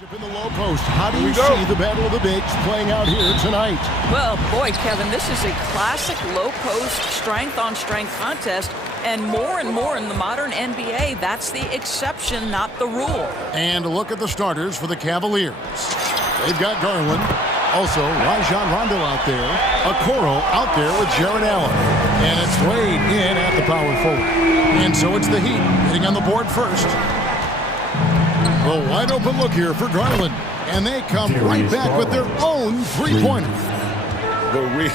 In the low post, how do you see the battle of the bigs playing out here tonight? Well, boy, Kevin, this is a classic low post strength-on-strength contest, and more in the modern NBA, that's the exception, not the rule. And look at the starters for the Cavaliers. They've got Garland, also Rajon Rondo out there, Okoro out there with Jared Allen, and it's Wade in at the power forward. And so it's the Heat hitting on the board first. A wide open look here for Garland, and they come right back with their own three-pointer. The real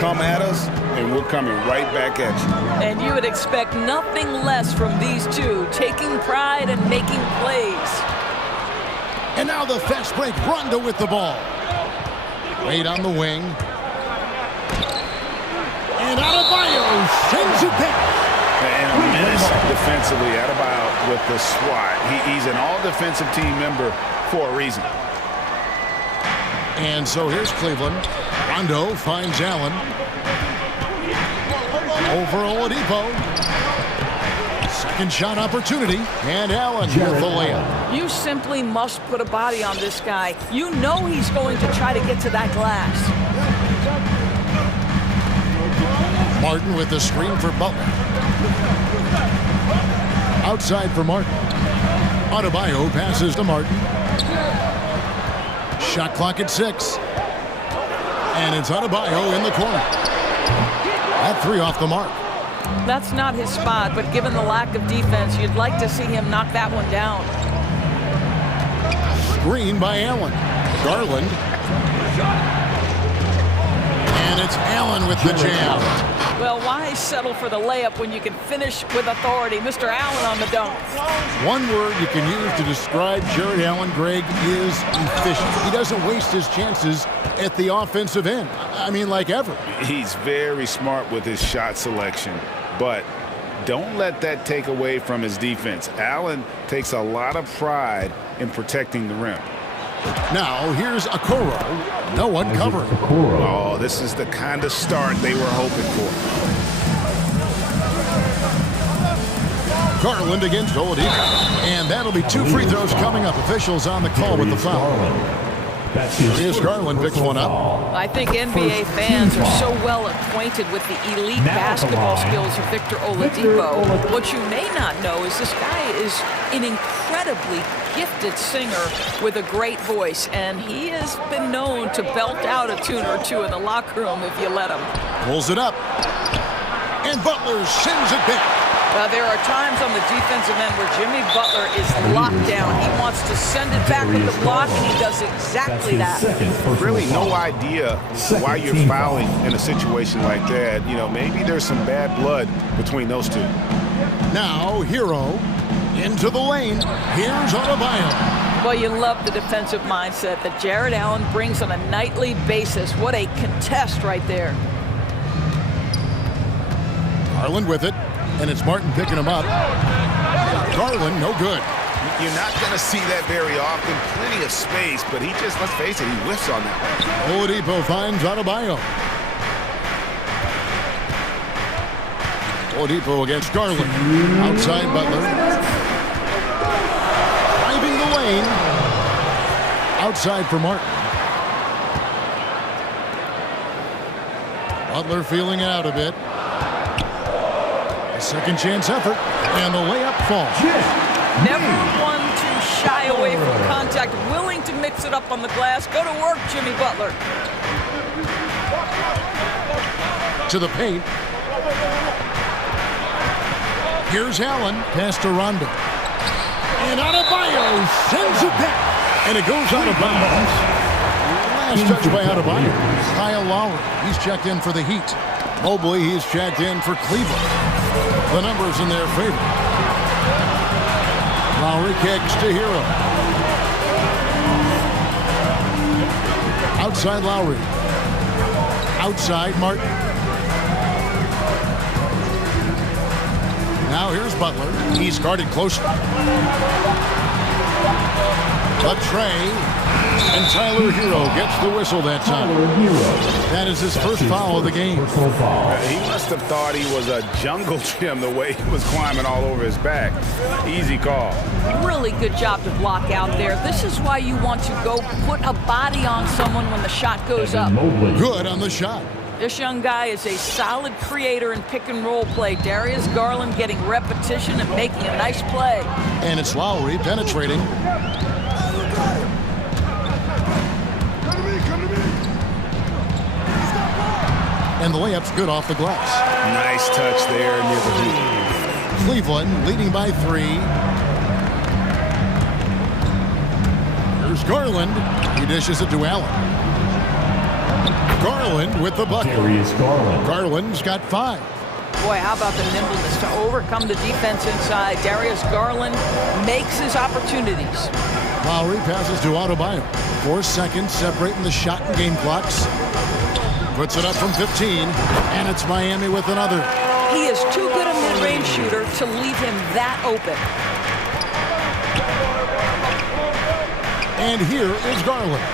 come at us, and we're coming right back at you. And you would expect nothing less from these two, taking pride and making plays. And now the fast break, Rondo with the ball. Wade on the wing. And Adebayo sends it back. And a menace defensively, Adebayo with the swat. He's an all-defensive team member for a reason. And so here's Cleveland. Rondo finds Allen. Over Oladipo. Second shot opportunity. And Allen with the layup. You simply must put a body on this guy. You know he's going to try to get to that glass. Martin with the screen for Butler. Outside for Martin. Adebayo passes to Martin. Shot clock at 6. And it's Adebayo in the corner. That three off the mark. That's not his spot, but given the lack of defense, you'd like to see him knock that one down. Screen by Allen. Garland. And it's Allen with the jam. Well, why settle for the layup when you can finish with authority? Mr. Allen on the dunk. One word you can use to describe Jared Allen, Greg, is efficient. He doesn't waste his chances at the offensive end. I mean, like ever. He's very smart with his shot selection, but don't let that take away from his defense. Allen takes a lot of pride in protecting the rim. Now, here's Okoro. No one covering. Oh, this is the kind of start they were hoping for. Garland against Oladipo. And that'll be 2 free throws coming up. Officials on the call with the foul. Here's Garland picks one up. I think NBA fans are so well acquainted with the elite basketball skills of Victor Oladipo. What you may not know is this guy is an incredibly gifted singer with a great voice, and he has been known to belt out a tune or two in the locker room if you let him. Pulls it up. And Butler sends it back. There are times on the defensive end where Jimmy Butler is locked down. He wants to send it back with the block, and he does exactly that. Really no idea why you're fouling in a situation like that. You know, maybe there's some bad blood between those two. Now, Hero into the lane. Here's Adebayo. Well, you love the defensive mindset that Jared Allen brings on a nightly basis. What a contest right there. Garland with it. And it's Martin picking him up. Garland, no good. You're not going to see that very often. Plenty of space, but he just, let's face it, he whiffs on that. Oladipo finds Adebayo. Oladipo against Garland. Outside Butler. Driving the lane. Outside for Martin. Butler feeling it out a bit. Second chance effort, and the layup falls. Never one to shy away from contact, willing to mix it up on the glass. Go to work, Jimmy Butler. To the paint. Here's Allen, pass to Rondo. And Adebayo sends it back, and it goes out of bounds. Last touch by Adebayo. Kyle Lowry, he's checked in for the Heat. Mobley, he's checked in for Cleveland. The numbers in their favor. Lowry kicks to Hero. Outside Lowry. Outside Martin. Now here's Butler. He's guarded closely. The tray. And Tyler Hero gets the whistle that time. That is his first foul of the game. He must have thought he was a jungle gym the way he was climbing all over his back. Easy call. Really good job to block out there. This is why you want to go put a body on someone when the shot goes up. Good on the shot. This young guy is a solid creator in pick and roll play. Darius Garland getting repetition and making a nice play. And it's Lowry penetrating. And the layup's good off the glass. Nice touch there near the hoop. Cleveland leading by 3. Here's Garland. He dishes it to Allen. Garland with the bucket. Garland's got 5. Boy, how about the nimbleness to overcome the defense inside. Darius Garland makes his opportunities. Lowry passes to Adebayo. 4 seconds separating the shot and game clocks. Puts it up from 15, and it's Miami with another. He is too good a mid-range shooter to leave him that open. And here is Garland.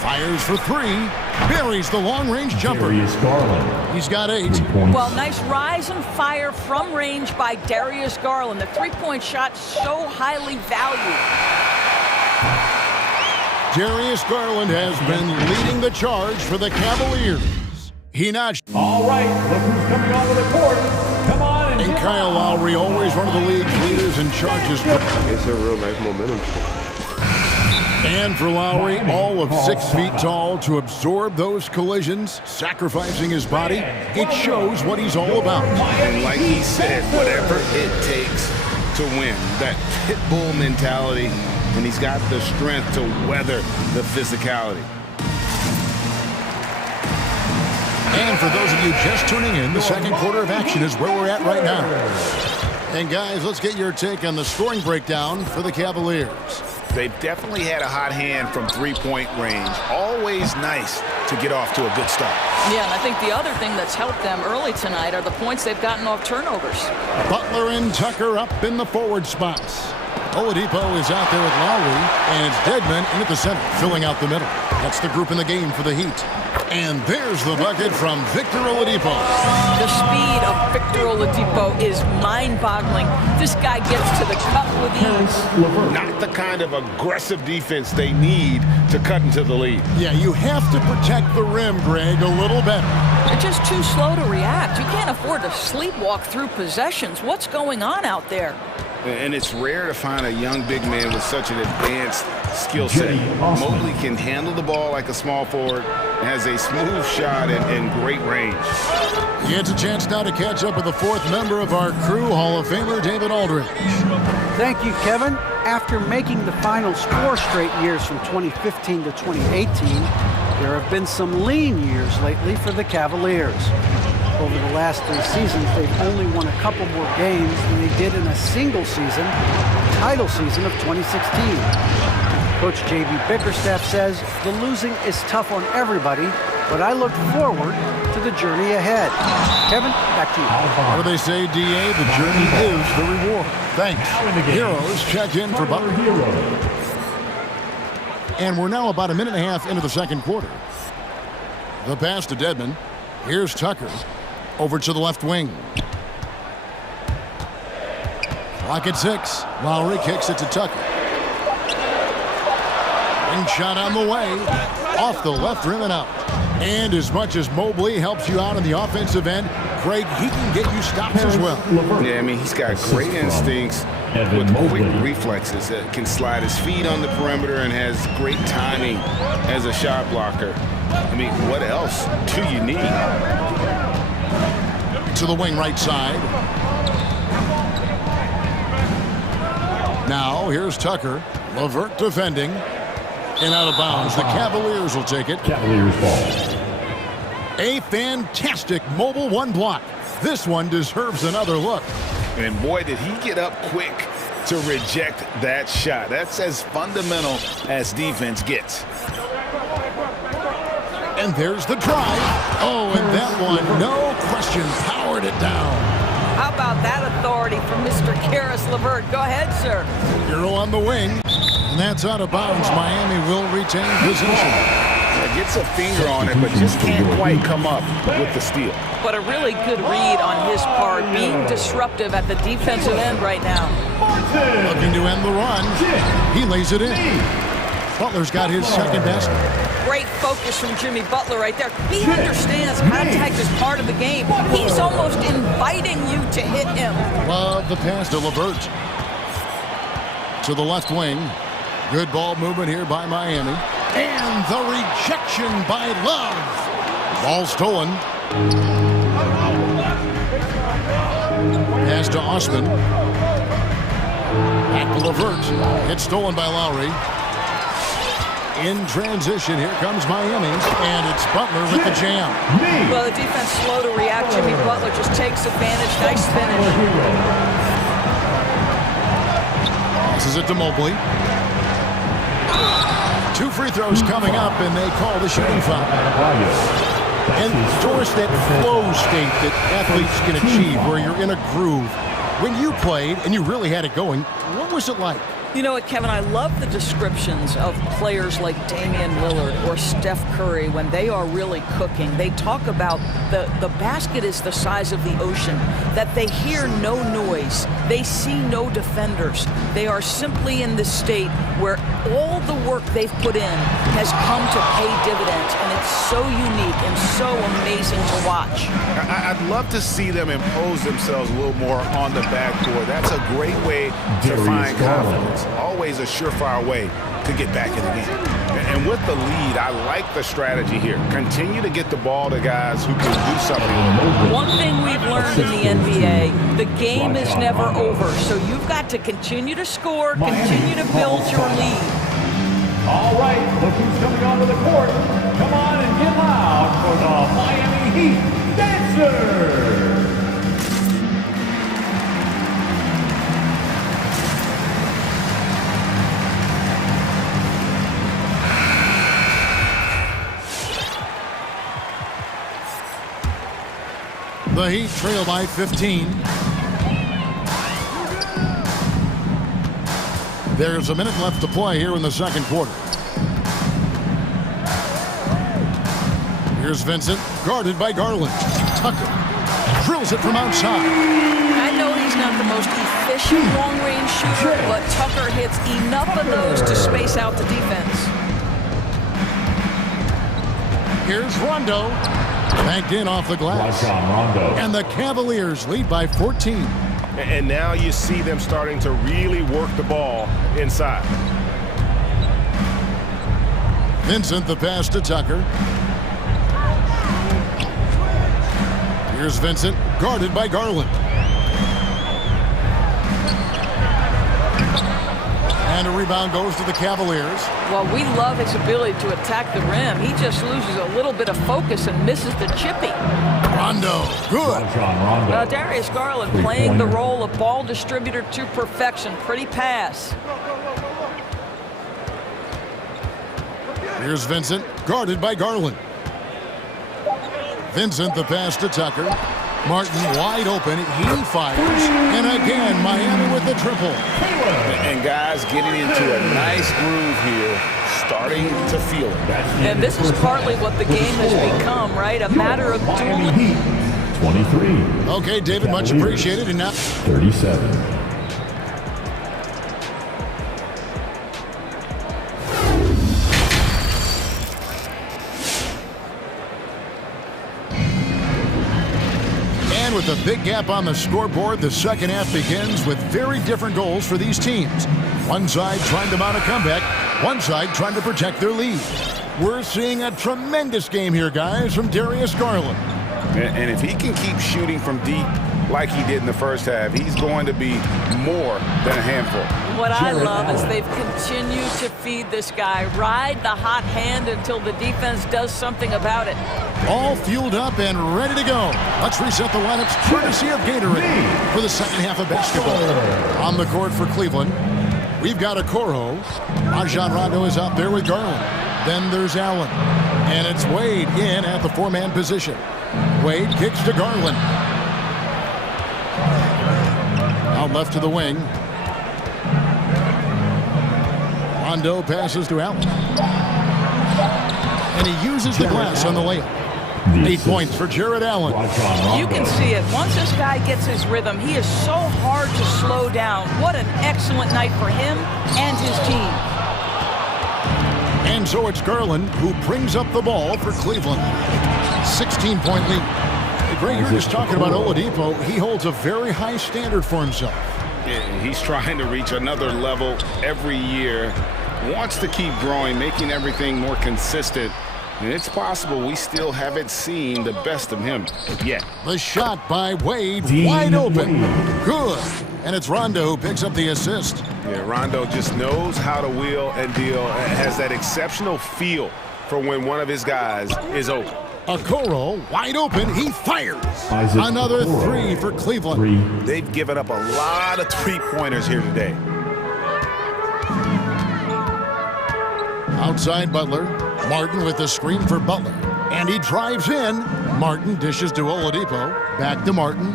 Fires for 3. Buries the long-range jumper. He's got 8. Well, nice rise and fire from range by Darius Garland. The three-point shot so highly valued. Darius Garland has been leading the charge for the Cavaliers. He notched. All right, look who's coming onto the court. Come on. And Kyle Lowry, always one of the league's leaders in charges. It's a real nice momentum. And for Lowry, all of 6 feet tall, to absorb those collisions, sacrificing his body, it shows what he's all about. And like he said, whatever it takes to win, that pit bull mentality, and he's got the strength to weather the physicality. And for those of you just tuning in, the second quarter of action is where we're at right now. And guys, let's get your take on the scoring breakdown for the Cavaliers. They've definitely had a hot hand from three-point range. Always nice to get off to a good start. Yeah, and I think the other thing that's helped them early tonight are the points they've gotten off turnovers. Butler and Tucker up in the forward spots. Oladipo is out there with Lowry, and it's Dedmon in at the center, filling out the middle. That's the group in the game for the Heat. And there's the bucket from Victor Oladipo. The speed of Victor Oladipo is mind-boggling. This guy gets to the cup with ease. Not the kind of aggressive defense they need to cut into the lead. Yeah, you have to protect the rim, Greg, a little better. They're just too slow to react. You can't afford to sleepwalk through possessions. What's going on out there? And it's rare to find a young big man with such an advanced skill set. Mobley can handle the ball like a small forward, has a smooth shot and great range. He gets a chance now to catch up with the fourth member of our crew, Hall of Famer David Aldridge. Thank you, Kevin. After making the finals 4 straight years from 2015 to 2018, there have been some lean years lately for the Cavaliers. Over the last 3 seasons, they've only won a couple more games than they did in a single season, title season of 2016. Coach J.B. Bickerstaff says the losing is tough on everybody, but I look forward to the journey ahead. Kevin, back to you. What do they say, D.A.? The journey is the reward. Thanks. Heroes check in for Butler. And we're now about a minute and a half into the second quarter. The pass to Dedmon. Here's Tucker. Over to the left wing. Clock at 6. Lowry kicks it to Tucker. Wing shot on the way. Off the left rim and out. And as much as Mobley helps you out on the offensive end, Craig, he can get you stops as well. Yeah, I mean, he's got great instincts with quick reflexes. Can slide his feet on the perimeter and has great timing as a shot blocker. I mean, what else do you need? To the wing right side. Now, here's Tucker. LeVert defending. And out of bounds. The Cavaliers will take it. Cavaliers ball. A fantastic mobile one block. This one deserves another look. And boy, did he get up quick to reject that shot. That's as fundamental as defense gets. And there's the drive. Oh, and that one, no question, powered it down. How about that authority from Mr. Karis LeVert? Go ahead, sir. Hero on the wing. And that's out of bounds. Miami will retain possession. Gets a finger on it, but just can't quite come up with the steal. But a really good read on his part, being disruptive at the defensive end right now. Looking to end the run. He lays it in. Butler's got his second basket. Great focus from Jimmy Butler right there. He understands contact is part of the game. He's almost inviting you to hit him. Love the pass to LeVert. To the left wing. Good ball movement here by Miami. And the rejection by Love. Ball stolen. Pass to Osman. Back to LeVert. It's stolen by Lowry. In transition, here comes Miami. And it's Butler with the jam. Well, the defense slow to react. Jimmy Butler just takes advantage. Nice finish. Passes it to Mobley. 2 free throws coming up, and they call the shooting foul. And Doris, that flow state that athletes can achieve where you're in a groove. When you played and you really had it going, what was it like? You know what, Kevin, I love the descriptions of players like Damian Lillard or Steph Curry when they are really cooking. They talk about the basket is the size of the ocean, that they hear no noise, they see no defenders. They are simply in this state where all the work they've put in has come to pay dividends, and it's so unique and so amazing to watch. I'd love to see them impose themselves a little more on the backcourt. That's a great way to find confidence. Always a surefire way to get back in the game. And with the lead, I like the strategy here. Continue to get the ball to guys who can do something. One thing we've learned in the NBA, the game is never over. So you've got to continue to score, continue to build your lead. All right, look who's coming onto the court. Come on and get loud for the Miami Heat Dancers. The Heat trail by 15. There's a minute left to play here in the second quarter. Here's Vincent, guarded by Garland. Tucker drills it from outside. I know he's not the most efficient long-range shooter, but Tucker hits enough of those to space out the defense. Here's Rondo. Banked in off the glass. And the Cavaliers lead by 14. And now you see them starting to really work the ball inside. Vincent, the pass to Tucker. Here's Vincent, guarded by Garland. And a rebound goes to the Cavaliers. Well, we love his ability to attack the rim. He just loses a little bit of focus and misses the chippy. Rondo, good. Darius Garland playing the role of ball distributor to perfection. Pretty pass. Here's Vincent, guarded by Garland. Vincent, the pass to Tucker. Martin wide open, he fires, and again Miami with the triple. And guys getting into a nice groove here, starting to feel it. And this is partly what the game has become, right? A matter of dueling. 23. Okay, David, much appreciated. And now 37. with a big gap on the scoreboard, the second half begins with very different goals for these teams. One side trying to mount a comeback, one side trying to protect their lead. We're seeing a tremendous game here, guys, from Darius Garland. And if he can keep shooting from deep like he did in the first half, he's going to be more than a handful. What I love is they've continued to feed this guy, ride the hot hand until the defense does something about it. All fueled up and ready to go. Let's reset the lineups courtesy of Gatorade for the second half of basketball. On the court for Cleveland, we've got Okoro. Rajon Rondo is out there with Garland. Then there's Allen. And it's Wade in at the four-man position. Wade kicks to Garland. Out left to the wing. Rondo passes to Allen. And he uses the glass on the layup. 8 points for Jared Allen. You can see it. Once this guy gets his rhythm, he is so hard to slow down. What an excellent night for him and his team. And so it's Garland who brings up the ball for Cleveland. 16-point lead. Greg, you're just talking about Oladipo. He holds a very high standard for himself. Yeah, he's trying to reach another level every year. Wants to keep growing, making everything more consistent. And it's possible we still haven't seen the best of him yet. The shot by Wade, wide open. Good. And it's Rondo who picks up the assist. Yeah, Rondo just knows how to wheel and deal and has that exceptional feel for when one of his guys is open. Okoro, wide open, he fires. Another three for Cleveland. They've given up a lot of three-pointers here today. Outside Butler, Martin with the screen for Butler. And he drives in. Martin dishes to Oladipo. Back to Martin.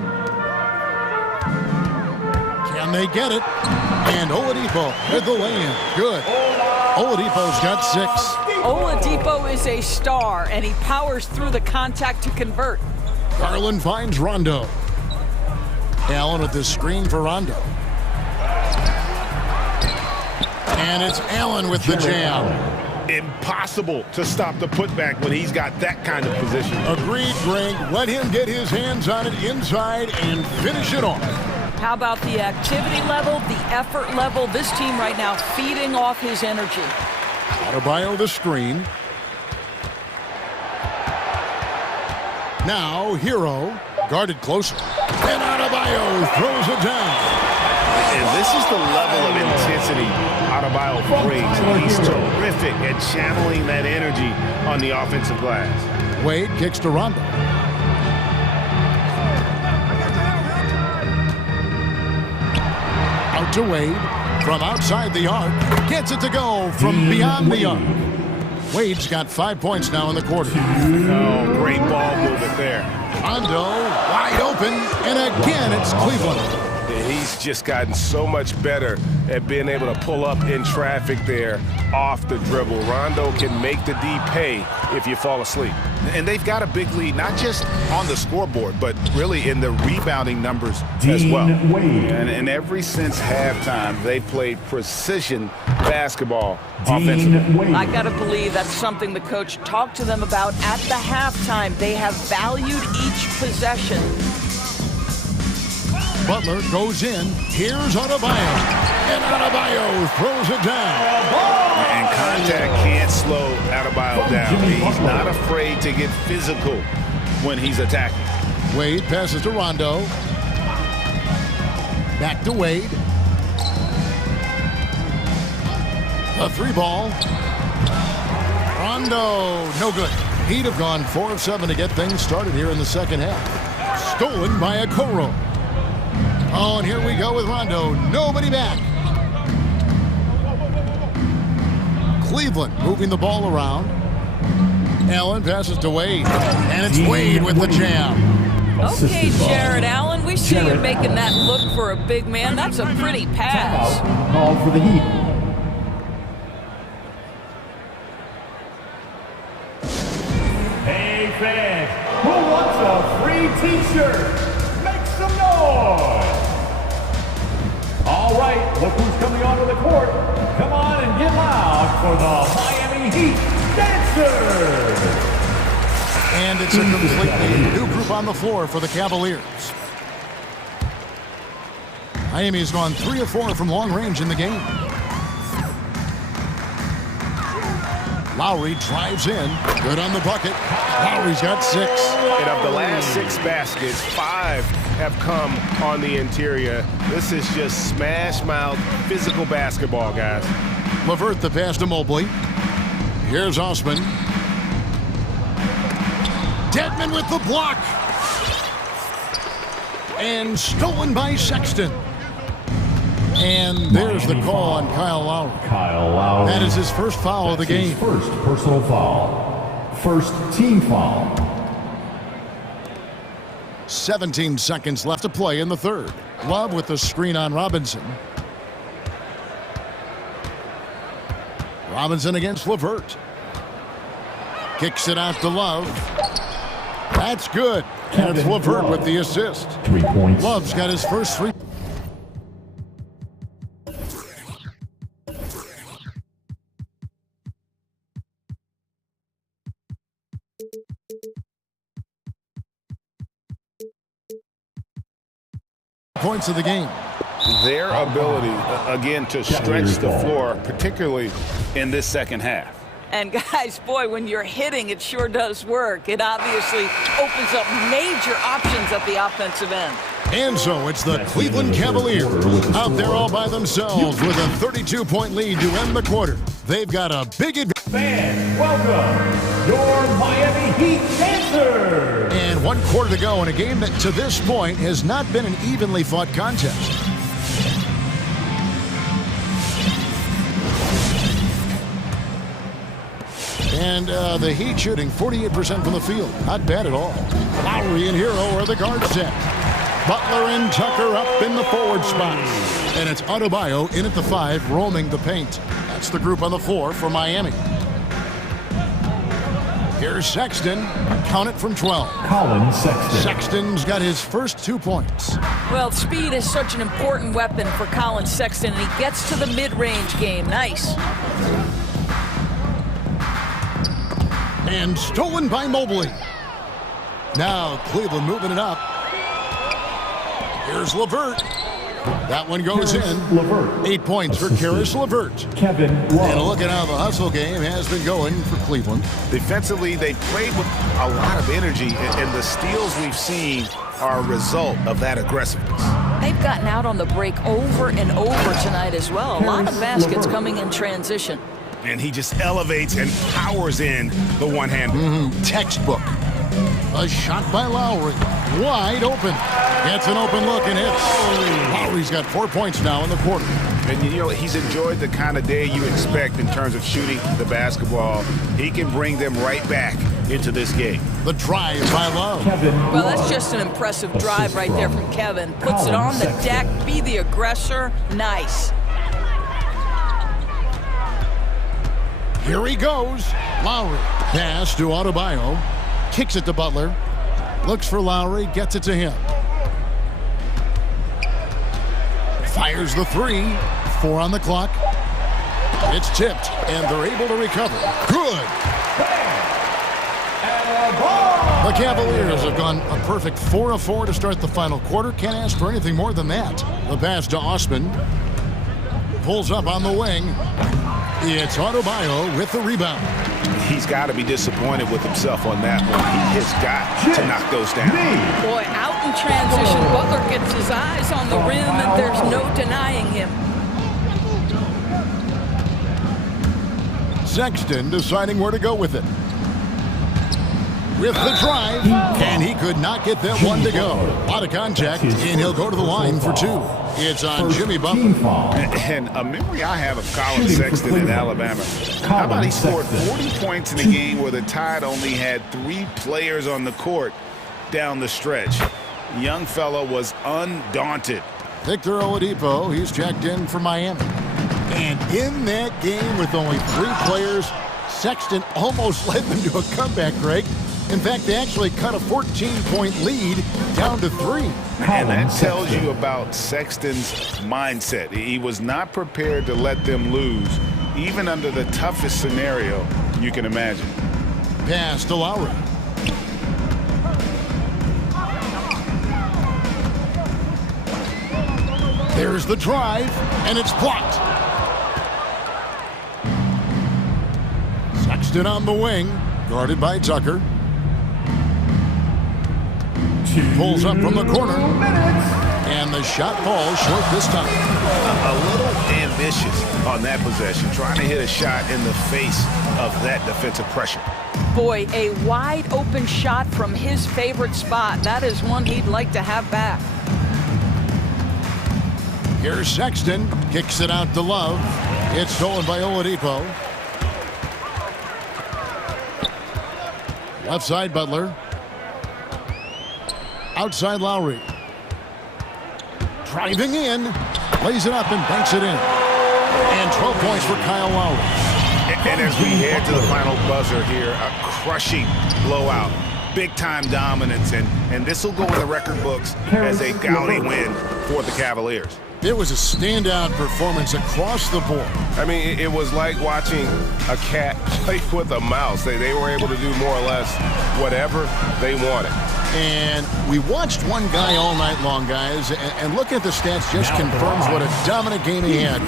Can they get it? And Oladipo with the lay-in. Good. Oladipo's got 6. Oladipo is a star, and he powers through the contact to convert. Garland finds Rondo. Allen with the screen for Rondo. And it's Allen with the jam. Impossible to stop the putback when he's got that kind of position. Agreed, Greg. Let him get his hands on it inside and finish it off. How about the activity level, the effort level? This team right now feeding off his energy. Adebayo the screen. Now Hero guarded closer. And Adebayo throws it down. And this is the level of intensity Adebayo brings. He's terrific at channeling that energy on the offensive glass. Wade kicks to Rondo. Out to Wade from outside the arc. Gets it to go from beyond the arc. Wade's got 5 points now in the quarter. Oh, great ball movement there. Rondo wide open, and again it's Cleveland. He's just gotten so much better at being able to pull up in traffic there off the dribble. Rondo can make the D pay if you fall asleep. And they've got a big lead, not just on the scoreboard, but really in the rebounding numbers as well. And ever since halftime, they've played precision basketball offensively. I got to believe that's something the coach talked to them about at the halftime. They have valued each possession. Butler goes in. Here's Adebayo. And Adebayo throws it down. And contact can't slow Adebayo down. He's not afraid to get physical when he's attacking. Wade passes to Rondo. Back to Wade. A 3-ball. Rondo, no good. He'd have gone 4 of 7 to get things started here in the second half. Stolen by Okoro. Oh, and here we go with Rondo. Nobody back. Cleveland moving the ball around. Allen passes to Wade. And it's Wade with the jam. Okay, Jared Allen, we see you making that look for a big man. That's a pretty pass. Called for the Heat. Hey, fans, who wants a free T-shirt? Make some noise! All right, look who's coming onto the court. Come on and get loud for the Miami Heat Dancers! And it's a completely new group on the floor for the Cavaliers. Miami's gone 3 of 4 from long range in the game. Lowry drives in. Good on the bucket. Lowry's got 6. And of the last 6 baskets, 5 have come on the interior. This is just smash mouth physical basketball, guys. LeVert the pass to Mobley. Here's Osman. Dedmon with the block. And stolen by Sexton. And there's the call on Kyle Lowry. Kyle Lowry. That is his first foul of the game. First personal foul. First team foul. 17 seconds left to play in the third. Love with the screen on Robinson. Robinson against Levert. Kicks it out to Love. That's good. And it's Levert with the assist. 3 points. Love's got his first 3. Points of the game. Their ability, again, to stretch the floor, particularly in this second half. And guys, boy, when you're hitting, it sure does work. It obviously opens up major options at the offensive end. And so it's the Cleveland Cavaliers out there all by themselves with a 32-point lead to end the quarter. They've got a big advantage. Fans, welcome your Miami Heat Dancers. And 1 quarter to go in a game that to this point has not been an evenly fought contest. And the Heat shooting 48% from the field. Not bad at all. Lowry and Hero are the guard set. Butler and Tucker up in the forward spots. And it's Adebayo in at the 5, roaming the paint. That's the group on the floor for Miami. Here's Sexton. Count it from 12. Colin Sexton. Sexton's got his first 2 points. Well, speed is such an important weapon for Colin Sexton, and he gets to the mid-range game. Nice. And stolen by Mobley. Now Cleveland moving it up. Here's Levert. That one goes in. Levert. 8 points for Karis Levert. Kevin Love. And look at how the hustle game has been going for Cleveland. Defensively, they played with a lot of energy, and the steals we've seen are a result of that aggressiveness. They've gotten out on the break over and over tonight as well. A lot of baskets coming in transition. And he just elevates and powers in the one-hander. Textbook. A shot by Lowry. Wide open. Gets an open look and hits. Lowry's got 4 points now in the quarter. And you know, he's enjoyed the kind of day you expect in terms of shooting the basketball. He can bring them right back into this game. The drive by Love. Well, that's just an impressive drive right there from Kevin. Puts it on the deck, be the aggressor. Nice. Here he goes. Lowry. Pass to Adebayo. Kicks it to Butler. Looks for Lowry. Gets it to him. Fires the 3. 4 on the clock. It's tipped, and they're able to recover. Good. The Cavaliers have gone a perfect 4 of 4 to start the final quarter. Can't ask for anything more than that. The pass to Osman. Pulls up on the wing. It's Adebayo with the rebound. He's got to be disappointed with himself on that one. He has got to knock those down. Boy, out in transition, Butler gets his eyes on the rim, and there's no denying him. Sexton deciding where to go with it. With the drive, and he could not get that one to go. A lot of contact, and he'll go to the line for 2. It's on Jimmy Butler. And a memory I have of Colin Sexton in Alabama. How about he scored 40 points in a game where the Tide only had 3 players on the court down the stretch. The young fellow was undaunted. Victor Oladipo, he's checked in for Miami. And in that game with only 3 players, Sexton almost led them to a comeback, Greg. In fact, they actually cut a 14-point lead down to 3. And that tells you about Sexton's mindset. He was not prepared to let them lose, even under the toughest scenario you can imagine. Pass to Lowry. There's the drive, and it's blocked. Sexton on the wing, guarded by Tucker. Pulls up from the corner, and the shot falls short this time. A little ambitious on that possession, trying to hit a shot in the face of that defensive pressure. Boy, a wide open shot from his favorite spot. That is one he'd like to have back. Here's Sexton, kicks it out to Love. It's stolen by Oladipo. Left side, Butler. Outside Lowry. Driving in. Lays it up and banks it in. And 12 points for Kyle Lowry. And as we head to the final buzzer here, a crushing blowout. Big-time dominance, and this will go in the record books as a gaudy win for the Cavaliers. It was a standout performance across the board. I mean, it was like watching a cat play with a mouse. They were able to do more or less whatever they wanted. And we watched one guy all night long, guys, and looking at the stats just confirms what a dominant game he had.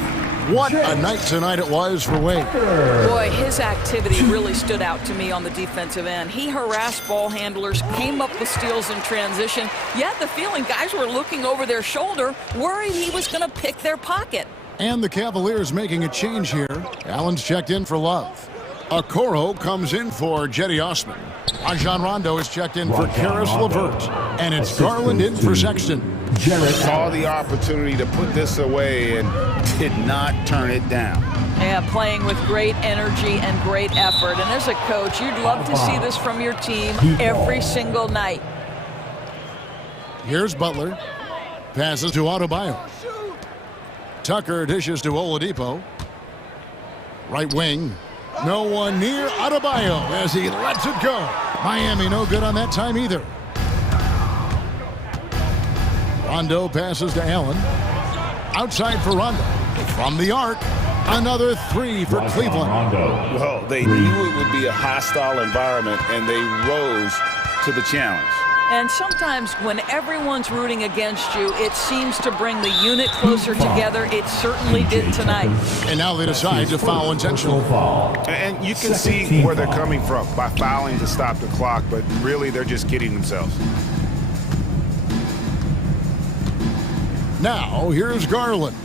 What a night tonight it was for Wade. Boy, his activity really stood out to me on the defensive end. He harassed ball handlers, came up with steals in transition. You had the feeling guys were looking over their shoulder, worried he was going to pick their pocket. And the Cavaliers making a change here. Allen's checked in for Love. Okoro comes in for Jetty Osman. Rajon Rondo is checked in for Karis LeVert. And it's Garland in for Sexton. Saw the opportunity to put this away and did not turn it down. Yeah, playing with great energy and great effort. And as a coach, you'd love to see this from your team every single night. Here's Butler. Passes to Adebayo. Tucker dishes to Oladipo. Right wing. No one near Adebayo as he lets it go. Miami no good on that time either. Rondo passes to Allen. Outside for Rondo. From the arc. Another three for Cleveland. Well, they knew it would be a hostile environment, and they rose to the challenge. And sometimes when everyone's rooting against you, it seems to bring the unit closer together. It certainly did tonight. And now they decide to foul intentionally. And you can see where they're coming from by fouling to stop the clock, but really they're just kidding themselves. Now, here's Garland.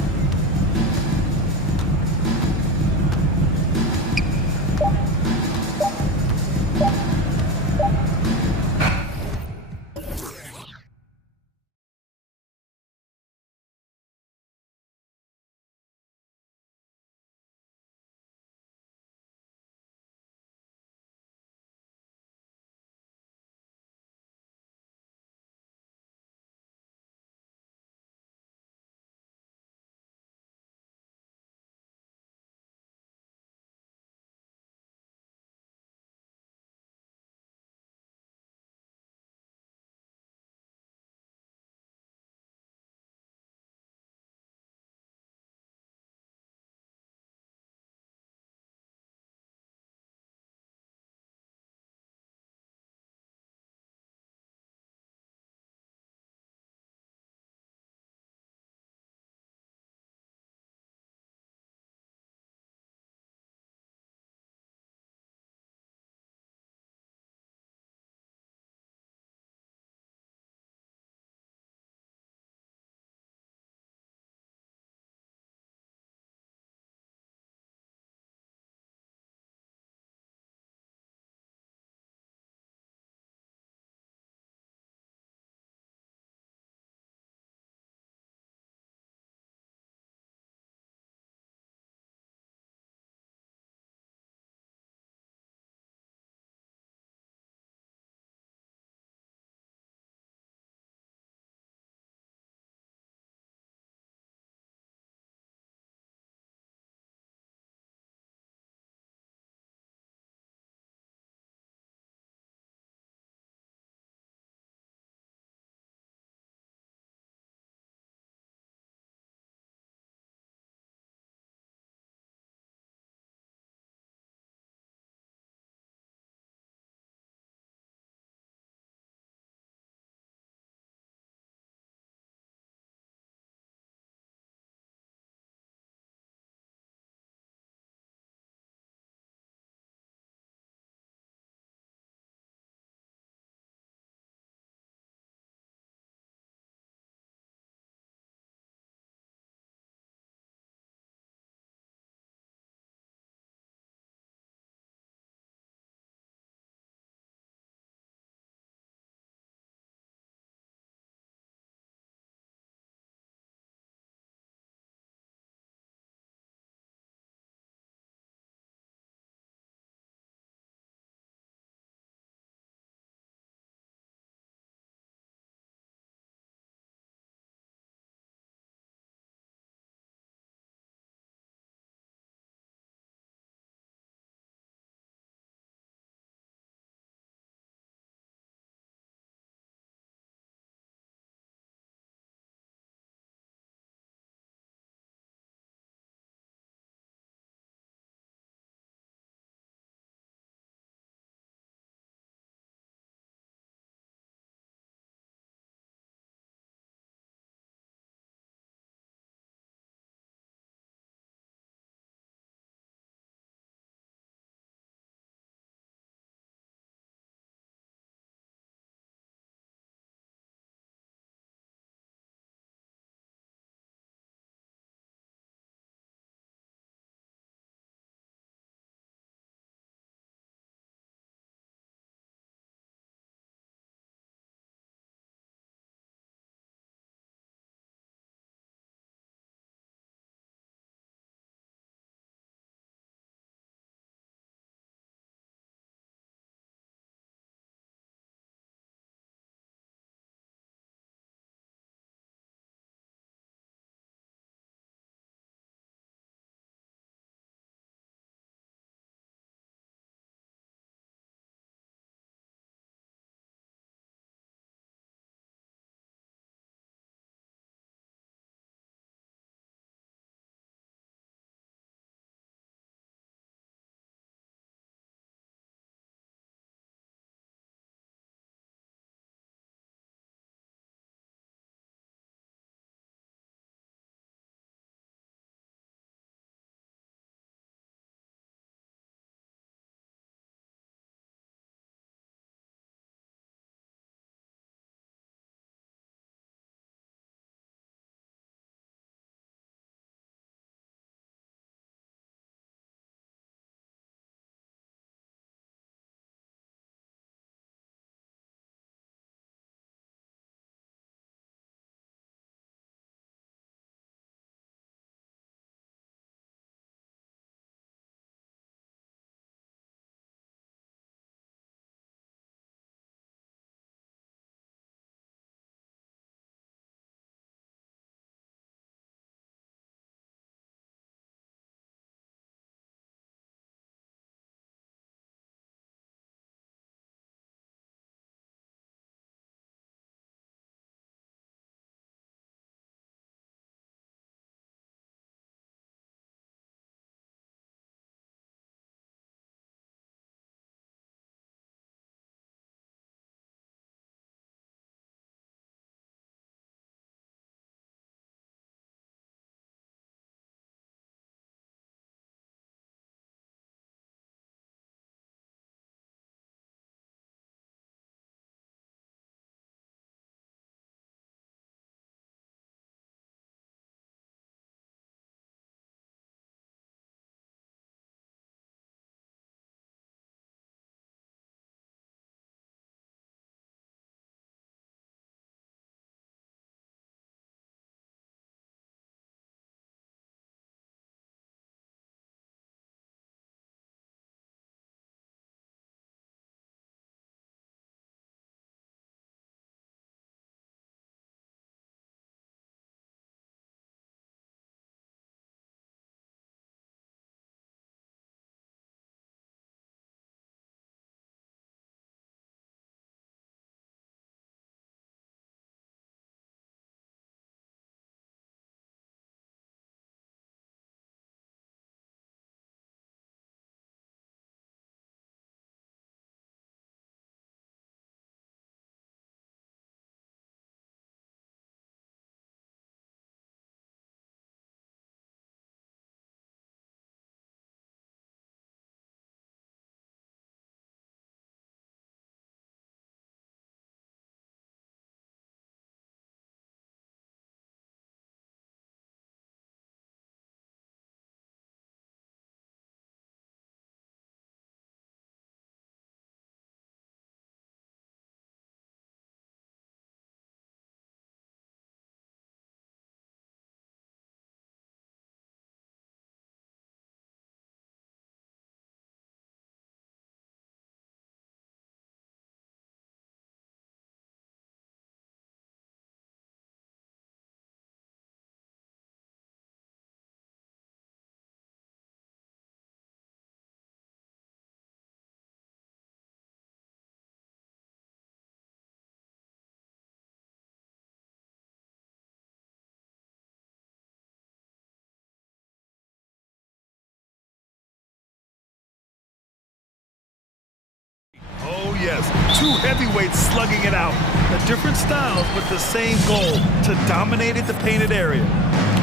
Two heavyweights slugging it out. The different styles, but the same goal, to dominate the painted area.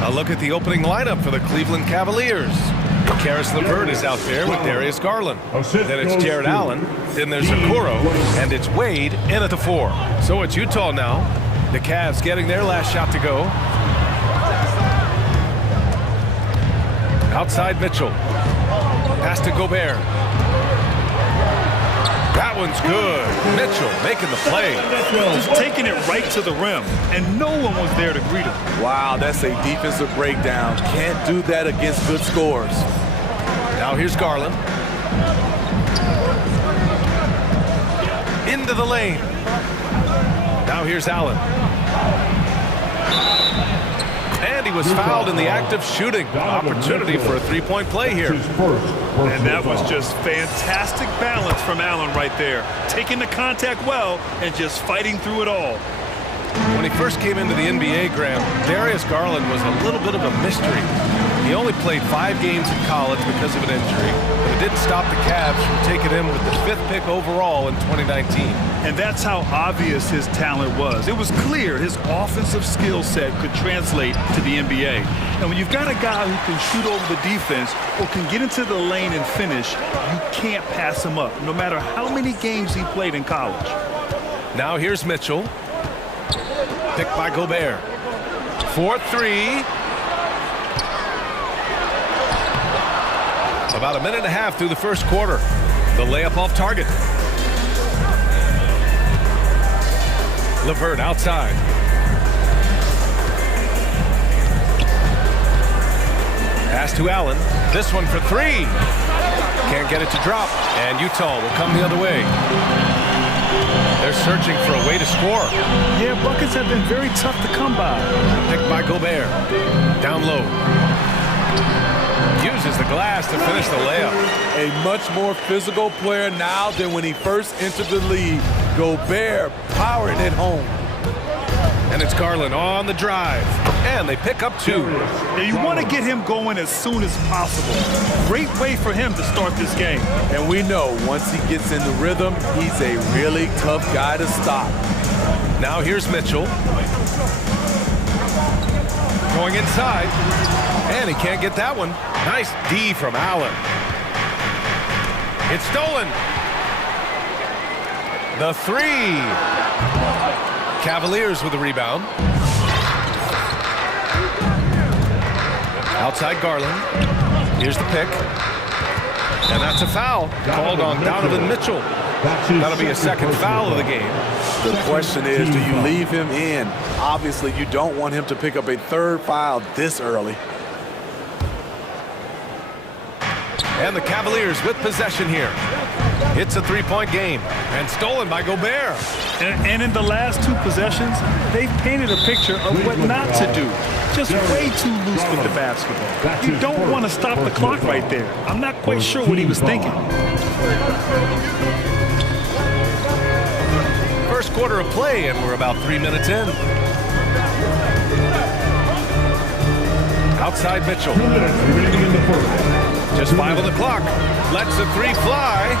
A look at the opening lineup for the Cleveland Cavaliers. Karis LeVert is out there with Darius Garland. Then it's Jared Allen. Then there's Okoro. And it's Wade in at the 4. So it's Utah now. The Cavs getting their last shot to go. Outside Mitchell. Pass to Gobert. That one's good. Mitchell making the play. Just taking it right to the rim, and no one was there to greet him. Wow, that's a defensive breakdown. Can't do that against good scores. Now here's Garland. Into the lane. Now here's Allen. And he was fouled in the act of shooting. Opportunity for a three-point play here. And that was just fantastic balance from Allen right there. Taking the contact well and just fighting through it all. When he first came into the NBA, Graham, Darius Garland was a little bit of a mystery. He only played 5 games in college because of an injury, but it didn't stop the Cavs from taking him with the 5th pick overall in 2019. And that's how obvious his talent was. It was clear his offensive skill set could translate to the NBA. And when you've got a guy who can shoot over the defense or can get into the lane and finish, you can't pass him up, no matter how many games he played in college. Now here's Mitchell. Picked by Gobert. 4-3. About a minute and a half through the first quarter. The layup off target. LeVert outside. Pass to Allen. This one for 3. Can't get it to drop. And Utah will come the other way. They're searching for a way to score. Yeah, buckets have been very tough to come by. Picked by Gobert. Down low. Uses the glass to finish the layup. A much more physical player now than when he first entered the league. Gobert powering it home. And it's Garland on the drive. And they pick up 2. Now you want to get him going as soon as possible. Great way for him to start this game. And we know once he gets in the rhythm, he's a really tough guy to stop. Now here's Mitchell. Going inside. And he can't get that one. Nice D from Allen. It's stolen. The 3. Cavaliers with the rebound. Outside Garland. Here's the pick. And that's a foul called on Donovan Mitchell. That'll be a second foul of the game. The question is, do you leave him in? Obviously, you don't want him to pick up a 3rd foul this early. And the Cavaliers with possession here. It's a 3-point game and stolen by Gobert. And in the last 2 possessions, they've painted a picture of what not to do. Just way too loose with the basketball. You don't want to stop the clock right there. I'm not quite sure what he was thinking. First quarter of play, and we're about 3 minutes in. Outside Mitchell. Just 5 on the clock. Lets the 3 fly.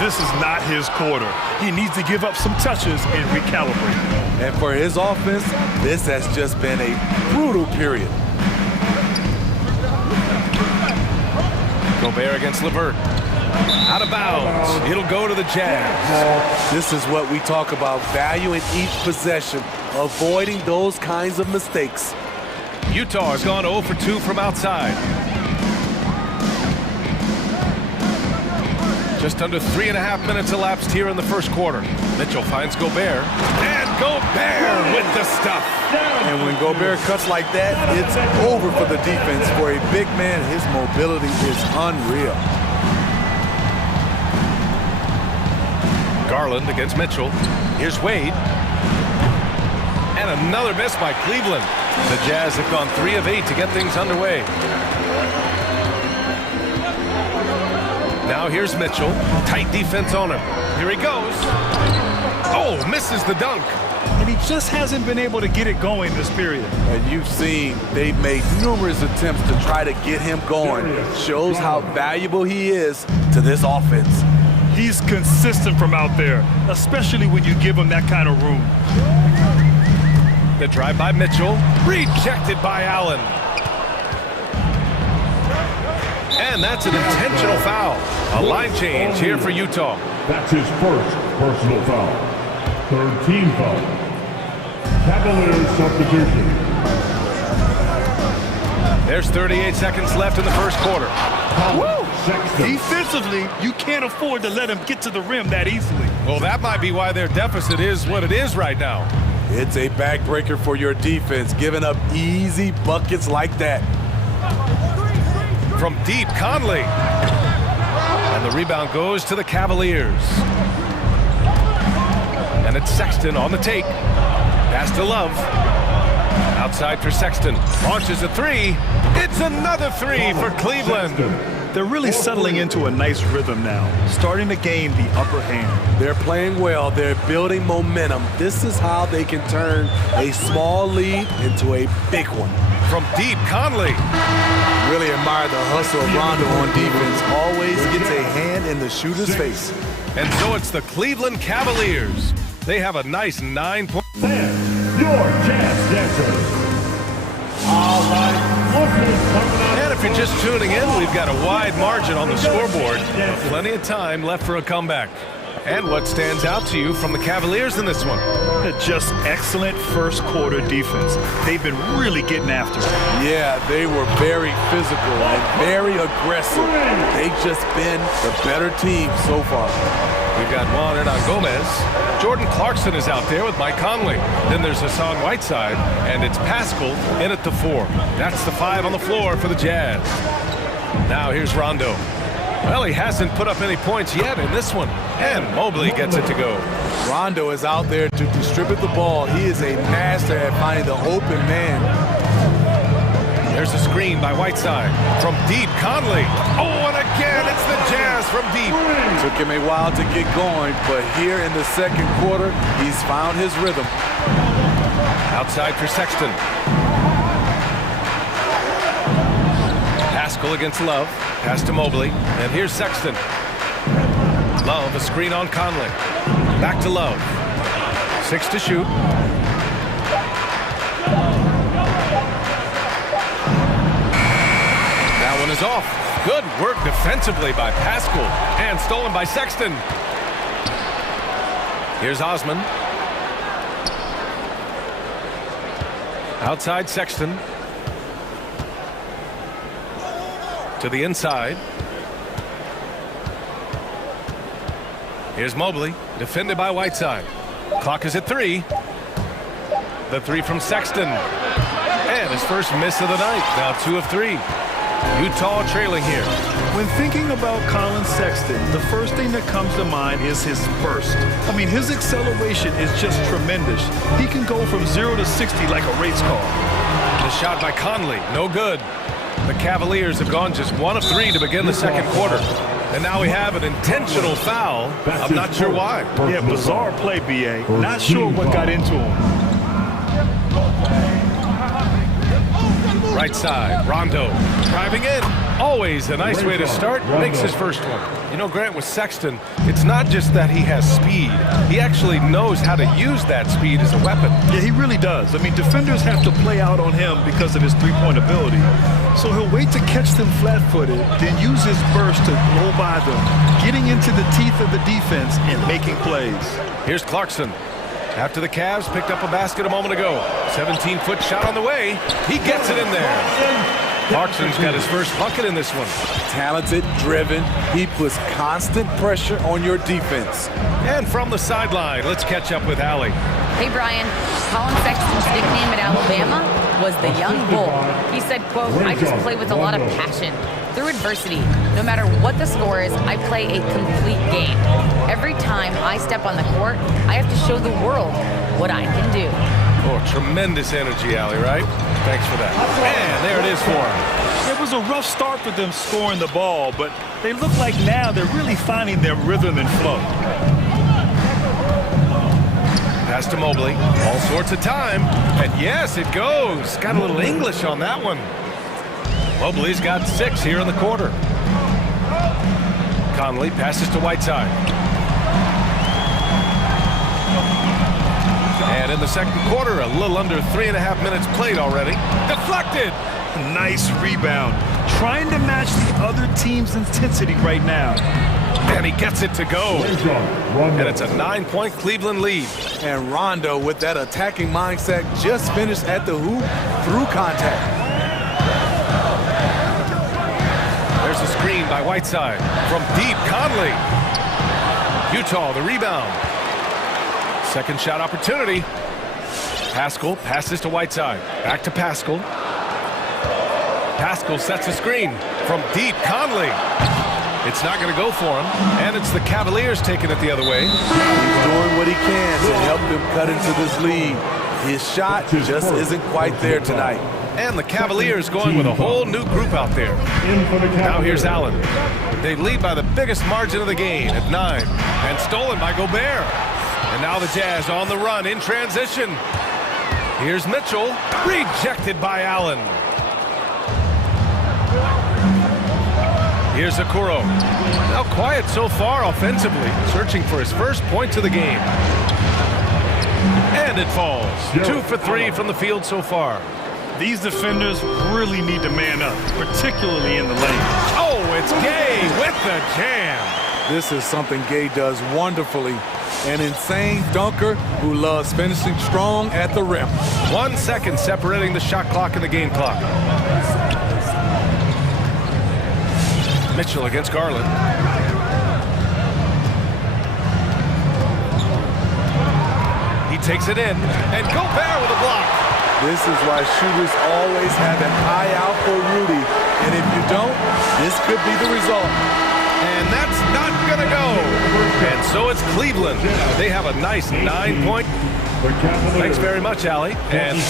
This is not his quarter. He needs to give up some touches and recalibrate. And for his offense, this has just been a brutal period. Gobert against LeVert. Out of bounds. It'll go to the Jazz. This is what we talk about, valuing each possession, avoiding those kinds of mistakes. Utah has gone 0 for 2 from outside. Just under 3.5 minutes elapsed here in the first quarter. Mitchell finds Gobert. And Gobert with the stuff. And when Gobert cuts like that, it's over for the defense. For a big man, his mobility is unreal. Garland against Mitchell. Here's Wade. And another miss by Cleveland. The Jazz have gone 3 of 8 to get things underway. Now here's Mitchell. Tight defense on him. Here he goes. Oh, misses the dunk. And he just hasn't been able to get it going this period. And you've seen they've made numerous attempts to try to get him going. Shows how valuable he is to this offense. He's consistent from out there, especially when you give him that kind of room. The drive by Mitchell, rejected by Allen. And that's an intentional foul. A line change here for Utah. That's his first personal foul. Third team foul. Cavaliers substitution. There's 38 seconds left in the first quarter. Woo! Defensively, you can't afford to let him get to the rim that easily. Well, that might be why their deficit is what it is right now. It's a backbreaker for your defense, giving up easy buckets like that. From deep, Conley. And the rebound goes to the Cavaliers. And it's Sexton on the take. Pass to Love. Outside for Sexton. Launches a three. It's another three for Cleveland. They're really settling into a nice rhythm now, starting to gain the upper hand. They're playing well. They're building momentum. This is how they can turn a small lead into a big one. From deep, Conley. Really admire the hustle of Rondo on defense. Always gets a hand in the shooter's face. And so it's the Cleveland Cavaliers. They have a nice 9-point. Your chance dancers. All right, look who's coming out. And if you're just tuning in, we've got a wide margin on the scoreboard. Plenty of time left for a comeback. And what stands out to you from the Cavaliers in this one? Just excellent first quarter defense. They've been really getting after it. Yeah, they were very physical and very aggressive. They've just been the better team so far. We've got Juan Gomez. Jordan Clarkson is out there with Mike Conley. Then there's Hassan Whiteside, and it's Pascal in at the 4. That's the 5 on the floor for the Jazz. Now here's Rondo. Well, he hasn't put up any points yet in this one, and Mobley gets it to go. Rondo is out there to distribute the ball. He is a master at finding the open man. There's a screen by Whiteside. From deep, Conley. Oh, and again, it's the Jazz from deep. Took him a while to get going, but here in the second quarter, he's found his rhythm. Outside for Sexton. Pascal against Love. Pass to Mobley. And here's Sexton. Love, a screen on Conley. Back to Love. 6 to shoot. That one is off. Good work defensively by Pascal. And stolen by Sexton. Here's Osman. Outside Sexton. To the inside. Here's Mobley, defended by Whiteside. Clock is at 3. The 3 from Sexton. And his first miss of the night. Now 2 of 3. Utah trailing here. When thinking about Colin Sexton, the first thing that comes to mind is his burst. I mean, his acceleration is just tremendous. He can go from 0 to 60 like a race car. The shot by Conley, no good. The Cavaliers have gone just 1 of 3 to begin the second quarter. And now we have an intentional foul. I'm not sure why. Yeah, bizarre play, B.A. Not sure what got into him. Right side, Rondo driving in. Always a nice way to start. Makes his first one. You know, Grant, with Sexton, it's not just that he has speed. He actually knows how to use that speed as a weapon. Yeah, he really does. I mean, defenders have to play out on him because of his three-point ability. So he'll wait to catch them flat-footed, then use his burst to blow by them, getting into the teeth of the defense and making plays. Here's Clarkson. After the Cavs picked up a basket a moment ago. 17-foot shot on the way. He gets it in there. Clarkson's got his first bucket in this one. Talented, driven. He puts constant pressure on your defense. And from the sideline, let's catch up with Allie. Hey, Brian. Colin Sexton's nickname at Alabama was the Young Bull. He said, quote, "I just play with a lot of passion. Through adversity, no matter what the score is, I play a complete game. Every time I step on the court, I have to show the world what I can do." Oh, tremendous energy, Allie, right? Thanks for that. And there it is for him. It was a rough start for them scoring the ball, but they look like now they're really finding their rhythm and flow. Pass to Mobley. All sorts of time. And yes, it goes. Got a little English on that one. Mobley's got 6 here in the quarter. Conley passes to Whiteside. And in the second quarter, a little under 3.5 minutes played already. Deflected! Nice rebound. Trying to match the other team's intensity right now. And he gets it to go. And it's a 9-point Cleveland lead. And Rondo, with that attacking mindset, just finished at the hoop through contact. There's a screen by Whiteside. From deep, Conley. Utah, the rebound. Second shot opportunity. Pascal passes to Whiteside. Back to Pascal. Pascal sets a screen. From deep, Conley. It's not going to go for him, and it's the Cavaliers taking it the other way. He's doing what he can to help them cut into this lead. His shot just isn't quite there tonight. And the Cavaliers going with a whole new group out there. Now here's Allen. They lead by the biggest margin of the game at 9, and stolen by Gobert. And now the Jazz on the run in transition. Here's Mitchell, rejected by Allen. Here's Okoro. Now quiet so far offensively, searching for his first points of the game. And it falls. 2 for 3 from the field so far. These defenders really need to man up, particularly in the lane. Oh, it's Gay with the jam. This is something Gay does wonderfully. An insane dunker who loves finishing strong at the rim. 1 second separating the shot clock and the game clock. Mitchell against Garland. He takes it in, and Gobert with a block. This is why shooters always have an eye out for Rudy. And if you don't, this could be the result. And that's not going to go. And so it's Cleveland. They have a nice 9-point. Thanks very much, Allie. And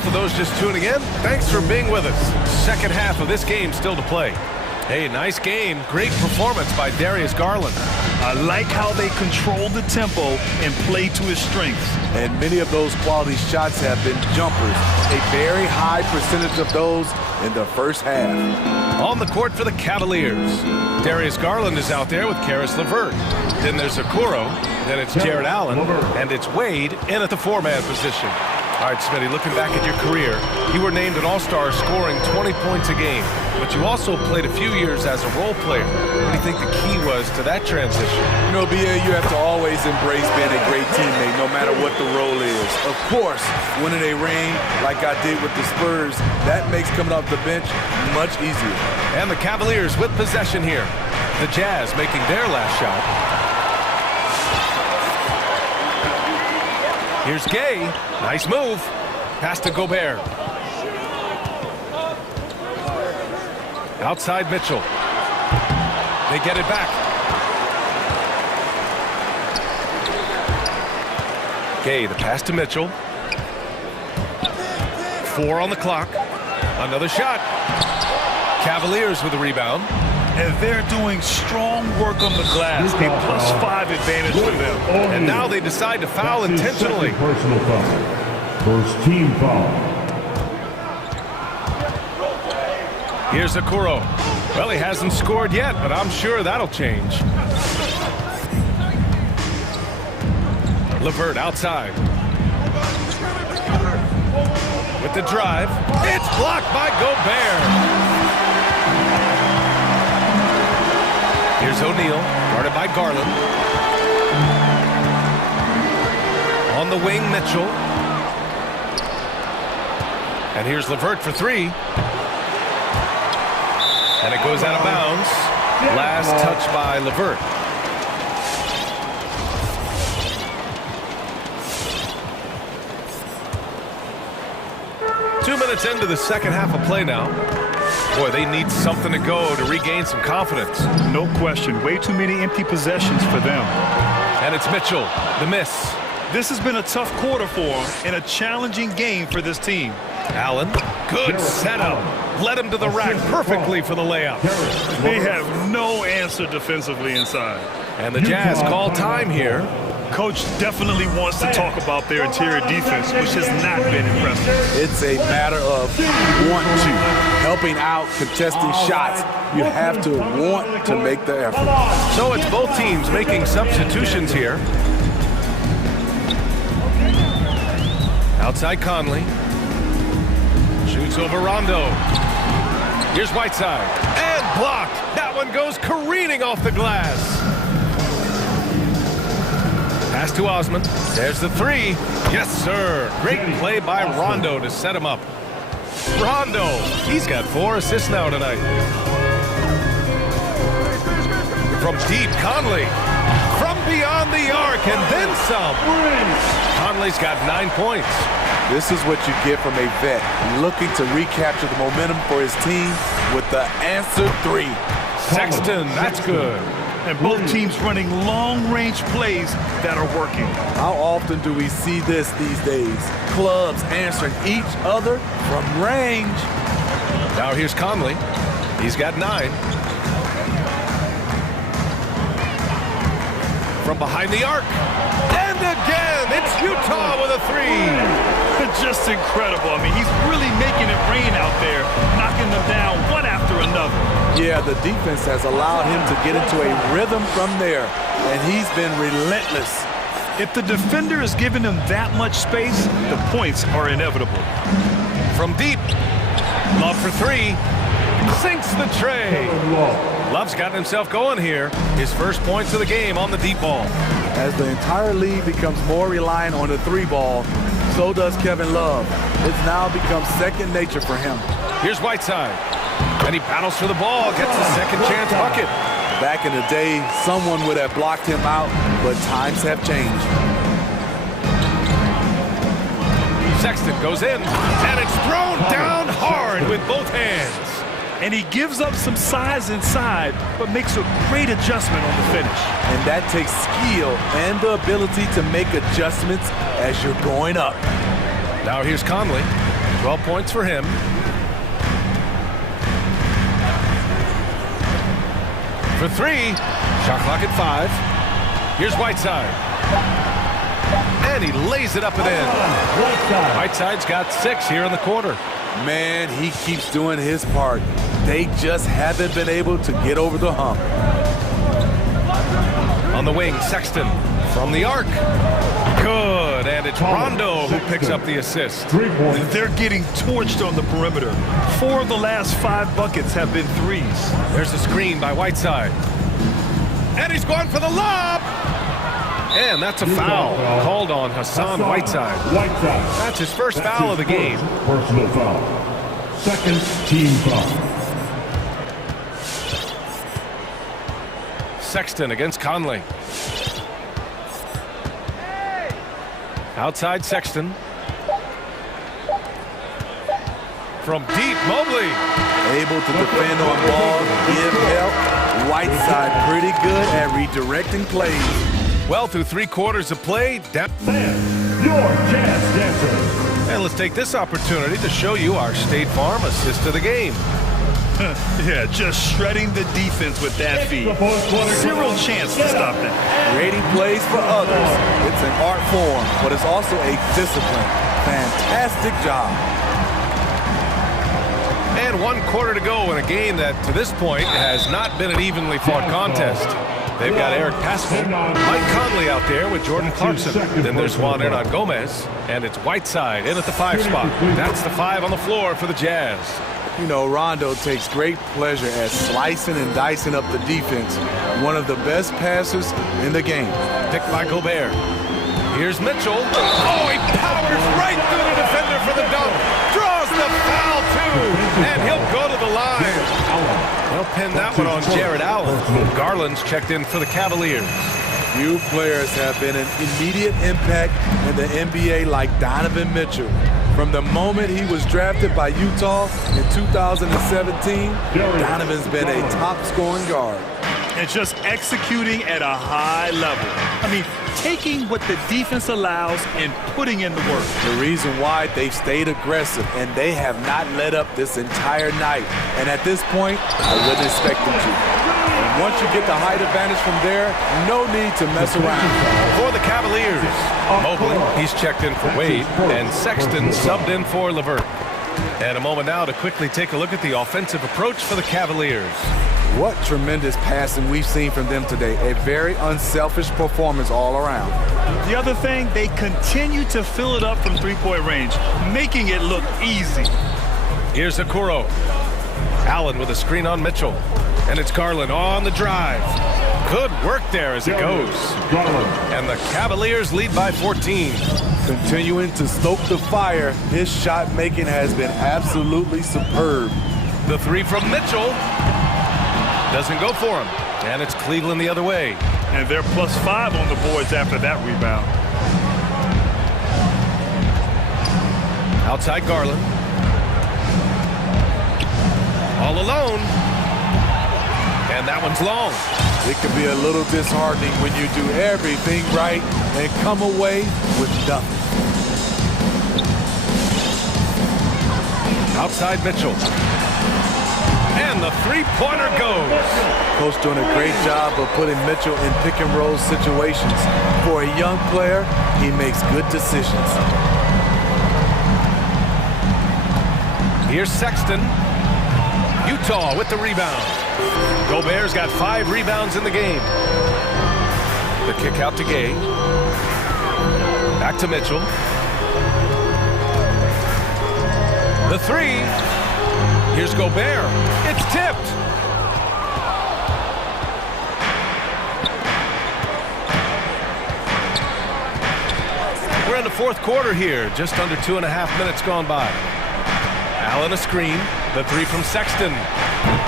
for those just tuning in, thanks for being with us. Second half of this game still to play. Hey, nice game. Great performance by Darius Garland. I like how they control the tempo and play to his strengths. And many of those quality shots have been jumpers. A very high percentage of those in the first half. On the court for the Cavaliers, Darius Garland is out there with Karis LeVert. Then there's Okoro, then it's Jared Allen, and it's Wade in at the 4-man position. All right, Smitty, looking back at your career, you were named an All-Star scoring 20 points a game, but you also played a few years as a role player. What do you think the key was to that transition? You know, BA, you have to always embrace being a great teammate, no matter what the role is. Of course, winning a ring like I did with the Spurs, that makes coming off the bench much easier. And the Cavaliers with possession here. The Jazz making their last shot. Here's Gay. Nice move. Pass to Gobert. Outside Mitchell. They get it back. Gay, the pass to Mitchell. 4 on the clock. Another shot. Cavaliers with the rebound. And they're doing strong work on the glass. A +5 advantage for them. And now they decide to foul intentionally. Personal foul. First team foul. Here's Okoro. Well, he hasn't scored yet, but I'm sure that'll change. LeVert outside. With the drive. It's blocked by Gobert. Here's O'Neal, guarded by Garland. On the wing, Mitchell. And here's LeVert for 3. And it goes out of bounds. Last touch by LeVert. Two minutes into the second half of play now. Boy, they need something to go to regain some confidence. No question. Way too many empty possessions for them. And it's Mitchell, the miss. This has been a tough quarter for him and a challenging game for this team. Allen Good setup. Led him to the rack perfectly for the layup. They have no answer defensively inside. And the Jazz call time here. Coach definitely wants to talk about their interior defense, which has not been impressive. It's a matter of want to. Helping out, contesting shots. You have to want to make the effort. So it's both teams making substitutions here. Outside Conley. Shoots over Rondo. Here's Whiteside. And blocked. That one goes careening off the glass. Pass to Osman. There's the three. Yes, sir. Great play by Rondo to set him up. Rondo. He's got 4 assists now tonight. From deep, Conley. From beyond the arc, and then some. Conley's got 9 points. This is what you get from a vet looking to recapture the momentum for his team with the answer 3. Sexton, that's good. And both teams running long-range plays that are working. How often do we see this these days? Clubs answering each other from range. Now here's Conley. He's got 9. From behind the arc. And again, it's Utah with a 3. Just incredible. I mean, he's really making it rain out there, knocking them down one after another. Yeah, the defense has allowed him to get into a rhythm from there, and he's been relentless. If the defender is giving him that much space, the points are inevitable. From deep. Love for 3. Sinks the tray. Love's gotten himself going here. His first points of the game on the deep ball. As the entire league becomes more reliant on the 3-ball, so does Kevin Love. It's now become second nature for him. Here's Whiteside. And he battles for the ball, gets a second chance bucket. Back in the day, someone would have blocked him out, but times have changed. Sexton goes in, and it's thrown down hard with both hands. And he gives up some size inside, but makes a great adjustment on the finish. And that takes skill and the ability to make adjustments as you're going up. Now here's Conley. 12 points for him. For 3. Shot clock at 5. Here's Whiteside. And he lays it up and in. Whiteside's got 6 here in the quarter. Man, he keeps doing his part. They just haven't been able to get over the hump. On the wing, Sexton from the arc. Good, and it's Rondo who picks up the assist. They're getting torched on the perimeter. 4 of the last 5 buckets have been 3s. There's a screen by Whiteside. And he's going for the lob! And that's a foul called on Hassan Whiteside. That's his first foul of the game. Personal foul. Second team foul. Sexton against Conley. Outside Sexton. From deep, Mobley. Able to defend on ball, give help. Whiteside pretty good at redirecting plays. Well, through 3 quarters of play, your Jazz Dancers. And let's take this opportunity to show you our State Farm assist of the game. Yeah, just shredding the defense with that feed. Zero chance to stop that. Creating plays for others. It's an art form, but it's also a discipline. Fantastic job. And 1 quarter to go in a game that, to this point, has not been an evenly fought contest. They've got Eric Pascal, Mike Conley out there with Jordan Clarkson. Then there's Juan Hernan Gomez, and it's Whiteside in at the 5 spot. That's the 5 on the floor for the Jazz. You know, Rondo takes great pleasure at slicing and dicing up the defense. One of the best passers in the game. Picked by Gobert. Here's Mitchell. Oh, he powers right through the defender for the dunk. Draws the foul, too. And he'll go to the line. They'll pin that one on Jared Allen. Garland's checked in for the Cavaliers. Few players have been an immediate impact in the NBA like Donovan Mitchell. From the moment he was drafted by Utah in 2017, Donovan's been a top-scoring guard. and just executing at a high level. I mean, taking what the defense allows and putting in the work. The reason why they've stayed aggressive and they have not let up this entire night. And at this point, I wouldn't expect them to. And once you get the height advantage from there, no need to mess around. For the Cavaliers, Mobley, he's checked in for Wade, and Sexton subbed in for LeVert. And a moment now to quickly take a look at the offensive approach for the Cavaliers. What tremendous passing we've seen from them today. A very unselfish performance all around. The other thing, they continue to fill it up from three-point range, making it look easy. Here's Okoro. Allen with a screen on Mitchell. And it's Garland on the drive. Good work there as it goes. And the Cavaliers lead by 14. Continuing to stoke the fire, his shot making has been absolutely superb. The three from Mitchell doesn't go for him. And it's Cleveland the other way. And they're +5 on the boards after that rebound. Outside Garland. All alone. And that one's long. It can be a little disheartening when you do everything right and come away with nothing. Outside Mitchell. And the three-pointer goes. Coach doing a great job of putting Mitchell in pick-and-roll situations. For a young player, he makes good decisions. Here's Sexton. Utah with the rebound. Gobert's got 5 rebounds in the game. The kick out to Gay. Back to Mitchell. The three. Here's Gobert. It's tipped. We're in the fourth quarter here. Just under 2.5 minutes gone by. Allen a screen. The three from Sexton.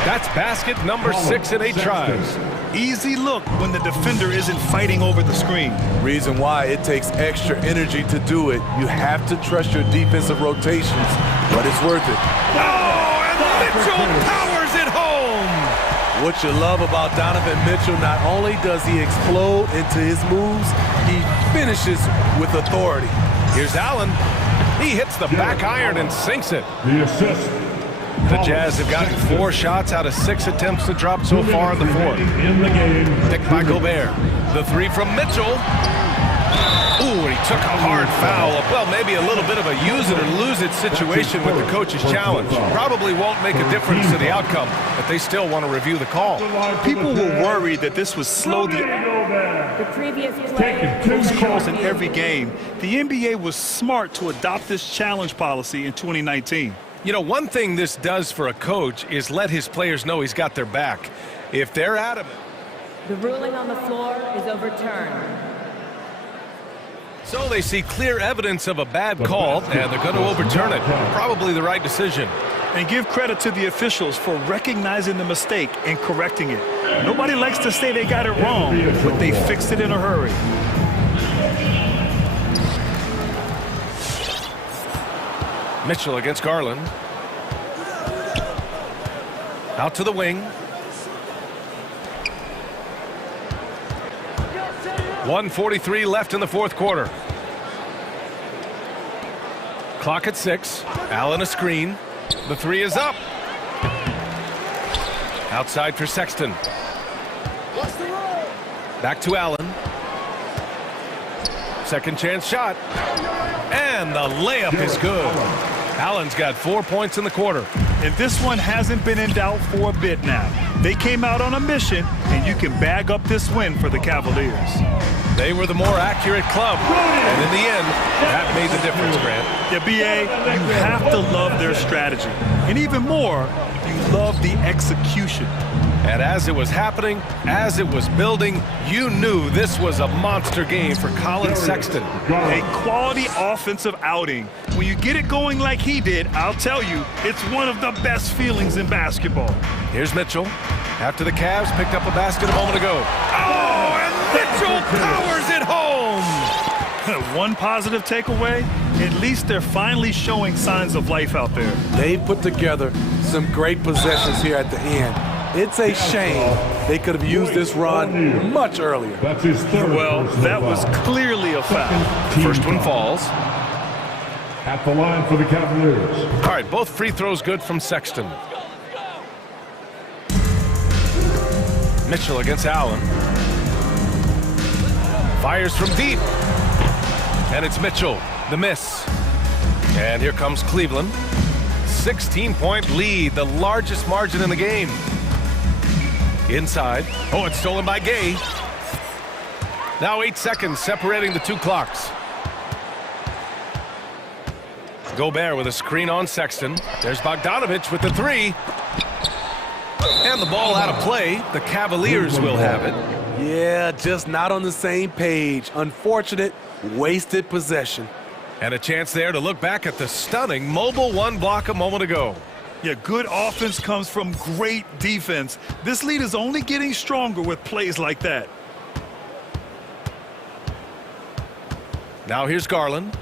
That's basket number 6 in 8 tries. Easy look when the defender isn't fighting over the screen. Reason why it takes extra energy to do it. You have to trust your defensive rotations, but it's worth it. Oh, and Mitchell powers it home. What you love about Donovan Mitchell, not only does he explode into his moves, he finishes with authority. Here's Allen. He hits the back iron and sinks it. The assist. The Jazz have gotten 4 shots out of 6 attempts to drop so far in the fourth. Picked by Gobert. The three from Mitchell. Ooh, and he took a hard foul. Well, maybe a little bit of a use it or lose it situation with the coach's challenge. Probably won't make a difference to the outcome, but they still want to review the call. People were worried that this would slow the previous play. close calls in every game. The NBA was smart to adopt this challenge policy in 2019. You know, one thing this does for a coach is let his players know he's got their back. If they're adamant. The ruling on the floor is overturned. So they see clear evidence of a bad call, and they're going to overturn it. Probably the right decision. And give credit to the officials for recognizing the mistake and correcting it. Nobody likes to say they got it wrong, but they fixed it in a hurry. Mitchell against Garland. Out to the wing. 1:43 left in the fourth quarter. Clock at 6. Allen a screen. The three is up. Outside for Sexton. Back to Allen. Second chance shot. And the layup is good. Allen's got 4 points in the quarter. And this one hasn't been in doubt for a bit now. They came out on a mission, and you can bag up this win for the Cavaliers. They were the more accurate club. And in the end, that made the difference, Grant. Yeah, B.A., you have to love their strategy. And even more, you love the execution. And as it was happening, as it was building, you knew this was a monster game for Colin Sexton. A quality offensive outing. When you get it going like he did, I'll tell you, it's one of the best feelings in basketball. Here's Mitchell. After the Cavs picked up a basket a moment ago. Oh, and Mitchell powers it home! One positive takeaway, at least they're finally showing signs of life out there. They put together some great possessions here at the end. It's a shame they could have used this run much earlier. That's his third. Well, that was clearly a foul. The first one falls. At the line for the Cavaliers. All right, both free throws good from Sexton. Mitchell against Allen. Fires from deep. And it's Mitchell, the miss. And here comes Cleveland. 16-point lead, the largest margin in the game. Inside. Oh, it's stolen by Gay. Now 8 seconds separating the two clocks. Gobert with a screen on Sexton. There's Bogdanovich with the three. And the ball out of play. The Cavaliers will have it. Yeah, just not on the same page. Unfortunate, wasted possession. And a chance there to look back at the stunning mobile one block a moment ago. Yeah, good offense comes from great defense. This lead is only getting stronger with plays like that. Now here's Garland.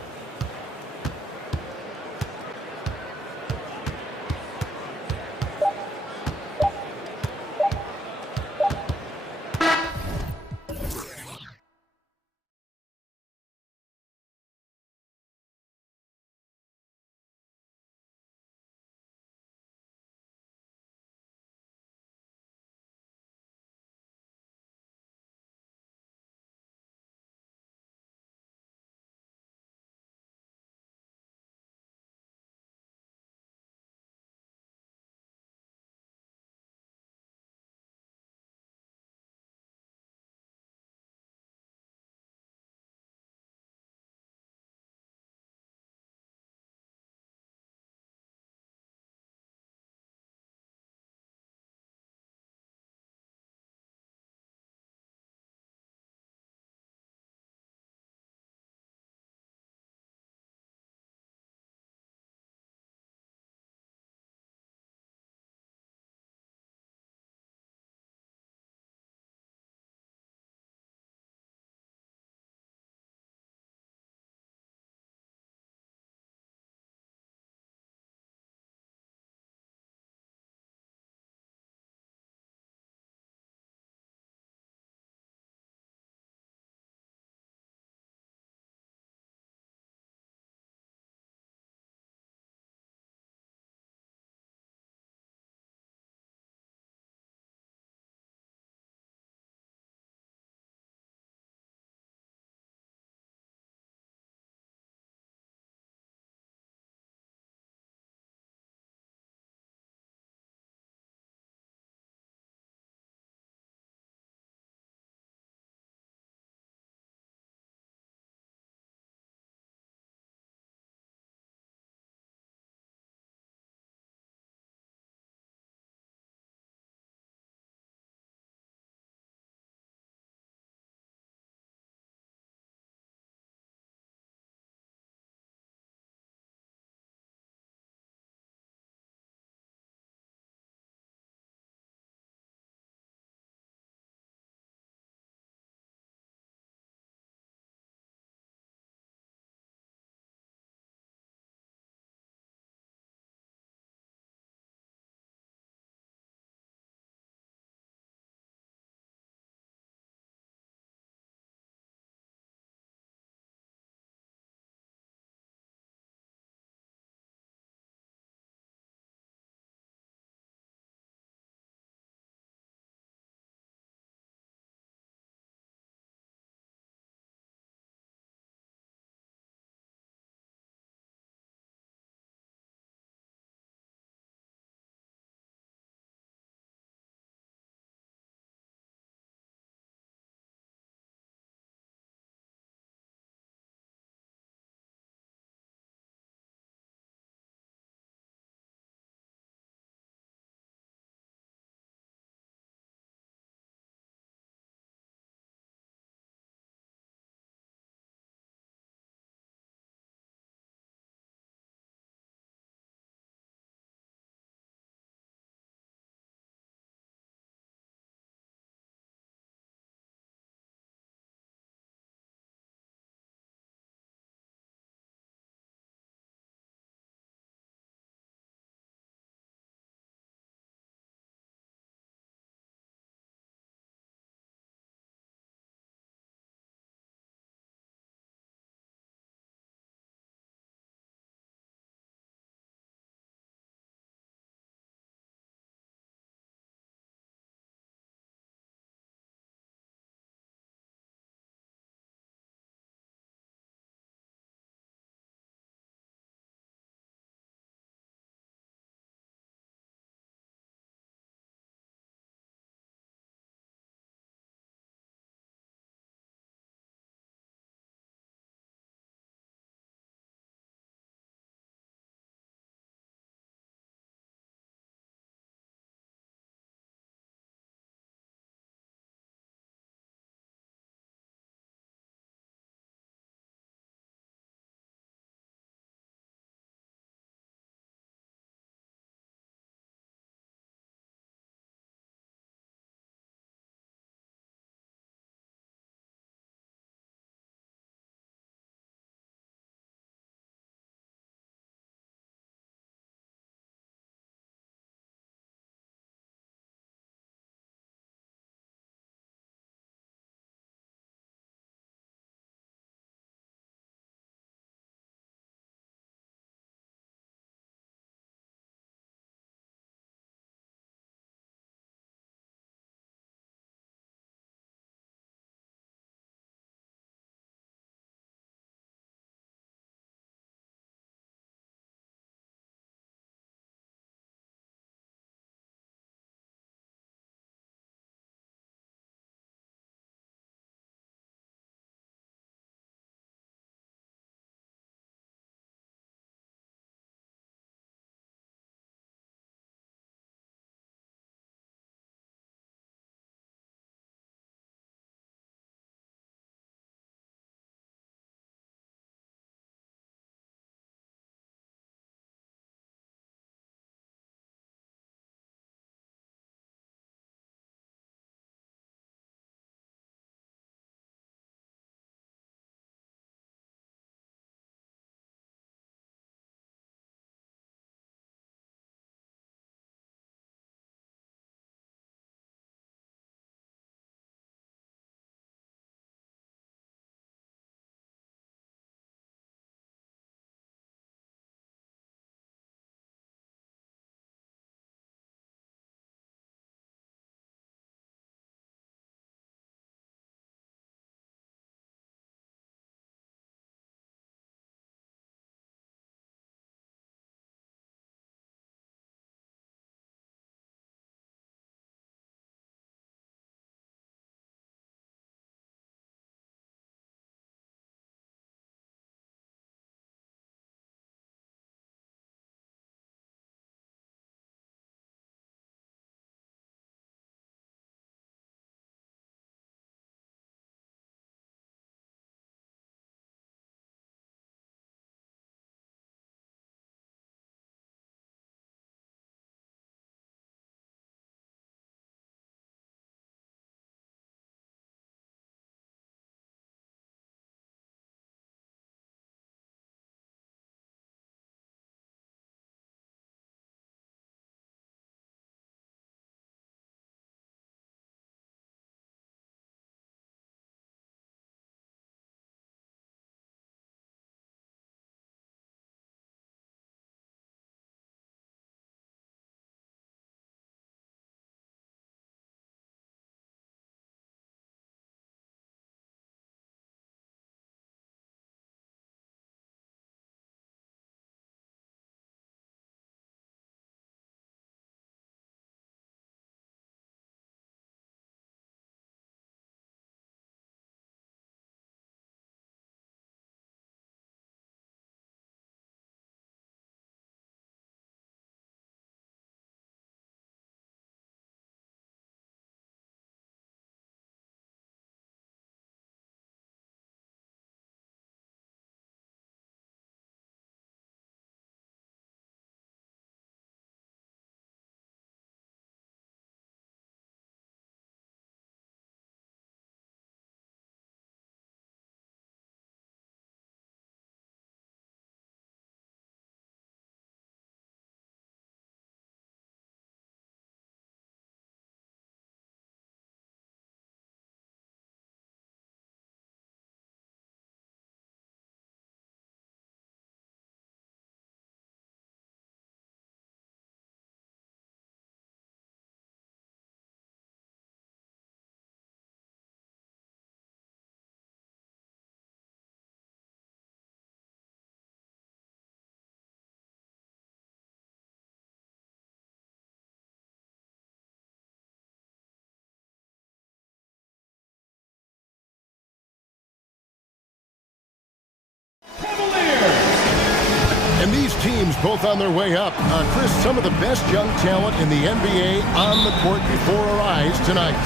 teams both on their way up. Chris, some of the best young talent in the NBA on the court before our eyes tonight.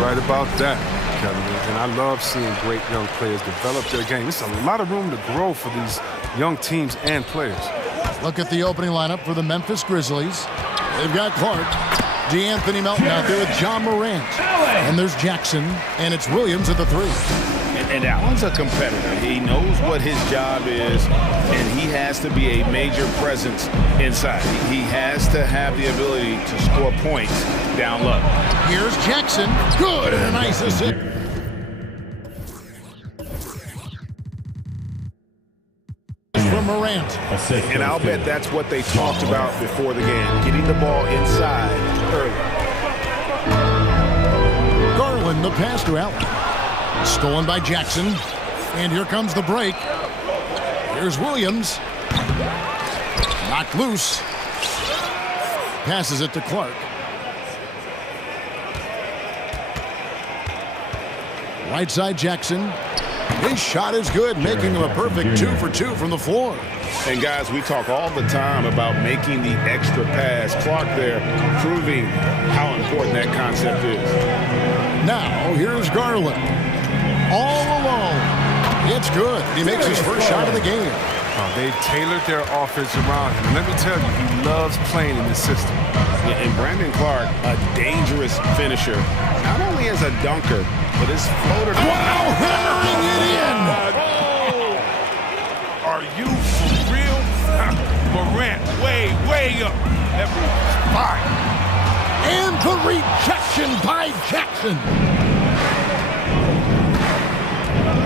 Right about that, Kevin. And I love seeing great young players develop their game. There's a lot of room to grow for these young teams and players. Look at the opening lineup for the Memphis Grizzlies. They've got Clark, DeAnthony Melton out there with John Morant. And there's Jackson, and it's Williams at the 3. And Allen's a competitor. He knows what his job is, and he has to be a major presence inside. He has to have the ability to score points down low. Here's Jackson. Good, and a nice assist. From Morant. And I'll bet that's what they talked about before the game, getting the ball inside early. Garland, the pass to Allen. Stolen by Jackson. And here comes the break. Here's Williams. Knocked loose. Passes it to Clark. Right side Jackson. His shot is good, making him a perfect 2 for 2 from the floor. And guys, we talk all the time about making the extra pass. Clark there proving how important that concept is. Now, here's Garland. All alone. It's good. He makes his first shot of the game. They've tailored their offense around him. And let me tell you, he loves playing in this system. Yeah, and Brandon Clark, a dangerous finisher, not only as a dunker, but his floater. Wow, hammering it in! Oh! Are you for real? Morant, way up. That was fine. And the rejection by Jackson.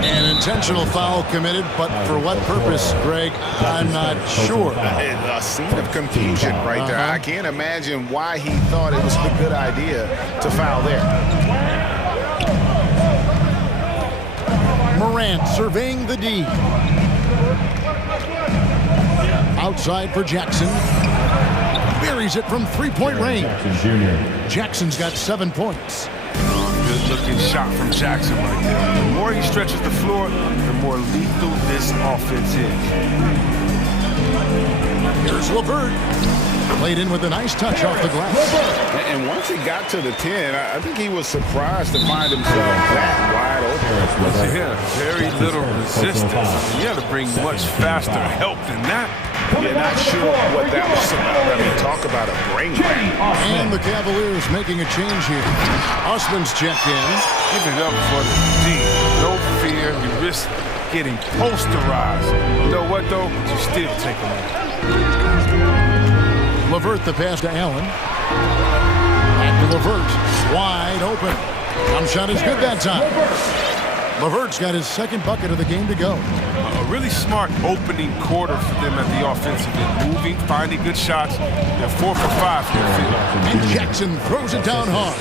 An intentional foul committed, but for what purpose, Greg? I'm not sure. A scene of confusion right there. I can't imagine why he thought it was a good idea to foul there. Morant surveying the D. Outside for Jackson. Buries it from three-point range. Jackson's got 7 points. Good-looking shot from Jackson right there. The more he stretches the floor, the more lethal this offense is. Here's LeVert. Played in with a nice touch off the glass. And once he got to the 10, I think he was surprised to find himself that wide open. Yeah, very little resistance. You had to bring much faster help than that. You're not sure what that was about. I mean, talk about a brain. And the Cavaliers making a change here. Osman's checked in. Give it up for the D. No fear. You risk getting posterized. You know what, though? You still take them out. LeVert the pass to Allen. Back to LeVert. Wide open. Jump shot is good that time. LeVert's got his second bucket of the game to go. A really smart opening quarter for them at the offensive end. Moving, finding good shots. They're 4 for 5 from the field. And Jackson throws it down hard.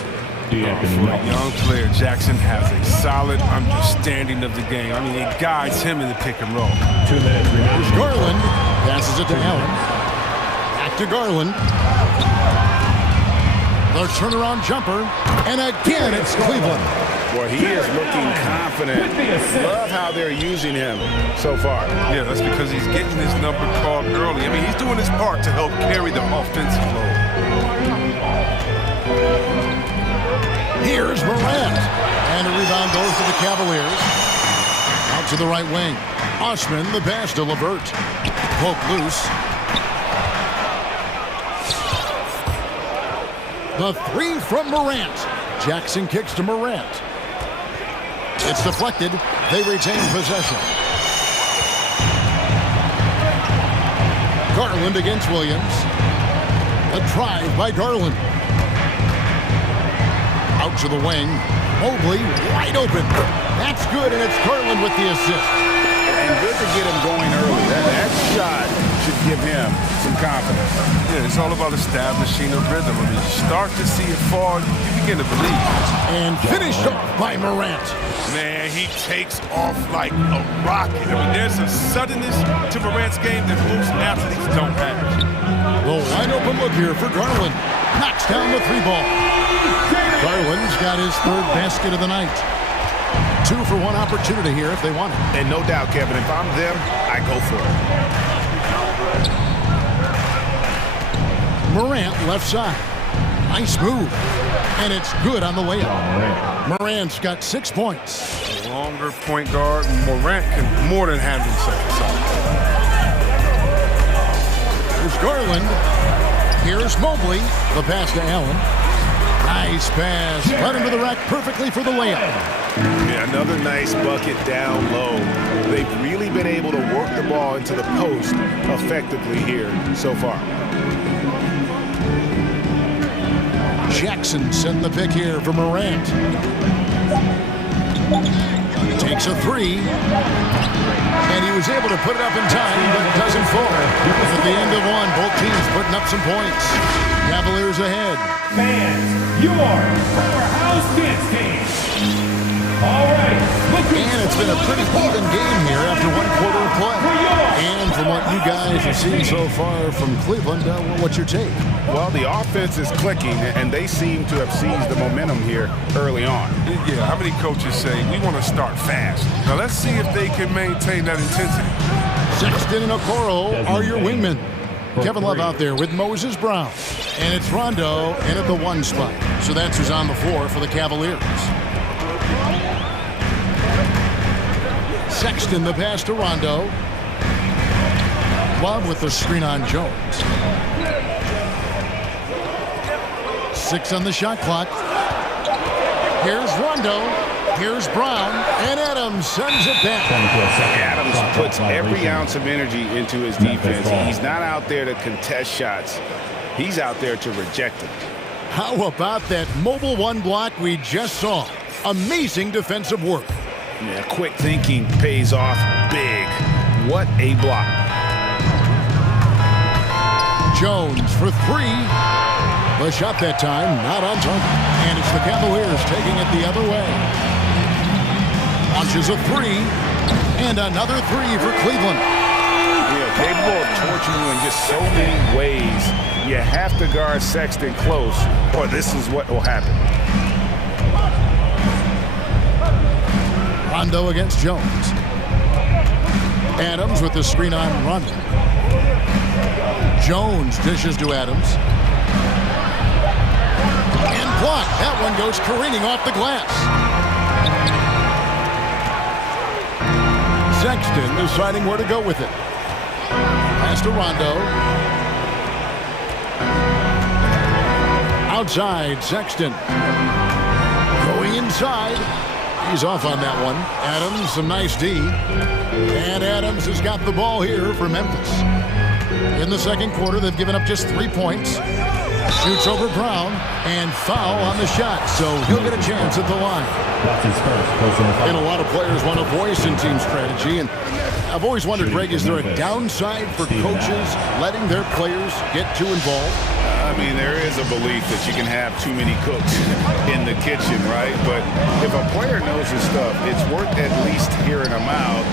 For a young player, Jackson has a solid understanding of the game. I mean, it guides him in the pick and roll. Here's Garland. Passes it to Allen. Back to Garland. The turnaround jumper. And again, it's Cleveland. Well, he is looking confident. Love how they're using him so far. Yeah, that's because he's getting his number called early. I mean, he's doing his part to help carry the offensive load. Here's Morant. And a rebound goes to the Cavaliers. Out to the right wing. Osman, the pass to LeVert. Poke loose. The three from Morant. Jackson kicks to Morant. It's deflected. They retain possession. Garland against Williams. A drive by Garland. Out to the wing. Mobley wide open. That's good, and it's Garland with the assist. And good to get him going early. That shot should give him some confidence. Yeah, it's all about establishing a rhythm. I mean, you start to see it fall, you begin to believe. And finished off by Morant. Man, he takes off like a rocket. I mean, there's a suddenness to Morant's game that most athletes don't have. The wide open look here for Garland. Knocks down the 3-ball. Garland's got his third basket of the night. 2 for 1 opportunity here if they want it. And no doubt, Kevin, if I'm them, I go for it. Morant left side. Nice move. And it's good on the layup. Morant's got 6 points. Longer point guard. Morant can more than handle himself. Here's Garland. Here's Mobley. The pass to Allen. Nice pass. Right into the rack perfectly for the layup. Yeah, another nice bucket down low. They've really been able to work the ball into the post effectively here so far. Jackson sent the pick here for Morant. Takes a three. And he was able to put it up in time, but doesn't fall. At the end of one, both teams putting up some points. Cavaliers ahead. Fans, your powerhouse dance team. All right. And it's been a pretty even game here after 1 quarter of play. And from what you guys have seen so far from Cleveland, what's your take? Well, the offense is clicking, and they seem to have seized the momentum here early on. Yeah, how many coaches say we want to start fast? Now let's see if they can maintain that intensity. Sexton and Okoro are your wingmen. Kevin Love out there with Moses Brown. And it's Rondo in at the 1 spot. So that's who's on the floor for the Cavaliers. Sexton the pass to Rondo. Love with the screen on Jones. 6 on the shot clock. Here's Rondo. Here's Brown. And Adams sends it back. Adams puts every ounce of energy into his defense. He's not out there to contest shots. He's out there to reject them. How about that mobile 1 block we just saw? Amazing defensive work. Yeah, quick thinking pays off big. What a block. Jones for 3. The shot that time, not on target. And it's the Cavaliers taking it the other way. Launches a 3. And another 3 for Cleveland. Yeah, capable of torching you in just so many ways. You have to guard Sexton close, or this is what will happen. Rondo against Jones. Adams with the screen on Rondo. Jones dishes to Adams. And blocked. That one goes careening off the glass. Sexton deciding where to go with it. Pass to Rondo. Outside, Sexton. Going inside. He's off on that one. Adams, some nice D. And Adams has got the ball here for Memphis. In the second quarter, they've given up just 3 points. Shoots over Brown, and foul on the shot, so he'll get a chance at the line. That's his first personal foul. And a lot of players want a voice in team strategy, and I've always wondered, Greg, is there a downside for coaches letting their players get too involved? I mean, there is a belief that you can have too many cooks in the kitchen, right? But if a player knows his stuff, it's worth at least hearing them out,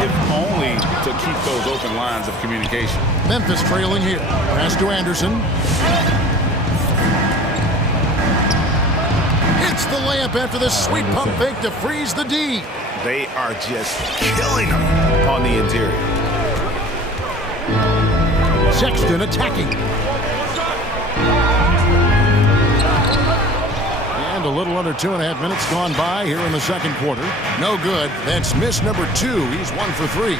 if only to keep those open lines of communication. Memphis trailing here. Pass to Anderson. Hits the layup after the sweet pump fake to freeze the D. They are just killing them on the interior. Sexton attacking. And a little under 2.5 minutes gone by here in the second quarter. No good. That's miss number 2. He's 1 for 3.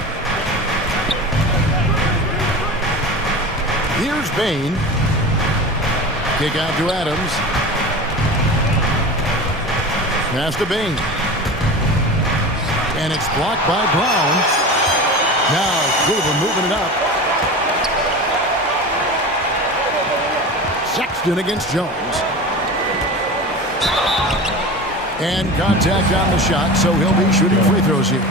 Here's Bain. Kick out to Adams. Pass to Bain. And it's blocked by Brown. Now Cleveland moving it up. Sexton against Jones. And contact on the shot, so he'll be shooting free throws here.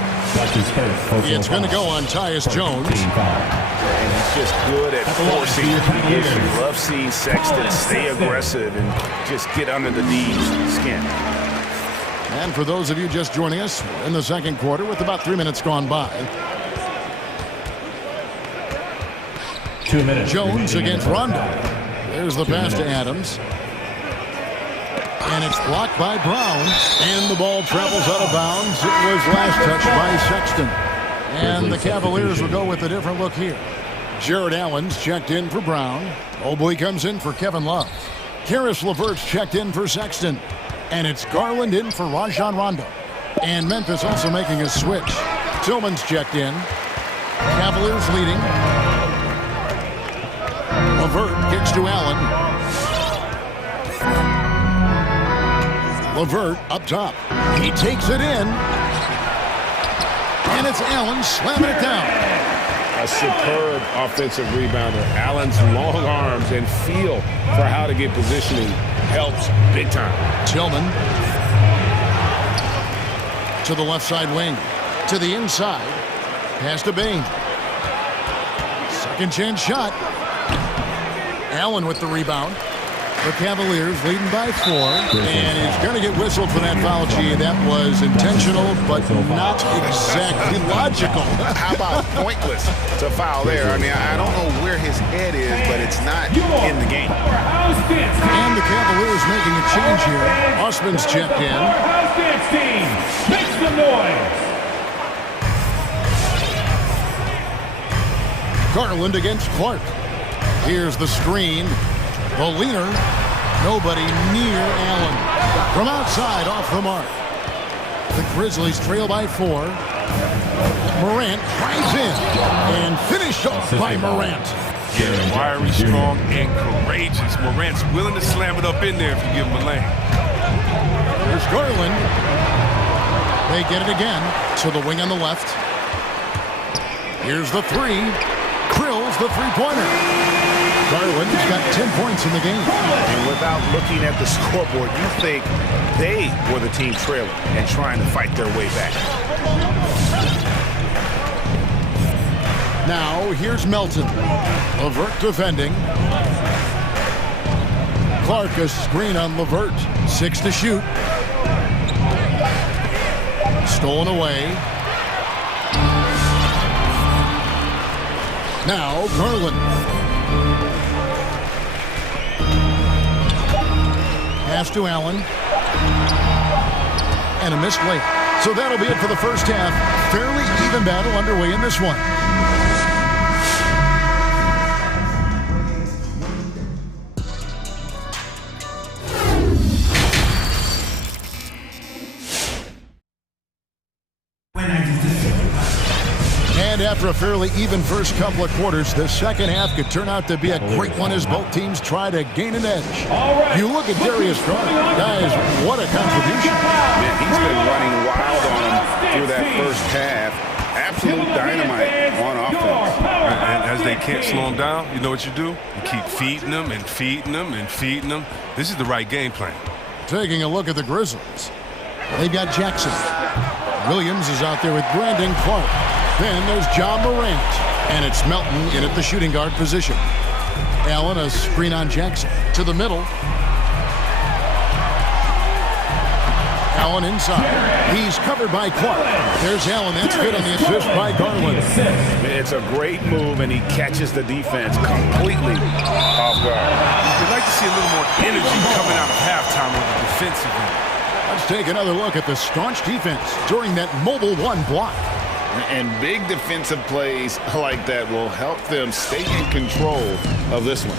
It's going to go on Tyus Jones. And he's just good at forcing the issue. Love seeing Sexton stay aggressive and just get under the D's skin. And for those of you just joining us, in the second quarter with about 3 minutes gone by. 2 minutes. Jones against Rondo. There's the pass to Adams. And it's blocked by Brown. And the ball travels out of bounds. It was last touched by Sexton. And the Cavaliers will go with a different look here. Jared Allen's checked in for Brown. Mobley comes in for Kevin Love. Karis LeVert's checked in for Sexton. And it's Garland in for Rajon Rondo. And Memphis also making a switch. Tillman's checked in. Cavaliers leading. LeVert kicks to Allen. LeVert up top. He takes it in. And it's Allen slamming it down. A superb offensive rebounder. Allen's long arms and feel for how to get positioning helps big time. Tillman to the left side wing. To the inside. Pass to Bain. Second chance shot. Allen with the rebound. The Cavaliers leading by 4. And he's going to get whistled for that foul, G. That was intentional, but not exactly logical. How about pointless to foul there? I mean, I don't know where his head is, but it's not in the game. And the Cavaliers making a change here. Osman's checked in. House dance team, make some noise. Garland against Clark. Here's the screen. The leaner. Nobody near Allen. From outside, off the mark. The Grizzlies trail by 4. Morant drives in. And finished off by Morant. Yeah, wiry, strong, and courageous. Morant's willing to slam it up in there if you give him a lane. Here's Garland. They get it again. To the wing on the left. Here's the 3. Drills the three-pointer. Garland's got 10 points in the game. And without looking at the scoreboard, you think they were the team trailing and trying to fight their way back. Now, here's Melton. LeVert defending. Clark a screen on LeVert. 6 to shoot. Stolen away. Now, Garland. Pass to Allen. And a missed layup. So that'll be it for the first half. Fairly even battle underway in this one. And after a fairly even first couple of quarters, the second half could turn out to be a great one as both teams try to gain an edge. You look at Darius Garland. Guys, what a contribution. Man, he's been running wild on him through that first half. Absolute dynamite on offense. And as they can't slow him down, you know what you do? You keep feeding them and feeding them and feeding them. This is the right game plan. Taking a look at the Grizzlies. They've got Jackson. Williams is out there with Brandon Clark. Then there's John Morant. And it's Melton in at the shooting guard position. Allen, a screen on Jackson. To the middle. Allen inside. He's covered by Clark. There's Allen. That's good on the assist by Garland. It's a great move, and he catches the defense completely off guard. You'd like to see a little more energy coming out of halftime on the defensive end. Let's take another look at the staunch defense during that mobile 1 block. And big defensive plays like that will help them stay in control of this one.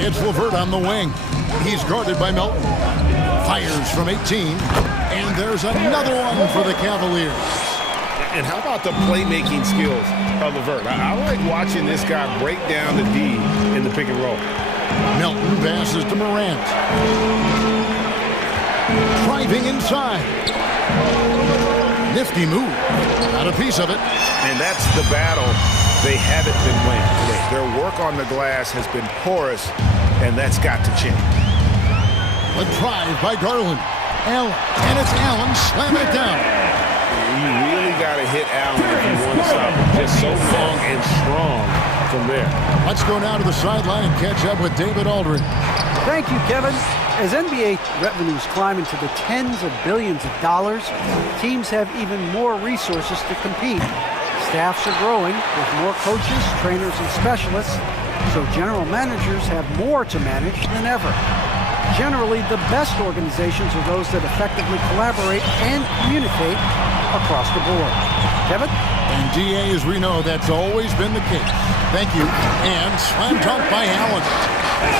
It's LeVert on the wing. He's guarded by Melton. Fires from 18. And there's another one for the Cavaliers. And how about the playmaking skills of LeVert? I like watching this guy break down the D in the pick and roll. Melton passes to Morant. Driving inside. Nifty move. Got a piece of it. And that's the battle they haven't been winning today. Their work on the glass has been porous, and that's got to change. A drive by Garland. Allen. And it's Allen slamming it down. You really got to hit Allen if you want to stop him. Just so long and strong from there. Let's go now to the sideline and catch up with David Aldridge. Thank you, Kevin. As NBA revenues climb into the tens of billions of dollars, teams have even more resources to compete. Staffs are growing with more coaches, trainers, and specialists, so general managers have more to manage than ever. Generally, the best organizations are those that effectively collaborate and communicate across the board. Kevin? And DA, as we know, that's always been the case. Thank you. And slam dunk by Allen.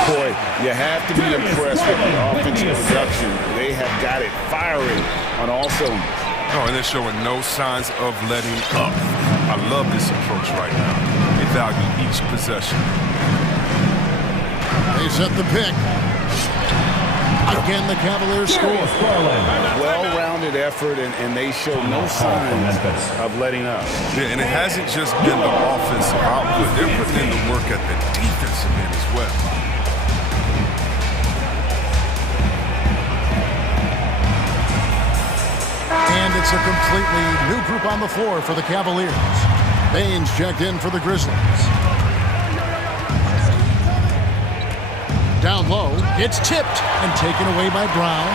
Boy, you have to be impressed with the offensive production. They have got it firing on all cylinders. Oh, and they're showing no signs of letting up. I love this approach right now. They value each possession. They set the pick. Again, the Cavaliers score. Well-rounded effort, and they show no signs of letting up. Yeah, and it hasn't just been the offensive output. They're putting in the work at the defensive end as well. And it's a completely new group on the floor for the Cavaliers. Baines checked in for the Grizzlies. Down low, it's tipped and taken away by Brown.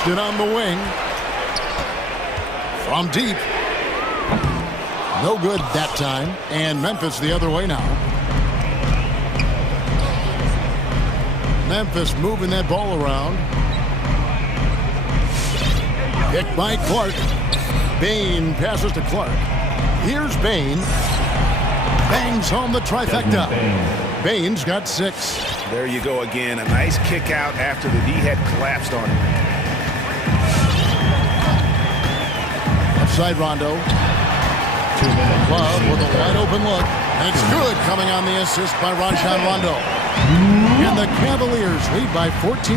Stood on the wing. From deep. No good that time. And Memphis the other way now. Memphis moving that ball around. Picked by Clark. Bain passes to Clark. Here's Bain. Bangs home the trifecta. Bain's got 6. There you go again. A nice kick out after the D had collapsed on him. Upside Rondo. Love with a wide open look. And it's good coming on the assist by Rajon Rondo. And the Cavaliers lead by 14.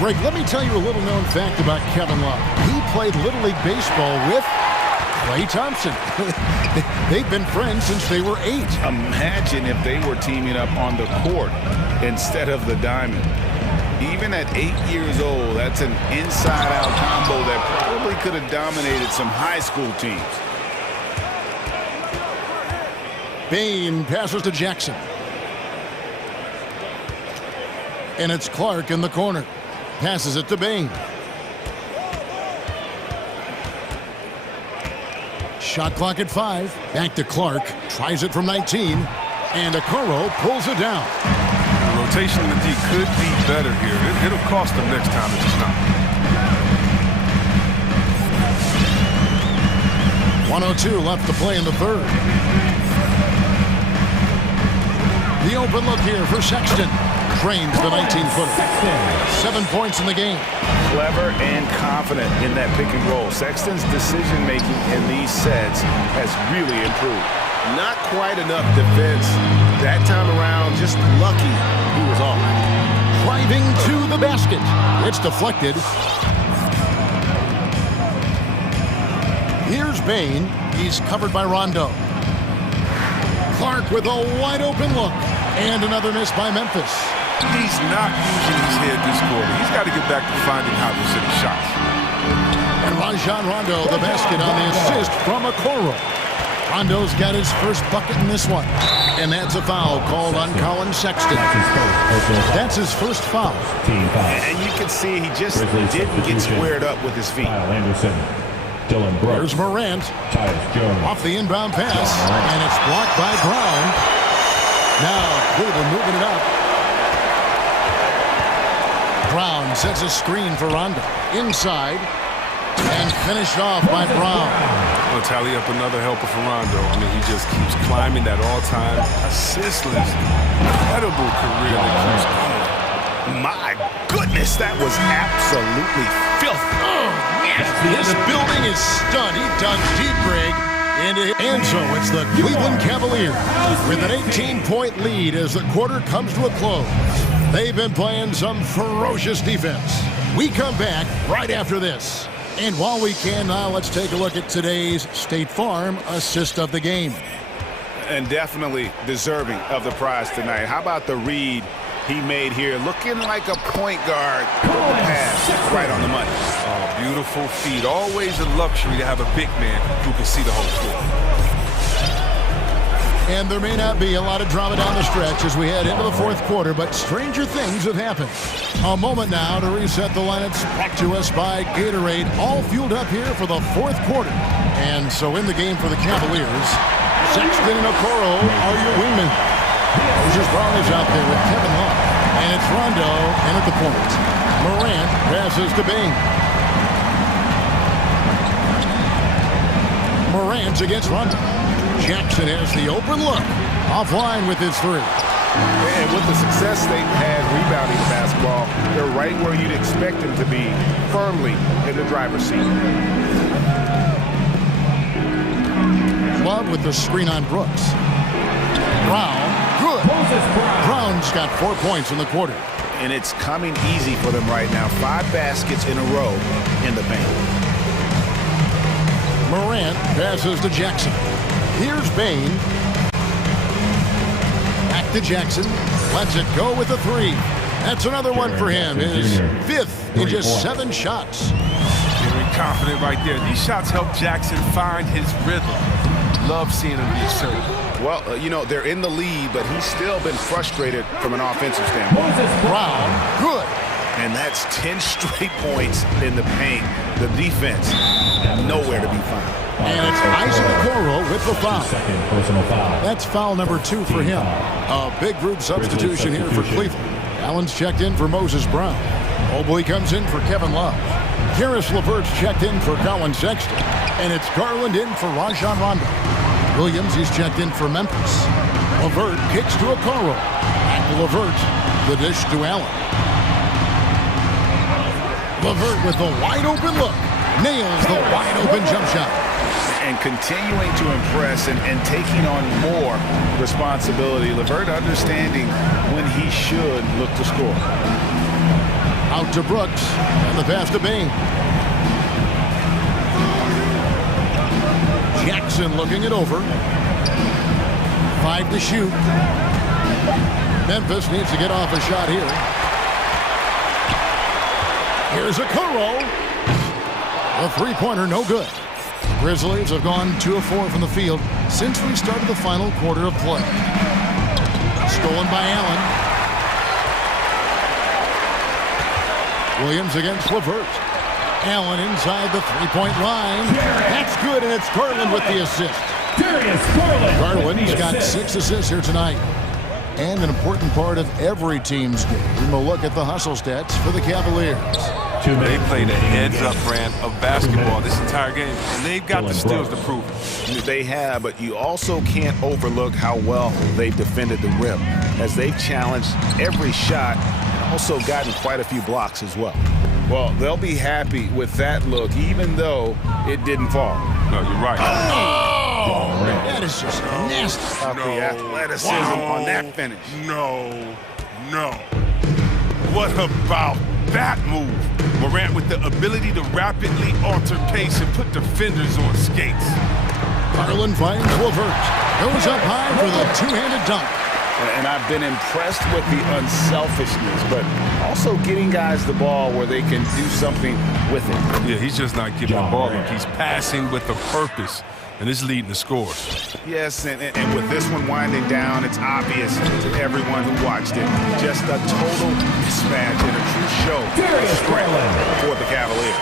Greg, let me tell you a little known fact about Kevin Love. He played Little League Baseball with Klay Thompson. They've been friends since they were 8. Imagine if they were teaming up on the court instead of the diamond. Even at 8 years old, that's an inside-out combo that probably could have dominated some high school teams. Bain passes to Jackson. And it's Clark in the corner. Passes it to Bain. Shot clock at 5. Back to Clark. Tries it from 19. And Okoro pulls it down. The rotation in the D could be better here. It'll cost them next time. It's just not. 1:02 left to play in the third. The open look here for Sexton. Trains the 19-footer. 7 points in the game. Clever and confident in that pick and roll. Sexton's decision-making in these sets has really improved. Not quite enough defense that time around. Just lucky he was off. Driving to the basket. It's deflected. Here's Bain. He's covered by Rondo. Clark with a wide-open look. And another miss by Memphis. He's not using his head this quarter. He's got to get back to finding how to hit shots. And Rajon Rondo, the basket on the assist from Okoro. Rondo's got his first bucket in this one. And that's a foul called on Colin Sexton. That's his first foul. And you can see he just didn't get squared up with his feet. There's Morant. Off the inbound pass. And it's blocked by Brown. Now Cleveland moving it up. Brown sets a screen for Rondo. Inside. And finished off by Brown. We'll tally up another helper for Rondo. I mean, he just keeps climbing that all-time assist list. Incredible career that keeps going. My goodness, that was absolutely filthy. Oh, yes. This building is stunned. He dug deep, Greg. And so it's the Cleveland Cavaliers with an 18-point lead as the quarter comes to a close. They've been playing some ferocious defense. We come back right after this. And while we can now, let's take a look at today's State Farm assist of the game. And definitely deserving of the prize tonight. How about the read he made here? Looking like a point guard with the pass right on the money. Oh, beautiful feed. Always a luxury to have a big man who can see the whole floor. And there may not be a lot of drama down the stretch as we head into the fourth quarter, but stranger things have happened. A moment now to reset the lineups brought to us by Gatorade, all fueled up here for the fourth quarter. And so in the game for the Cavaliers, Sexton and Okoro are your wingmen. Moses Brown is out there with Kevin Love. And it's Rondo in at the point. Morant passes to Bain. Morant against Rondo. Jackson has the open look. Offline with his three. And with the success they've had rebounding the basketball, they're right where you'd expect them to be, firmly in the driver's seat. Love with the screen on Brooks. Brown, good. Brown's got 4 points in the quarter. And it's coming easy for them right now. 5 baskets in a row in the paint. Morant passes to Jackson. Here's Bain. Back to Jackson. Lets it go with a three. That's another one for him. His 5th in just 7 shots. Very confident right there. These shots help Jackson find his rhythm. Love seeing him be assertive. Well, you know, they're in the lead, but he's still been frustrated from an offensive standpoint. Brown, good. And that's 10 straight points in the paint. The defense, nowhere to be found. And it's Isaac Okoro with the foul. Second personal foul. That's foul number 2 for him. A big group substitution here for Cleveland. Allen's checked in for Moses Brown. Mobley comes in for Kevin Love. Karis LeVert's checked in for Colin Sexton. And it's Garland in for Rajon Rondo. Williams, he's checked in for Memphis. LeVert kicks to Okoro. Back to LeVert. The dish to Allen. LeVert with the wide open look. Nails the wide open jump shot. And continuing to impress and taking on more responsibility. LeVert understanding when he should look to score. Out to Brooks. And the pass to Bain. Jackson looking it over. 5 to shoot. Memphis needs to get off a shot here. Here's Okoro. A three-pointer, no good. Grizzlies have gone 2 of 4 from the field since we started the final quarter of play. Stolen by Allen. Williams against LeVert. Allen inside the three-point line. That's good, and it's Garland with the assist. Garland's got 6 assists here tonight. And an important part of every team's game. We'll look at the hustle stats for the Cavaliers. They played a heads-up brand of basketball this entire game, and they've got the skills to prove it. They have, but you also can't overlook how well they've defended the rim, as they've challenged every shot and also gotten quite a few blocks as well. Well, they'll be happy with that look, even though it didn't fall. No, you're right. Oh, that is just nasty. The athleticism on that finish. No. What about that move? Morant with the ability to rapidly alter pace and put defenders on skates. Garland finds LeVert. Goes up high for the two-handed dunk. And I've been impressed with the unselfishness, but also getting guys the ball where they can do something with it. Yeah, he's just not giving the ball up. He's passing with a purpose, and it's leading to scores. Yes, and with this one winding down, it's obvious to everyone who watched it. Just a total mismatch and a true show of strength for the Cavaliers.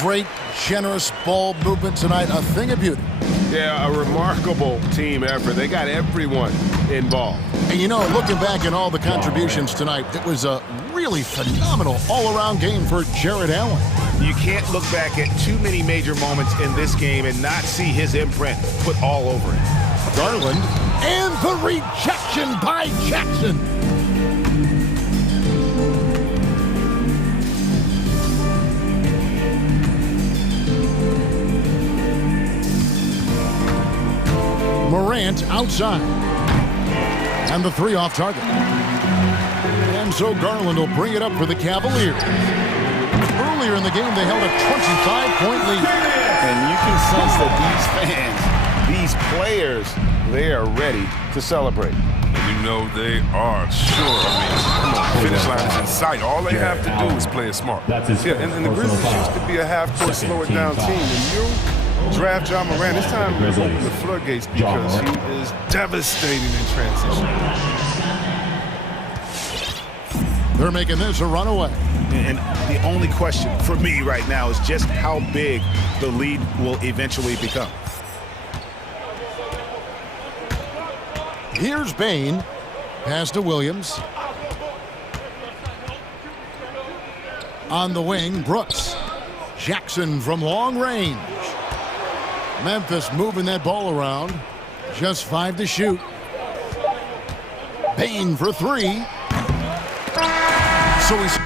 Great, generous ball movement tonight. A thing of beauty. Yeah, a remarkable team effort. They got everyone involved. And you know, looking back at all the contributions tonight, it was a really phenomenal all-around game for Jared Allen. You can't look back at too many major moments in this game and not see his imprint put all over it. Garland, and the rejection by Jackson. Morant outside. And the three off target. And so Garland will bring it up for the Cavaliers. Earlier in the game, they held a 25-point lead. And you can sense that these fans, these players, they are ready to celebrate. And you know they are sure. Come on, finish line is in sight. All they have to do is play it smart. And the Grizzlies used to be a half-court slow-it-down team. And you draft John Morant, it's time to open the floodgates because he is devastating in transition. They're making this a runaway. And the only question for me right now is just how big the lead will eventually become. Here's Bain. Pass to Williams. On the wing, Brooks. Jackson from long range. Memphis moving that ball around. Just 5 to shoot. Payne for 3. So he's...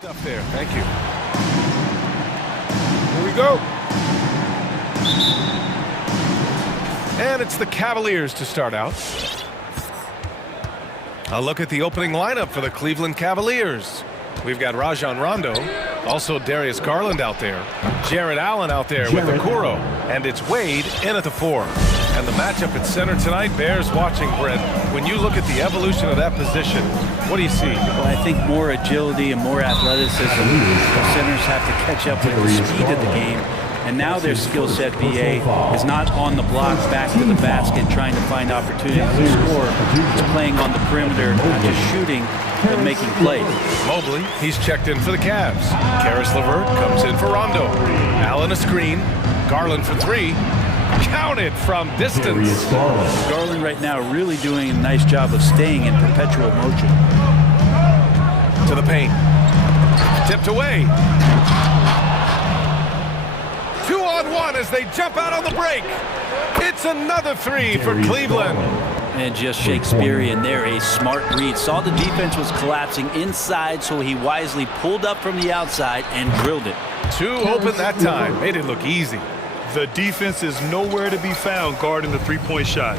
Stuff there. Thank you. Here we go. And it's the Cavaliers to start out. A look at the opening lineup for the Cleveland Cavaliers. We've got Rajon Rondo, also Darius Garland out there, Jared Allen out there with the Okoro, and it's Wade in at the 4. And the matchup at center tonight bears watching, Brent. When you look at the evolution of that position, what do you see? Well, I think more agility and more athleticism. The centers have to catch up with the speed of the game. And now their skill set, BA, is not on the block back to the basket trying to find opportunities to score. It's playing on the perimeter, not just shooting, but making plays. Mobley, he's checked in for the Cavs. Karis LeVert comes in for Rondo. Allen a screen. Garland for 3. Counted from distance. Garland right now really doing a nice job of staying in perpetual motion. To the paint. Tipped away. 2-on-1 as they jump out on the break. It's another 3 for Cleveland. And just Shakespearean there, a smart read. Saw the defense was collapsing inside, so he wisely pulled up from the outside and drilled it. 2 open that time. Made it look easy. The defense is nowhere to be found guarding the three-point shot.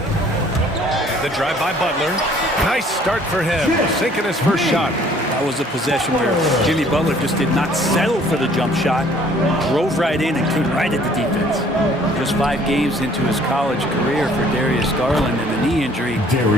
The drive by Butler. Nice start for him. Sinking his first shot. That was a possession where Jimmy Butler just did not settle for the jump shot. Drove right in and came right at the defense. Just 5 games into his college career for Darius Garland, and the knee injury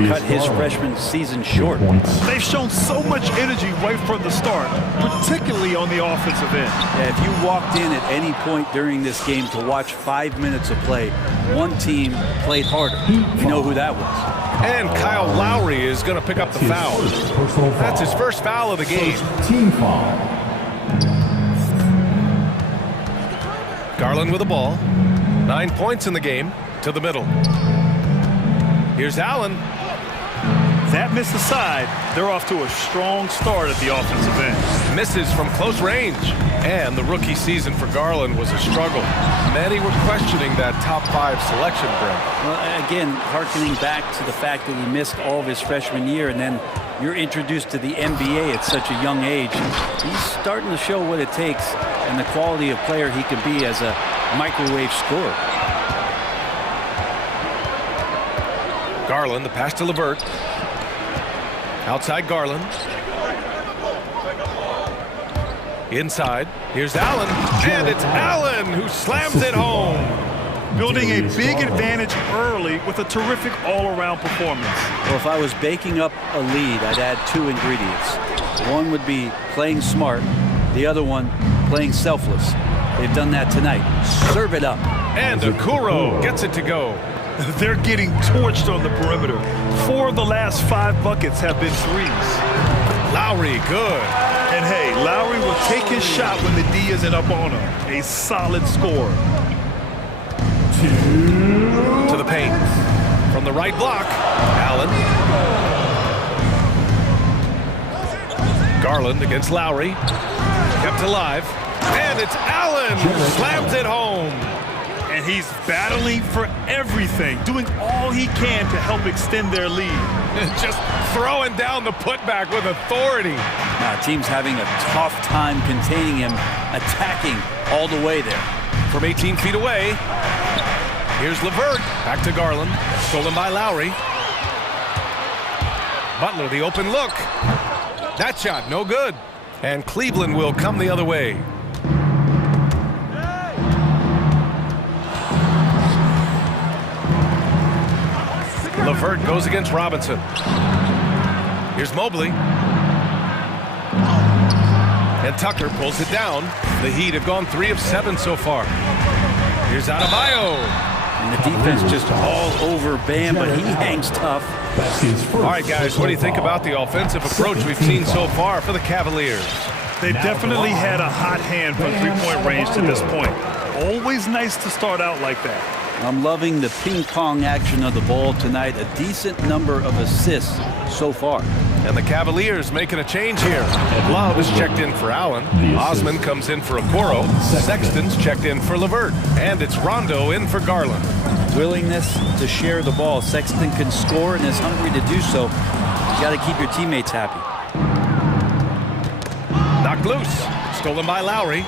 cut his freshman season short. They've shown so much energy right from the start, particularly on the offensive end. Yeah, if you walked in at any point during this game to watch 5 minutes of play, one team played harder. You know who that was. And Kyle Lowry is going to pick up the foul. That's his first foul of the game. Team foul. Garland with the ball. 9 points in the game. To the middle. Here's Allen. That missed aside, they're off to a strong start at the offensive end. Misses from close range. And the rookie season for Garland was a struggle. Many were questioning that top 5 selection, Brent. Well, again, hearkening back to the fact that he missed all of his freshman year, and then you're introduced to the NBA at such a young age. He's starting to show what it takes and the quality of player he can be as a microwave scorer. Garland, the pass to LeVert. Outside Garland. Inside, here's Allen, and it's Allen who slams it home. Building a big advantage early with a terrific all-around performance. Well, if I was baking up a lead, I'd add 2 ingredients. One would be playing smart, the other one playing selfless. They've done that tonight. Serve it up. And Okoro gets it to go. They're getting torched on the perimeter. 4 of the last 5 buckets have been threes. Lowry, good. And hey, Lowry will take his shot when the D isn't up on him. A solid score. To the paint. From the right block, Allen. Garland against Lowry. Kept alive. And it's Allen who slams it home. And he's battling for everything, doing all he can to help extend their lead. Just throwing down the putback with authority. Now, team's having a tough time containing him, attacking all the way there. From 18 feet away, here's LeVert. Back to Garland. Stolen by Lowry. Butler, the open look. That shot, no good. And Cleveland will come the other way. LeVert goes against Robinson. Here's Mobley. And Tucker pulls it down. The Heat have gone 3 of 7 so far. Here's Adebayo. And the defense just all over Bam, but he hangs tough. All right, guys, what do you think about the offensive approach we've seen so far for the Cavaliers? They definitely had a hot hand from three-point range to this point. Always nice to start out like that. I'm loving the ping-pong action of the ball tonight. A decent number of assists so far. And the Cavaliers making a change here. Love is checked in for Allen. Osman comes in for Okoro. Sexton's checked in for LeVert. And it's Rondo in for Garland. Willingness to share the ball. Sexton can score and is hungry to do so. You got to keep your teammates happy. Knocked loose. Stolen by Lowry.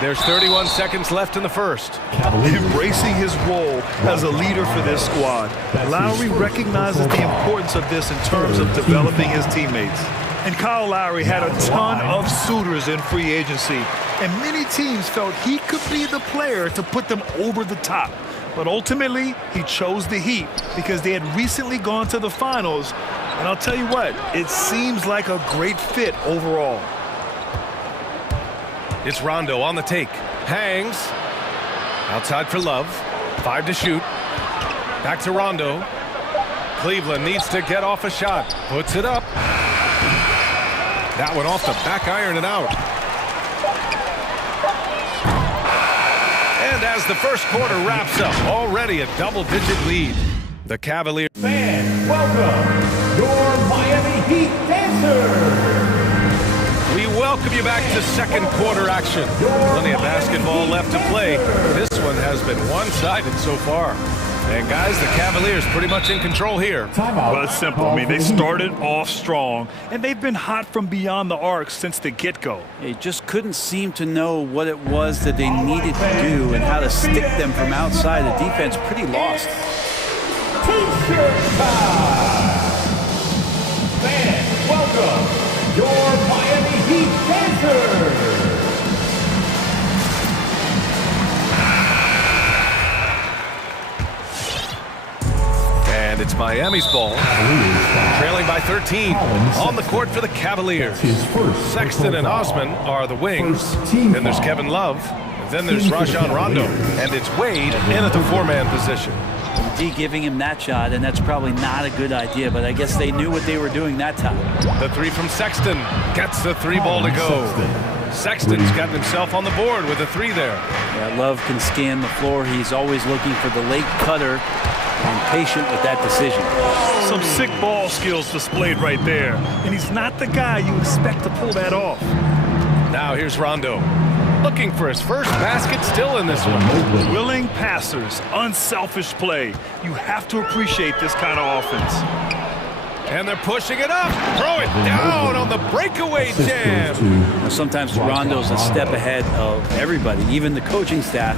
There's 31 seconds left in the first. Embracing his role as a leader for this squad, Lowry recognizes the importance of this in terms of developing his teammates. And Kyle Lowry had a ton of suitors in free agency, and many teams felt he could be the player to put them over the top. But ultimately, he chose the Heat because they had recently gone to the finals. And I'll tell you what, it seems like a great fit overall. It's Rondo on the take. Hangs. Outside for Love. 5 to shoot. Back to Rondo. Cleveland needs to get off a shot. Puts it up. That one off the back iron and out. And as the first quarter wraps up, already a double-digit lead. The Cavaliers. Fans, welcome your Miami Heat dancers. We welcome you back to second quarter action. Plenty of basketball left to play. This one has been one-sided so far. And guys, the Cavaliers pretty much in control here. Well, it's simple. I mean, they started off strong, and they've been hot from beyond the arc since the get-go. They just couldn't seem to know what it was that they needed to do and how to stick them from outside. The defense pretty lost. T-shirt time. Fans, welcome your Miami Heat dancers. And it's Miami's ball. Trailing by 13. On the court for the Cavaliers. Sexton and Osman are the wings. Then there's Kevin Love. Then there's Rajon Rondo. And it's Wade in at the 4-man position. D giving him that shot, and that's probably not a good idea, but I guess they knew what they were doing that time. The 3 from Sexton. Gets the 3 ball to go. Sexton's got himself on the board with a 3 there. Yeah, Love can scan the floor. He's always looking for the late cutter and patient with that decision. Some sick ball skills displayed right there. And he's not the guy you expect to pull that off. Now here's Rondo. Looking for his first basket still in this one. Willing passers, unselfish play. You have to appreciate this kind of offense. And they're pushing it up. Throw it down on the breakaway jam. Sometimes Rondo's a step ahead of everybody, even the coaching staff,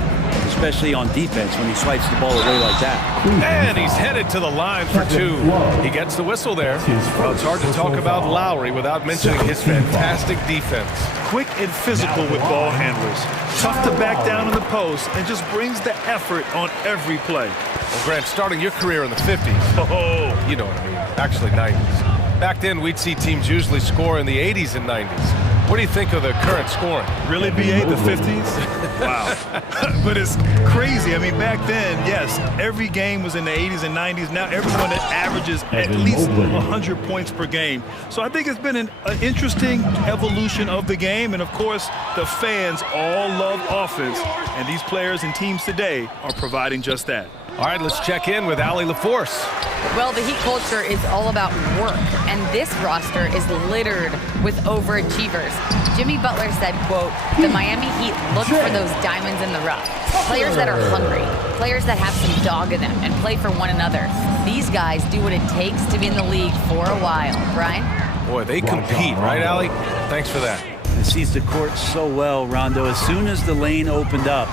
especially on defense when he swipes the ball away like that. And he's headed to the line for 2. He gets the whistle there. Well, it's hard to talk about Lowry without mentioning his fantastic defense. Quick and physical with ball handlers. Tough to back down in the post and just brings the effort on every play. Well, Grant, starting your career in the 50s. You know what I mean. Actually, 90s. Back then, we'd see teams usually score in the 80s and 90s. What do you think of the current scoring? Really, BA, the 50s? Wow. But it's crazy. I mean, back then, yes, every game was in the 80s and 90s. Now everyone averages at least 100 points per game. So I think it's been an interesting evolution of the game. And, of course, the fans all love offense. And these players and teams today are providing just that. All right, let's check in with Allie LaForce. Well, the Heat culture is all about work, and this roster is littered with overachievers. Jimmy Butler said, quote, the Miami Heat look for those diamonds in the rough. Players that are hungry, players that have some dog in them and play for one another. These guys do what it takes to be in the league for a while. Brian? Boy, they compete, right, Allie? Thanks for that. He sees the court so well, Rondo. As soon as the lane opened up,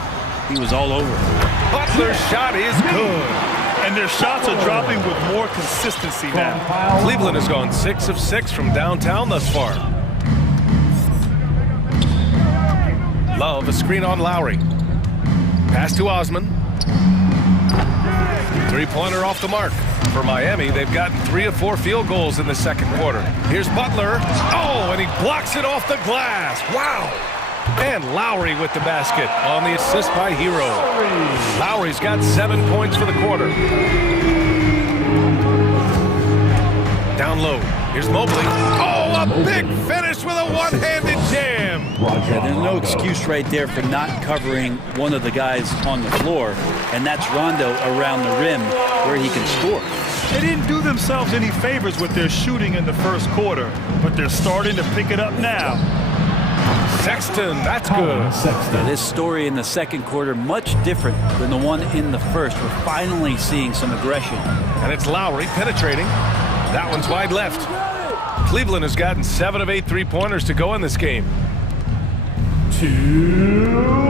he was all over it. Butler's shot is good. And their shots are dropping with more consistency now. Cleveland has gone 6 of 6 from downtown thus far. Love, a screen on Lowry. Pass to Osman. 3-pointer off the mark. For Miami, they've gotten 3 of 4 field goals in the second quarter. Here's Butler. Oh, and he blocks it off the glass. Wow. And Lowry with the basket on the assist by Hero. Lowry's got 7 points for the quarter. Down low. Here's Mobley. Oh, a big finish with a one-handed jam. Yeah, there's no excuse right there for not covering one of the guys on the floor, and that's Rondo around the rim where he can score. They didn't do themselves any favors with their shooting in the first quarter, but they're starting to pick it up now. Sexton, that's good. Yeah, this story in the second quarter, much different than the one in the first. We're finally seeing some aggression. And it's Lowry penetrating. That one's wide left. Cleveland has gotten 7 of 8 three-pointers to go in this game. 2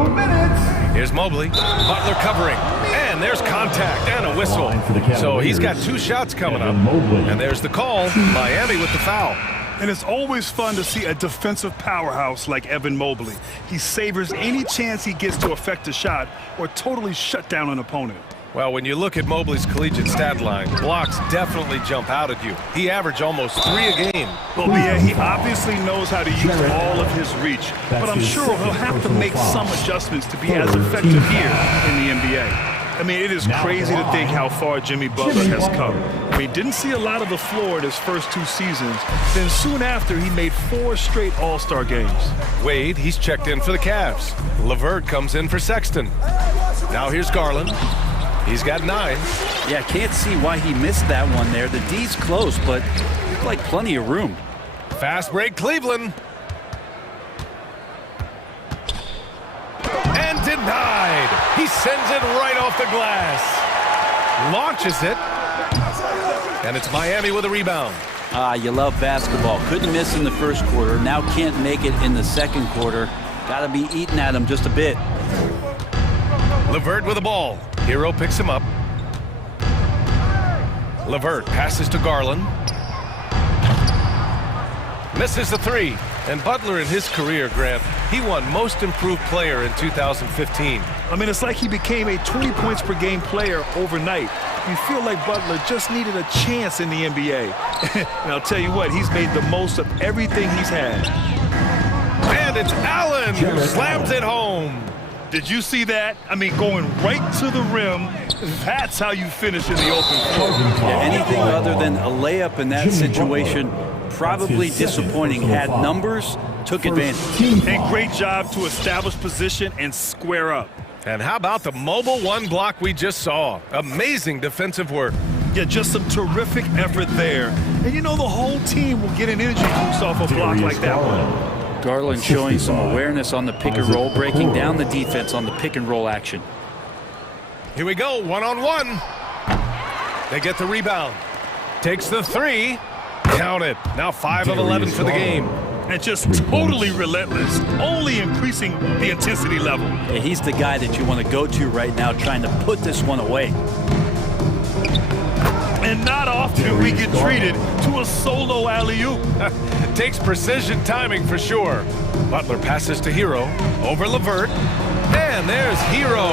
minutes. Here's Mobley. Butler covering. And there's contact and a whistle. So he's got 2 shots coming up. And there's the call. Miami with the foul. And it's always fun to see a defensive powerhouse like Evan Mobley. He savors any chance he gets to affect a shot or totally shut down an opponent. Well, when you look at Mobley's collegiate stat line, blocks definitely jump out at you. He averaged almost 3 a game. Well, yeah, he obviously knows how to use all of his reach, but I'm sure he'll have to make some adjustments to be as effective here in the NBA. I mean, it is crazy to think how far Jimmy Butler has come. I mean, didn't see a lot of the floor in his first 2 seasons. Then soon after, he made 4 straight All-Star games. Wade, he's checked in for the Cavs. LeVert comes in for Sexton. Now here's Garland. He's got 9. Yeah, can't see why he missed that one there. The D's close, but looked like plenty of room. Fast break, Cleveland. And denied. He sends it right off the glass. Launches it. And it's Miami with a rebound. You love basketball. Couldn't miss in the first quarter. Now can't make it in the second quarter. Got to be eating at him just a bit. LeVert with the ball. Hero picks him up. LeVert passes to Garland. Misses the 3. And Butler in his career, Grant, he won Most Improved Player in 2015. I mean, it's like he became a 20 points per game player overnight. You feel like Butler just needed a chance in the NBA. And I'll tell you what, he's made the most of everything he's had. And it's Allen who slams it home. Did you see that? I mean, going right to the rim, that's how you finish in the open floor. Yeah, anything other than a layup in that situation, probably disappointing. Had numbers, took advantage. And great job to establish position and square up. And how about the mobile 1 block we just saw? Amazing defensive work. Yeah, just some terrific effort there. And you know the whole team will get an energy boost off a block like that one. Garland showing some awareness on the pick and roll, breaking down the defense on the pick and roll action. Here we go, 1-on-1. They get the rebound. Takes the 3. Count it. Now 5 of 11 for the game. And just totally relentless, only increasing the intensity level. Yeah, he's the guy that you want to go to right now, trying to put this one away. And not often we get treated to a solo alley-oop. Takes precision timing for sure. Butler passes to Hero over LeVert. And there's Hero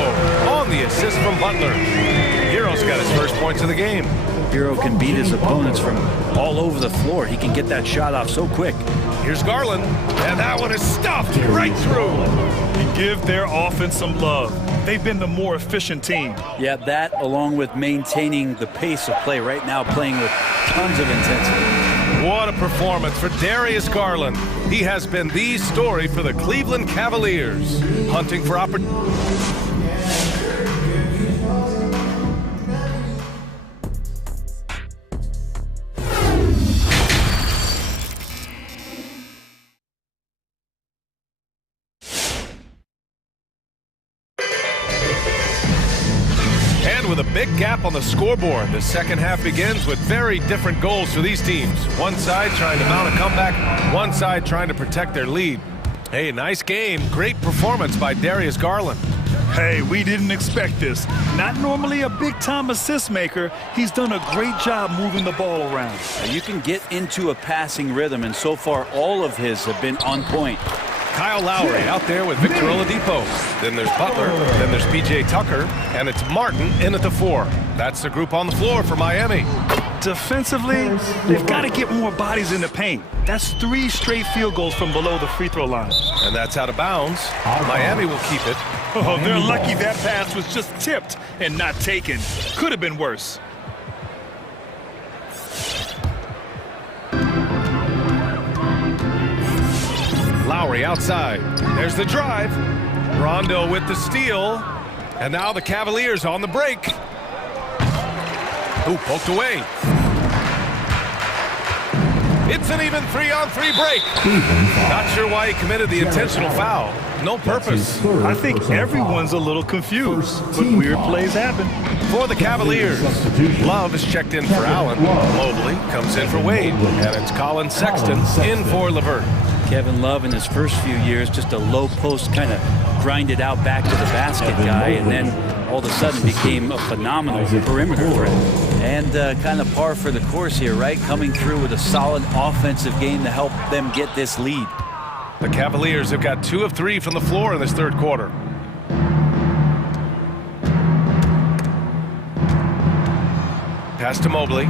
on the assist from Butler. Hero's got his first points of the game. Hero can beat his opponents from all over the floor. He can get that shot off so quick. Here's Garland, and that one is stuffed right through. And give their offense some love. They've been the more efficient team. Yeah, that along with maintaining the pace of play right now, playing with tons of intensity. What a performance for Darius Garland. He has been the story for the Cleveland Cavaliers. Hunting for opportunity. With a big gap on the scoreboard, the second half begins with very different goals for these teams. One side trying to mount a comeback, one side trying to protect their lead. Hey, nice game. Great performance by Darius Garland. Hey, we didn't expect this. Not normally a big-time assist maker. He's done a great job moving the ball around. You can get into a passing rhythm, and so far all of his have been on point. Kyle Lowry out there with Victor Oladipo. Then there's Butler, then there's P.J. Tucker, and it's Martin in at the 4. That's the group on the floor for Miami. Defensively, they've got to get more bodies in the paint. That's 3 straight field goals from below the free throw line. And that's out of bounds. Miami will keep it. Oh, they're lucky that pass was just tipped and not taken. Could have been worse. Lowry outside. There's the drive. Rondo with the steal. And now the Cavaliers on the break. Ooh, poked away. It's an even 3-on-3 break. Not sure why he committed the intentional foul. No purpose. I think everyone's a little confused, but weird plays happen. For the Cavaliers, Love is checked in for Allen. Mobley comes in for Wade. And it's Colin Sexton in for LeVert. Kevin Love in his first few years, just a low post kind of grinded out back to the basket guy, and then all of a sudden became a phenomenal perimeter threat. And kind of par for the course here, right? Coming through with a solid offensive game to help them get this lead. The Cavaliers have got 2 of 3 from the floor in this third quarter. Pass to Mobley.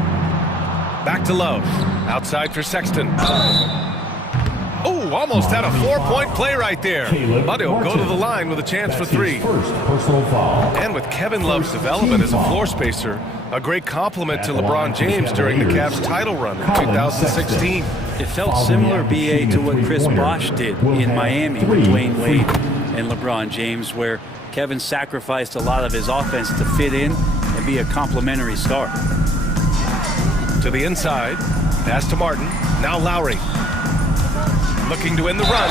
Back to Love. Outside for Sexton. Oh, almost had a 4-point play right there. But he'll go to the line with a chance for 3. And with Kevin Love's development as a floor spacer, a great compliment to LeBron James during the Cavs title run in 2016. It felt similar, BA, to what Chris Bosh did in Miami with Dwayne Wade and LeBron James, where Kevin sacrificed a lot of his offense to fit in and be a complementary star. To the inside, pass to Martin. Now Lowry. Looking to win the run,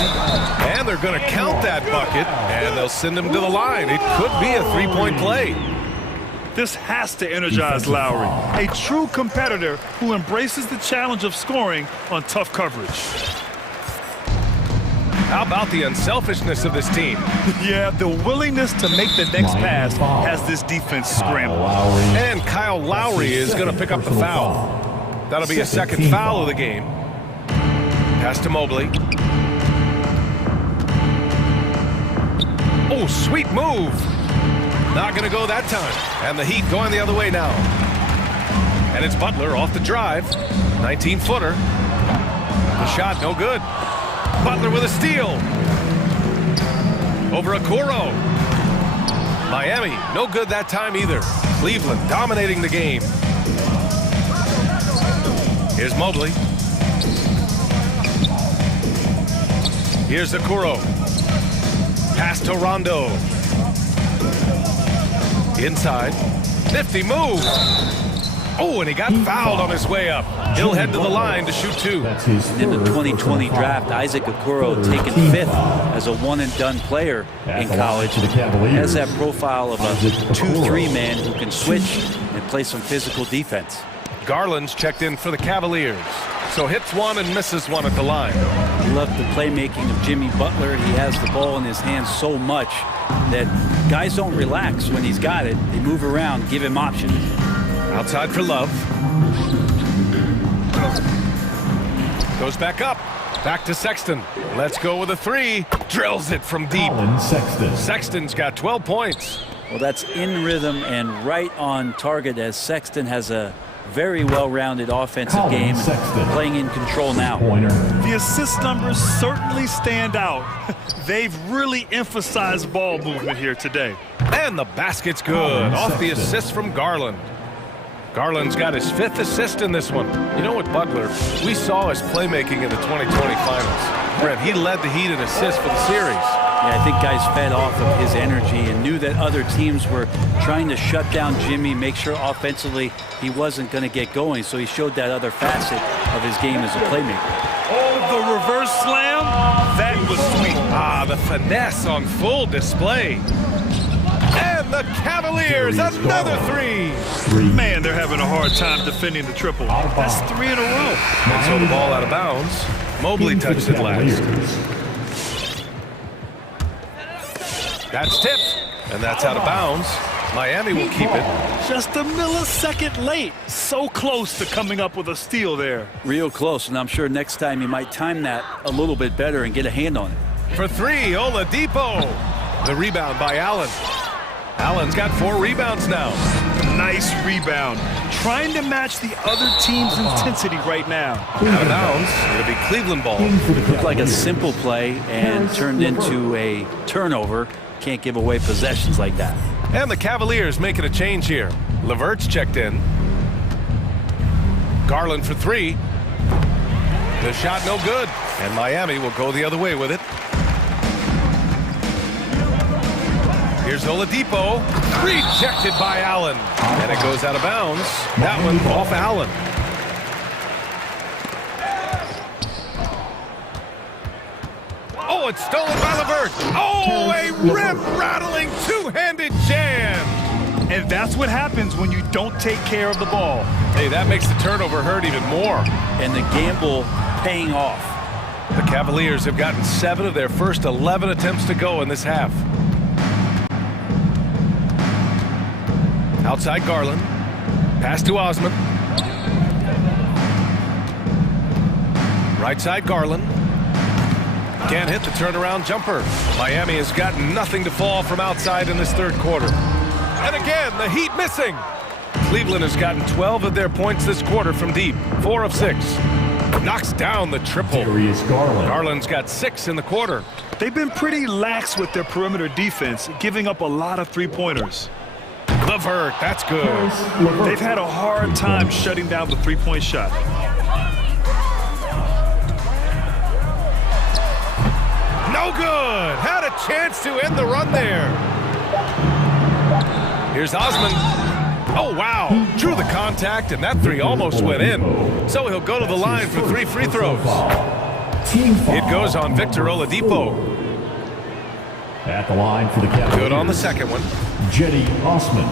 and they're going to count that bucket, and they'll send him to the line. It could be a 3-point play. This has to energize Lowry, a true competitor who embraces the challenge of scoring on tough coverage. How about the unselfishness of this team? Yeah, the willingness to make the next pass has this defense scrambled. And Kyle Lowry is going to pick up the foul. That'll be a second foul of the game. Pass to Mobley. Oh, sweet move. Not going to go that time. And the Heat going the other way now. And it's Butler off the drive. 19-footer. The shot no good. Butler with a steal. Over Okoro. Miami, no good that time either. Cleveland dominating the game. Here's Mobley. Here's Okoro. Pass to Rondo. Inside. Nifty move. Oh, and he got fouled on his way up. He'll head to the line to shoot 2. In the 2020 draft, Isaac Okoro taken 5th as a one-and-done player in college. Has that profile of a 2-3 man who can switch and play some physical defense. Garland's checked in for the Cavaliers. So hits one and misses one at the line. Love the playmaking of Jimmy Butler. He has the ball in his hands so much that guys don't relax when he's got it. They move around, give him options. Outside for Love. Goes back up. Back to Sexton. Let's go with a 3. Drills it from deep. Sexton's got 12 points. Well, that's in rhythm and right on target, as Sexton has a very well-rounded offensive game, playing in control now. The assist numbers certainly stand out. They've really emphasized ball movement here today. And the basket's good. Off the assist from Garland. Garland's got his 5th assist in this one. You know what, Butler? We saw his playmaking in the 2020 finals. Brent, he led the Heat in assists for the series. Yeah, I think guys fed off of his energy and knew that other teams were trying to shut down Jimmy, make sure offensively he wasn't going to get going. So he showed that other facet of his game as a playmaker. Oh, the reverse slam. That was sweet. Ah, the finesse on full display. And the Cavaliers, another 3. Man, they're having a hard time defending the triple. That's 3 in a row. And so the ball out of bounds. Mobley touched it last. That's tipped, and that's out of bounds. Miami will keep it. Just a millisecond late. So close to coming up with a steal there. Real close, and I'm sure next time he might time that a little bit better and get a hand on it. For 3, Oladipo. The rebound by Allen. Allen's got 4 rebounds now. Nice rebound. Trying to match the other team's intensity right now. Out of bounds. It'll be Cleveland ball. Looked like a simple play and turned into a turnover. Can't give away possessions like that. And the Cavaliers making a change here. LeVert's checked in. Garland for 3. The shot no good. And Miami will go the other way with it. Here's Oladipo. Rejected by Allen. And it goes out of bounds. That one off Allen. Oh, it's stolen by LeVert. Oh, a rim-rattling two-handed jam. And that's what happens when you don't take care of the ball. Hey, that makes the turnover hurt even more. And the gamble paying off. The Cavaliers have gotten 7 of their first 11 attempts to go in this half. Outside Garland. Pass to Osman. Right side Garland. Can't hit the turnaround jumper. Miami has gotten nothing to fall from outside in this third quarter. And again, the Heat missing. Cleveland has gotten 12 of their points this quarter from deep. 4 of 6. Knocks down the triple. Garland's got 6 in the quarter. They've been pretty lax with their perimeter defense, giving up a lot of three-pointers. LeVert, that's good. They've had a hard time shutting down the three-point shot. No good. Had a chance to end the run there. Here's Osman. Oh, wow. Drew the contact, and that 3 almost went in. So he'll go to the line for 3 free throws. It goes on Victor Oladipo. At the line for the Cavaliers. Good on the second one. Jetty Osman,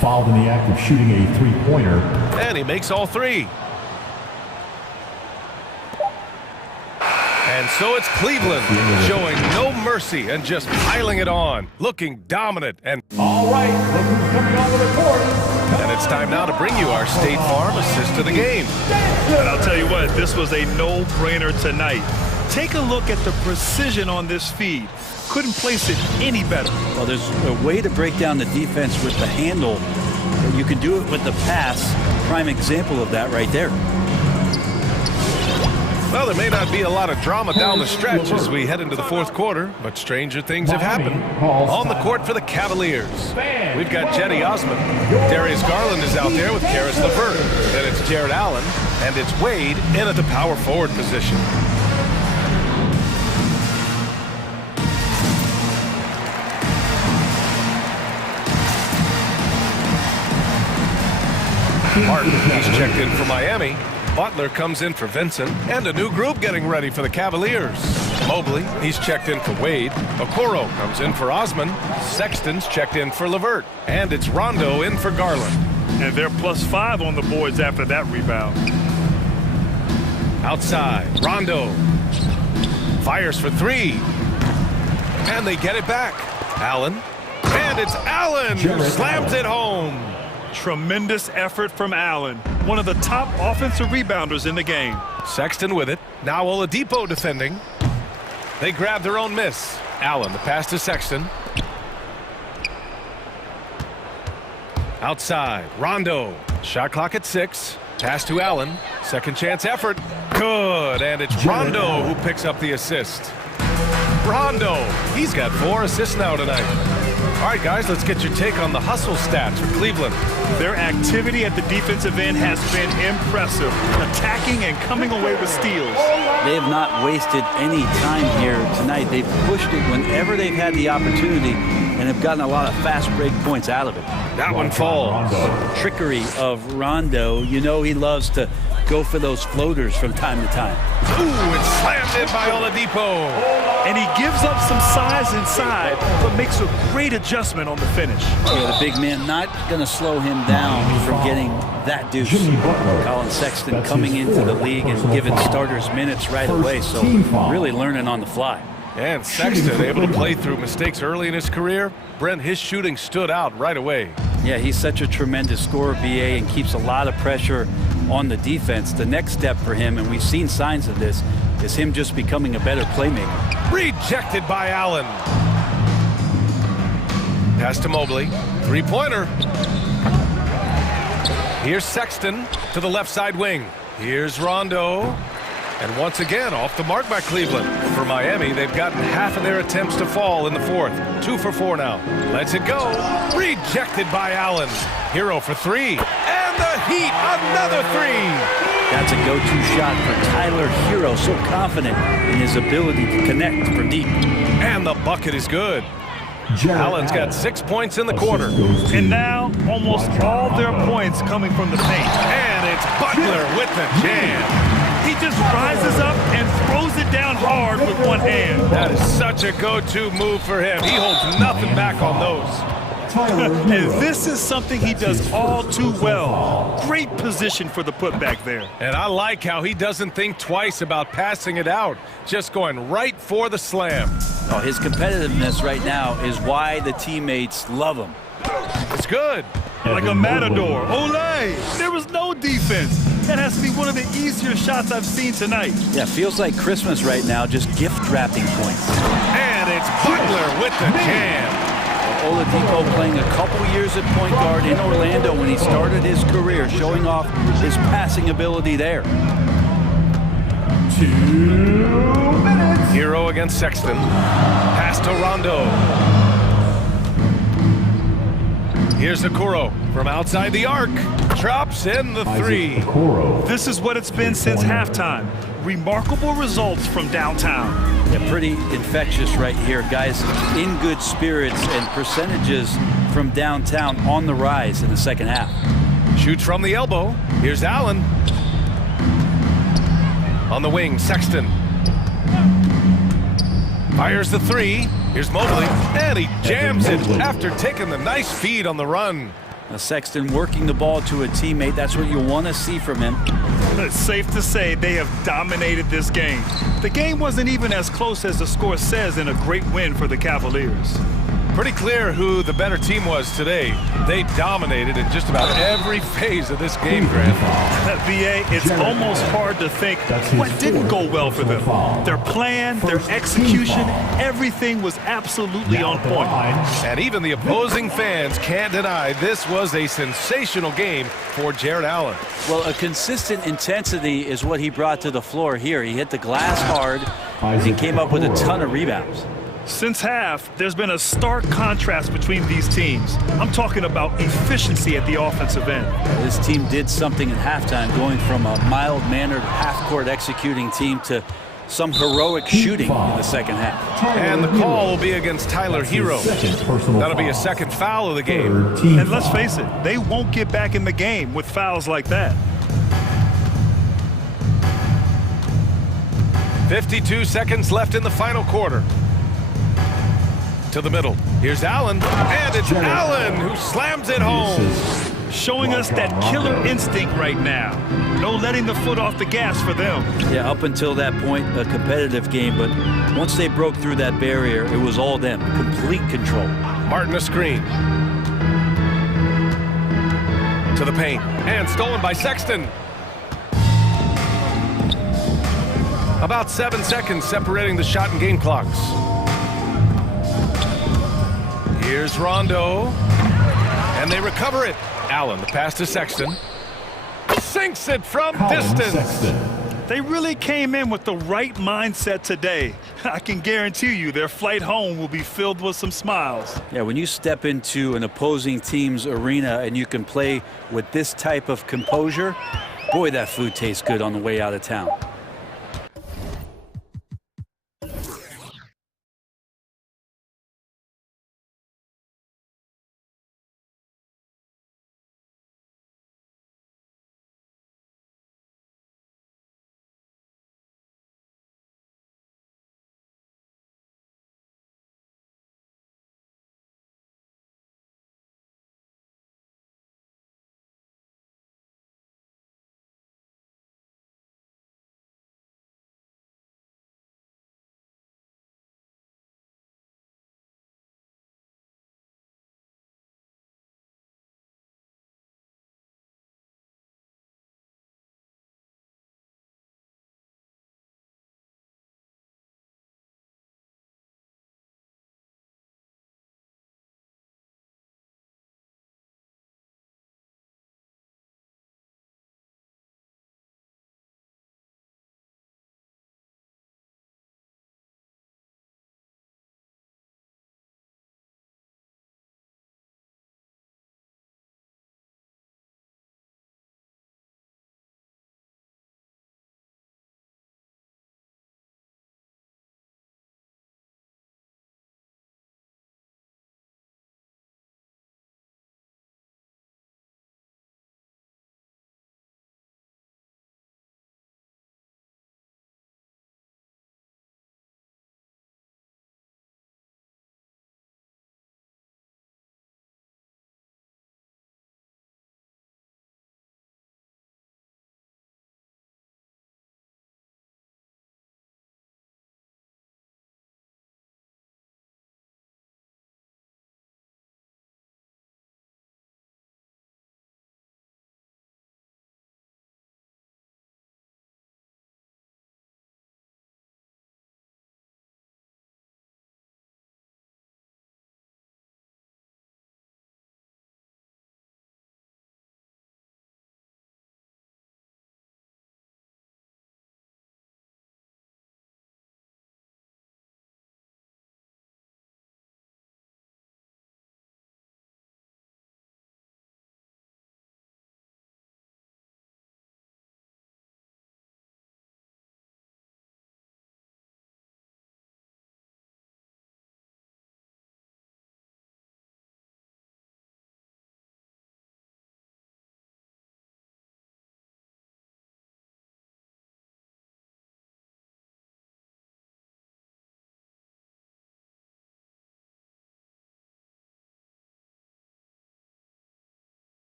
fouled in the act of shooting a three-pointer. And he makes all 3. And so it's Cleveland showing no mercy and just piling it on, looking dominant. And all right, look who's coming onto the court. And it's time now to bring you our State Farm assist of the game. And I'll tell you what, this was a no-brainer tonight. Take a look at the precision on this feed. Couldn't place it any better. Well, there's a way to break down the defense with the handle. You can do it with the pass. Prime example of that right there. Well, there may not be a lot of drama down the stretch as we head into the fourth quarter, but stranger things have happened. On the court for the Cavaliers, we've got Jetty Osman. Darius Garland is out there with Karis LeVert. Then it's Jared Allen, and it's Wade in at the power forward position. Martin, he's checked in for Miami. Butler comes in for Vincent, and a new group getting ready for the Cavaliers. Mobley, he's checked in for Wade. Okoro comes in for Osman. Sexton's checked in for LeVert. And it's Rondo in for Garland. And they're +5 on the boards after that rebound. Outside, Rondo fires for 3. And they get it back. Allen. And it's Allen who slams it home. Tremendous effort from Allen, one of the top offensive rebounders in the game. Sexton with it. Now Oladipo defending. They grab their own miss. Allen, the pass to Sexton. Outside, Rondo. Shot clock at 6. Pass to Allen. Second chance effort. Good, and it's Rondo who picks up the assist. Rondo, he's got 4 assists now tonight. All right, guys, let's get your take on the hustle stats for Cleveland. Their activity at the defensive end has been impressive, attacking and coming away with steals. They have not wasted any time here tonight. They've pushed it whenever they've had the opportunity and have gotten a lot of fast break points out of it. That one falls. Trickery of Rondo. You know he loves to go for those floaters from time to time. Ooh, it's slammed in by Oladipo. And he gives up some size inside, but makes a great adjustment on the finish. Yeah, the big man not going to slow him down from getting that deuce. Colin Sexton coming into the league and giving starters minutes right away, so really learning on the fly. And Sexton able to play through mistakes early in his career. Brent, his shooting stood out right away. Yeah, he's such a tremendous scorer, BA, and keeps a lot of pressure on the defense. The next step for him, and we've seen signs of this, is him just becoming a better playmaker. Rejected by Allen. Pass to Mobley. Three-pointer. Here's Sexton to the left side wing. Here's Rondo. And once again, off the mark by Cleveland. For Miami, they've gotten half of their attempts to fall in the fourth. 2 for 4 now. Lets it go. Rejected by Allen. Hero for 3. And the Heat, another 3. That's a go-to shot for Tyler Hero. So confident in his ability to connect from deep. And the bucket is good. Allen's got 6 points in the quarter. And now, almost all their points coming from the paint. And it's Butler with the jam. He just rises up and throws it down hard with one hand. That is such a go-to move for him. He holds nothing back on those. And this is something he does all too well. Great position for the putback there. And I like how he doesn't think twice about passing it out, just going right for the slam. Oh, his competitiveness right now is why the teammates love him. It's good. Like a matador. Olay! There was no defense. That has to be one of the easier shots I've seen tonight. Yeah, feels like Christmas right now, just gift wrapping points. And it's Butler with the jam. Oladipo playing a couple years at point guard in Orlando when he started his career, showing off his passing ability there. 2 minutes. Hero against Sexton. Pass to Rondo. Here's Okoro from outside the arc. Drops in the three. This is what it's been since halftime. Remarkable results from downtown. Yeah, pretty infectious right here, guys. In good spirits and percentages from downtown on the rise in the second half. Shoots from the elbow. Here's Allen. On the wing, Sexton. Fires the three. Here's Mobley, and he jams it after taking the nice feed on the run. Now Sexton working the ball to a teammate. That's what you want to see from him. It's safe to say they have dominated this game. The game wasn't even as close as the score says in a great win for the Cavaliers. Pretty clear who the better team was today. They dominated in just about every phase of this game, Grant. VA, it's almost hard to think what didn't go well for them. Their plan, their execution, everything was absolutely on point. And even the opposing fans can't deny this was a sensational game for Jared Allen. Well, a consistent intensity is what he brought to the floor here. He hit the glass hard and he came up with a ton of rebounds. Since half, there's been a stark contrast between these teams. I'm talking about efficiency at the offensive end. This team did something at halftime, going from a mild-mannered half-court executing team to some heroic shooting in the second half. And the call will be against Tyler Hero. That'll be a second foul of the game. And let's face it, they won't get back in the game with fouls like that. 52 seconds left in the final quarter. To the middle. Here's Allen, and it's Allen who slams it home. Showing us that killer instinct right now. No letting the foot off the gas for them. Yeah, up until that point, a competitive game, but once they broke through that barrier, it was all them. Complete control. Martin a screen. To the paint, and stolen by Sexton. About 7 seconds separating the shot and game clocks. Here's Rondo, and they recover it. Allen, the pass to Sexton. Sinks it from distance. They really came in with the right mindset today. I can guarantee you their flight home will be filled with some smiles. Yeah, when you step into an opposing team's arena and you can play with this type of composure, boy, that food tastes good on the way out of town.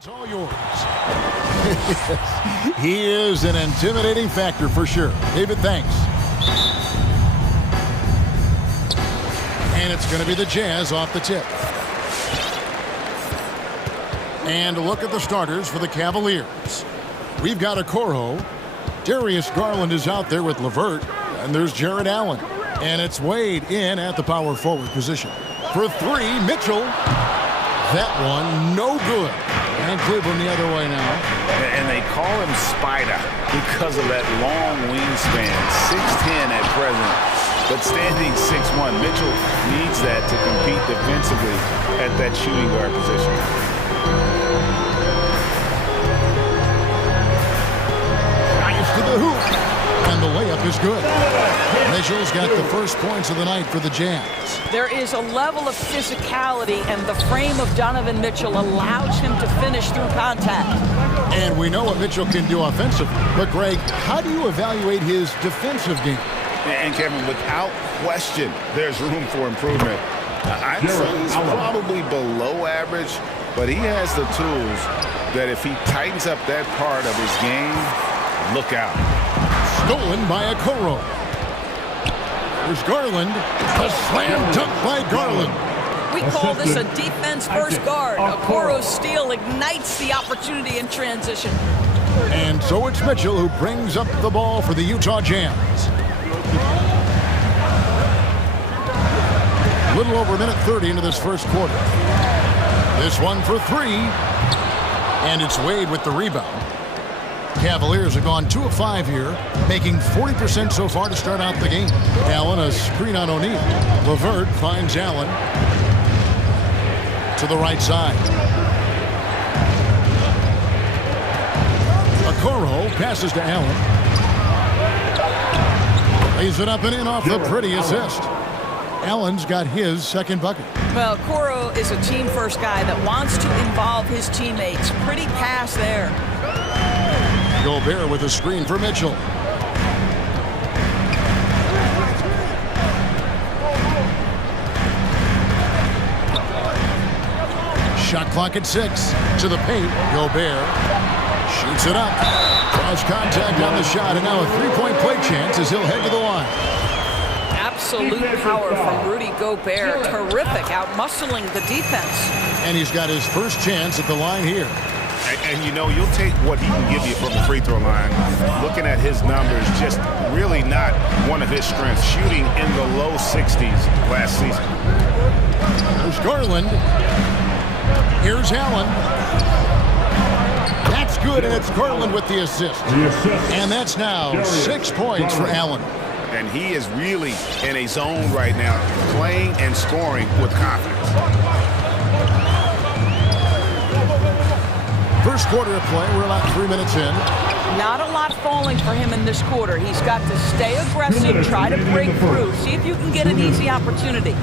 It's all yours. He is an intimidating factor for sure. David, thanks. And it's going to be the Jazz off the tip. And look at the starters for the Cavaliers. We've got Okoro. Darius Garland is out there with LeVert. And there's Jared Allen. And it's Wade in at the power forward position. For three, Mitchell. That one, no good. And Cleveland the other way now. And they call him Spider because of that long wingspan. 6'10" at present, but standing 6'1". Mitchell needs that to compete defensively at that shooting guard position. Drives to the hoop. And the layup is good. Mitchell's got the first points of the night for the Jazz. There is a level of physicality, and the frame of Donovan Mitchell allows him to finish through contact. And we know what Mitchell can do offensively. But, Greg, how do you evaluate his defensive game? And, Kevin, without question, there's room for improvement. I'd say he's probably below average, but he has the tools that if he tightens up that part of his game, look out. Stolen by Okoro. There's Garland. A slam dunk by Garland. We call this a defense-first guard. Okoro's steal ignites the opportunity in transition. And so it's Mitchell who brings up the ball for the Utah Jazz. A little over a minute 30 into this first quarter. This one for three. And it's Wade with the rebound. Cavaliers have gone 2 of 5 here, making 40% so far to start out the game. Allen, a screen on O'Neal. LeVert finds Allen to the right side. Okoro passes to Allen. Lays it up and in off the pretty assist. Allen's got his second bucket. Well, Okoro is a team-first guy that wants to involve his teammates. Pretty pass there. Gobert with a screen for Mitchell. Shot clock at 6. To the paint. Gobert shoots it up. Cross contact on the shot, and now a three-point play chance as he'll head to the line. Absolute power from Rudy Gobert. Terrific, out-muscling the defense. And he's got his first chance at the line here. And you know, you'll take what he can give you from the free throw line. Looking at his numbers, just really not one of his strengths. Shooting in the low 60s last season. There's Garland. Here's Allen. That's good, and it's Garland with the assist. And that's now 6 points for Allen. And he is really in a zone right now, playing and scoring with confidence. First quarter of play, we're about 3 minutes in. Not a lot falling for him in this quarter. He's got to stay aggressive, try to break through, see if you can get an easy opportunity.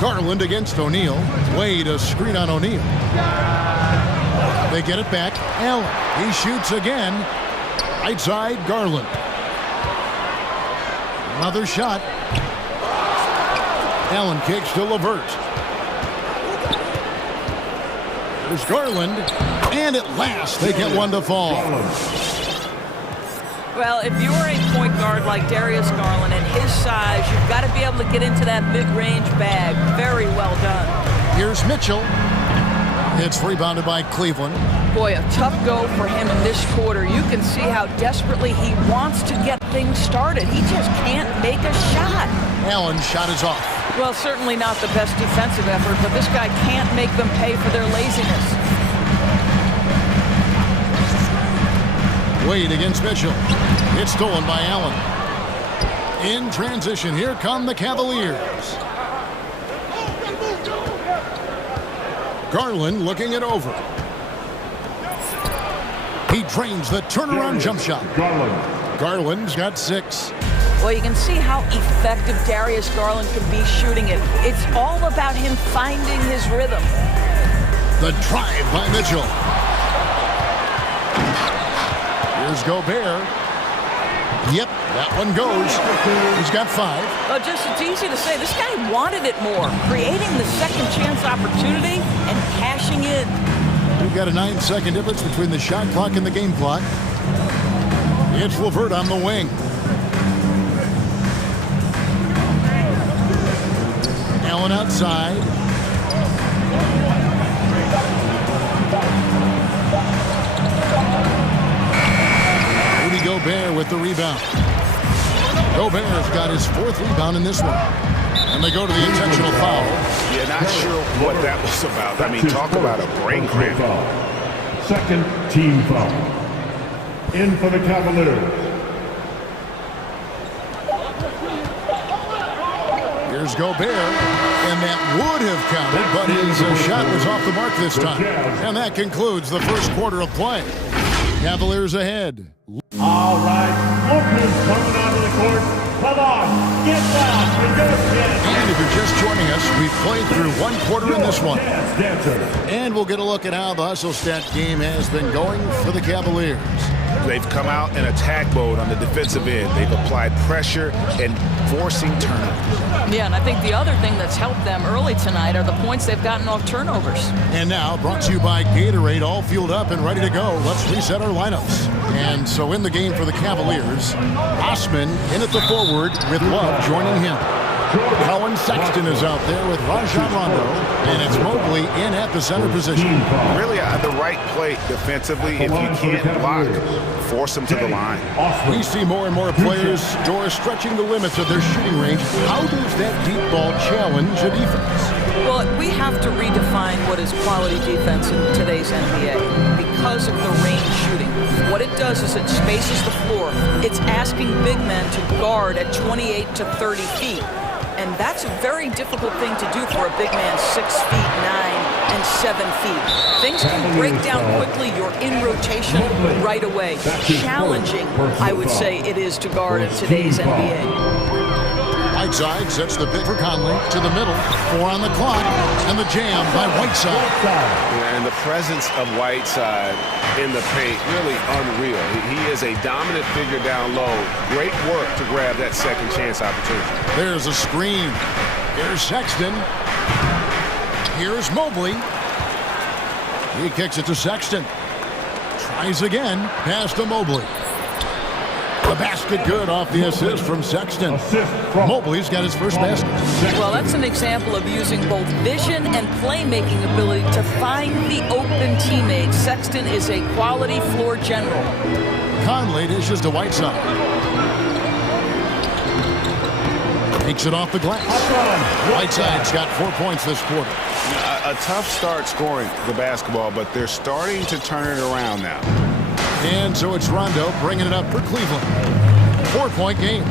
Garland against O'Neal. Wade a screen on O'Neal. They get it back. Allen, he shoots again. Right side, Garland. Another shot. Allen kicks to LeVert. There's Garland, and at last they get one to fall. Well, if you're a point guard like Darius Garland at his size, you've got to be able to get into that mid-range bag. Very well done. Here's Mitchell. It's rebounded by Cleveland. Boy, a tough go for him in this quarter. You can see how desperately he wants to get things started. He just can't make a shot. Allen's shot is off. Well, certainly not the best defensive effort, but this guy can't make them pay for their laziness. Wade against Mitchell. It's stolen by Allen. In transition, here come the Cavaliers. Garland looking it over. He drains the turnaround jump shot. Garland's got 6. Well, you can see how effective Darius Garland can be shooting it. It's all about him finding his rhythm. The drive by Mitchell. Here's Gobert. Yep, That one goes. He's got 5. Well, just it's easy to say. This guy wanted it more, creating the second chance opportunity and cashing in. We've got a 9-second difference between the shot clock and the game clock. It's Levert on the wing. Allen outside. Rudy Gobert with the rebound. Gobert's got his 4th rebound in this one. And they go to the intentional foul. Yeah, not sure what that was about. I mean, talk about a brain cramp. Second team foul. In for the Cavaliers. Here's Gobert, and that would have counted, but his shot was off the mark this time. And that concludes the first quarter of play. Cavaliers ahead. All right, look who's coming onto the court. Come on, get down for your chance. And if you're just joining us, we've played through 1 quarter in this one. And we'll get a look at how the hustle stat game has been going for the Cavaliers. They've come out in attack mode on the defensive end. They've applied pressure and forcing turnovers. Yeah, and I think the other thing that's helped them early tonight are the points they've gotten off turnovers. And now, brought to you by Gatorade, all fueled up and ready to go. Let's reset our lineups. And so in the game for the Cavaliers, Osman in at the forward with Love joining him. Colin Sexton is out there with Rajon Rondo, and it's Mobley in at the center position. Really the right play defensively. If you can't block, force them to the line. We see more and more players stretching the limits of their shooting range. How does that deep ball challenge a defense? Well, we have to redefine what is quality defense in today's NBA because of the range shooting. What it does is it spaces the floor. It's asking big men to guard at 28 to 30 feet. And that's a very difficult thing to do for a big man 6 feet 9 and 7 feet. Things can break down quickly. You're in rotation right away. Challenging, I would say, it is to guard in today's NBA. Whiteside sets the pick for Conley to the middle. 4 on the clock, and the jam by Whiteside. And the presence of Whiteside in the paint, really unreal. He is a dominant figure down low. Great work to grab that second chance opportunity. There's a screen. Here's Sexton. Here's Mobley. He kicks it to Sexton. Tries again. Pass to Mobley. The basket good off the assist from Sexton. Mobley's got his first basket. Well, that's an example of using both vision and playmaking ability to find the open teammates. Sexton is a quality floor general. Conley dishes to Whiteside. Takes it off the glass. Whiteside's got 4 points this quarter. A tough start scoring the basketball, but they're starting to turn it around now. And so it's Rondo bringing it up for Cleveland. 4-point game.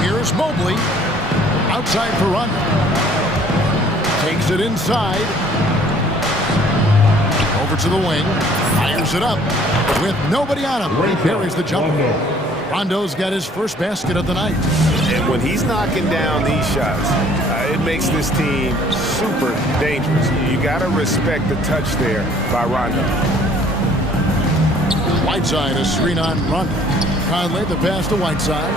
Here's Mobley. Outside for Rondo. Takes it inside. Over to the wing. Fires it up with nobody on him. He buries the jumper. Rondo's got his first basket of the night. And when he's knocking down these shots, it makes this team super dangerous. You got to respect the touch there by Rondo. Whiteside, a screen on Rondo. Conley, the pass to Whiteside.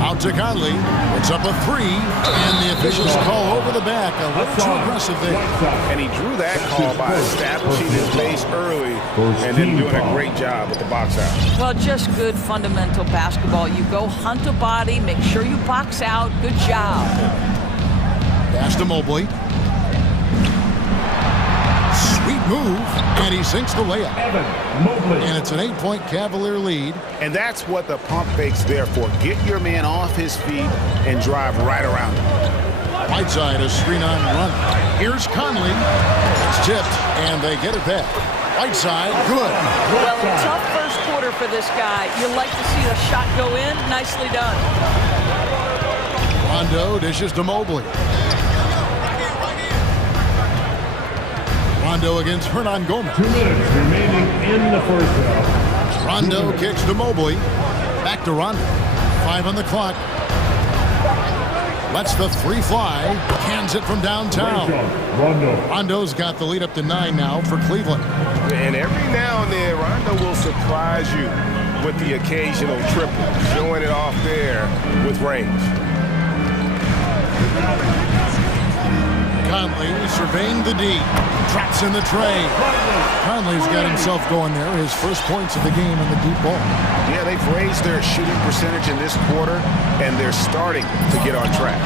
Out to Conley. It's up a 3, and the officials call over the back. A little too aggressive there. And he drew that call by establishing his base early and then doing a great job with the box out. Well, just good fundamental basketball. You go hunt a body, make sure you box out. Good job. Pass to Mobley. Sweet move, and he sinks the layup. And it's an 8-point Cavalier lead. And that's what the pump fake's there for. Get your man off his feet and drive right around him. Whiteside, a screen on run. Here's Conley. It's tipped, and they get it back. Whiteside, good. Well, a tough first quarter for this guy. You like to see the shot go in. Nicely done. Rondo dishes to Mobley. Rondo against Hernan Gomez. 2 minutes remaining in the first half. Rondo kicks to Mobley. Back to Rondo. 5 on the clock. Lets the 3 fly. Cans it from downtown. Rondo's got the lead up to 9 now for Cleveland. And every now and then, Rondo will surprise you with the occasional triple, showing it off there with range. Conley surveying the D. Traps in the tray. Conley's got himself going there. His first points of the game in the deep ball. Yeah, they've raised their shooting percentage in this quarter, and they're starting to get on track.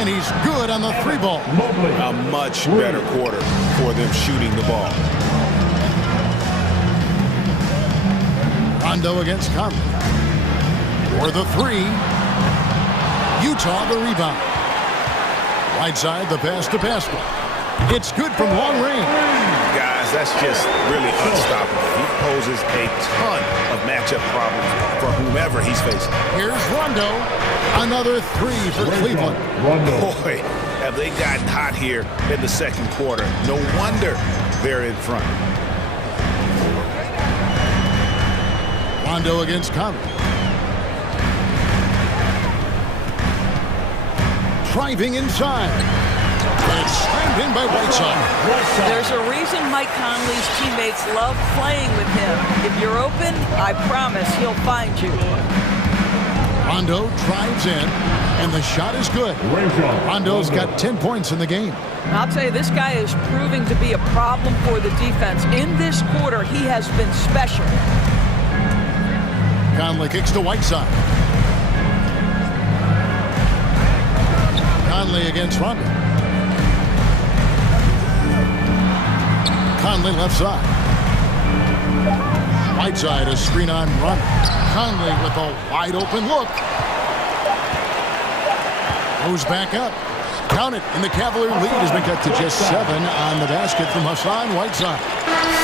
And he's good on the 3-ball. A much better quarter for them shooting the ball. Rondo against Conley. For the 3. Utah the rebound. Right side, the pass to Pascal. It's good from long range. Guys, that's just really unstoppable. He poses a ton of matchup problems for whomever he's facing. Here's Rondo. Another 3 for Cleveland. Boy, have they gotten hot here in the second quarter. No wonder they're in front. Rondo against Conley. Driving inside. And it's slammed in by Whiteside. There's a reason Mike Conley's teammates love playing with him. If you're open, I promise he'll find you. Rondo drives in, and the shot is good. Rondo's got 10 points in the game. I'll tell you, this guy is proving to be a problem for the defense. In this quarter, he has been special. Conley kicks to Whiteside. Conley against Rondo. Conley left side. Whiteside, a screen on Rondo. Conley with a wide open look. Goes back up. Count it, and the Cavalier lead has been cut to just 7 on the basket from Hassan Whiteside.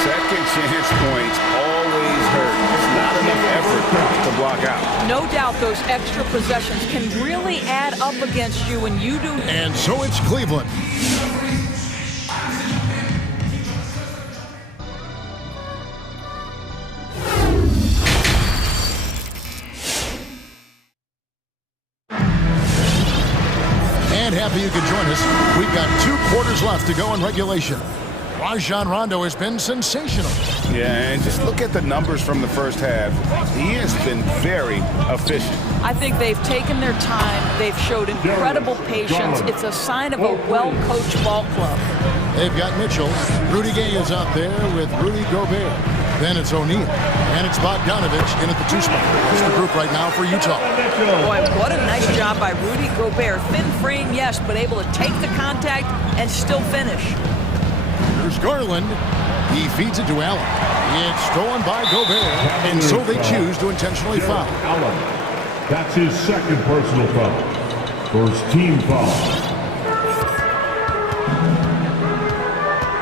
Second chance points always hurt. It's not enough effort to block out. No doubt those extra possessions can really add up against you when you do. And so it's Cleveland. And happy you could join us. We've got 2 quarters left to go in regulation. Rajon Rondo has been sensational. Yeah, and just look at the numbers from the first half. He has been very efficient. I think they've taken their time. They've showed incredible patience. It's a sign of a well-coached ball club. They've got Mitchell. Rudy Gay is out there with Rudy Gobert. Then it's O'Neal. And it's Bogdanovich in at the 2 spot. That's the group right now for Utah. Boy, what a nice job by Rudy Gobert. Thin frame, yes, but able to take the contact and still finish. Here's Garland. He feeds it to Allen. It's stolen by Gobert, and so they choose to intentionally foul. Allen. That's his second personal foul. First team foul.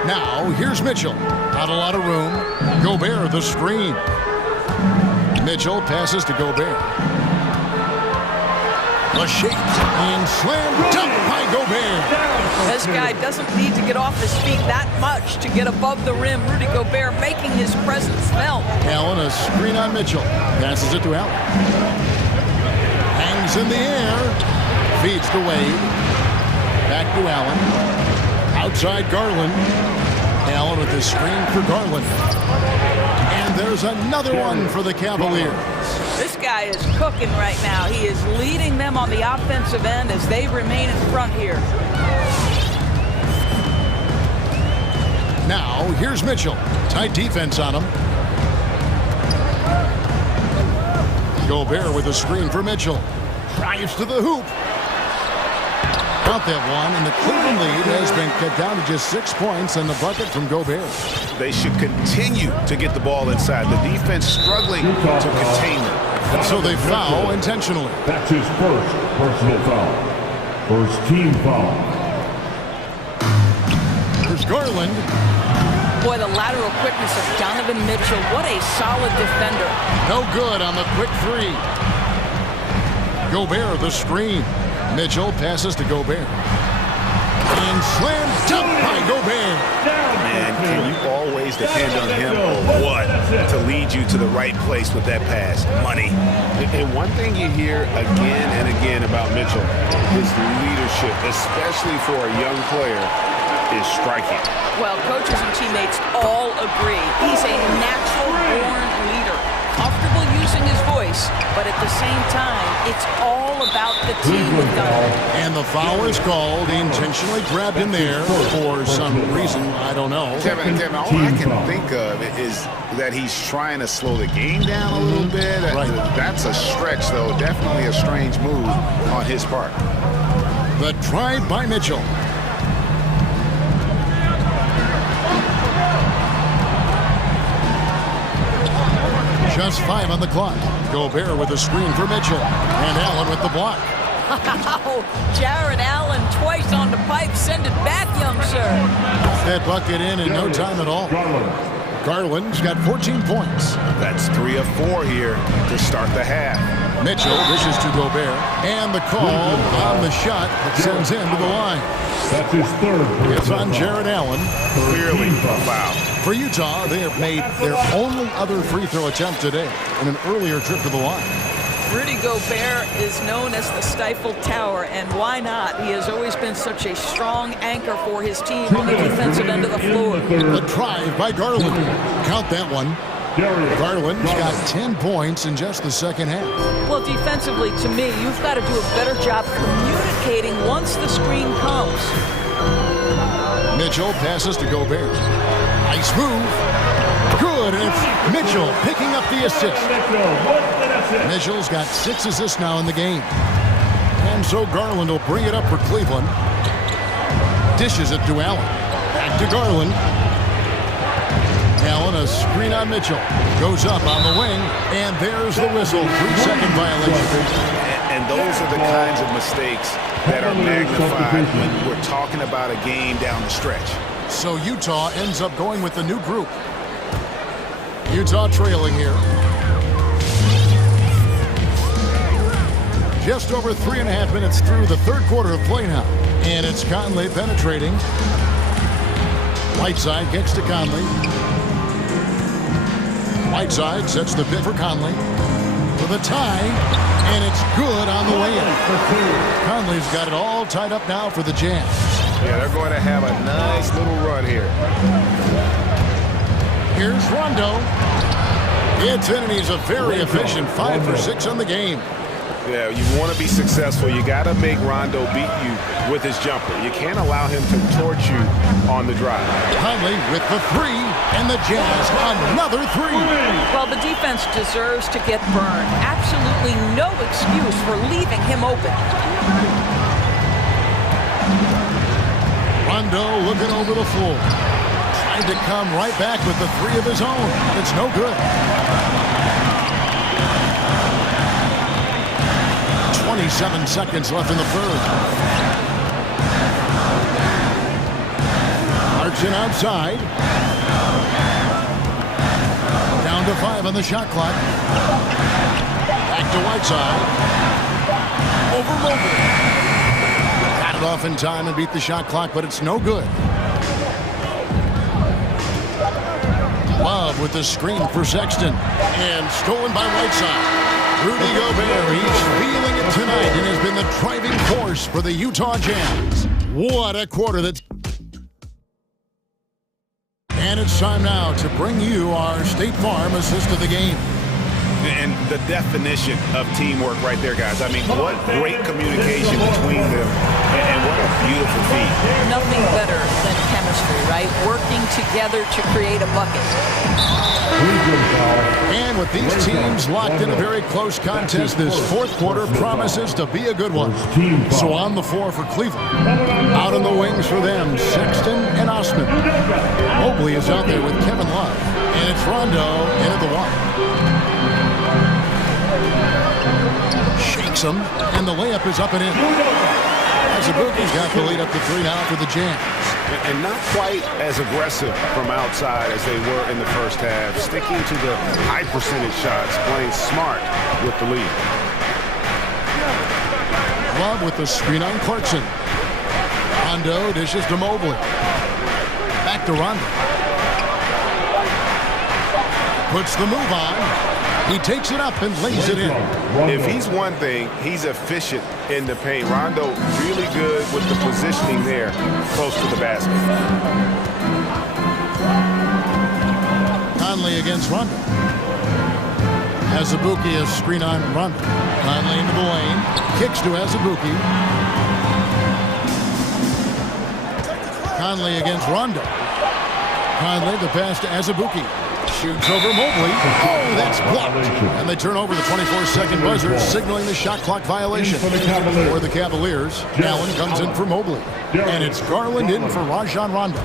Now, here's Mitchell. Not a lot of room. Gobert, the screen. Mitchell passes to Gobert. The shake and slam dunk by Gobert. This guy doesn't need to get off his feet that much to get above the rim. Rudy Gobert making his presence felt. Allen, a screen on Mitchell. Passes it to Allen. Hangs in the air. Feeds to Wade. Back to Allen. Outside Garland. Allen with the screen for Garland. And there's another one for the Cavaliers. This guy is cooking right now. He is leading them on the offensive end as they remain in front here. Now, here's Mitchell. Tight defense on him. Gobert with a screen for Mitchell. Drives to the hoop. Count that one, and the Cleveland lead has been cut down to just 6 points and the bucket from Gobert. They should continue to get the ball inside. The defense struggling to contain them. And so they foul intentionally. That's his first personal foul. First team foul. There's Garland. Boy, the lateral quickness of Donovan Mitchell. What a solid defender. No good on the quick 3. Gobert, the screen. Mitchell passes to Gobert. And slam dunk by Gobert. Man, can you always depend on him or what to lead you to the right place with that pass? Money. And one thing you hear again and again about Mitchell, his leadership, especially for a young player, is striking. Well, coaches and teammates all agree. He's a natural-born leader. comfortable using his voice, but at the same time, it's all about the team with Garland. And the foul is called. He intentionally grabbed him there for some reason. I don't know. Kevin, all I can think of is that he's trying to slow the game down a little bit. Right. That's a stretch, though. Definitely a strange move on his part. The drive by Mitchell. Just 5 on the clock. Gobert with the screen for Mitchell. And Allen with the block. Wow, Jared Allen twice on the pipe. Send it back, young sir. That bucket in no time at all. Garland's got 14 points. That's 3 of 4 here to start the half. Mitchell wishes to Gobert. And the call on the shot that sends him to the line. That's his third. It's on Jared Allen. Clearly a foul. For Utah, they have made their only other free throw attempt today in an earlier trip to the line. Rudy Gobert is known as the Stifle Tower, and why not? He has always been such a strong anchor for his team on the defensive end of the floor. The drive by Garland. Count that one. Garland's got 10 points in just the second half. Well, defensively, to me, you've got to do a better job communicating once the screen comes. Mitchell passes to Gobert. Nice move. Good, and it's Mitchell picking up the assist. Mitchell's got 6 assists now in the game. And so Garland will bring it up for Cleveland. Dishes it to Allen. Back to Garland. Allen, a screen on Mitchell. Goes up on the wing, and there's the whistle. 3-second violation. And those are the kinds of mistakes that are magnified when we're talking about a game down the stretch. So Utah ends up going with the new group. Utah trailing here. Just over 3.5 minutes through the third quarter of play now. And it's Conley penetrating. Whiteside gets to Conley. Whiteside sets the pick for Conley. For the tie. And it's good on the way in. Conley's got it all tied up now for the Jazz. Yeah, they're going to have a nice little run here. Here's Rondo. It's in, and he's a very efficient 5 for 6 on the game. Yeah, you want to be successful. You got to make Rondo beat you with his jumper. You can't allow him to torch you on the drive. Conley with the 3, and the Jazz another 3. Well, the defense deserves to get burned. Absolutely no excuse for leaving him open. Rondo looking over the floor. Trying to come right back with the 3 of his own. It's no good. 27 seconds left in the third. Clarkson outside. Down to 5 on the shot clock. Back to Whiteside. Over Mobley. Got it off in time and beat the shot clock, but it's no good. Love with the screen for Sexton. And stolen by Whiteside. Rudy Gobert, he's feeling it tonight and has been the driving force for the Utah Jazz. What a quarter that's... And it's time now to bring you our State Farm assist of the game. And the definition of teamwork right there, guys. I mean, what great communication between them, and what a beautiful feat. Nothing better than chemistry, right? Working together to create a bucket. And with these teams locked in a very close contest, this fourth quarter promises to be a good one. So on the floor for Cleveland. Out on the wings for them, Sexton and Osman. Mobley is out there with Kevin Love. And it's Rondo in at the one. Shakes him, and the layup is up and in. Azubuike's got the lead up to 3 now for the Jazz. And not quite as aggressive from outside as they were in the first half. Sticking to the high percentage shots, playing smart with the lead. Love with the screen on Clarkson. Rondo dishes to Mobley. Back to Rondo. Puts the move on. He takes it up and lays it in. If he's one thing, he's efficient in the paint. Rondo really good with the positioning there close to the basket. Conley against Rondo. Azubuike, a screen on Rondo. Conley into the lane. Kicks to Azubuike. Conley against Rondo. Conley, the pass to Azubuike. Shoots over Mobley. Oh, that's blocked. And they turn over the 24-second buzzer, signaling the shot clock violation. For the Cavaliers, Allen comes in for Mobley. And it's Garland in for Rajon Rondo.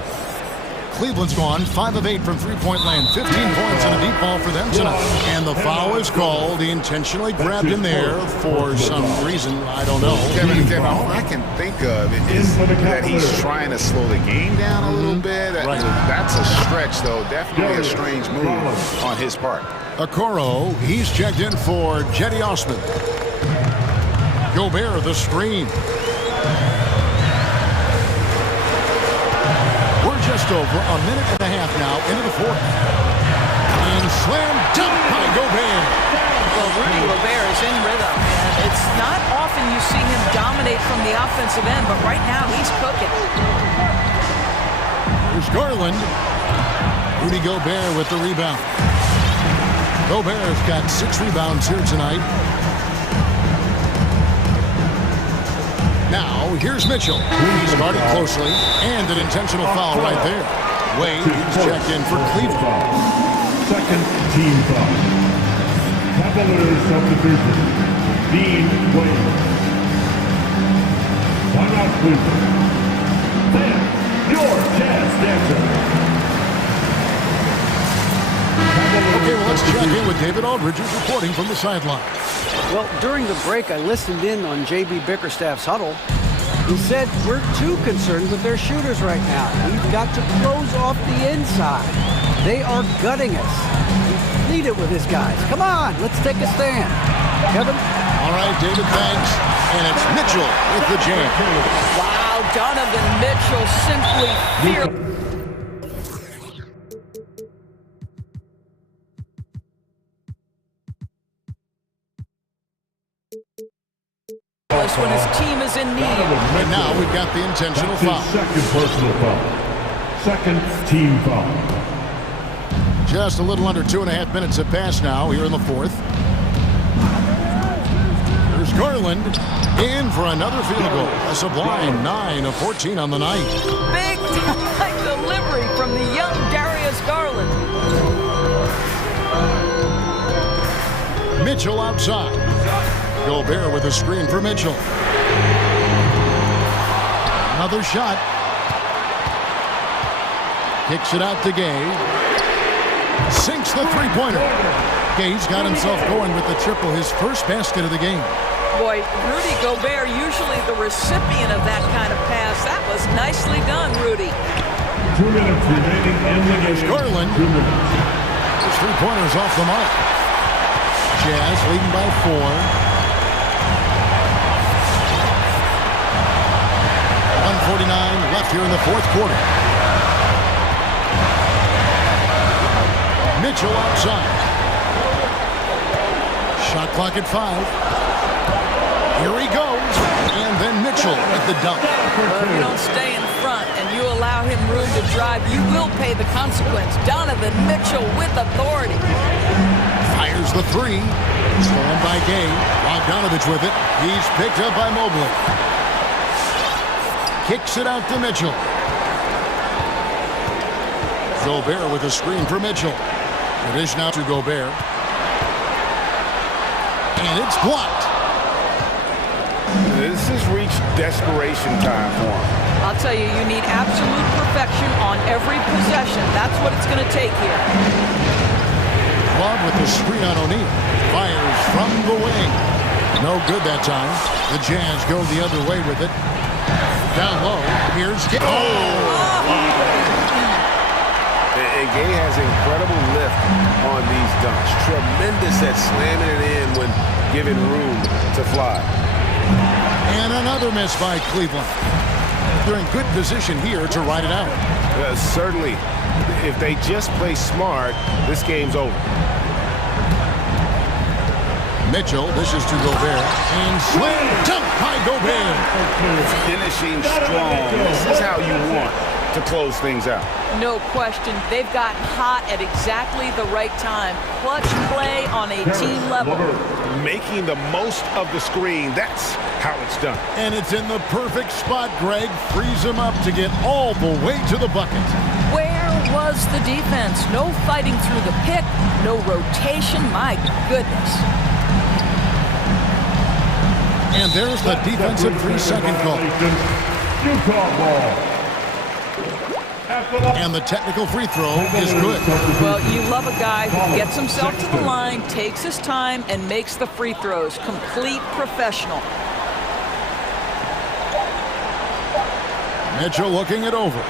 Cleveland's gone 5 of 8 from three-point land. 15 points and a deep ball for them tonight. And the foul is called. He intentionally grabbed him there for some reason. I don't know. Kevin, all I can think of is that he's trying to slow the game down a little bit. Right. That's a stretch, though. Definitely a strange move on his part. Okoro, he's checked in for Jetty Osman. Gobert, the screen. Just over a minute and a half now into the fourth. And slam dunk by Gobert. Well, Rudy Gobert is in rhythm, and it's not often you see him dominate from the offensive end, but right now he's cooking. Here's Garland. Rudy Gobert with the rebound. Gobert's got 6 rebounds here tonight. Now, here's Mitchell. He's guarded closely, and an intentional foul right there. Wade, he's checked in for Cleveland. Second team foul. Cavaliers subdivision. Dean Wade. Timeout, Cleveland. Then, your jazz dancer. Okay, well, let's check in with David Aldridge, who's reporting from the sideline. Well, during the break, I listened in on J.B. Bickerstaff's huddle. He said, we're too concerned with their shooters right now. We've got to close off the inside. They are gutting us. He pleaded with his guys. Come on, let's take a stand. Kevin? All right, David, thanks. And it's Mitchell with the jam. Wow, Donovan Mitchell simply fearless. When his team is in need. And now we've got the intentional foul. Second personal foul. Second team foul. Just a little under 2.5 minutes have passed now here in the fourth. There's Garland in for another field goal. A sublime 9 of 14 on the night. Big time delivery from the young Darius Garland. Mitchell outside. Gobert with a screen for Mitchell. Another shot. Kicks it out to Gay. Sinks the three-pointer. Gay's got himself going with the triple, his first basket of the game. Boy, Rudy Gobert, usually the recipient of that kind of pass. That was nicely done, Rudy. 2 minutes remaining in the game. Garland. His three-pointers off the mark. Jazz leading by 4. 1:49 left here in the fourth quarter. Mitchell outside. Shot clock at 5. Here he goes. And then Mitchell at the dunk. Well, if you don't stay in front and you allow him room to drive, you will pay the consequence. Donovan Mitchell with authority. Fires the 3. Stolen by Gay. Bogdanovich with it. He's picked up by Mobley. Kicks it out to Mitchell. Gobert with a screen for Mitchell. The dish now to Gobert. And it's blocked. This has reached desperation time for him. I'll tell you, you need absolute perfection on every possession. That's what it's going to take here. Love with the screen on O'Neal. Fires from the wing. No good that time. The Jazz go the other way with it. Down low. Here's Gay. And Gay has incredible lift on these dunks. Tremendous at slamming it in when given room to fly. And another miss by Cleveland. They're in good position here to ride it out. Certainly, if they just play smart, this game's over. Mitchell, this is to Gobert. And slam dunk by Gobert. Finishing strong. This is how you want to close things out. No question. They've gotten hot at exactly the right time. Clutch play on a team level. Making the most of the screen. That's how it's done. And it's in the perfect spot, Greg. Frees him up to get all the way to the bucket. Where was the defense? No fighting through the pick, no rotation. My goodness. And there's the defensive 3-second call. Utah ball. And the technical free throw is good. Well, you love a guy who gets himself to the line, takes his time, and makes the free throws. Complete professional. Mitchell looking it over.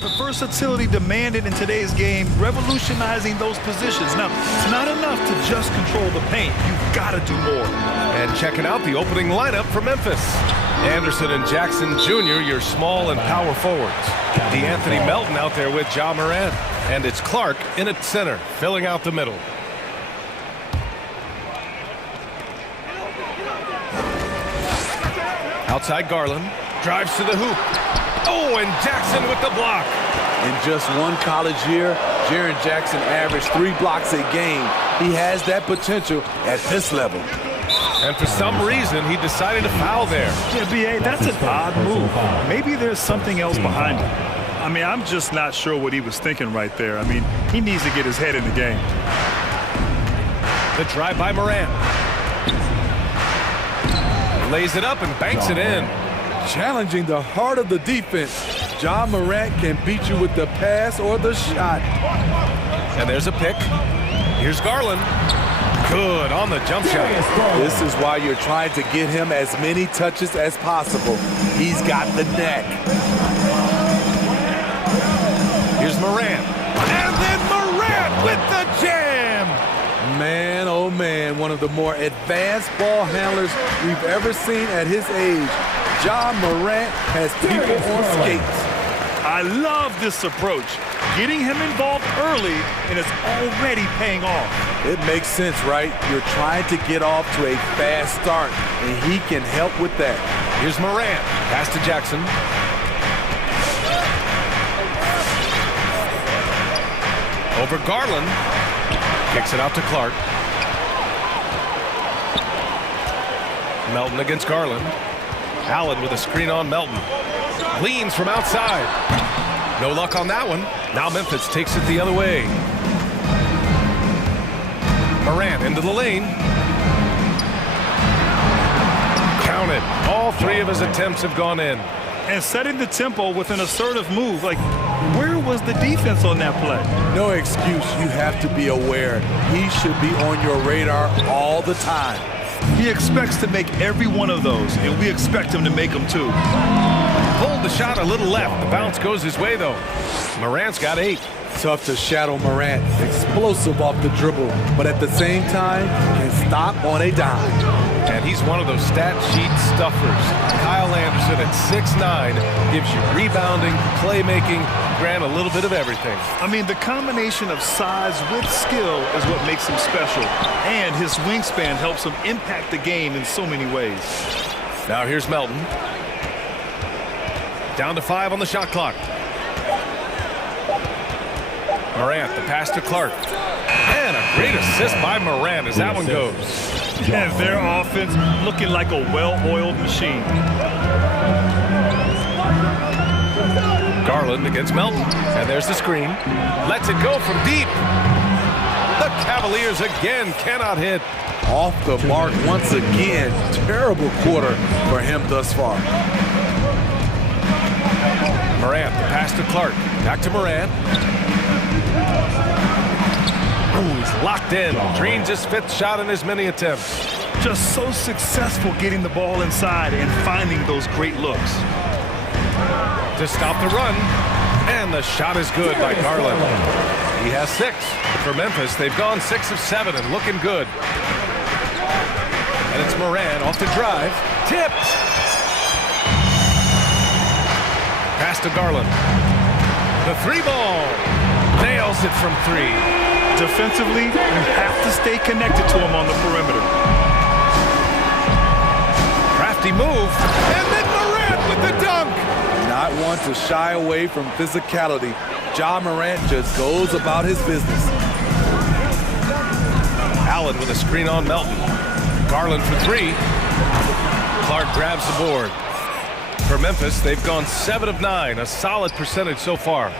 The versatility demanded in today's game, revolutionizing those positions. Now, it's not enough to just control the paint. You've got to do more. And checking out the opening lineup for Memphis. Anderson and Jackson Jr., your small and power forwards. DeAnthony Melton out there with Ja Morant. And it's Clark in at center, filling out the middle. Outside Garland, drives to the hoop. Oh, and Jackson with the block. In just one college year, Jaren Jackson averaged 3 blocks a game. He has that potential at this level. And for some reason, he decided to foul there. Yeah, B.A., that's an odd move. Maybe there's something else behind it. I mean, I'm just not sure what he was thinking right there. I mean, he needs to get his head in the game. The drive by Morant. Lays it up and banks it in. Challenging the heart of the defense. Ja Morant can beat you with the pass or the shot. And there's a pick. Here's Garland. Good on the jump shot. This is why you're trying to get him as many touches as possible. He's got the knack. Here's Morant. And then Morant with the jam. Man, oh man, one of the more advanced ball handlers we've ever seen at his age. Ja Morant has people on skates. I love this approach. Getting him involved early, and it's already paying off. It makes sense, right? You're trying to get off to a fast start, and he can help with that. Here's Morant. Pass to Jackson. Over Garland. Kicks it out to Clark. Melton against Garland. Allen with a screen on Melton. Leans from outside. No luck on that one. Now Memphis takes it the other way. Morant into the lane. Counted. All 3 of his attempts have gone in. And setting the tempo with an assertive move. Like, where was the defense on that play? No excuse. You have to be aware. He should be on your radar all the time. He expects to make every one of those, and we expect him to make them too. Pulled the shot a little left. The bounce goes his way, though. Morant's got 8. Tough to shadow Morant. Explosive off the dribble, but at the same time, can stop on a dime. And he's one of those stat sheet stuffers. Kyle Anderson at 6'9" gives you rebounding, playmaking, Grant, a little bit of everything. I mean, the combination of size with skill is what makes him special. And his wingspan helps him impact the game in so many ways. Now here's Melton. Down to 5 on the shot clock. Morant, the pass to Clark. And a great assist by Morant as that one goes. And their offense looking like a well-oiled machine. Garland against Melton. And there's the screen. Lets it go from deep. The Cavaliers again cannot hit. Off the mark once again. Terrible quarter for him thus far. Morant, the pass to Clark. Back to Morant. Ooh, he's locked in. Dreams his 5th shot in as many attempts. Just so successful getting the ball inside and finding those great looks. To stop the run. And the shot is good by Garland. He has 6. For Memphis, they've gone 6 of 7 and looking good. And it's Morant off the drive. Tipped. Pass to Garland. The 3 ball. Nails it from 3. Defensively, you have to stay connected to him on the perimeter. Crafty move. And then Morant with the dunk. Not one to shy away from physicality. Ja Morant just goes about his business. Allen with a screen on Melton. Garland for 3. Clark grabs the board. For Memphis, they've gone 7 of 9, a solid percentage so far.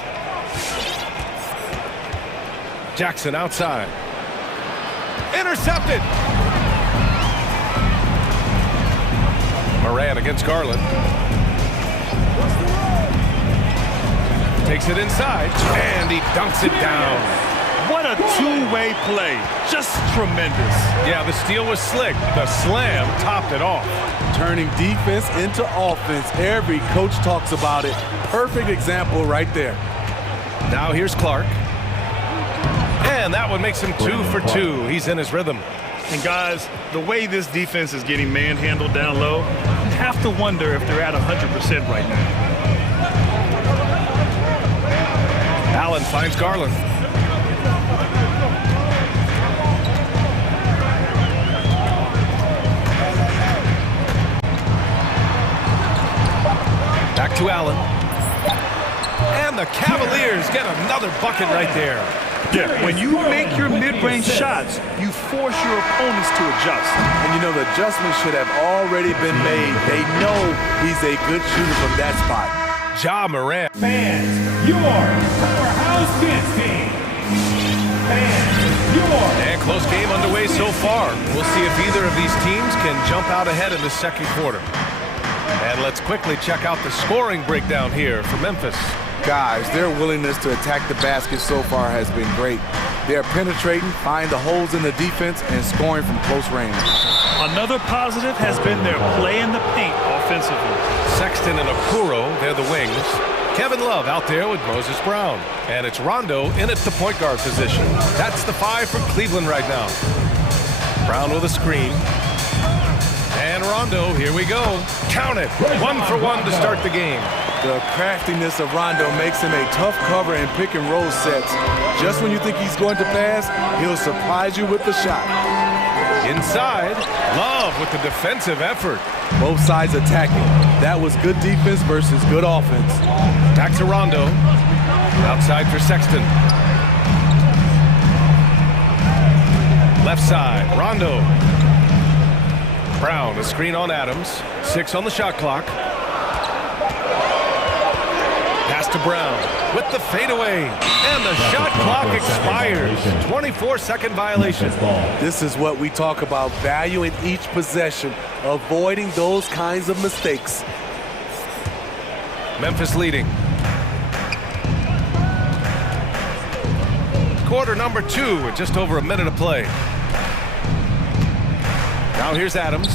Jackson outside. Intercepted. Morant against Garland. Takes it inside, and he dunks it down. What a two-way play. Just tremendous. Yeah, the steal was slick. The slam topped it off. Turning defense into offense. Every coach talks about it. Perfect example right there. Now here's Clark. And that one makes him 2 for 2. He's in his rhythm. And guys, the way this defense is getting manhandled down low, you have to wonder if they're at 100% right now. Allen finds Garland. Back to Allen. And the Cavaliers get another bucket right there. Yeah, when you make your mid-range shots, you force your opponents to adjust. And you know, the adjustment should have already been made. They know he's a good shooter from that spot. Ja Morant. Fans, your powerhouse dance team. Fans, your... And close game underway so far. We'll see if either of these teams can jump out ahead in the second quarter. And let's quickly check out the scoring breakdown here for Memphis. Guys, their willingness to attack the basket so far has been great. They're penetrating, finding the holes in the defense, and scoring from close range. Another positive has been their play in the paint offensively. Sexton and Okoro, they're the wings. Kevin Love out there with Moses Brown. And it's Rondo in at the point guard position. That's the 5 for Cleveland right now. Brown with a screen. And Rondo, here we go. Count it. 1 for 1 to start the game. The craftiness of Rondo makes him a tough cover in pick and roll sets. Just when you think he's going to pass, he'll surprise you with the shot. Inside, Love with the defensive effort. Both sides attacking. That was good defense versus good offense. Back to Rondo. Outside for Sexton. Left side, Rondo. Brown, a screen on Adams. 6 on the shot clock. Pass to Brown with the fadeaway. And the shot clock expires. 24-second violation. This is what we talk about, valuing each possession, avoiding those kinds of mistakes. Memphis leading. Quarter number 2 with just over a minute to play. Now here's Adams.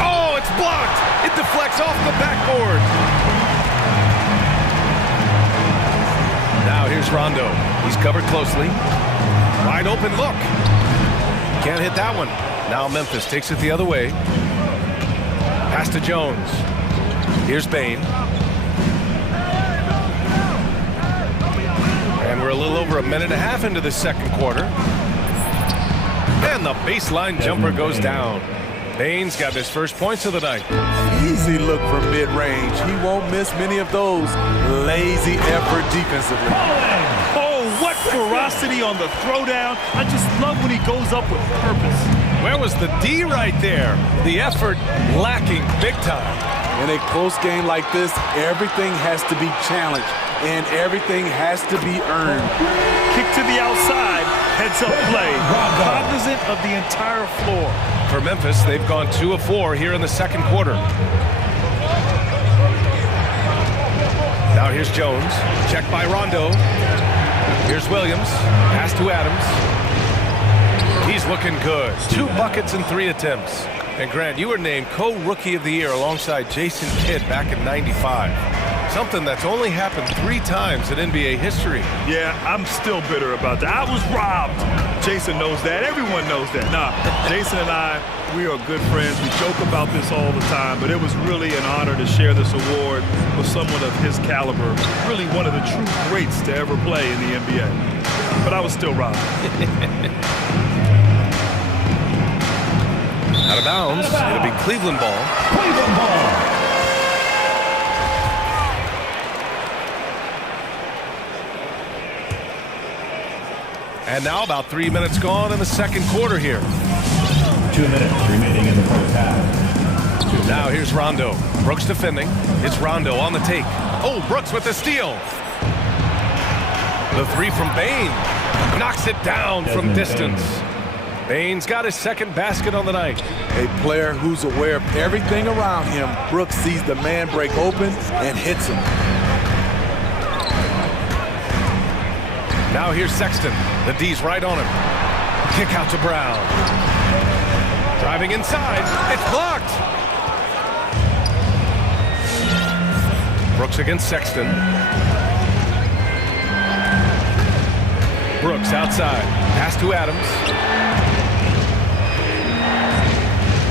Oh, it's blocked. It deflects off the backboard. Now here's Rondo. He's covered closely. Wide open look. Can't hit that one. Now Memphis takes it the other way. Pass to Jones. Here's Bane. And we're a little over a minute and a half into the second quarter. And the baseline jumper goes down. Bane's got his first points of the night. Easy look from mid-range. He won't miss many of those. Lazy effort defensively. Oh, what ferocity on the throwdown. I just love when he goes up with purpose. Where was the D right there? The effort lacking big time. In a close game like this, everything has to be challenged. And everything has to be earned. Kick to the outside, heads up play, cognizant of the entire floor. For Memphis, they've gone 2 of 4 here in the second quarter. Now here's Jones, checked by Rondo. Here's Williams, pass to Adams. He's looking good. 2 buckets and 3 attempts. And Grant, you were named co-rookie of the year alongside Jason Kidd back in '95. Something that's only happened 3 times in NBA history. Yeah, I'm still bitter about that. I was robbed. Jason knows that. Everyone knows that. Nah, Jason and I, we are good friends. We joke about this all the time, but it was really an honor to share this award with someone of his caliber. Really one of the true greats to ever play in the NBA. But I was still robbed. Out of bounds. It'll be Cleveland ball. Cleveland ball. And now about 3 minutes gone in the second quarter here. 2 minutes remaining in the first half. Now here's Rondo. Brooks defending. It's Rondo on the take. Oh, Brooks with the steal. The 3 from Bane. Knocks it down from distance. Bane's got his second basket on the night. A player who's aware of everything around him. Brooks sees the man break open and hits him. Now here's Sexton. The D's right on him. Kick out to Brown. Driving inside. It's blocked. Brooks against Sexton. Brooks outside. Pass to Adams.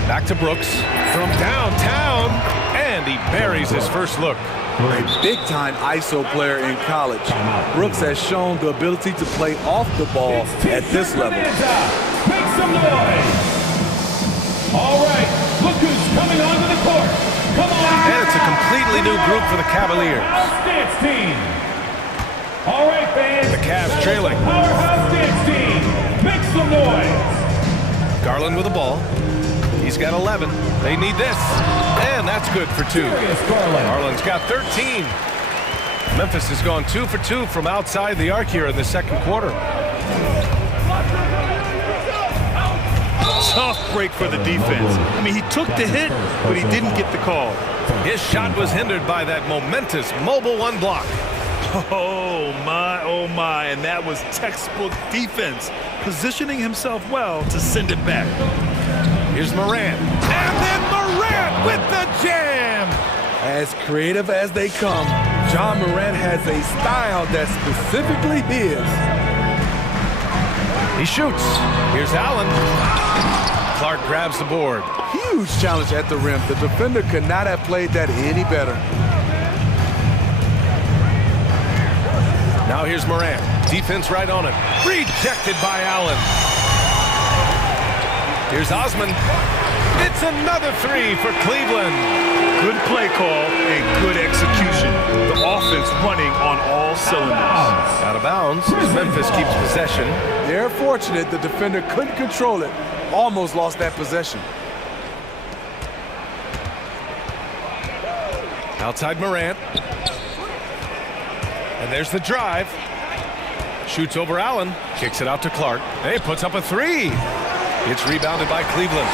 Back to Brooks from downtown. And he buries his first look. A big-time ISO player in college. Brooks has shown the ability to play off the ball at this level. Make some noise. All right, look who's coming onto the court. Come on. And it's a completely new group for the Cavaliers. Dance team. All right, fans. The Cavs trailing. Powerhouse dance team. Make some noise. Garland with the ball. He's got 11. They need this. And that's good for 2. Garland's got 13. Memphis has gone 2 for 2 from outside the arc here in the second quarter. Tough break for the defense. I mean, he took the hit, but he didn't get the call. His shot was hindered by that momentous mobile one block. Oh my, and that was textbook defense, positioning himself well to send it back. Here's Morant. And then Morant with the jam! As creative as they come, John Morant has a style that's specifically his. He shoots. Here's Allen. Clark grabs the board. Huge challenge at the rim. The defender could not have played that any better. Now here's Morant. Defense right on him. Rejected by Allen. Here's Osman. It's another 3 for Cleveland. Good play call and good execution. The offense running on all cylinders. Out of bounds as Memphis keeps possession. They're fortunate the defender couldn't control it. Almost lost that possession. Outside Morant. And there's the drive. Shoots over Allen. Kicks it out to Clark. Hey, puts up a 3. It's rebounded by Cleveland.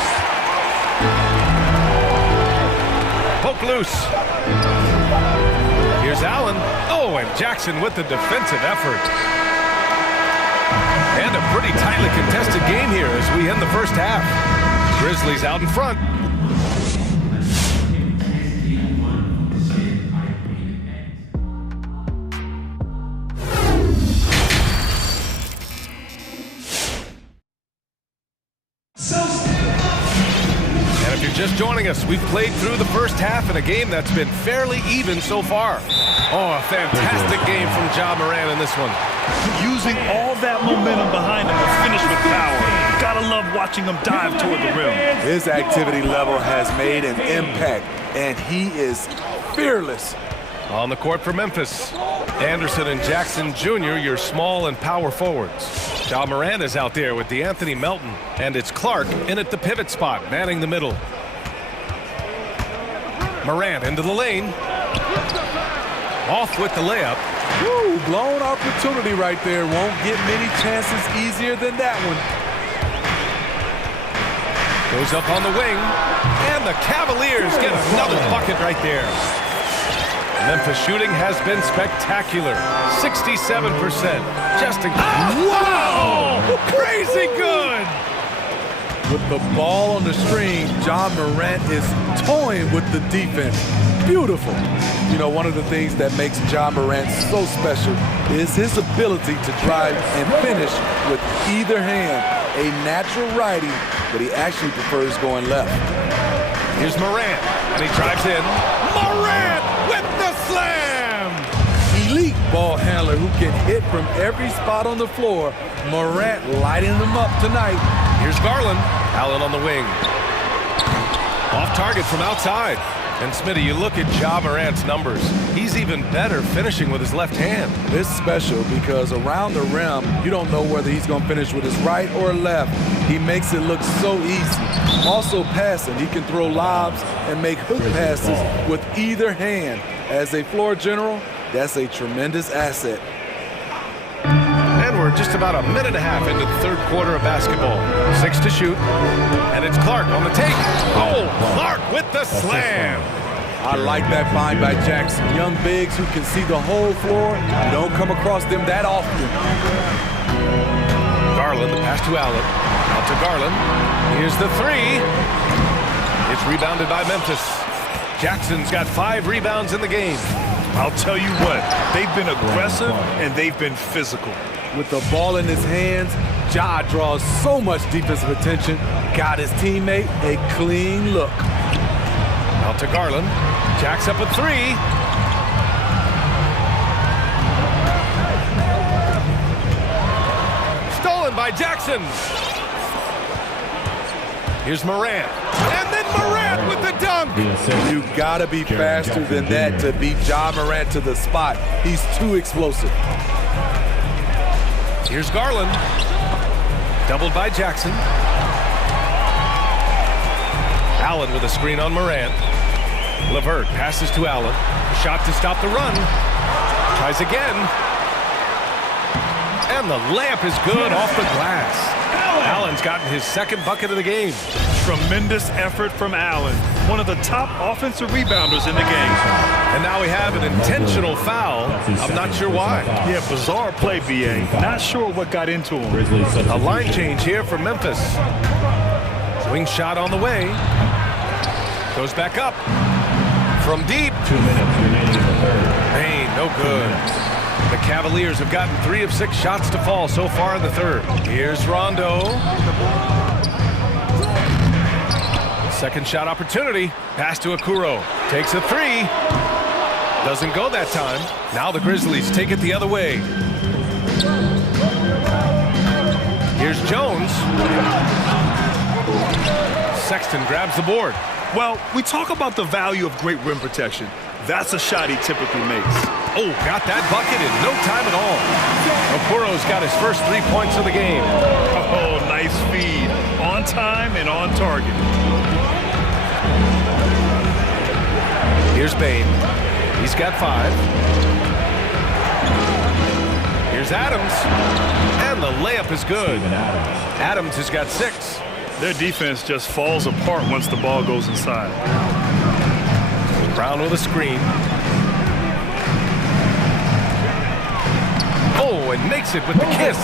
Poke loose. Here's Allen. Oh, and Jackson with the defensive effort. And a pretty tightly contested game here as we end the first half. Grizzlies out in front. Just joining us, we've played through the first half in a game that's been fairly even so far. Oh, a fantastic game from Ja Morant in this one. Using all that momentum behind him to finish with power. Gotta love watching him dive toward the rim. His activity level has made an impact, and he is fearless. On the court for Memphis, Anderson and Jackson Jr., your small and power forwards. Ja Morant is out there with DeAnthony Melton, and it's Clark in at the pivot spot, manning the middle. Morant into the lane. Off with the layup. Woo, blown opportunity right there. Won't get many chances easier than that one. Goes up on the wing. And the Cavaliers get another bucket right there. Memphis shooting has been spectacular. 67%. Just incredible. Wow! Crazy good! With the ball on the string, Ja Morant is toying with the defense. Beautiful. You know, one of the things that makes Ja Morant so special is his ability to drive and finish with either hand. A natural righty, but he actually prefers going left. Here's Morant, and he drives in. Morant with the slam! Elite ball handler who can hit from every spot on the floor. Morant lighting them up tonight. Here's Garland. Allen on the wing. Off target from outside. And Smitty, you look at Ja Morant's numbers. He's even better finishing with his left hand. It's special because around the rim, you don't know whether he's going to finish with his right or left. He makes it look so easy. Also passing, he can throw lobs and make hook passes with either hand. As a floor general, that's a tremendous asset. And we're just about a minute and a half into the third quarter of basketball. 6 to shoot. And it's Clark on the take. Oh, Clark with the slam. I like that find by Jackson. Young bigs who can see the whole floor. You don't come across them that often. Garland, the pass to Allen. Out to Garland. Here's the three. It's rebounded by Memphis. Jackson's got 5 rebounds in the game. I'll tell you what, they've been aggressive and they've been physical. With the ball in his hands, Ja draws so much defensive attention. Got his teammate a clean look. Out to Garland. Jacks up a 3. Stolen by Jackson. Here's Morant. And then Morant with the dunk. You gotta be faster than that to beat Ja Morant to the spot. He's too explosive. Here's Garland. Doubled by Jackson. Allen with a screen on Morant. LeVert passes to Allen. Shot to stop the run. Tries again. And the layup is good off the glass. Allen's gotten his second bucket of the game. Tremendous effort from Allen, one of the top offensive rebounders in the game. And now we have an intentional foul. I'm not sure why. Yeah, bizarre play, BA. Not sure what got into him. A line change here for Memphis. Swing shot on the way. Goes back up. From deep. 2 minutes remaining in the third. Hey, no good. The Cavaliers have gotten 3 of 6 shots to fall so far in the third. Here's Rondo. Second shot opportunity. Pass to Okoro. Takes a 3. Doesn't go that time. Now the Grizzlies take it the other way. Here's Jones. Sexton grabs the board. Well, we talk about the value of great rim protection. That's a shot he typically makes. Oh, got that bucket in no time at all. Okoro's got his first 3 points of the game. Oh, nice feed. On time and on target. Here's Bain. He's got 5. Here's Adams. And the layup is good. Adams has got 6. Their defense just falls apart once the ball goes inside. Brown with a screen. Oh, and makes it with the kiss.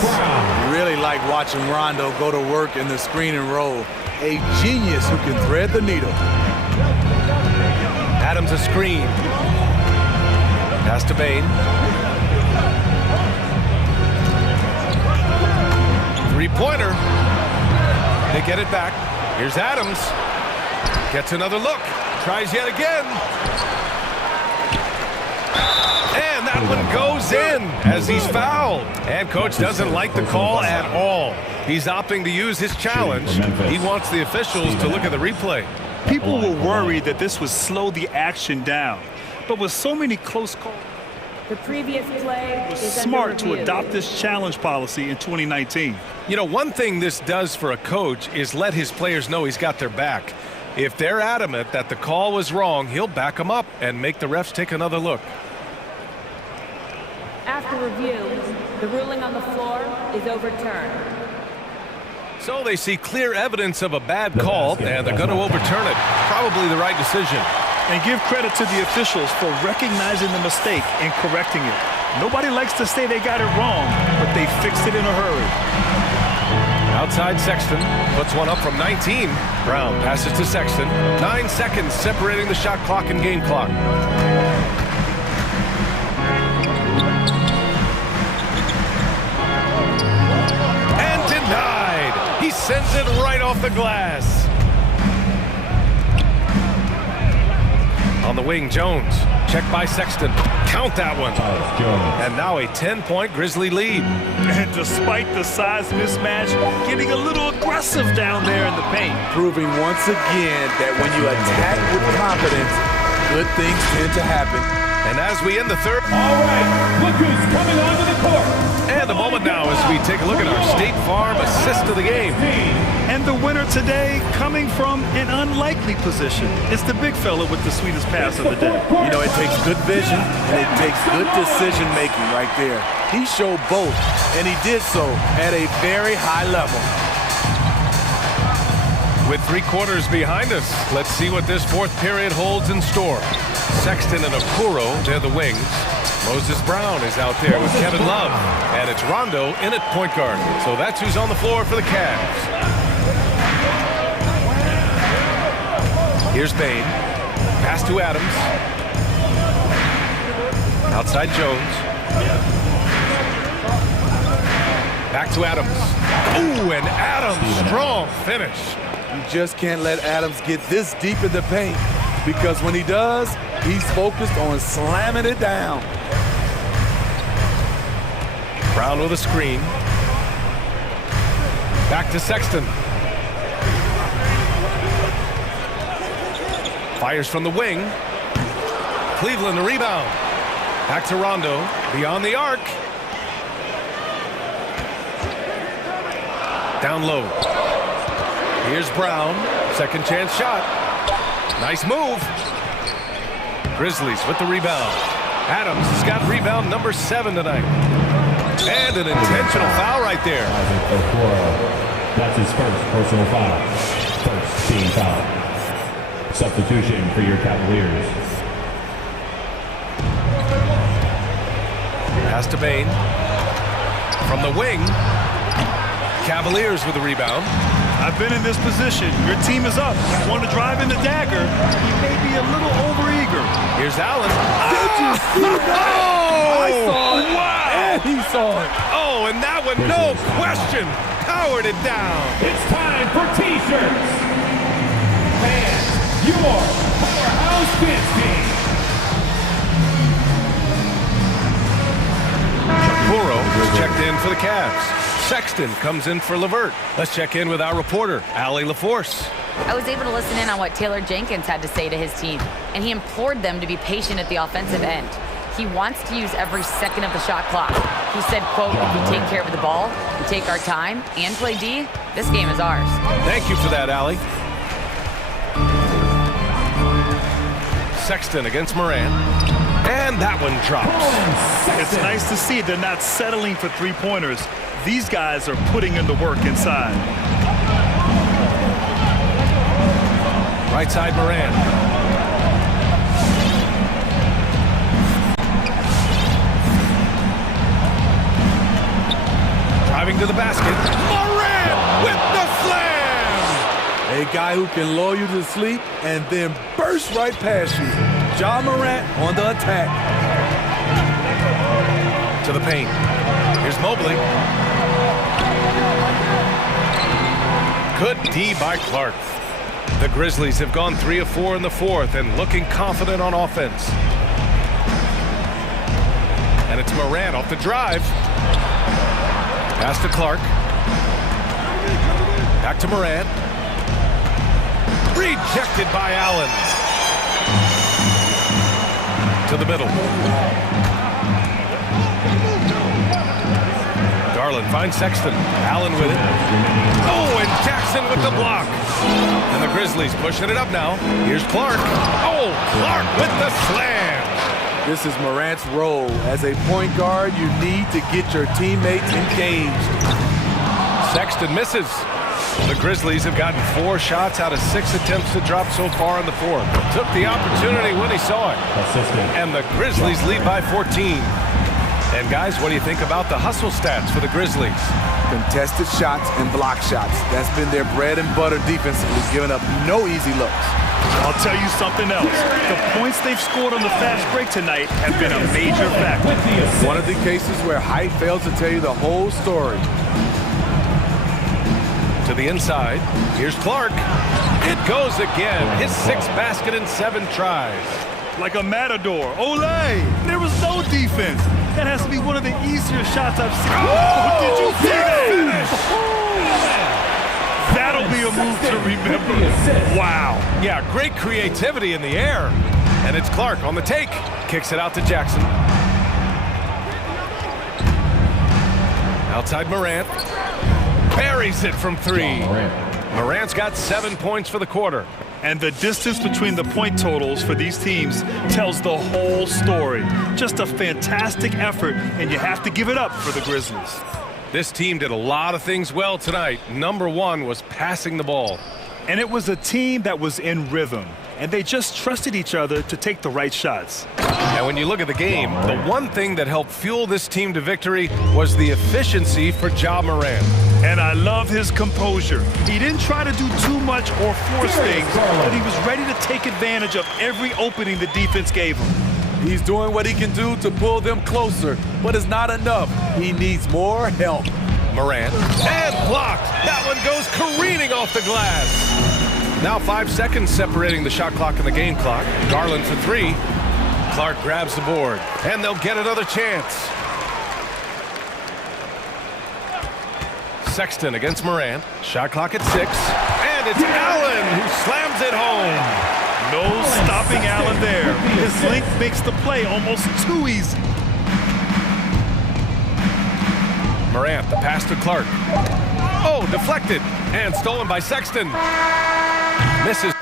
Really like watching Rondo go to work in the screen and roll. A genius who can thread the needle. Adams a screen. Pass to Bain. 3-pointer. They get it back. Here's Adams. Gets another look. Tries yet again. And that one goes in as he's fouled. And coach doesn't like the call at all. He's opting to use his challenge. He wants the officials to look at the replay. People were worried that this would slow the action down. But with so many close calls, the previous play is smart to adopt this challenge policy in 2019. You know, one thing this does for a coach is let his players know he's got their back. If they're adamant that the call was wrong, he'll back them up and make the refs take another look. After review, the ruling on the floor is overturned. So they see clear evidence of a bad call, and they're going to overturn it. Probably the right decision. And give credit to the officials for recognizing the mistake and correcting it. Nobody likes to say they got it wrong, but they fixed it in a hurry. Outside Sexton puts one up from 19. Brown passes to Sexton. 9 seconds separating the shot clock and game clock. And denied. He sends it right off the glass. On the wing, Jones. Checked by Sexton. Count that one. And now a 10-point Grizzly lead. And despite the size mismatch, getting a little aggressive down there in the paint. Proving once again that when you attack with confidence, good things tend to happen. And as we end the third... All right, look who's coming onto the court. And the moment now as we take a look at our State Farm assist of the game. And the winner today coming from an unlikely position. It's the big fella with the sweetest pass of the day. You know, it takes good vision and it takes good decision making right there. He showed both, and he did so at a very high level. With 3 quarters behind us, let's see what this fourth period holds in store. Sexton and Okoro, they're the wings. Moses Brown is out there with Kevin Love. And it's Rondo in at point guard. So that's who's on the floor for the Cavs. Here's Bain. Pass to Adams. Outside Jones. Back to Adams. Ooh, and Adams, strong finish. You just can't let Adams get this deep in the paint, because when he does, he's focused on slamming it down. Brown with a screen. Back to Sexton. Fires from the wing. Cleveland, the rebound. Back to Rondo, beyond the arc. Down low. Here's Brown, second chance shot. Nice move. Grizzlies with the rebound. Adams has got rebound number 7 tonight. And an intentional foul right there. That's his first personal foul. First team foul. Substitution for your Cavaliers. Pass to Bain. From the wing. Cavaliers with the rebound. I've been in this position. Your team is up. You want to drive in the dagger. You may be a little overeager. Here's Allen. Did you see that? Oh! I saw it. Wow! And he saw it. Oh, and that one, no question, powered it down. It's time for T-shirts. Fans, your Powerhouse Kids team. Okoro was checked in for the Cavs. Sexton comes in for LeVert. Let's check in with our reporter, Allie LaForce. I was able to listen in on what Taylor Jenkins had to say to his team, and he implored them to be patient at the offensive end. He wants to use every second of the shot clock. He said, quote, if we take care of the ball, we take our time, and play D, this game is ours. Thank you for that, Allie. Sexton against Moran. And that one drops. It's nice to see they're not settling for three-pointers. These guys are putting in the work inside. Right side, Moran. Driving to the basket. Moran with the slam! A guy who can lull you to sleep and then burst right past you. Ja Morant on the attack. To the paint. Here's Mobley. Good D by Clark. The Grizzlies have gone 3 of 4 in the fourth and looking confident on offense. And it's Moran off the drive. Pass to Clark. Back to Moran. Rejected by Allen. To the middle. Garland finds Sexton. Allen with it. Oh, and Jackson with the block. And the Grizzlies pushing it up now. Here's Clark. Oh, Clark with the slam. This is Morant's role. As a point guard, you need to get your teammates engaged. Sexton misses. The Grizzlies have gotten 4 shots out of 6 attempts to drop so far in the fourth. Took the opportunity when he saw it. And the Grizzlies lead by 14. And guys, what do you think about the hustle stats for the Grizzlies? Contested shots and block shots. That's been their bread and butter defensively, giving up no easy looks. I'll tell you something else. The points they've scored on the fast break tonight have been a major factor. One of the cases where height fails to tell you the whole story. To the inside. Here's Clark. It goes again. His 6th basket in 7 tries. Like a matador. Olay! There was no defense. That has to be one of the easier shots I've seen. Oh, did you see that? That'll be a move to remember. Wow. Yeah, great creativity in the air. And it's Clark on the take. Kicks it out to Jackson. Outside Morant. Buries it from 3. Morant's got 7 points for the quarter. And the distance between the point totals for these teams tells the whole story. Just a fantastic effort, and you have to give it up for the Grizzlies. This team did a lot of things well tonight. Number 1 was passing the ball. And it was a team that was in rhythm. and they just trusted each other to take the right shots. And when you look at the game, the one thing that helped fuel this team to victory was the efficiency for Ja Morant. And I love his composure. He didn't try to do too much or force things, but he was ready to take advantage of every opening the defense gave him. He's doing what he can do to pull them closer, but it's not enough. He needs more help. Morant, and blocked. That one goes careening off the glass. Now 5 seconds separating the shot clock and the game clock. Garland for three. Clark grabs the board, and they'll get another chance. Sexton against Morant. Shot clock at 6. And it's Allen who slams it home. No stopping Allen there. His length makes the play almost too easy. Morant, the pass to Clark. Oh, deflected and stolen by Sexton. Misses.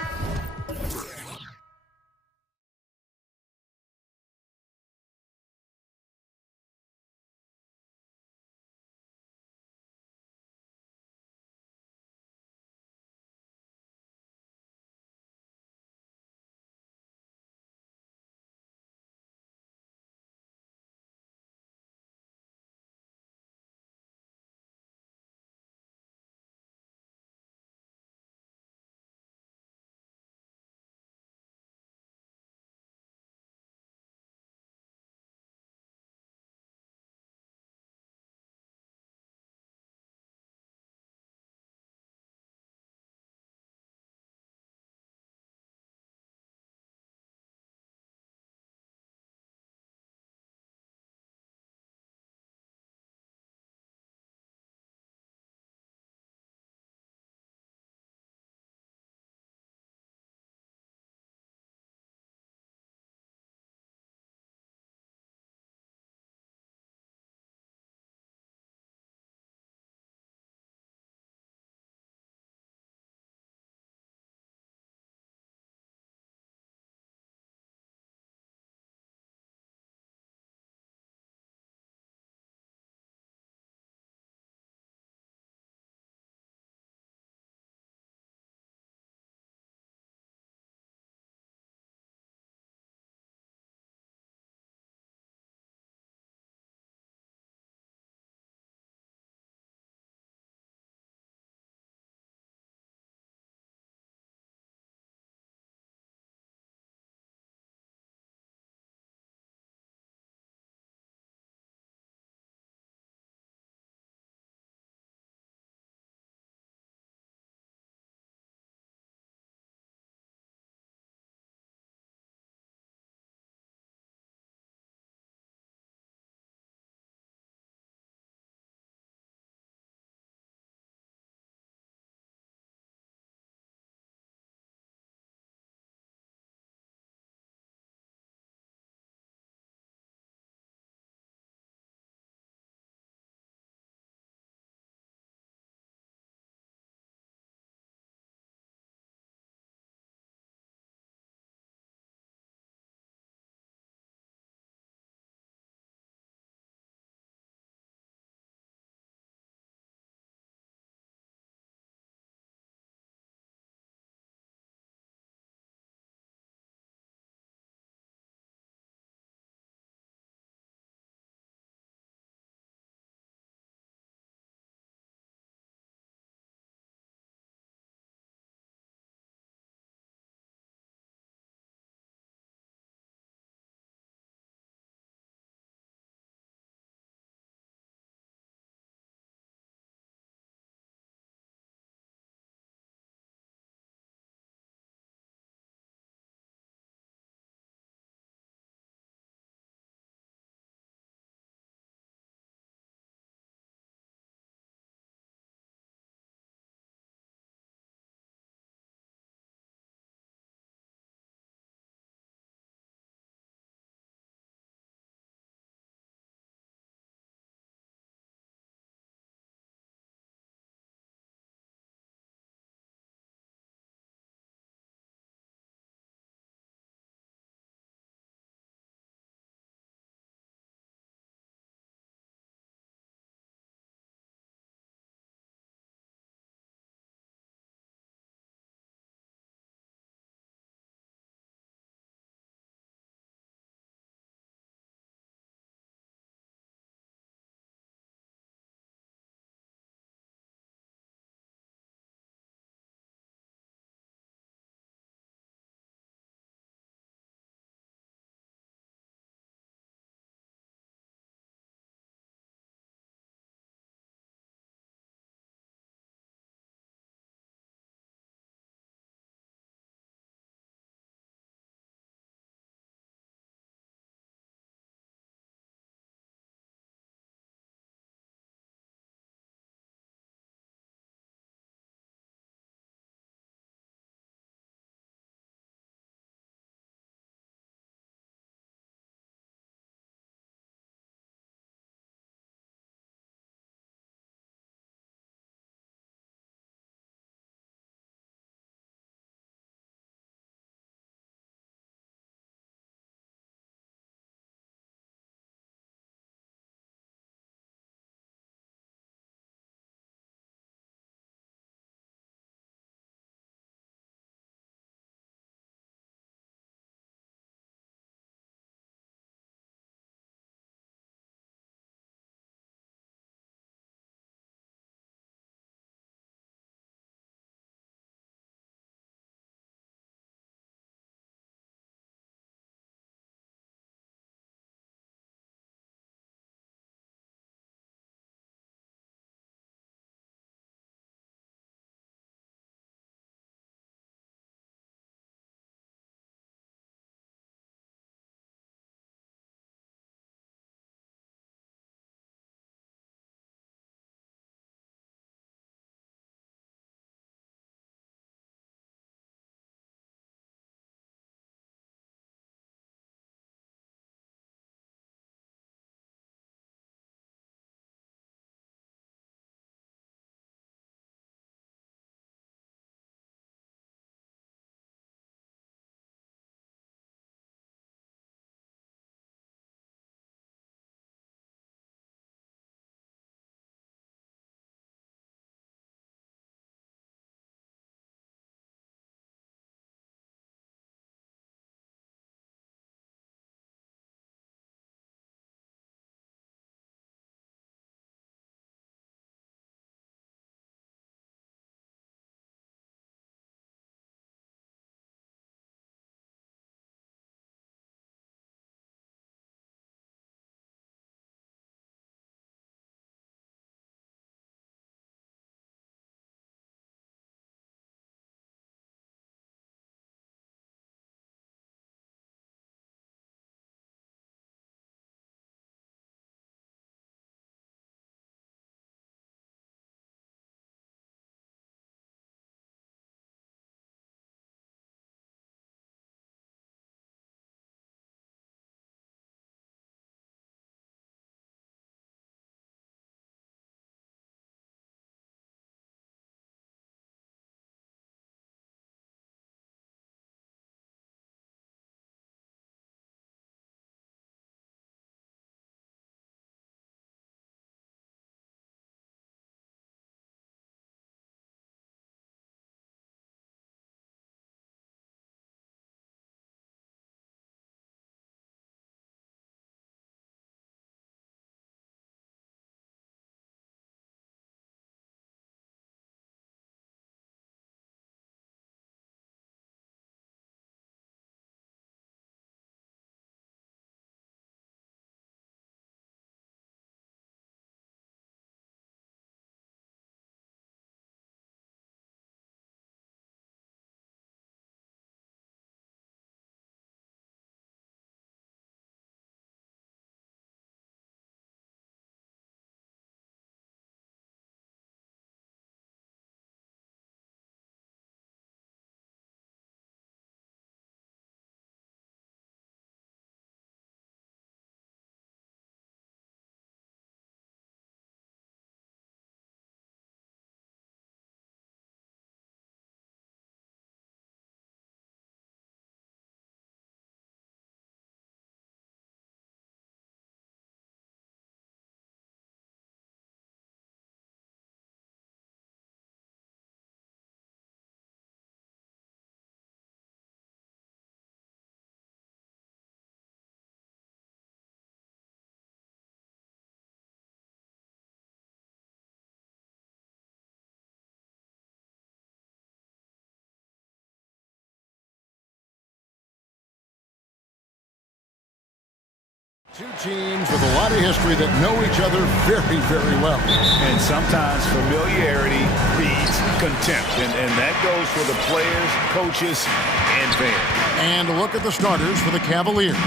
Two teams with a lot of history that know each other very, very well. And sometimes familiarity breeds contempt. And that goes for the players, coaches, and fans. And a look at the starters for the Cavaliers.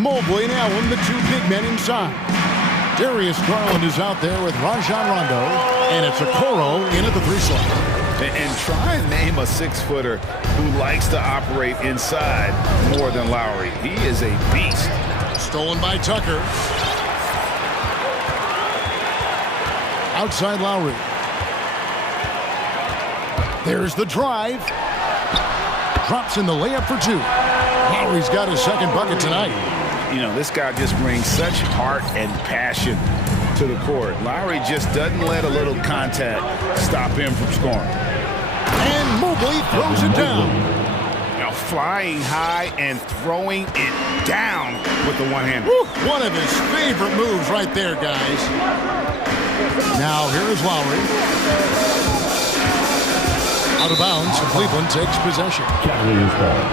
Mobley and Allen, the two big men inside. Darius Garland is out there with Rajon Rondo. And it's Okoro in at the 3 slot. And try and name a 6-footer who likes to operate inside more than Lowry. He is a beast. Stolen by Tucker. Outside Lowry. There's the drive. Drops in the layup for 2. Lowry's got his second bucket tonight. You know, this guy just brings such heart and passion to the court. Lowry just doesn't let a little contact stop him from scoring. And Mobley throws it down. Now flying high and throwing it down with the one-hander. One of his favorite moves right there, guys. Now here is Lowry. Out of bounds, Cleveland takes possession. Cavaliers ball.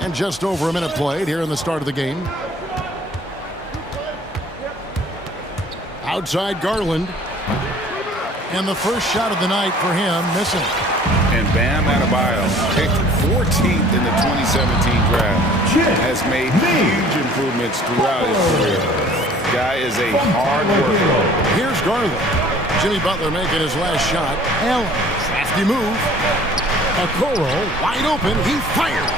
And just over a minute played here in the start of the game. Outside Garland. And the first shot of the night for him, missing. And Bam Adebayo, picked 14th in the 2017 draft, has made huge improvements throughout his career. Guy is a hard worker. Here's Garland. Jimmy Butler making his last shot. Allen, crafty move. Okoro, wide open, he fires.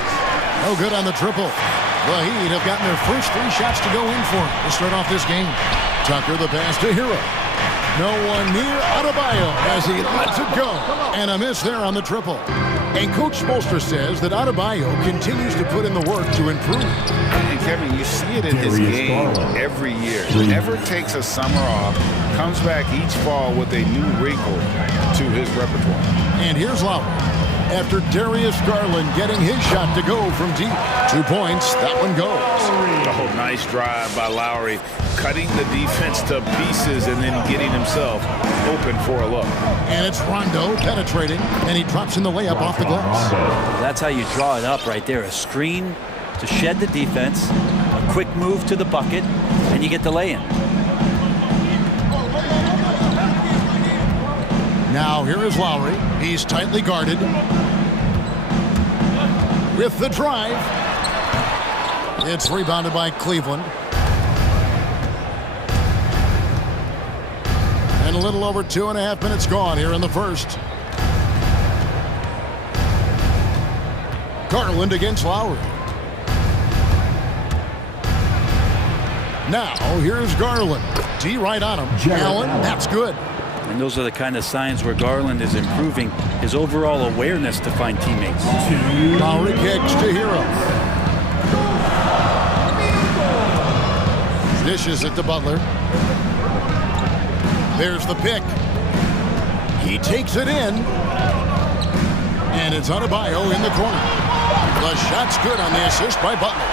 No good on the triple. The Heat have gotten their first 3 shots to go in for him to start off this game. Tucker the pass to Hero. No one near Adebayo as he lets it go. And a miss there on the triple. And Coach Spoelstra says that Adebayo continues to put in the work to improve. And Kevin, you see it in his game every year. Never takes a summer off. Comes back each fall with a new wrinkle to his repertoire. And here's Lowry. After Darius Garland getting his shot to go from deep. 2 points, that one goes. Oh, nice drive by Lowry. Cutting the defense to pieces and then getting himself open for a look. And it's Rondo penetrating, and he drops in the layup off the glass. That's how you draw it up right there. A screen to shed the defense, a quick move to the bucket, and you get the lay-in. Now here is Lowry. He's tightly guarded. With the drive. It's rebounded by Cleveland. And a little over 2.5 minutes gone here in the first. Garland against Lowry. Now here's Garland. D right on him. Allen, that's good. And those are the kind of signs where Garland is improving his overall awareness to find teammates. Lowry kicks to Hero. Dishes it to Butler. There's the pick. He takes it in. And it's Adebayo in the corner. The shot's good on the assist by Butler.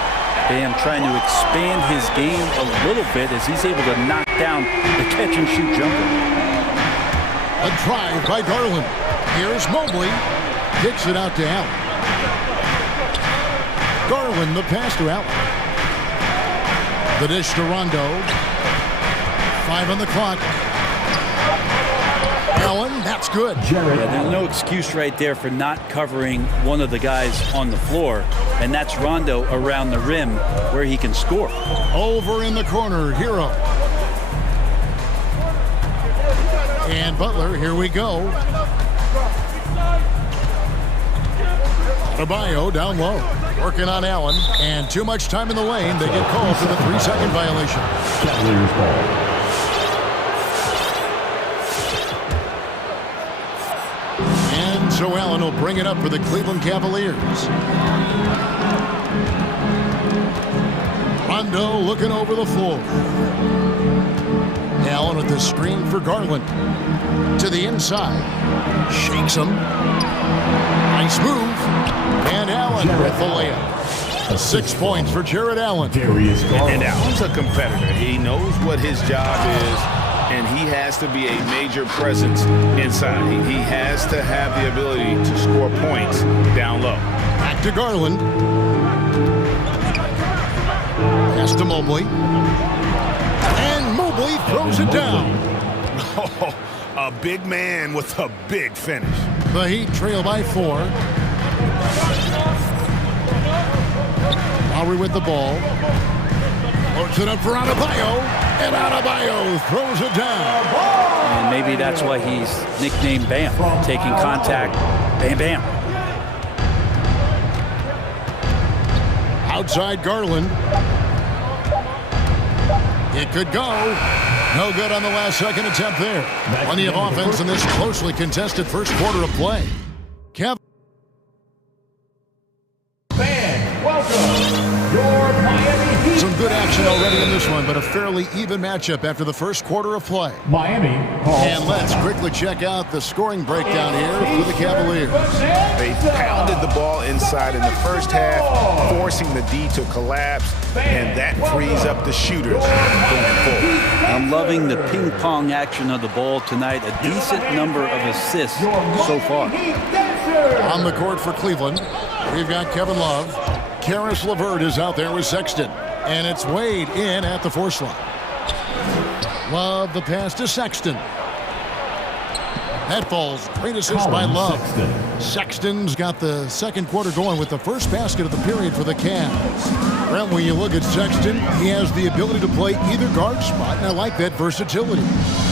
Bam trying to expand his game a little bit as he's able to knock down the catch-and-shoot jumper. A drive by Garland. Here's Mobley. Kicks it out to Allen. Garland the pass to Allen. The dish to Rondo. 5 on the clock. Allen, that's good. Yeah, there's no excuse right there for not covering one of the guys on the floor, and that's Rondo around the rim where he can score. Over in the corner, Hero. And Butler, here we go. Adebayo down low. Working on Allen. And too much time in the lane. They get called for the 3-second violation. Cavaliers ball. And so Allen will bring it up for the Cleveland Cavaliers. Rondo looking over the floor. Allen with the screen for Garland. To the inside. Shakes him. Nice move. And Allen with the layup. 6 points for Jared Allen. And Allen's a competitor. He knows what his job is, and he has to be a major presence inside. He has to have the ability to score points down low. Back to Garland. Pass to Mobley. And Mobley throws it down. Oh, a big man with a big finish. The Heat trail by 4. Lowry with the ball. Loads it up for Adebayo. And Adebayo throws it down. And maybe that's why he's nicknamed Bam. Taking contact, bam, bam. Outside Garland. It could go. No good on the last second attempt there. Plenty of offense in this closely contested first quarter of play. Kevin. Fans, welcome your Miami Heat. Some good action already in this one, but a fairly even matchup after the first quarter of play. Miami calls. And let's quickly check out the scoring breakdown here for the Cavaliers. They pounded the ball inside in the first half, forcing the D to collapse, and that frees up the shooters going forward. I'm loving the ping pong action of the ball tonight. A decent number of assists so far. On the court for Cleveland, we've got Kevin Love. Karis LeVert is out there with Sexton. And it's Wade in at the 4 slot. Love the pass to Sexton. That falls. Great assist by Love. Sexton's got the second quarter going with the first basket of the period for the Cavs. Brent, when you look at Sexton, he has the ability to play either guard spot, and I like that versatility.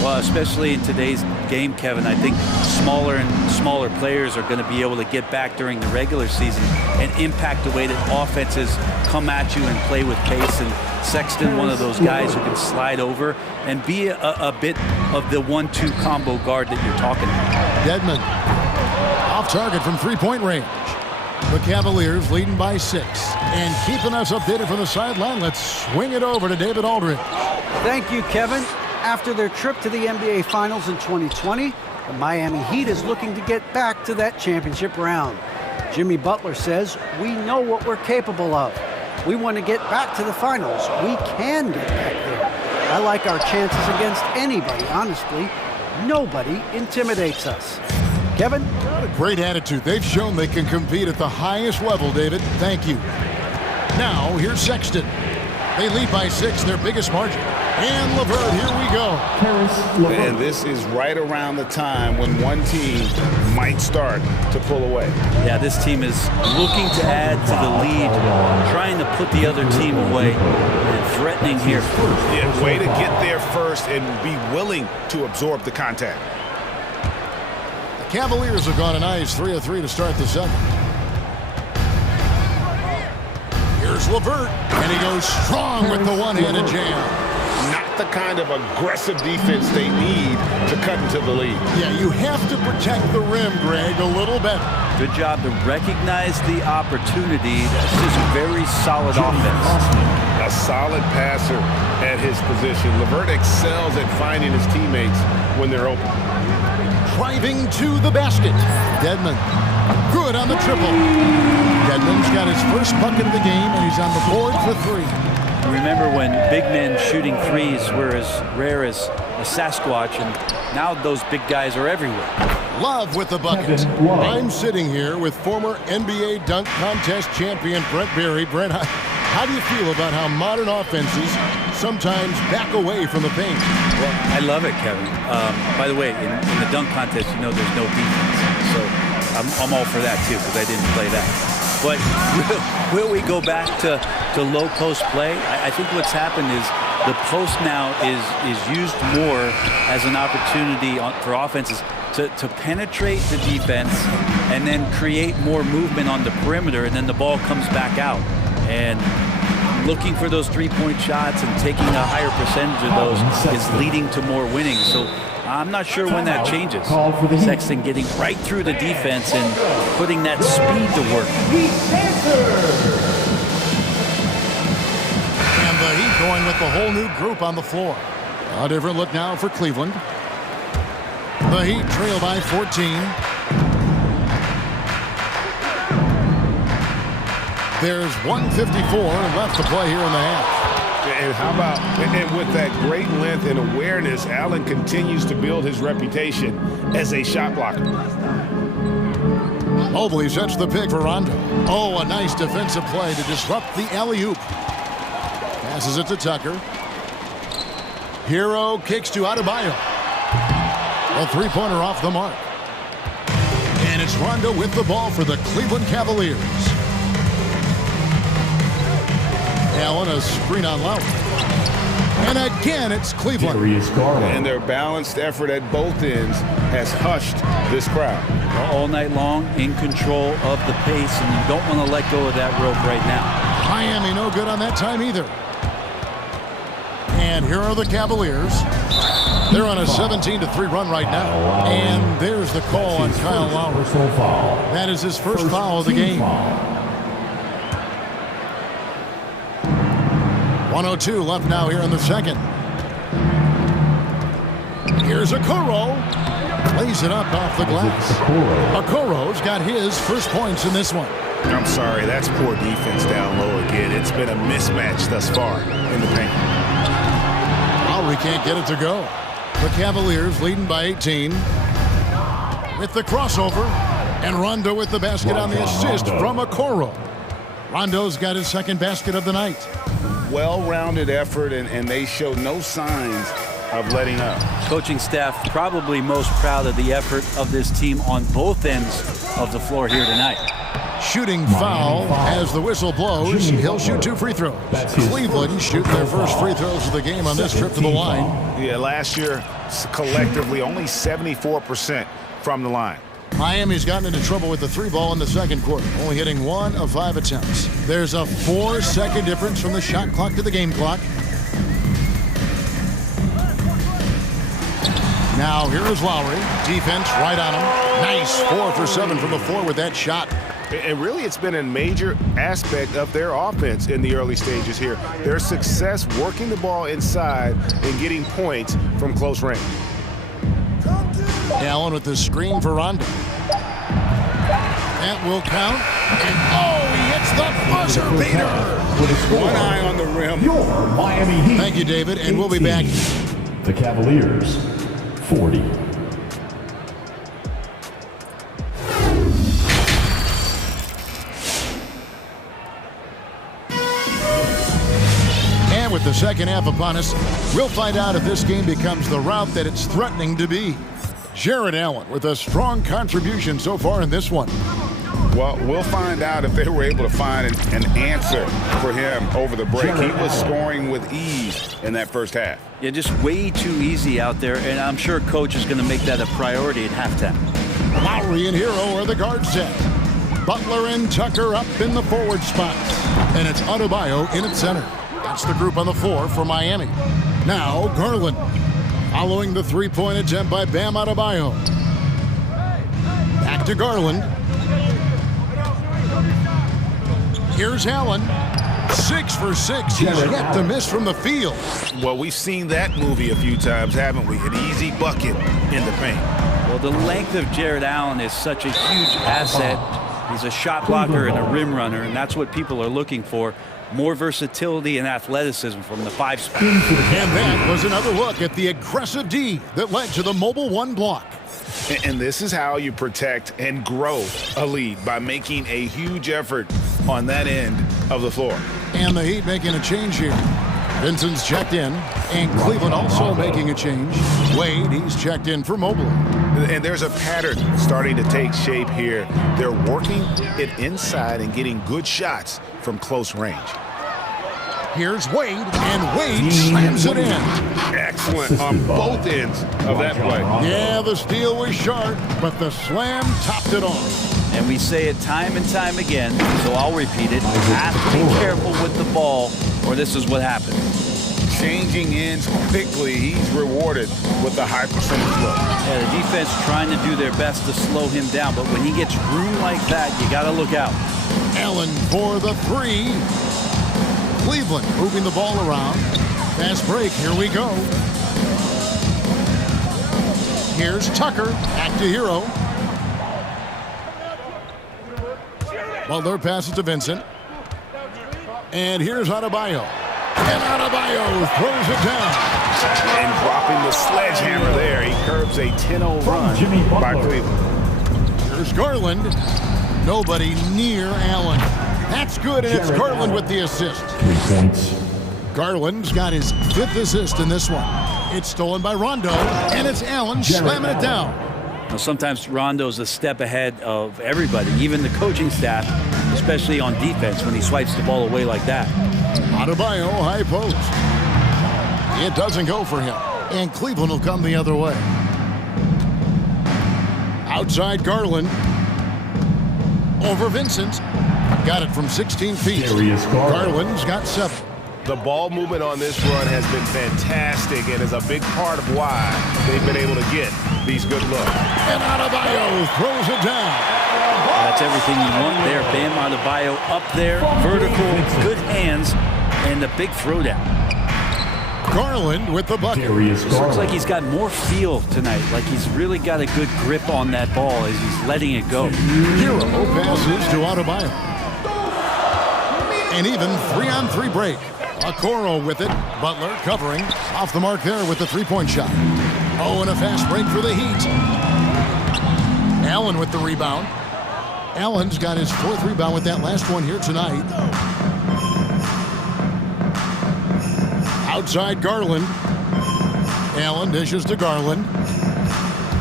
Well, especially in today's game, Kevin, I think smaller and smaller players are going to be able to get back during the regular season and impact the way that offenses come at you and play with pace. And Sexton, one of those guys who can slide over and be a bit of the 1-2 combo guard that you're talking about. Dedmon off target from three-point range. The Cavaliers leading by 6. And keeping us updated from the sideline, let's swing it over to David Aldridge. Thank you, Kevin. After their trip to the NBA Finals in 2020, the Miami Heat is looking to get back to that championship round. Jimmy Butler says, we know what we're capable of. We want to get back to the finals. We can get back there. I like our chances against anybody, honestly. Nobody intimidates us. Kevin? Great attitude. They've shown they can compete at the highest level, David. Thank you. Now, here's Sexton. They lead by 6, their biggest margin. And LeVert, here we go. And this is right around the time when one team might start to pull away. Yeah, this team is looking to add to the lead, trying to put the other team away, and threatening here. Yeah, way to get there first and be willing to absorb the contact. The Cavaliers have gone a nice 3 of 3 to start the 7th. Here's LeVert, and he goes strong with the one-handed jam. Not the kind of aggressive defense they need to cut into the lead. Yeah, you have to protect the rim, Greg, a little better. Good job to recognize the opportunity. That's just very solid offense. A solid passer at his position. LeVert excels at finding his teammates when they're open. Driving to the basket. Dedmon. Good on the triple. Dedmon's got his first bucket of the game, and he's on the board for 3. Remember when big men shooting threes were as rare as a Sasquatch, and now those big guys are everywhere. Love with the bucket. I'm sitting here with former NBA dunk contest champion Brent Berry. Brent, how do you feel about how modern offenses sometimes back away from the paint? Well, I love it, Kevin. By the way, in the dunk contest, you know there's no defense. So I'm all for that, too, because I didn't play that. But will we go back to low post play? I think what's happened is the post now is used more as an opportunity for offenses to penetrate the defense and then create more movement on the perimeter, and then the ball comes back out. And looking for those three-point shots and taking a higher percentage of those is leading to more winning. So I'm not sure when that changes. Sexton getting right through the defense and putting that speed to work. And the Heat going with the whole new group on the floor. A different look now for Cleveland. The Heat trail by 14. There's 1:54 left to play here in the half. And how about, and with that great length and awareness, Allen continues to build his reputation as a shot blocker. Mobley sets the pick for Rondo. Oh, a nice defensive play to disrupt the alley-oop. Passes it to Tucker. Hero kicks to Adebayo. A three-pointer off the mark. And it's Rondo with the ball for the Cleveland Cavaliers. Allen, a screen on Lowry. And again, it's Cleveland. And their balanced effort at both ends has hushed this crowd. All night long, in control of the pace, and you don't want to let go of that rope right now. Miami no good on that time either. And here are the Cavaliers. They're on a 17-3 run right now. And there's the call on Kyle Lowry. That is his first foul of the game. 1:02 left now here in the second. Here's Okoro. Lays it up off the glass. Okoro's got his first points in this one. I'm sorry, that's poor defense down low again. It's been a mismatch thus far in the paint. Lowry can't get it to go. The Cavaliers leading by 18. With the crossover. And Rondo with the basket on the assist from Okoro. Rondo's got his second basket of the night. Well-rounded effort, and they show no signs of letting up. Coaching staff probably most proud of the effort of this team on both ends of the floor here tonight. Shooting foul as the whistle blows. He'll shoot 2 free throws. Cleveland shooting their first free throws of the game on this trip to the line. Yeah, last year, collectively, only 74% from the line. Miami's gotten into trouble with the 3 ball in the second quarter, only hitting 1 of 5 attempts. There's a 4-second difference from the shot clock to the game clock. Now here is Lowry. Defense right on him. Nice 4 for 7 from the floor with that shot. And really, it's been a major aspect of their offense in the early stages here. Their success working the ball inside and getting points from close range. Allen with the screen for Rondo. That will count. And oh, he hits the buzzer beater. One eye on the rim. Your Miami Heat. Thank you, David, and we'll be back. The Cavaliers, 40. And with the second half upon us, we'll find out if this game becomes the route that it's threatening to be. Jared Allen with a strong contribution so far in this one. Well, we'll find out if they were able to find an answer for him over the break. He was scoring with ease in that first half. Yeah, just way too easy out there, and I'm sure coach is going to make that a priority at halftime. Lowry and Hero are the guard set. Butler and Tucker up in the forward spot. And it's Adebayo in at center. That's the group on the floor for Miami. Now Garland. Following the three-point attempt by Bam Adebayo. Back to Garland. Here's Allen. 6 for 6. He's yet to miss from the field. Well, we've seen that movie a few times, haven't we? An easy bucket in the paint. Well, the length of Jared Allen is such a huge asset. He's a shot blocker and a rim runner, and that's what people are looking for. More versatility and athleticism from the 5 spot. And that was another look at the aggressive D that led to the mobile 1 block. And this is how you protect and grow a lead, by making a huge effort on that end of the floor. And the Heat making a change here. Vincent's checked in, and Cleveland also making a change. Wade, he's checked in for Mobley. And there's a pattern starting to take shape here. They're working it inside and getting good shots from close range. Here's Wade, and Wade slams it in. Excellent on both ends of that play. Yeah, the steal was sharp, but the slam topped it off. And we say it time and time again, so I'll repeat it. You have to be careful with the ball, or this is what happens. Changing ends quickly, he's rewarded with a high percentage look. Yeah, the defense trying to do their best to slow him down, but when he gets room like that, you got to look out. Allen for the 3. Cleveland moving the ball around. Fast break, here we go. Here's Tucker, back to Hero. Butler passes to Vincent. And here's Adebayo. And Adebayo throws it down. And dropping the sledgehammer there, he curbs a 10-0 run by Cleveland. Here's Garland. Nobody near Allen. That's good, and it's Garland with the assist. 3 points. Garland's got his 5th assist in this one. It's stolen by Rondo, and it's Allen slamming it down. Now, sometimes Rondo's a step ahead of everybody, even the coaching staff, especially on defense when he swipes the ball away like that. Adebayo, high post. It doesn't go for him, and Cleveland will come the other way. Outside Garland. Over Vincent. Got it from 16 feet. Garland's got 7. The ball movement on this run has been fantastic and is a big part of why they've been able to get these good looks. And Adebayo throws it down. That's everything you want there. Bam Adebayo up there, vertical, good hands, and a big throwdown. Garland with the bucket. This looks like he's got more feel tonight, like he's really got a good grip on that ball as he's letting it go. Hero passes to Adebayo. And even 3-on-3 break. Okoro with it. Butler covering. Off the mark there with the three-point shot. Oh, and a fast break for the Heat. Allen with the rebound. Allen's got his 4th rebound with that last one here tonight. Outside Garland. Allen dishes to Garland.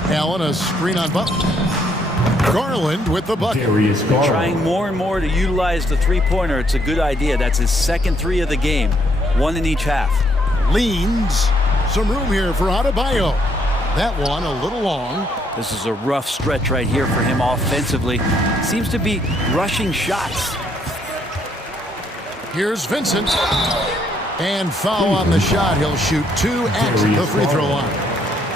Allen a screen on Butler. Garland with the bucket. Trying more and more to utilize the three-pointer. It's a good idea. That's his 2nd 3 of the game. 1 in each half. Leans. Some room here for Adebayo. That one a little long. This is a rough stretch right here for him offensively. Seems to be rushing shots. Here's Vincent. And foul on the shot. He'll shoot 2 at the free throw line.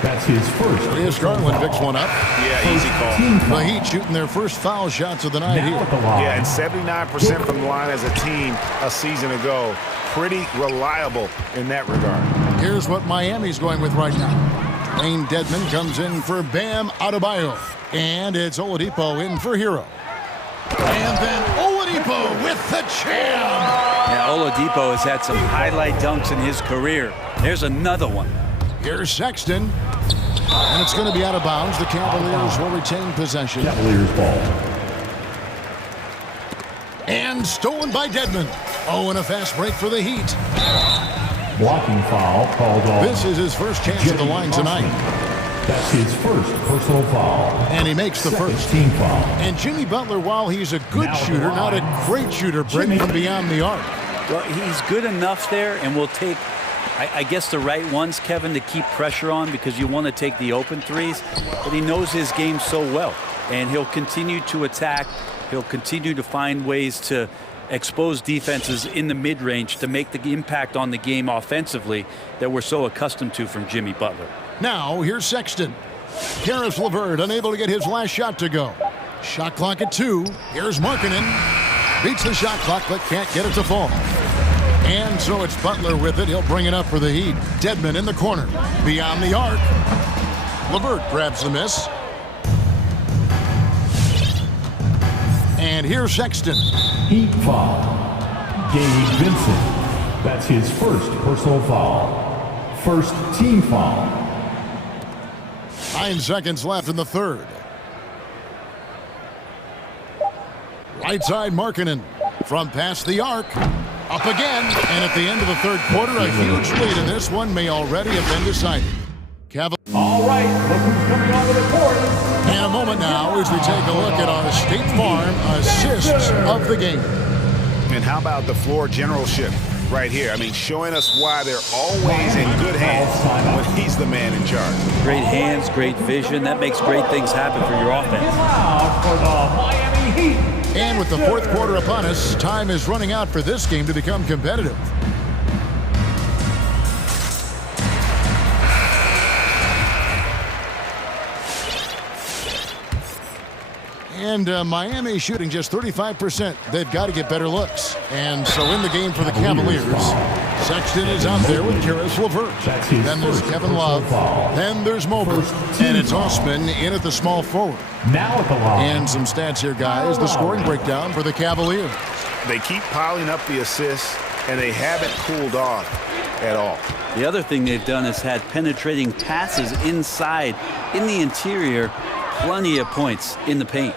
That's his first. Here's Garland picks one up. Yeah, easy call. The Heat shooting their first foul shots of the night here. Yeah, and 79% from the line as a team a season ago. Pretty reliable in that regard. Here's what Miami's going with right now. Wayne Dedmon comes in for Bam Adebayo. And it's Oladipo in for Hero. And then Oladipo with the jam. Yeah, Oladipo has had some highlight dunks in his career. There's another one. Here's Sexton. And it's going to be out of bounds. The Cavaliers will retain possession. Cavaliers ball. And stolen by Dedmon. Oh, and a fast break for the Heat. Blocking foul called off. This is his first chance at the line tonight. That's his first personal foul. And he makes the first. Team foul. And Jimmy Butler, while he's a good shooter, not a great shooter, break from beyond the arc. Well, he's good enough there, and will take, I guess, the right ones, Kevin, to keep pressure on because you want to take the open threes. But he knows his game so well, and he'll continue to attack. He'll continue to find ways to expose defenses in the mid-range to make the impact on the game offensively that we're so accustomed to from Jimmy Butler. Now, here's Sexton. Karis LeVert unable to get his last shot to go. Shot clock at 2. Here's Markkanen. Beats the shot clock, but can't get it to fall. And so it's Butler with it. He'll bring it up for the Heat. Dedmon in the corner. Beyond the arc. LeVert grabs the miss. And here's Sexton. Heat foul. Gabe Vincent. That's his first personal foul. First team foul. 9 seconds left in the third. Right side Markkanen. From past the arc. Up again. And at the end of the third quarter, a huge lead in this one may already have been decided. All right, look who's coming onto the court. In a moment now as we take a look at our State Farm assists of the game. And how about the floor generalship right here? I mean, showing us why they're always in good hands when he's the man in charge. Great hands, great vision. That makes great things happen for your offense. For the Miami Heat. And with the fourth quarter upon us, time is running out for this game to become competitive. And Miami shooting just 35%. They've got to get better looks. And so in the game for the Cavaliers, Sexton is out there with Karis LeVert. Then there's Kevin Love. Then there's Mobley. And it's Osman in at the small forward. Now at the line. And some stats here, guys. The scoring breakdown for the Cavaliers. They keep piling up the assists and they haven't cooled off at all. The other thing they've done is had penetrating passes inside, in the interior, plenty of points in the paint.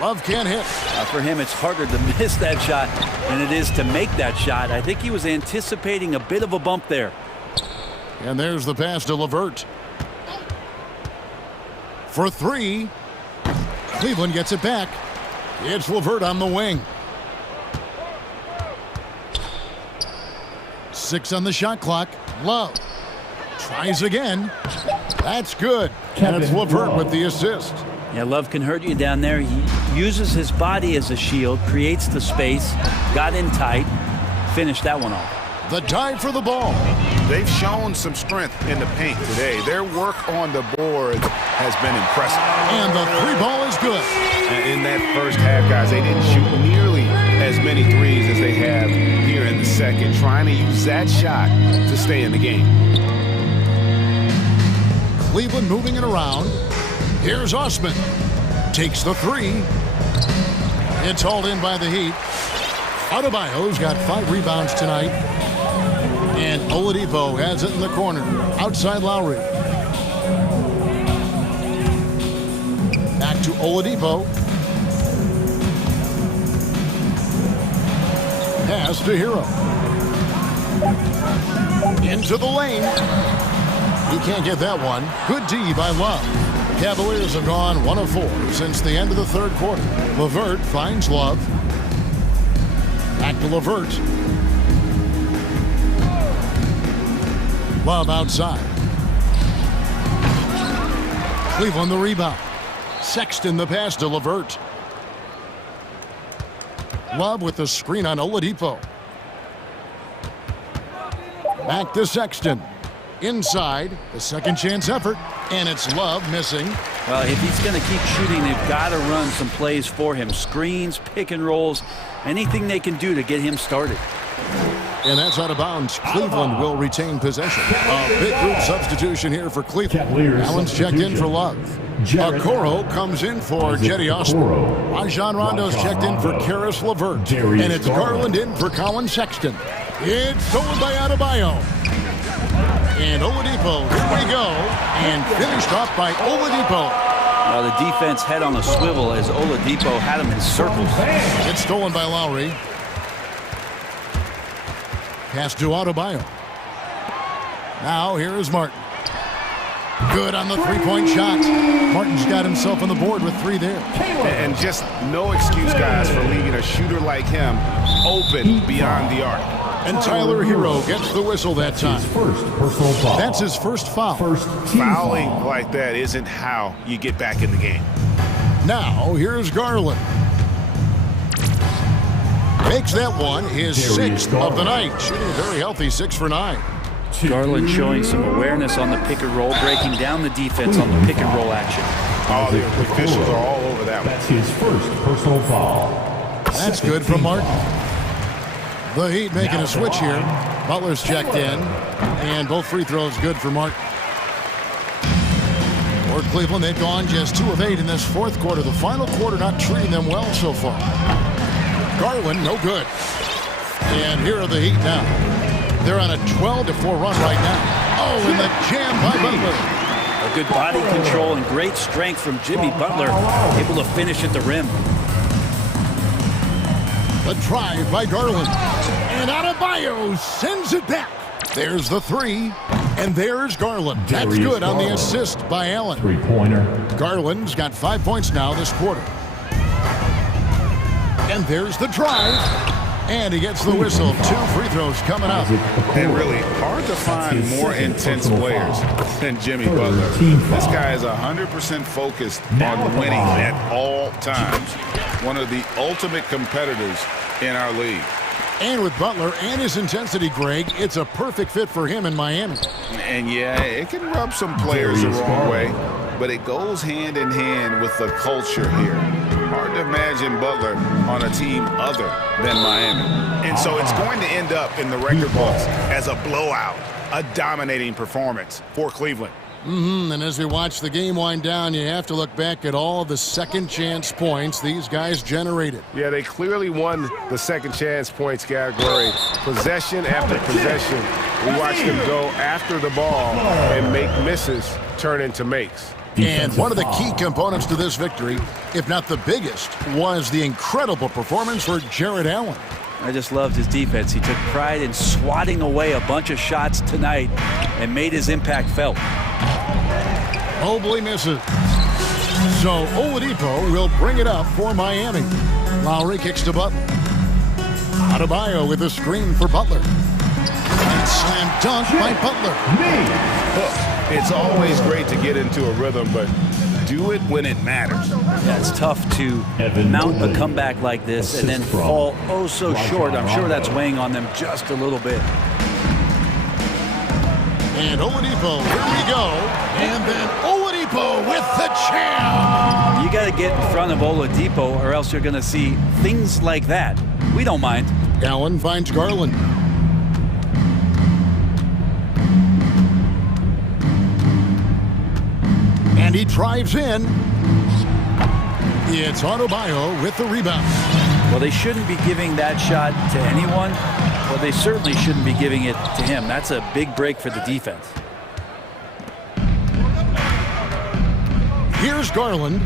Love can't hit. For him, it's harder to miss that shot than it is to make that shot. I think he was anticipating a bit of a bump there. And there's the pass to LeVert. For three. Cleveland gets it back. It's LeVert on the wing. 6 on the shot clock. Love tries again. That's good. And it's LeVert with the assist. Yeah, Love can hurt you down there. He uses his body as a shield, creates the space, got in tight, finished that one off. The dive for the ball. They've shown some strength in the paint today. Their work on the board has been impressive. And the three ball is good. In that first half, guys, they didn't shoot nearly as many threes as they have here in the second, trying to use that shot to stay in the game. Cleveland moving it around. Here's Osman. Takes the three. It's hauled in by the Heat. Adebayo's got 5 rebounds tonight. And Oladipo has it in the corner. Outside Lowry. Back to Oladipo. Pass to Hero. Into the lane. He can't get that one. Good D by Love. Cavaliers have gone 1 of 4 since the end of the third quarter. LeVert finds Love. Back to LeVert. Love outside. Cleveland the rebound. Sexton the pass to LeVert. Love with the screen on Oladipo. Back to Sexton. Inside, the second chance effort, and it's Love missing. Well, if he's going to keep shooting, they've got to run some plays for him. Screens, pick and rolls, anything they can do to get him started. And that's out of bounds. Cleveland will retain possession. A big group substitution here for Cleveland. Allen's checked in for Love. Okoro comes in for Jetty Osman. Rajon Rondo's checked in for Karis LeVert. And it's Garland in for Colin Sexton. It's stolen by Adebayo. And Oladipo, here we go. And finished off by Oladipo. Well, the defense head on a swivel as Oladipo had him in circles. It's stolen by Lowry. Pass to Adebayo. Now here is Martin. Good on the three-point shot. Martin's got himself on the board with 3 there. And just no excuse, guys, for leaving a shooter like him open beyond the arc. And Tyler Hero gets the whistle that time. That's his first foul. Fouling like that isn't how you get back in the game. Now here's Garland. Makes that one his 6th of the night. Shooting a very healthy 6 for 9. Garland showing some awareness on the pick and roll, breaking down the defense on the pick and roll action. Oh, the officials are all over that one. That's his first personal foul. That's good from Martin. The Heat making a switch here. Butler's checked in, and both free throws good for Martin. For Cleveland, they've gone just 2 of 8 in this fourth quarter. The final quarter not treating them well so far. Garland, no good. And here are the Heat now. They're on a 12-4 run right now. Oh, and the jam by Butler. A good body control and great strength from Jimmy Butler, able to finish at the rim. The drive by Garland. And Adebayo sends it back. There's the 3. And there's Garland. That's good on the assist by Allen. Three-pointer. Garland's got 5 points now this quarter. And there's the drive. And he gets the whistle. 2 free throws coming up. And really hard to find more intense players than Jimmy Butler. This guy is 100% focused on winning at all times. One of the ultimate competitors in our league. And with Butler and his intensity, Greg, it's a perfect fit for him in Miami. And yeah, it can rub some players the wrong way, but it goes hand in hand with the culture here. Hard to imagine Butler on a team other than Miami. And so it's going to end up in the record books as a blowout, a dominating performance for Cleveland. And as we watch the game wind down, you have to look back at all the second chance points these guys generated. Yeah, they clearly won the second chance points category. Possession after possession. We watched them go after the ball and make misses turn into makes. And one of the key components to this victory, if not the biggest, was the incredible performance for Jared Allen. I just loved his defense. He took pride in swatting away a bunch of shots tonight and made his impact felt. Mobley misses. So Oladipo will bring it up for Miami. Lowry kicks to Butler. Adebayo with a screen for Butler. And slam dunk by Butler. Look, it's always great to get into a rhythm, but do it when it matters. Yeah, it's tough to mount a comeback like this and then fall oh so short. I'm sure that's weighing on them just a little bit. And Oladipo, here we go. And then Oladipo with the jam. You got to get in front of Oladipo or else you're going to see things like that. We don't mind. Allen finds Garland. And he drives in. It's Adebayo with the rebound. Well, they shouldn't be giving that shot to anyone. Well, they certainly shouldn't be giving it to him. That's a big break for the defense. Here's Garland.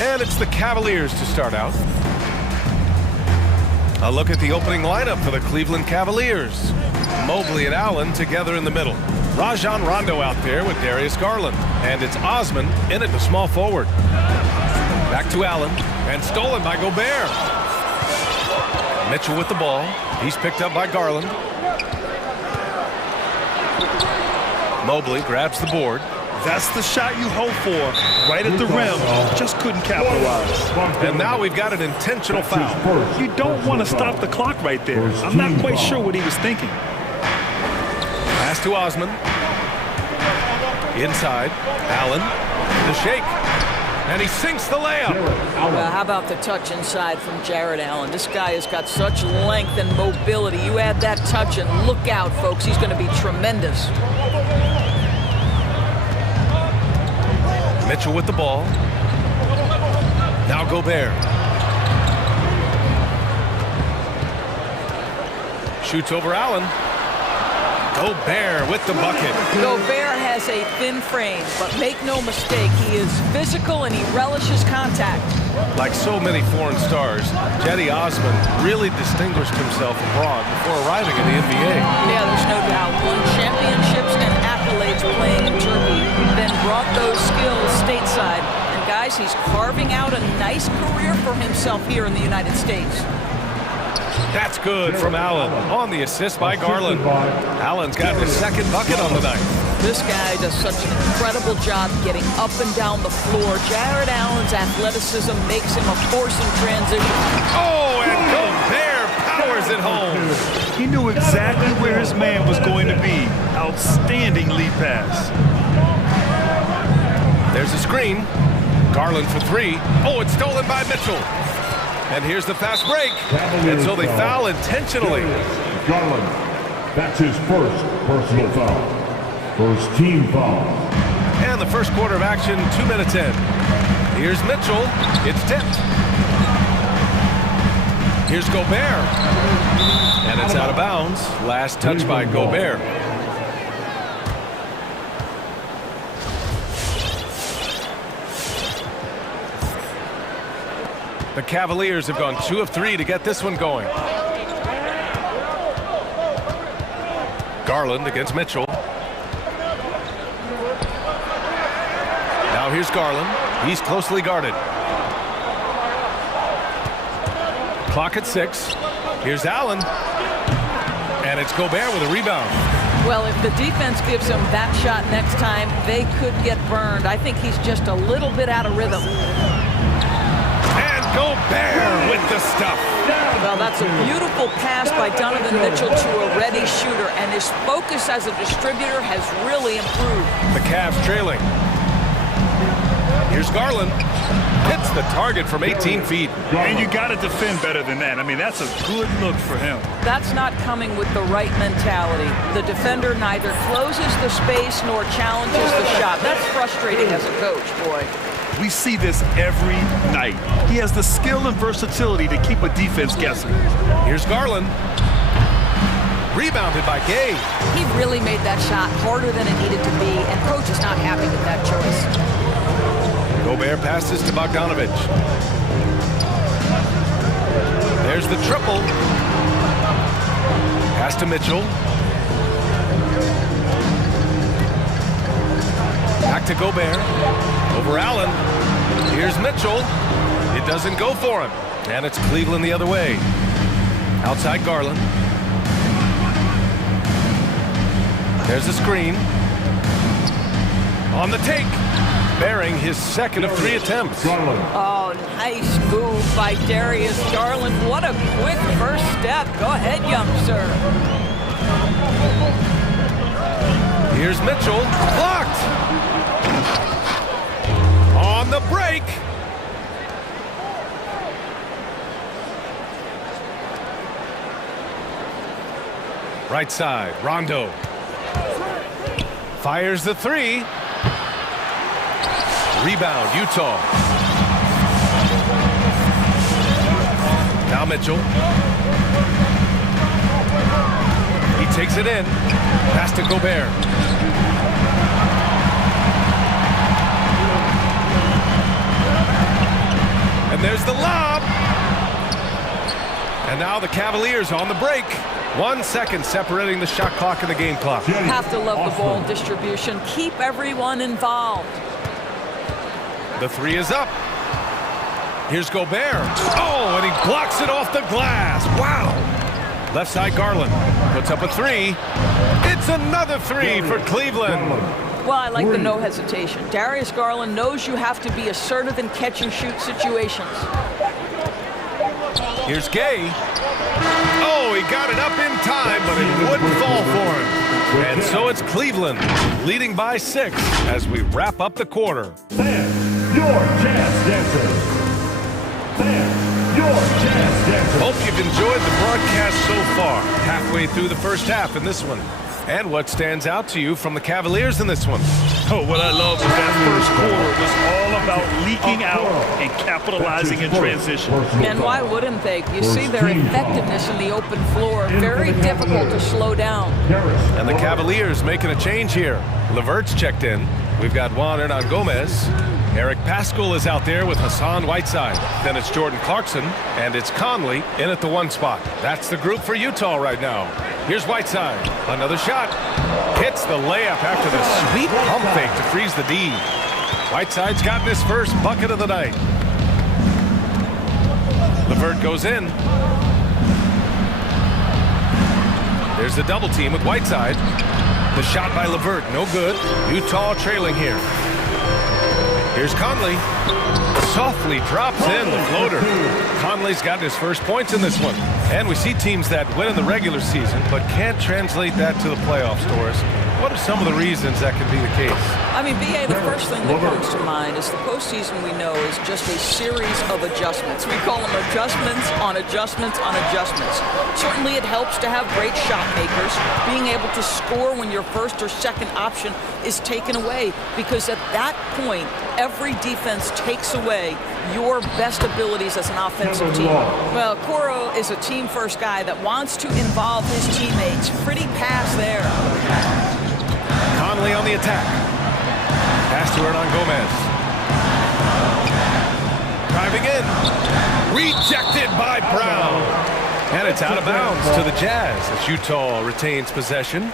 And it's the Cavaliers to start out. A look at the opening lineup for the Cleveland Cavaliers. Mobley and Allen together in the middle. Rajon Rondo out there with Darius Garland. And it's Osman in at the small forward. Back to Allen, and stolen by Gobert. Mitchell with the ball. He's picked up by Garland. Mobley grabs the board. That's the shot you hope for, right at the rim. Just couldn't capitalize. And now we've got an intentional foul. You don't want to stop the clock right there. I'm not quite sure what he was thinking. Pass to Osman. Inside, Allen, the shake. And he sinks the layup. Well, how about the touch inside from Jared Allen? This guy has got such length and mobility. You add that touch and look out, folks. He's going to be tremendous. Mitchell with the ball. Now Gobert. Shoots over Allen. Gobert with the bucket. Gobert has a thin frame, but make no mistake, he is physical and he relishes contact. Like so many foreign stars, Cedi Osman really distinguished himself abroad before arriving in the NBA. Yeah, there's no doubt. Won championships and accolades playing in Turkey, then brought those skills stateside. And guys, he's carving out a nice career for himself here in the United States. That's good from Allen on the assist by Garland. Allen's got his second bucket on the night. This guy does such an incredible job getting up and down the floor. Jared Allen's athleticism makes him a force in transition. Oh, and Gobert powers it home. He knew exactly where his man was going to be. Outstanding lead pass. There's a screen. Garland for three. Oh, it's stolen by Mitchell. And here's the fast break. And so they foul intentionally. Garland, that's his first personal foul. First team foul. And the first quarter of action, 2 minutes in. Here's Mitchell. It's tipped. Here's Gobert. And it's out of bounds. Last touch by Gobert. The Cavaliers have gone 2 of 3 to get this one going. Garland against Mitchell. Now here's Garland. He's closely guarded. Clock at 6. Here's Allen. And it's Gobert with a rebound. Well, if the defense gives him that shot next time, they could get burned. I think he's just a little bit out of rhythm. Gobert with the stuff. Well, that's a beautiful pass by Donovan Mitchell to a ready shooter, and his focus as a distributor has really improved. The Cavs trailing. Here's Garland. Hits the target from 18 feet. And you got to defend better than that. I mean, that's a good look for him. That's not coming with the right mentality. The defender neither closes the space nor challenges the shot. That's frustrating as a coach, boy. We see this every night. He has the skill and versatility to keep a defense guessing. Here's Garland. Rebounded by Gay. He really made that shot harder than it needed to be, and coach is not happy with that choice. Gobert passes to Bogdanovic. There's the triple. Pass to Mitchell. Back to Gobert. Over Allen. Here's Mitchell. It doesn't go for him. And it's Cleveland the other way. Outside Garland. There's a screen. On the take. Bearing his second of 3 attempts. Oh, nice move by Darius Garland. What a quick first step. Go ahead, young sir. Here's Mitchell. Blocked. On the break. Right side, Rondo. Fires the 3. Rebound, Utah. Now Mitchell. He takes it in. Pass to Gobert. And there's the lob. And now the Cavaliers on the break. 1 second separating the shot clock and the game clock. Have to love the ball distribution. Keep everyone involved. The three is up. Here's Gobert. Oh, and he blocks it off the glass. Wow. Left side Garland puts up a three. It's another three for Cleveland. Well, I like the no hesitation. Darius Garland knows you have to be assertive in catch-and-shoot situations. Here's Gay. Oh, he got it up in time, but it wouldn't fall for him. And so it's Cleveland leading by 6 as we wrap up the quarter. Fans, your jazz dancers. Fans, your jazz dancers. Hope you've enjoyed the broadcast so far. Halfway through the first half in this one. And what stands out to you from the Cavaliers in this one? Oh, what I love is that first quarter was all about leaking out and capitalizing in transition. And why wouldn't they? You see their effectiveness in the open floor. Very difficult to slow down. And the Cavaliers making a change here. Levert's checked in. We've got Juan Hernan Gomez. Eric Paschal is out there with Hassan Whiteside. Then it's Jordan Clarkson, and it's Conley in at the 1 spot. That's the group for Utah right now. Here's Whiteside. Another shot. Hits the layup after the sweet pump fake to freeze the D. Whiteside's gotten his first bucket of the night. Levert goes in. There's the double team with Whiteside. The shot by Levert, no good. Utah trailing here. Here's Conley. Softly drops in the floater. Conley's gotten his first points in this one. And we see teams that win in the regular season but can't translate that to the playoffs, Doris. What are some of the reasons that could be the case? I mean, BA, the first thing that comes to mind is the postseason we know is just a series of adjustments. We call them adjustments on adjustments on adjustments. Certainly it helps to have great shot makers, being able to score when your first or second option is taken away, because at that point, every defense takes away your best abilities as an offensive team. Well, Coro is a team-first guy that wants to involve his teammates. Pretty pass there. Conley on the attack. Pass to Hernan Gomez. Driving in. Rejected by Brown. And it's out of bounds to the Jazz as Utah retains possession.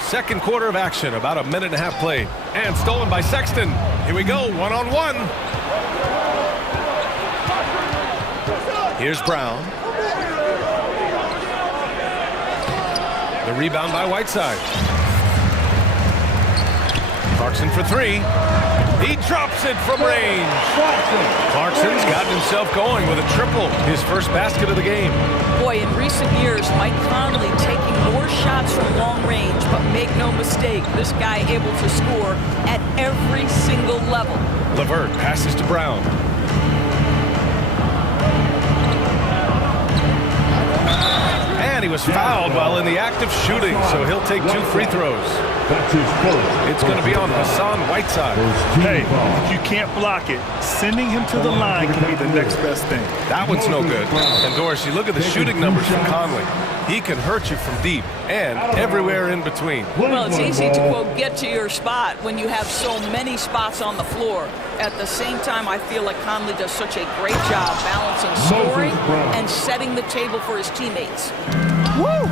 Second quarter of action, about a minute and a half played. And stolen by Sexton. Here we go, one-on-one. Here's Brown. The rebound by Whiteside. Clarkson for three. He drops it from range. Clarkson's gotten himself going with a triple, his first basket of the game. Boy, in recent years, Mike Conley taking more shots from long range, but make no mistake, this guy able to score at every single level. Levert passes to Brown. And he was fouled while in the act of shooting, so he'll take 2 free throws. It's going to be on Hassan Whiteside. Hey, if you can't block it, sending him to the line can be the next best thing. That one's no good. And Doris, you look at the shooting numbers from Conley. He can hurt you from deep and everywhere in between. Well, it's easy to, quote, get to your spot when you have so many spots on the floor. At the same time, I feel like Conley does such a great job balancing scoring and setting the table for his teammates. Woo!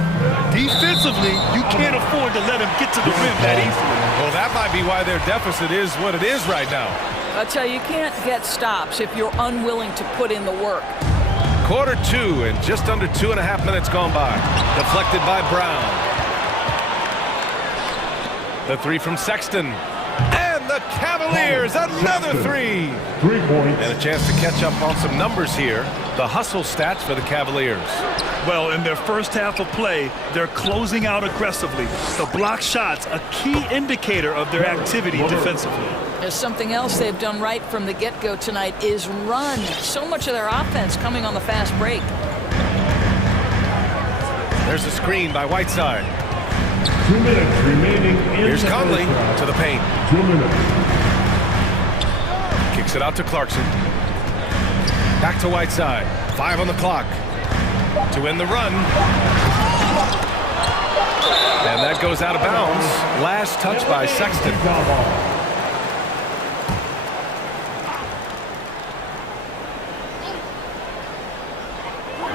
Defensively, you can't afford to let him get to the rim that easily. Well, that might be why their deficit is what it is right now. I tell you, you can't get stops if you're unwilling to put in the work. Quarter 2 and just under 2.5 minutes gone by. Deflected by Brown. The three from Sexton. And the Cavaliers, another three. 3 points. And a chance to catch up on some numbers here. The hustle stats for the Cavaliers. Well, in their first half of play, they're closing out aggressively. The block shots, a key indicator of their activity defensively. There's something else they've done right from the get-go tonight is run. So much of their offense coming on the fast break. There's a screen by Whiteside. 2 minutes remaining in Here's Conley to the paint. 2 minutes. Kicks it out to Clarkson. Back to Whiteside. 5 on the clock. To win the run. And that goes out of bounds. Last touch by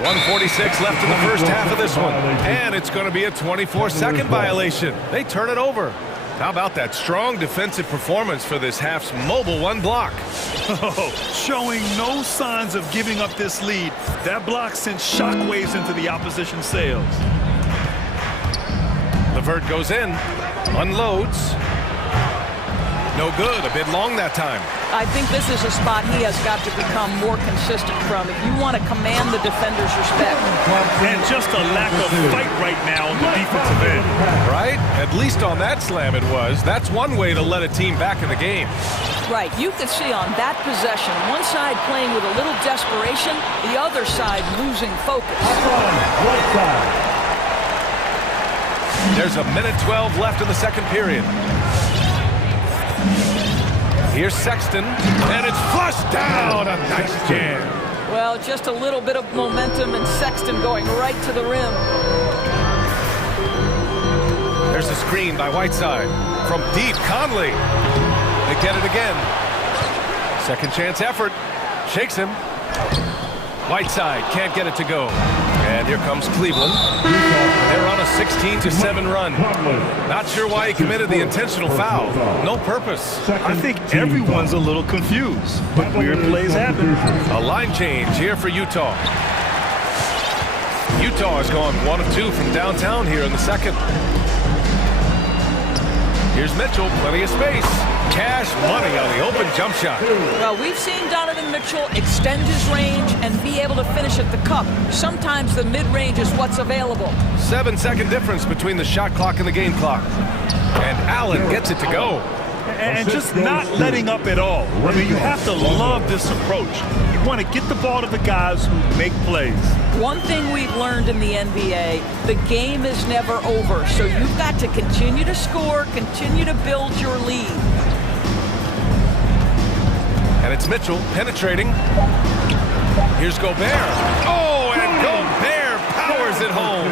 1:46 left in the first half of this one. And it's going to be a 24-second violation. They turn it over. How about that strong defensive performance for this half's mobile one block? Showing no signs of giving up this lead. That block sent shockwaves into the opposition sails. LeVert goes in, unloads. No good, a bit long that time. I think this is a spot he has got to become more consistent from if you want to command the defender's respect. And just a lack of fight right now on the defensive end. Right? At least on that slam it was. That's one way to let a team back in the game. Right, you can see on that possession, one side playing with a little desperation, the other side losing focus. There's a minute 12 left in the second period. Here's Sexton, and it's flushed down. A nice jam. Well, just a little bit of momentum, and Sexton going right to the rim. There's a screen by Whiteside. From deep, Conley. They get it again. Second chance effort. Shakes him. Whiteside can't get it to go. And here comes Cleveland. They're on a 16-7 run. Not sure why he committed the intentional foul. No purpose. I think everyone's a little confused, but weird plays happen. A line change here for Utah. Utah has gone 1 of 2 from downtown here in the second. Here's Mitchell, plenty of space. Cash money on the open jump shot. Well, we've seen Donovan Mitchell extend his range and be able to finish at the cup. Sometimes the mid-range is what's available. 7-second difference between the shot clock and the game clock. And Allen gets it to go. And just not letting up at all. I mean, you have to love this approach. You want to get the ball to the guys who make plays. One thing we've learned in the NBA, the game is never over. So you've got to continue to score, continue to build your lead. And it's Mitchell penetrating. Here's Gobert. Oh, and Gobert powers it home.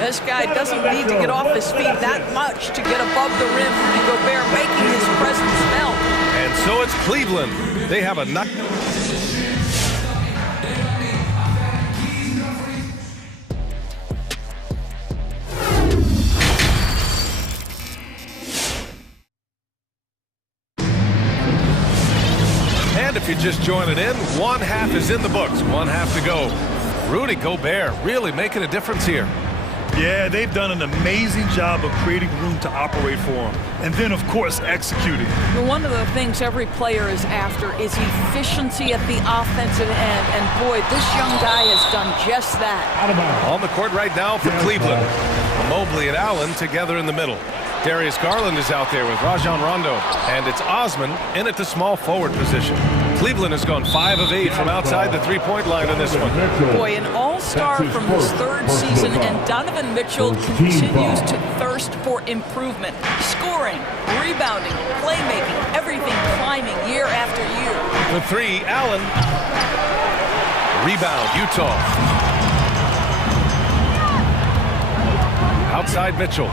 This guy doesn't need to get off his feet that much to get above the rim, and Gobert making his presence felt. And so it's Cleveland. They have a knock. And if you're just joining in, one half is in the books, one half to go. Rudy Gobert really making a difference here. Yeah, they've done an amazing job of creating room to operate for him. And then, of course, executing. One of the things every player is after is efficiency at the offensive end. And boy, this young guy has done just that. On the court right now for Cleveland. Mobley and Allen together in the middle. Darius Garland is out there with Rajon Rondo. And it's Osman in at the small forward position. Cleveland has gone 5 of 8 from outside the three-point line in this one. Boy, an all-star from his third season, and Donovan Mitchell continues to thirst for improvement. Scoring, rebounding, playmaking, everything climbing year after year. The three, Allen. Rebound, Utah. Outside Mitchell.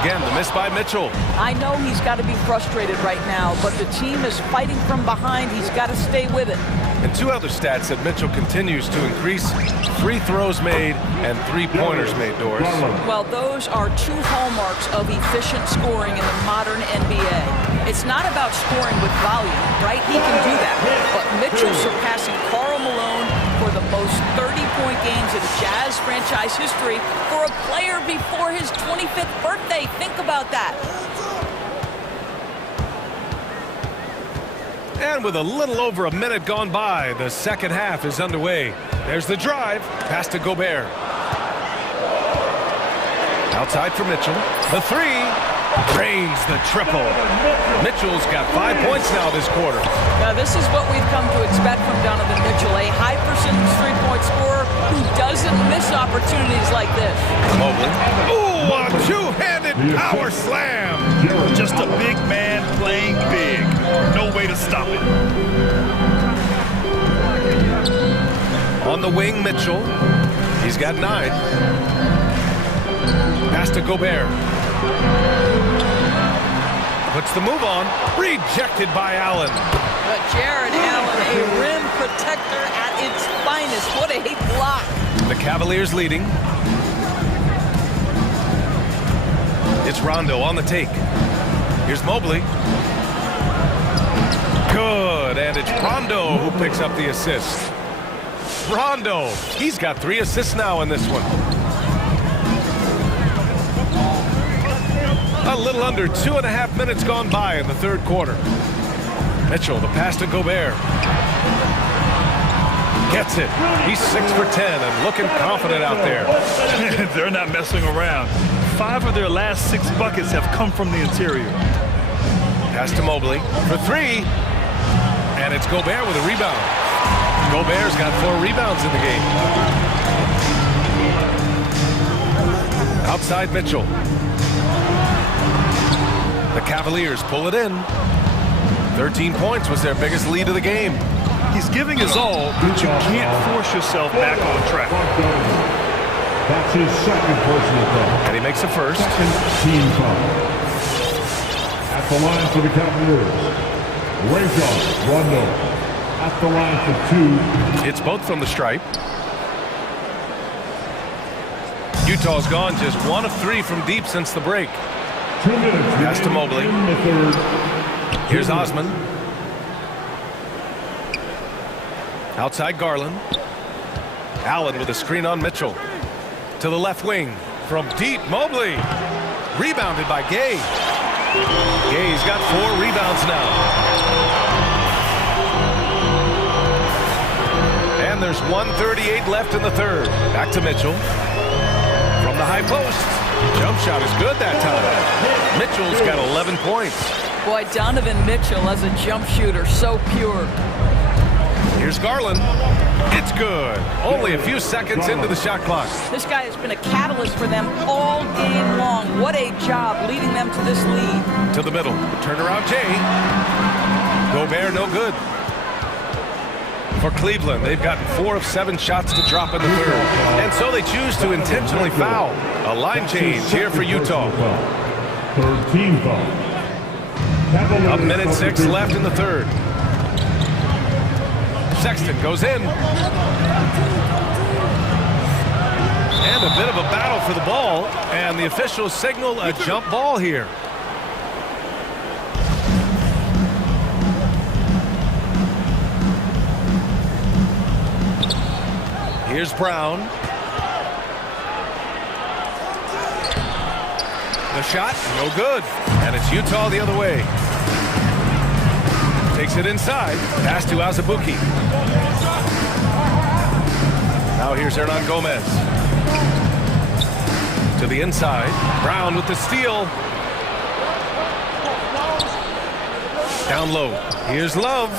Again, the miss by Mitchell. I know he's got to be frustrated right now, but the team is fighting from behind. He's got to stay with it. And two other stats that Mitchell continues to increase: free throws made and three-pointers made, Doris. Well, those are two hallmarks of efficient scoring in the modern NBA. It's not about scoring with volume, right? He can do that. But Mitchell surpassing Karl Malone for the most 30-point games in Jazz franchise history for a player before his 25th birthday. Think about that. And with a little over a minute gone by, the second half is underway. There's the drive, pass to Gobert. Outside for Mitchell. The three, drains the triple. Mitchell's got 5 points now this quarter. Now this is what we've come to expect from Donovan Mitchell, a high percentage three-point scorer who doesn't miss opportunities like this. Mobley. Ooh, a two-handed power slam. Just a big man playing big. No way to stop it. On the wing, Mitchell. He's got 9. Pass to Gobert. Puts the move on. Rejected by Allen. But Jared Allen, a rim protector at its finest. What a block. The Cavaliers leading. It's Rondo on the take. Here's Mobley. Good, and it's Rondo who picks up the assist. Rondo, he's got 3 assists now in this one. A little under 2.5 minutes gone by in the third quarter. Mitchell, the pass to Gobert. Gets it. He's 6 for 10 and looking confident out there. They're not messing around. 5 of their last 6 buckets have come from the interior. Pass to Mobley for 3. And it's Gobert with a rebound. Gobert's got 4 rebounds in the game. Outside Mitchell. The Cavaliers pull it in. 13 points was their biggest lead of the game. He's giving his all, but you can't force yourself back on track. That's his second personal foul. And he makes the first. Second team foul. At the line for the Cavaliers, Rondo. At the line for 2. It's both from the stripe. Utah's gone just 1 of 3 from deep since the break. 2 minutes. Pass to Mobley. In the third. Here's Osman. Outside Garland. Allen with a screen on Mitchell. To the left wing. From deep, Mobley. Rebounded by Gay. Gay's got 4 rebounds now. And there's 1:38 left in the third. Back to Mitchell. From the high post. Jump shot is good that time. Mitchell's got 11 points. Boy, Donovan Mitchell as a jump shooter, so pure. Here's Garland. It's good. Only a few seconds into the shot clock. This guy has been a catalyst for them all game long. What a job leading them to this lead. To the middle. Turnaround Jay. Gobert no good. For Cleveland, they've gotten 4 of 7 shots to drop in the third. And so they choose to intentionally foul. A line change here for Utah. Third team foul. A minute 6 left in the third. Sexton goes in. And a bit of a battle for the ball. And the officials signal a jump ball here. Here's Brown. The shot, no good. And it's Utah the other way. Takes it inside. Pass to Azubuike. Now here's Hernan Gomez. To the inside. Brown with the steal. Down low. Here's Love.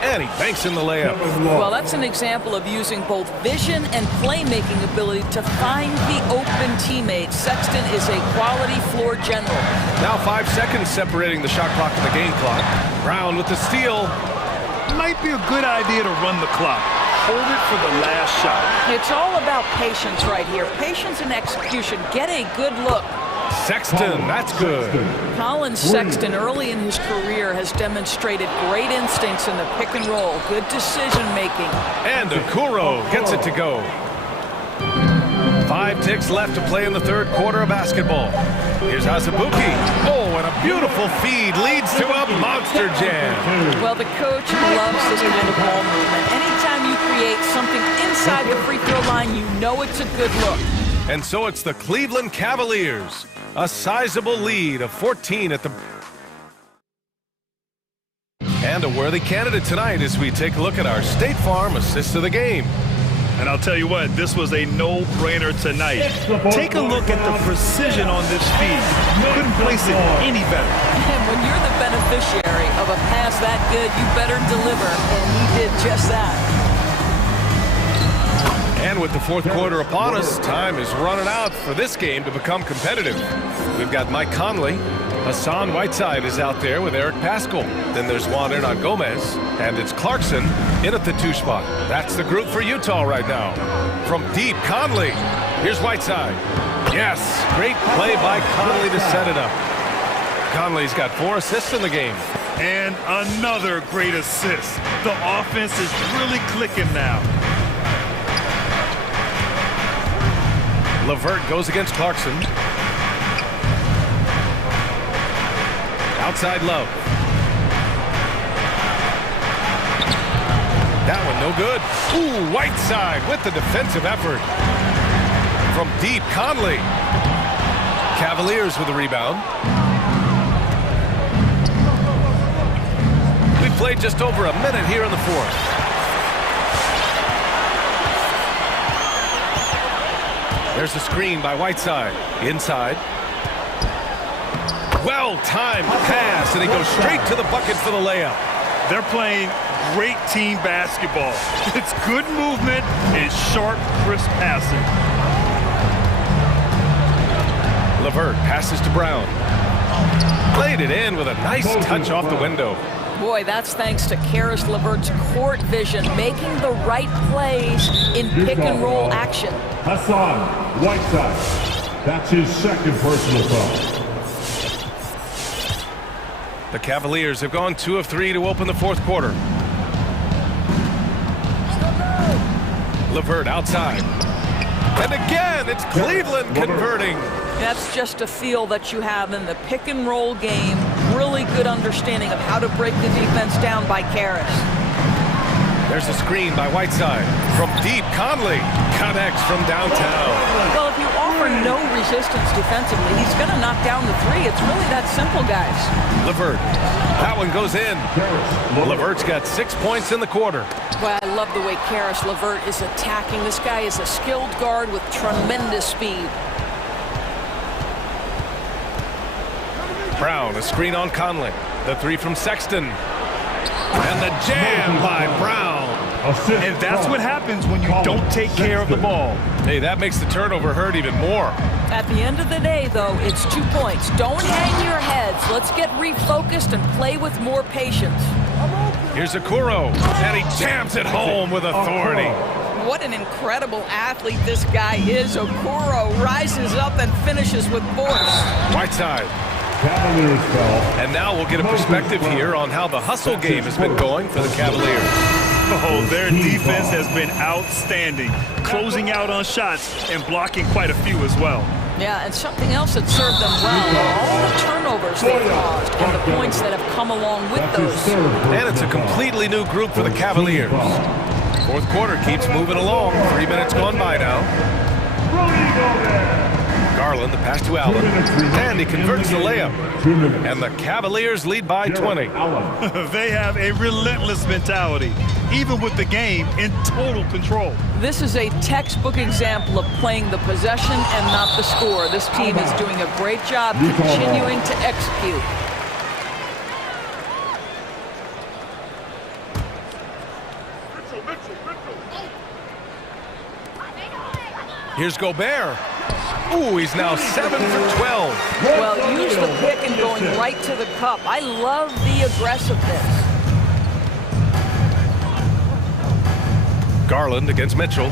And he banks in the layup. Well, that's an example of using both vision and playmaking ability to find the open teammate. Sexton is a quality floor general. Now 5 seconds separating the shot clock and the game clock. Brown with the steal. Might be a good idea to run the clock. Hold it for the last shot. It's all about patience right here. Patience and execution. Get a good look. Sexton, that's good. Colin Sexton, early in his career, has demonstrated great instincts in the pick and roll. Good decision-making. And Okoro gets it to go. 5 ticks left to play in the third quarter of basketball. Here's Azubuike. Oh, and a beautiful feed leads to a monster jam. Well, the coach loves this kind of ball movement. Anytime you create something inside the free throw line, you know it's a good look. And so it's the Cleveland Cavaliers. A sizable lead of 14 at the... And a worthy candidate tonight as we take a look at our State Farm assist of the game. And I'll tell you what, this was a no-brainer tonight. Take a look at the precision on this feed. Couldn't place it any better. And when you're the beneficiary of a pass that good, you better deliver. And he did just that. And with the fourth quarter upon us, time is running out for this game to become competitive. We've got Mike Conley. Hassan Whiteside is out there with Eric Paschal. Then there's Juan Hernan Gomez. And it's Clarkson in at the 2 spot. That's the group for Utah right now. From deep, Conley. Here's Whiteside. Yes, great play by Conley to set it up. Conley's got 4 assists in the game. And another great assist. The offense is really clicking now. Levert goes against Clarkson. Outside Love. That one no good. Ooh, Whiteside with the defensive effort. From deep, Conley. Cavaliers with the rebound. We've played just over a minute here in the fourth. There's the screen by Whiteside. Inside. Well-timed pass, and he goes straight to the bucket for the layup. They're playing great team basketball. It's good movement and sharp, crisp passing. Levert passes to Brown. Played it in with a nice touch off the window. Boy, that's thanks to Karis LeVert's court vision, making the right plays in pick-and-roll action. Hassan Whiteside. That's his second personal foul. The Cavaliers have gone 2 of 3 to open the fourth quarter. Levert outside. And again, it's Cleveland converting. That's just a feel that you have in the pick-and-roll game. Really good understanding of how to break the defense down by Karis. There's a screen by Whiteside. From deep, Conley connects from downtown. Well, if you offer no resistance defensively, he's going to knock down the three. It's really that simple, guys. Levert. That one goes in. Levert's got 6 points in the quarter. Well, I love the way Karis LeVert is attacking. This guy is a skilled guard with tremendous speed. Brown, a screen on Conley. The three from Sexton. And the jam by Brown. And that's what happens when you don't take care of the ball. Hey, that makes the turnover hurt even more. At the end of the day, though, it's 2 points. Don't hang your heads. Let's get refocused and play with more patience. Here's Okoro, and he jams it home with authority. What an incredible athlete this guy is. Okoro rises up and finishes with force. Whiteside. Cavaliers ball. And now we'll get a perspective here on how the hustle game has been going for the Cavaliers. Oh, their defense has been outstanding, closing out on shots and blocking quite a few as well. Yeah, and something else that served them well are all the turnovers they've caused and the points that have come along with those. And it's a completely new group for the Cavaliers. Fourth quarter keeps moving along. 3 minutes gone by now. Garland, the pass to Allen, and he converts the layup. And the Cavaliers lead by 20. They have a relentless mentality, even with the game in total control. This is a textbook example of playing the possession and not the score. This team is doing a great job continuing to execute. Here's Gobert. Ooh, he's now 7 for 12. Well, use the pick and going right to the cup. I love the aggressiveness. Garland against Mitchell.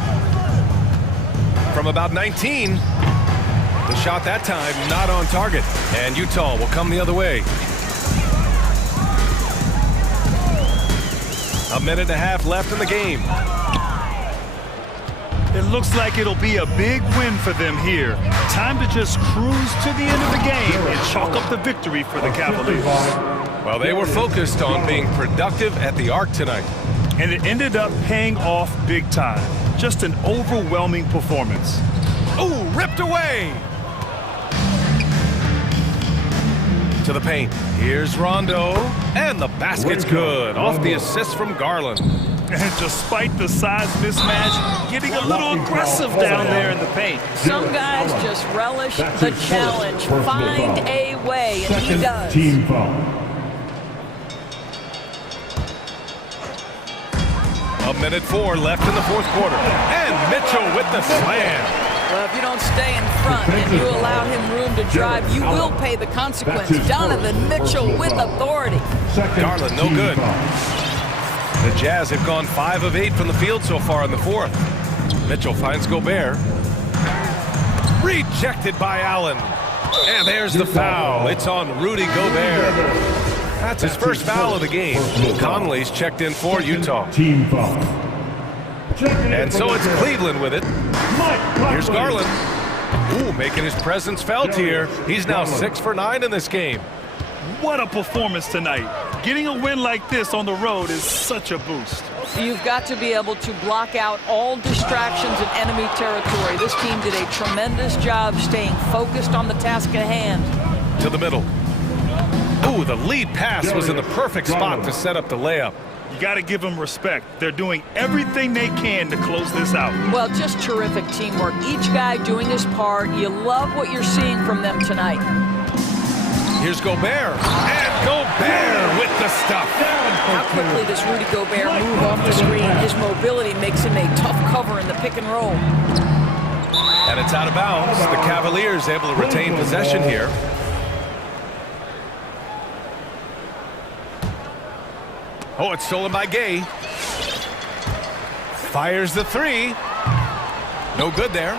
From about 19. The shot that time not on target. And Utah will come the other way. A minute and a half left in the game. It looks like it'll be a big win for them here. Time to just cruise to the end of the game and chalk up the victory for the Cavaliers. Well, they were focused on being productive at the arc tonight. And it ended up paying off big time. Just an overwhelming performance. Ooh, ripped away! To the paint. Here's Rondo. And the basket's good. Off the assist from Garland. And despite the size mismatch, getting a little aggressive down there in the paint. Some guys just relish the challenge. Find a way, and he does. Team foul. A minute 4 left in the fourth quarter. And Mitchell with the slam. Well, if you don't stay in front and you allow him room to drive, you will pay the consequence. Donovan Mitchell with authority. Garland, no good. The Jazz have gone 5 of 8 from the field so far in the fourth. Mitchell finds Gobert. Rejected by Allen. And there's the foul. It's on Rudy Gobert. That's his first foul of the game. Conley's checked in for Utah. Team foul. And so it's Cleveland with it. Here's Garland. Ooh, making his presence felt here. He's now 6 for 9 in this game. What a performance tonight. Getting a win like this on the road is such a boost. You've got to be able to block out all distractions in enemy territory. This team did a tremendous job staying focused on the task at hand. To the middle. Ooh, the lead pass was in the perfect spot to set up the layup. You got to give them respect. They're doing everything they can to close this out. Well, just terrific teamwork. Each guy doing his part. You love what you're seeing from them tonight. Here's Gobert. And Gobert with the stuff. How quickly does Rudy Gobert move off the screen? His mobility makes him a tough cover in the pick and roll. And it's out of bounds. The Cavaliers able to retain possession here. Oh, it's stolen by Gay. Fires the three. No good there.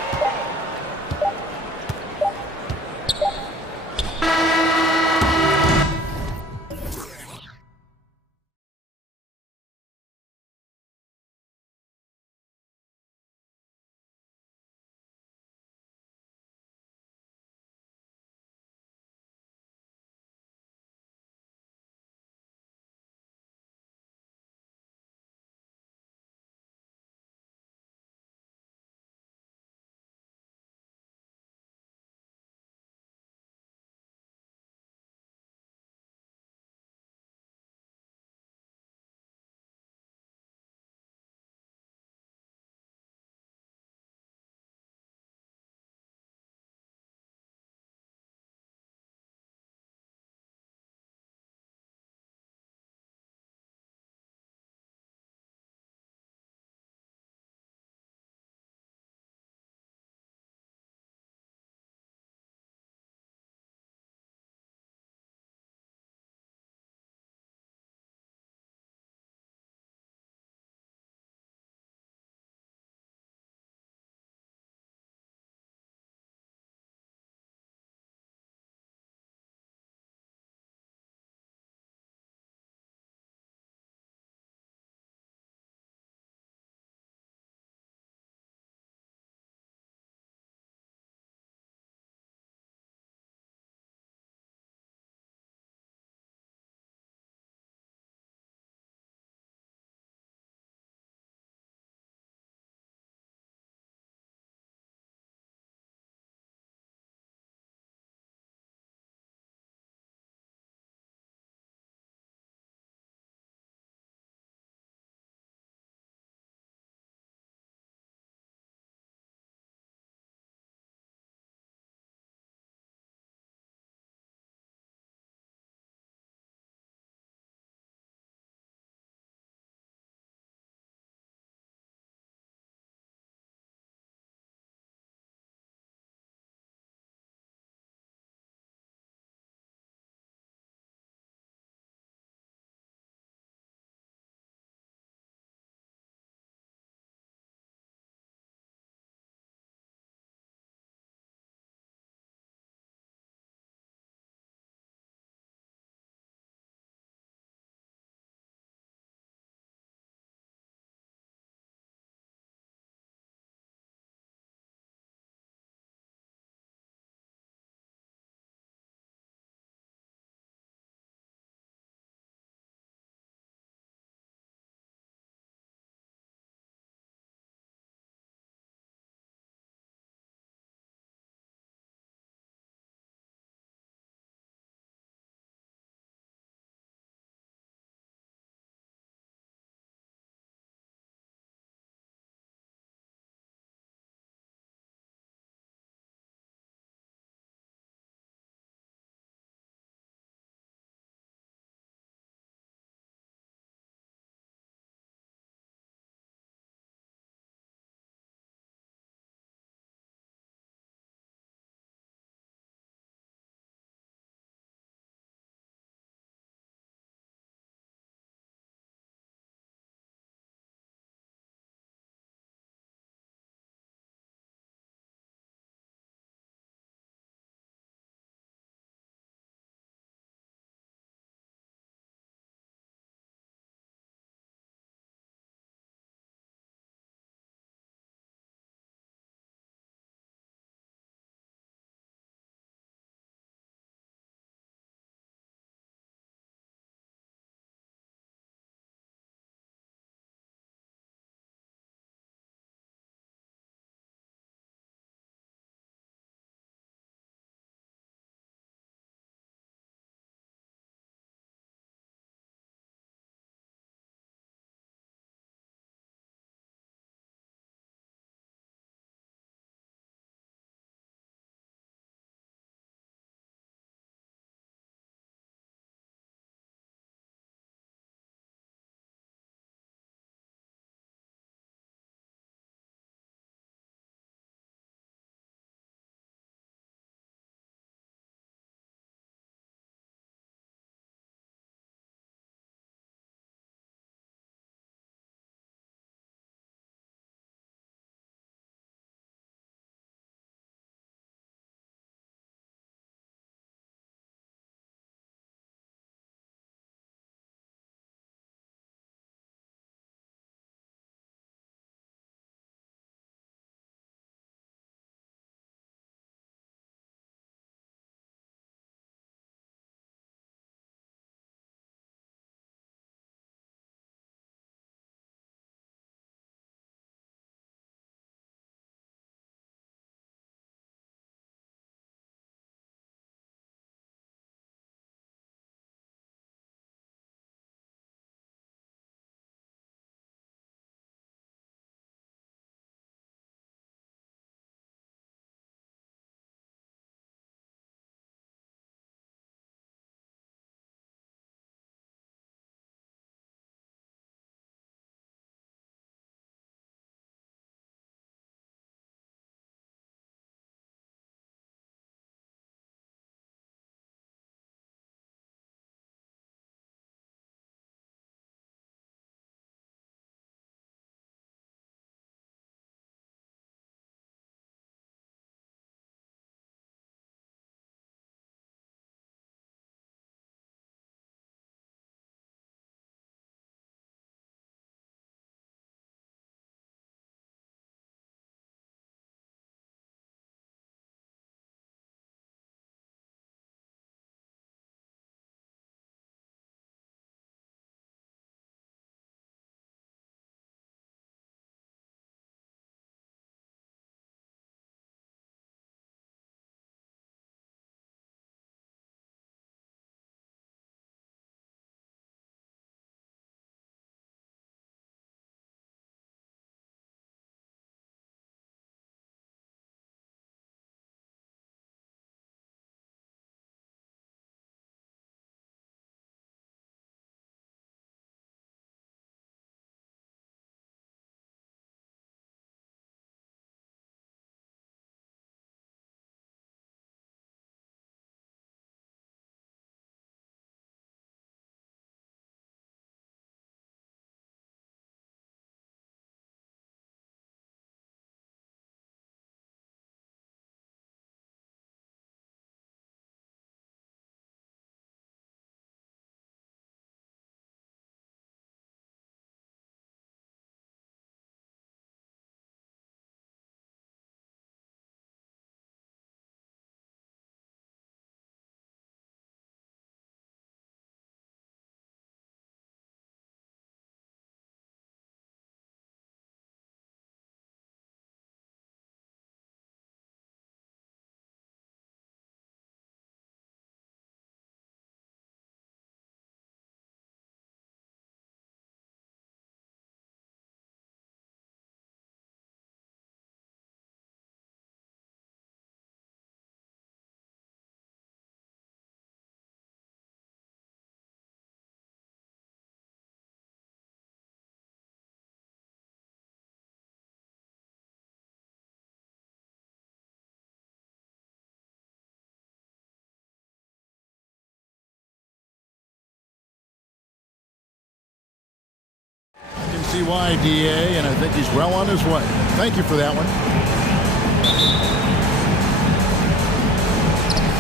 see why, DA, and I think he's well on his way. Thank you for that one.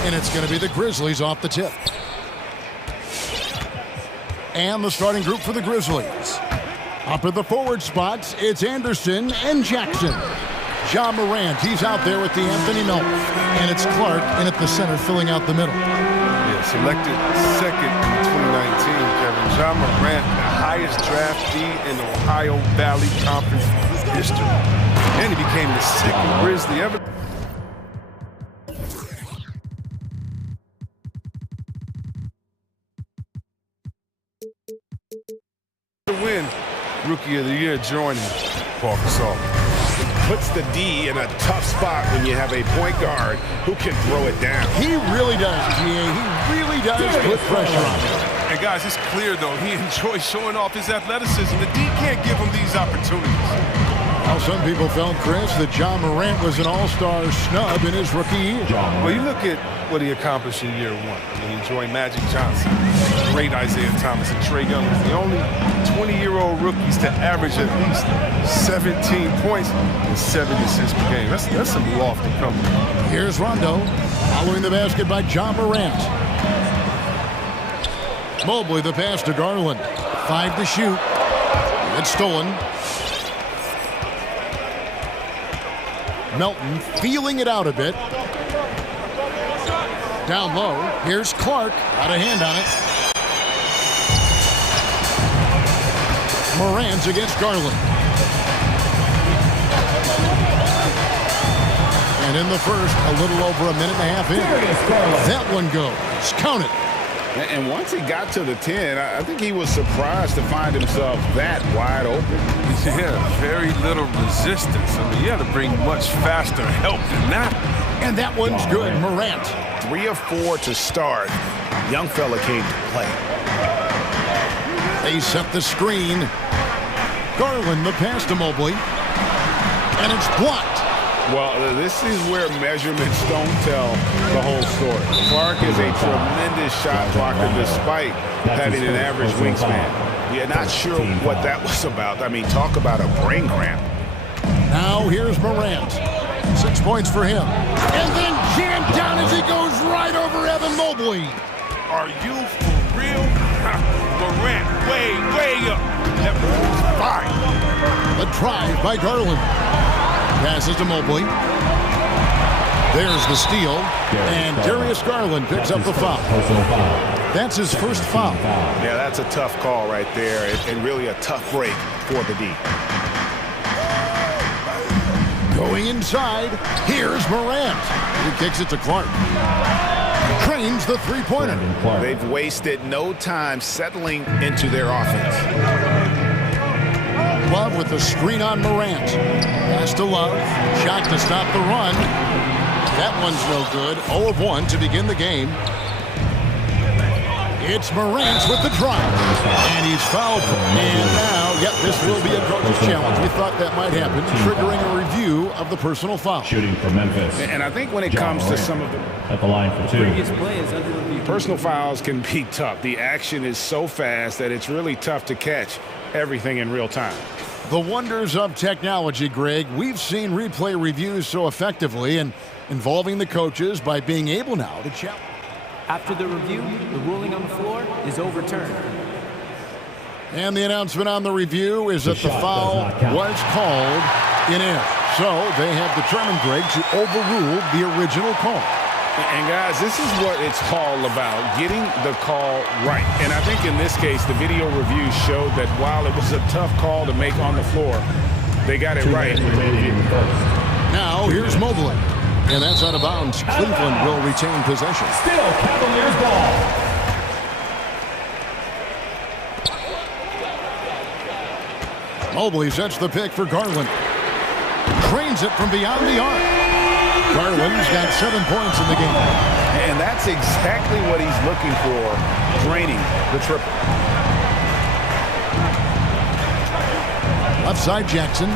And it's going to be the Grizzlies off the tip. And the starting group for the Grizzlies. Up at the forward spots, it's Anderson and Jackson. Ja Morant, he's out there with the Anthony Melton. And it's Clark in at the center, filling out the middle. Yeah, selected second in 2019, Kevin. Ja Morant, the highest draftee in Ohio Valley Conference history. And he became the second Grizzly ever to win Rookie of the Year, joining Paul Gasol. Puts the D in a tough spot when you have a point guard who can throw it down. He really does, GA. He really does put pressure on him. And guys, it's clear though, he enjoys showing off his athleticism. The D can't give him these opportunities. Well, some people felt, Chris, that Ja Morant was an all-star snub in his rookie year. Well, you look at what he accomplished in year one. I mean, he joined Magic Johnson, great Isaiah Thomas, and Trae Young was the only 20-year-old rookies to average at least 17 points and 7 assists per game. That's some lofty company. Here's Rondo, following the basket by Ja Morant. Mobley, the pass to Garland. 5 to shoot. It's stolen. Melton feeling it out a bit. Down low, here's Clark, got a hand on it. Morant's against Garland. And in the first, a little over a minute and a half in. That one goes. Count it. And once he got to the 10, I think he was surprised to find himself that wide open. Yeah, very little resistance. I mean, you had to bring much faster help than that. And that one's good. Morant. 3 of 4 to start. Young fella came to play. They set the screen. Garland, the pass to Mobley. And it's blocked. Well, this is where measurements don't tell the whole story. Clark is a tremendous shot blocker despite having an average wingspan. You're not sure what that was about. I mean, talk about a brain cramp. Now here's Morant. 6 points for him. And then jammed down as he goes right over Evan Mobley. Are you for real? Morant, way up. That was fine. A drive by Garland. Passes to Mobley. There's the steal. And Darius Garland picks up the foul. That's his first foul. Yeah, that's a tough call right there, and really a tough break for the D. Going inside, here's Morant. He kicks it to Clark. Trains the three-pointer. They've wasted no time settling into their offense. Love with the screen on Morant. Pass to Love. Shot to stop the run. That one's no good. 0 of 1 to begin the game. It's Morant with the drive. And he's fouled. And now, yep, this will be a coach's challenge. We thought that might happen, triggering a review of the personal foul. Shooting for Memphis. And I think when it comes to some of the at the line for 2. Personal fouls can be tough. The action is so fast that it's really tough to catch everything in real time. The wonders of technology, Greg. We've seen replay reviews so effectively and involving the coaches by being able now to challenge. After the review, the ruling on the floor is overturned. And the announcement on the review is that the foul was called in air. So they have determined, Greg, to overrule the original call. And guys, this is what it's all about, getting the call right. And I think in this case, the video review showed that while it was a tough call to make on the floor, they got it right. Now here's Mobley. And that's out of bounds. Cleveland will retain possession. Still Cavaliers ball. Mobley sets the pick for Garland. Trains it from beyond the arc. Garland's got 7 points in the game. And that's exactly what he's looking for, draining the triple. Left side, Jackson.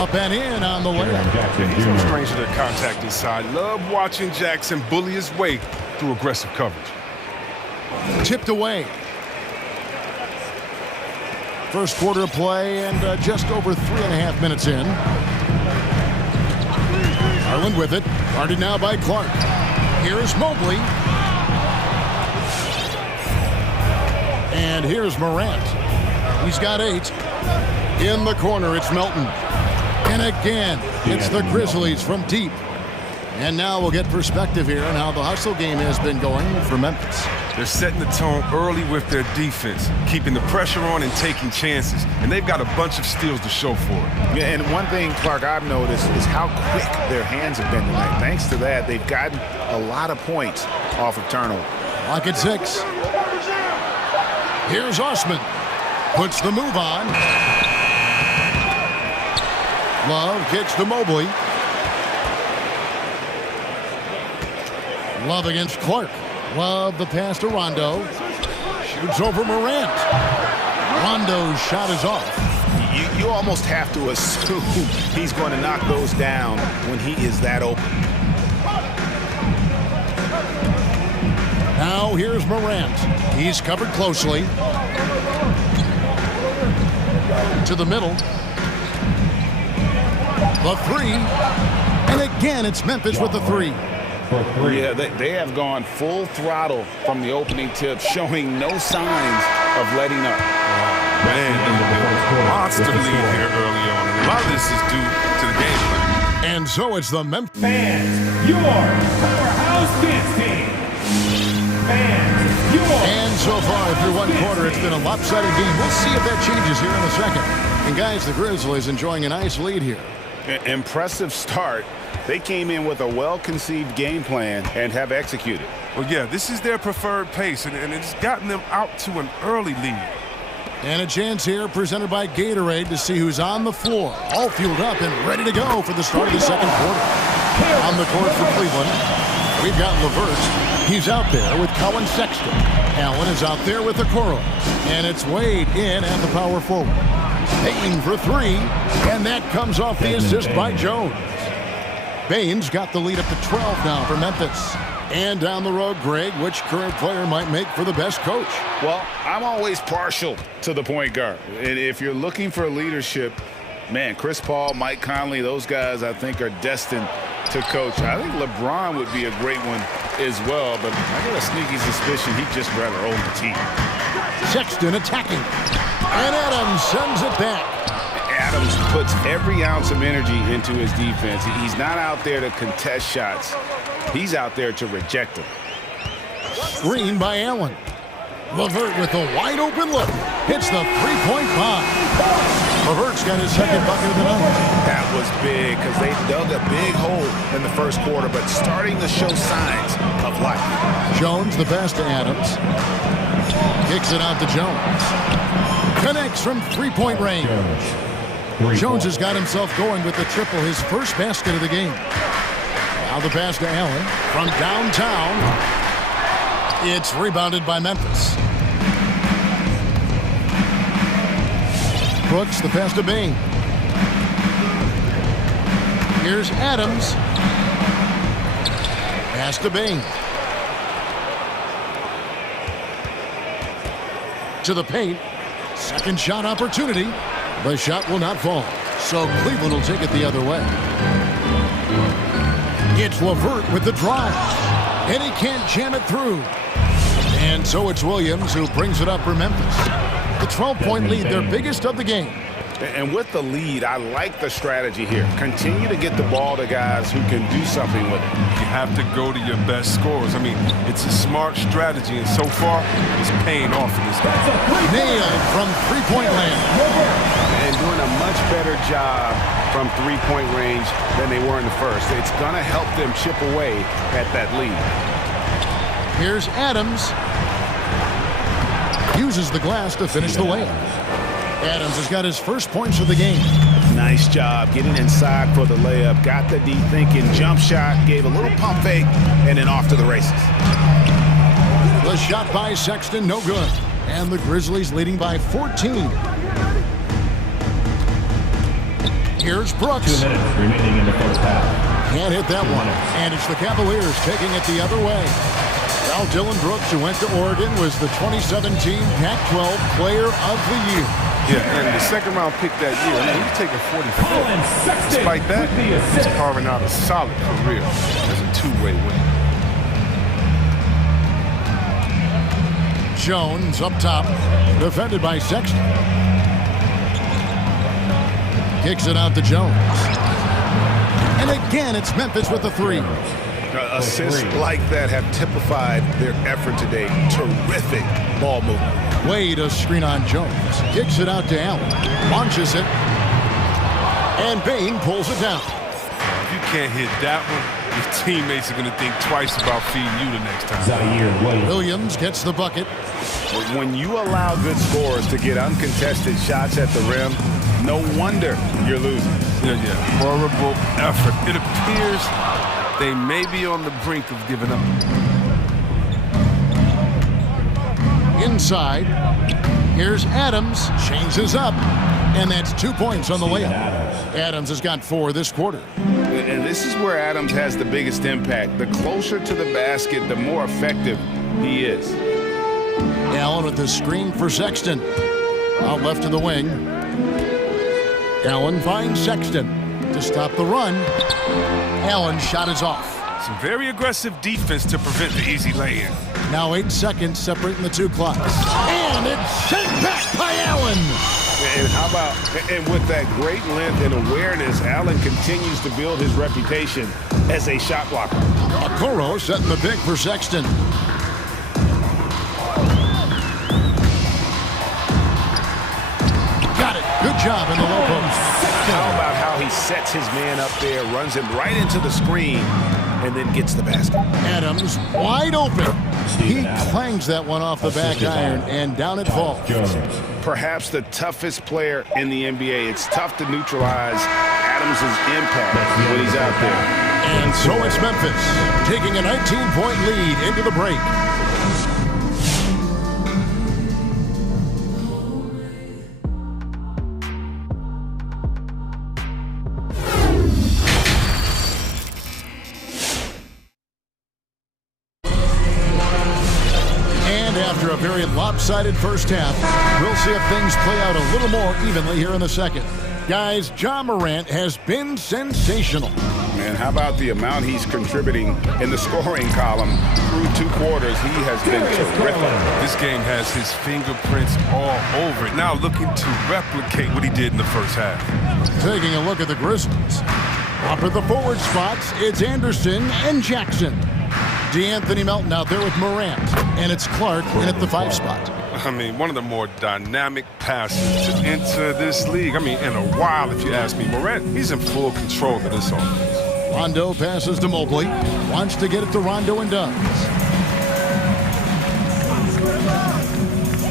Up and in on the layup. He's no stranger to contact inside. Love watching Jackson bully his way through aggressive coverage. Tipped away. First quarter of play and just over 3.5 minutes in. Garland with it. Guarded now by Clark. Here's Mobley. And here's Morant. He's got 8. In the corner, it's Melton. And again, it's the Grizzlies from deep. And now we'll get perspective here on how the hustle game has been going for Memphis. They're setting the tone early with their defense, keeping the pressure on and taking chances. And they've got a bunch of steals to show for it. Yeah, and one thing, Clark, I've noticed is how quick their hands have been tonight. Thanks to that, they've gotten a lot of points off of turnover. Clock at 6. Here's Osman. Puts the move on. Love kicks to Mobley. Love against Clark. Love the pass to Rondo. Shoots over Morant. Rondo's shot is off. You almost have to assume he's going to knock those down when he is that open. Now here's Morant. He's covered closely. To the middle. The 3. And again, it's Memphis with the 3. Yeah, they have gone full throttle from the opening tip, showing no signs of letting up. Man, monster lead here early on. And a lot of this is due to the game plan. And so it's the Memphis Fans, your powerhouse dance team. Fans, your... And so far through one quarter, it's been a lopsided game. We'll see if that changes here in a second. And guys, the Grizzlies enjoying a nice lead here. Impressive start. They came in with a well-conceived game plan and have executed. Well, yeah, this is their preferred pace, and it's gotten them out to an early lead. And a chance here presented by Gatorade to see who's on the floor. All fueled up and ready to go for the start of the second quarter. On the court for Cleveland, we've got LeVert. He's out there with Colin Sexton. Allen is out there with Okoro. And it's Wade in at the power forward. Payne for 3, and that comes off the assist by Jones. Baines got the lead up to 12 now for Memphis. And down the road, Greg, which current player might make for the best coach? Well, I'm always partial to the point guard. And if you're looking for leadership, man, Chris Paul, Mike Conley, those guys I think are destined to coach. I think LeBron would be a great one as well, but I got a sneaky suspicion he'd just rather own the team. Sexton attacking. And Adams sends it back. Adams puts every ounce of energy into his defense. He's not out there to contest shots. He's out there to reject them. Screen by Allen. LeVert with a wide open look. Hits the three-point bomb. LeVert's got his second bucket of the night. That was big because they dug a big hole in the first quarter, but starting to show signs of life. Jones, the pass to Adams. Kicks it out to Jones. Connects from three-point range. Jones has got himself going with the triple, his first basket of the game. Now the pass to Allen from downtown. It's rebounded by Memphis. Brooks, the pass to Bain. Here's Adams. Pass to Bain. To the paint. Second shot opportunity. The shot will not fall. So Cleveland will take it the other way. It's LeVert with the drive. And he can't jam it through. And so it's Williams who brings it up for Memphis. The 12-point lead, their biggest of the game. And with the lead, I like the strategy here. Continue to get the ball to guys who can do something with it. You have to go to your best scorers. I mean, it's a smart strategy, and so far, it's paying off in this game. Nailed from three-point land. And doing a much better job from three-point range than they were in the first. It's going to help them chip away at that lead. Here's Adams. Uses the glass to finish the layup. Adams has got his first points of the game. Nice job getting inside for the layup. Got the deep thinking jump shot, gave a little pump fake, and then off to the races. The shot by Sexton, no good. And the Grizzlies leading by 14. Here's Brooks. 2 minutes remaining in the first half. Can't hit that one. And it's the Cavaliers taking it the other way. Well, Dylan Brooks, who went to Oregon, was the 2017 Pac-12 Player of the Year. Yeah, and the second round pick that year, I mean, he's taking 44. Despite that, he's carving out a solid career as a two-way winner. Jones up top, defended by Sexton. Kicks it out to Jones. And again, it's Memphis with the three. Assists like that have typified their effort today. Terrific ball movement. Wade a screen on Jones. Kicks it out to Allen. Launches it. And Bain pulls it down. If you can't hit that one, your teammates are going to think twice about feeding you the next time. Williams gets the bucket. When you allow good scorers to get uncontested shots at the rim, no wonder you're losing. Yeah. Horrible effort. It appears they may be on the brink of giving up. Inside. Here's Adams. Changes up. And that's 2 points on the layup. Adams has got 4 this quarter. And this is where Adams has the biggest impact. The closer to the basket, the more effective he is. Allen with the screen for Sexton. Out left to the wing. Allen finds Sexton to stop the run. Allen's shot is off. Some very aggressive defense to prevent the easy lay-in. Now 8 seconds separating the two clocks. And it's sent back by Allen. And how about, and with that great length and awareness, Allen continues to build his reputation as a shot blocker. Okoro setting the pick for Sexton. Got it. Good job in the low post. How about how he sets his man up there, runs him right into the screen, and then gets the basket. Adams wide open. He clangs that one off the back iron, and down it falls. Perhaps the toughest player in the NBA. It's tough to neutralize Adams' impact when he's out there. And so it's Memphis taking a 19-point lead into the break. After a very lopsided first half, we'll see if things play out a little more evenly here in the second. Guys, Ja Morant has been sensational. Man, how about the amount he's contributing in the scoring column through 2 quarters? He has been terrific. This game has his fingerprints all over it. Now looking to replicate what he did in the first half. Taking a look at the Grizzlies. Up at the forward spots, it's Anderson and Jackson. DeAnthony Melton out there with Morant, and it's Clark in at the 5 spot. I mean, one of the more dynamic passes to enter this league. I mean, in a while, if you ask me. Morant, he's in full control of this offense. Rondo passes to Mobley. Wants to get it to Rondo and does.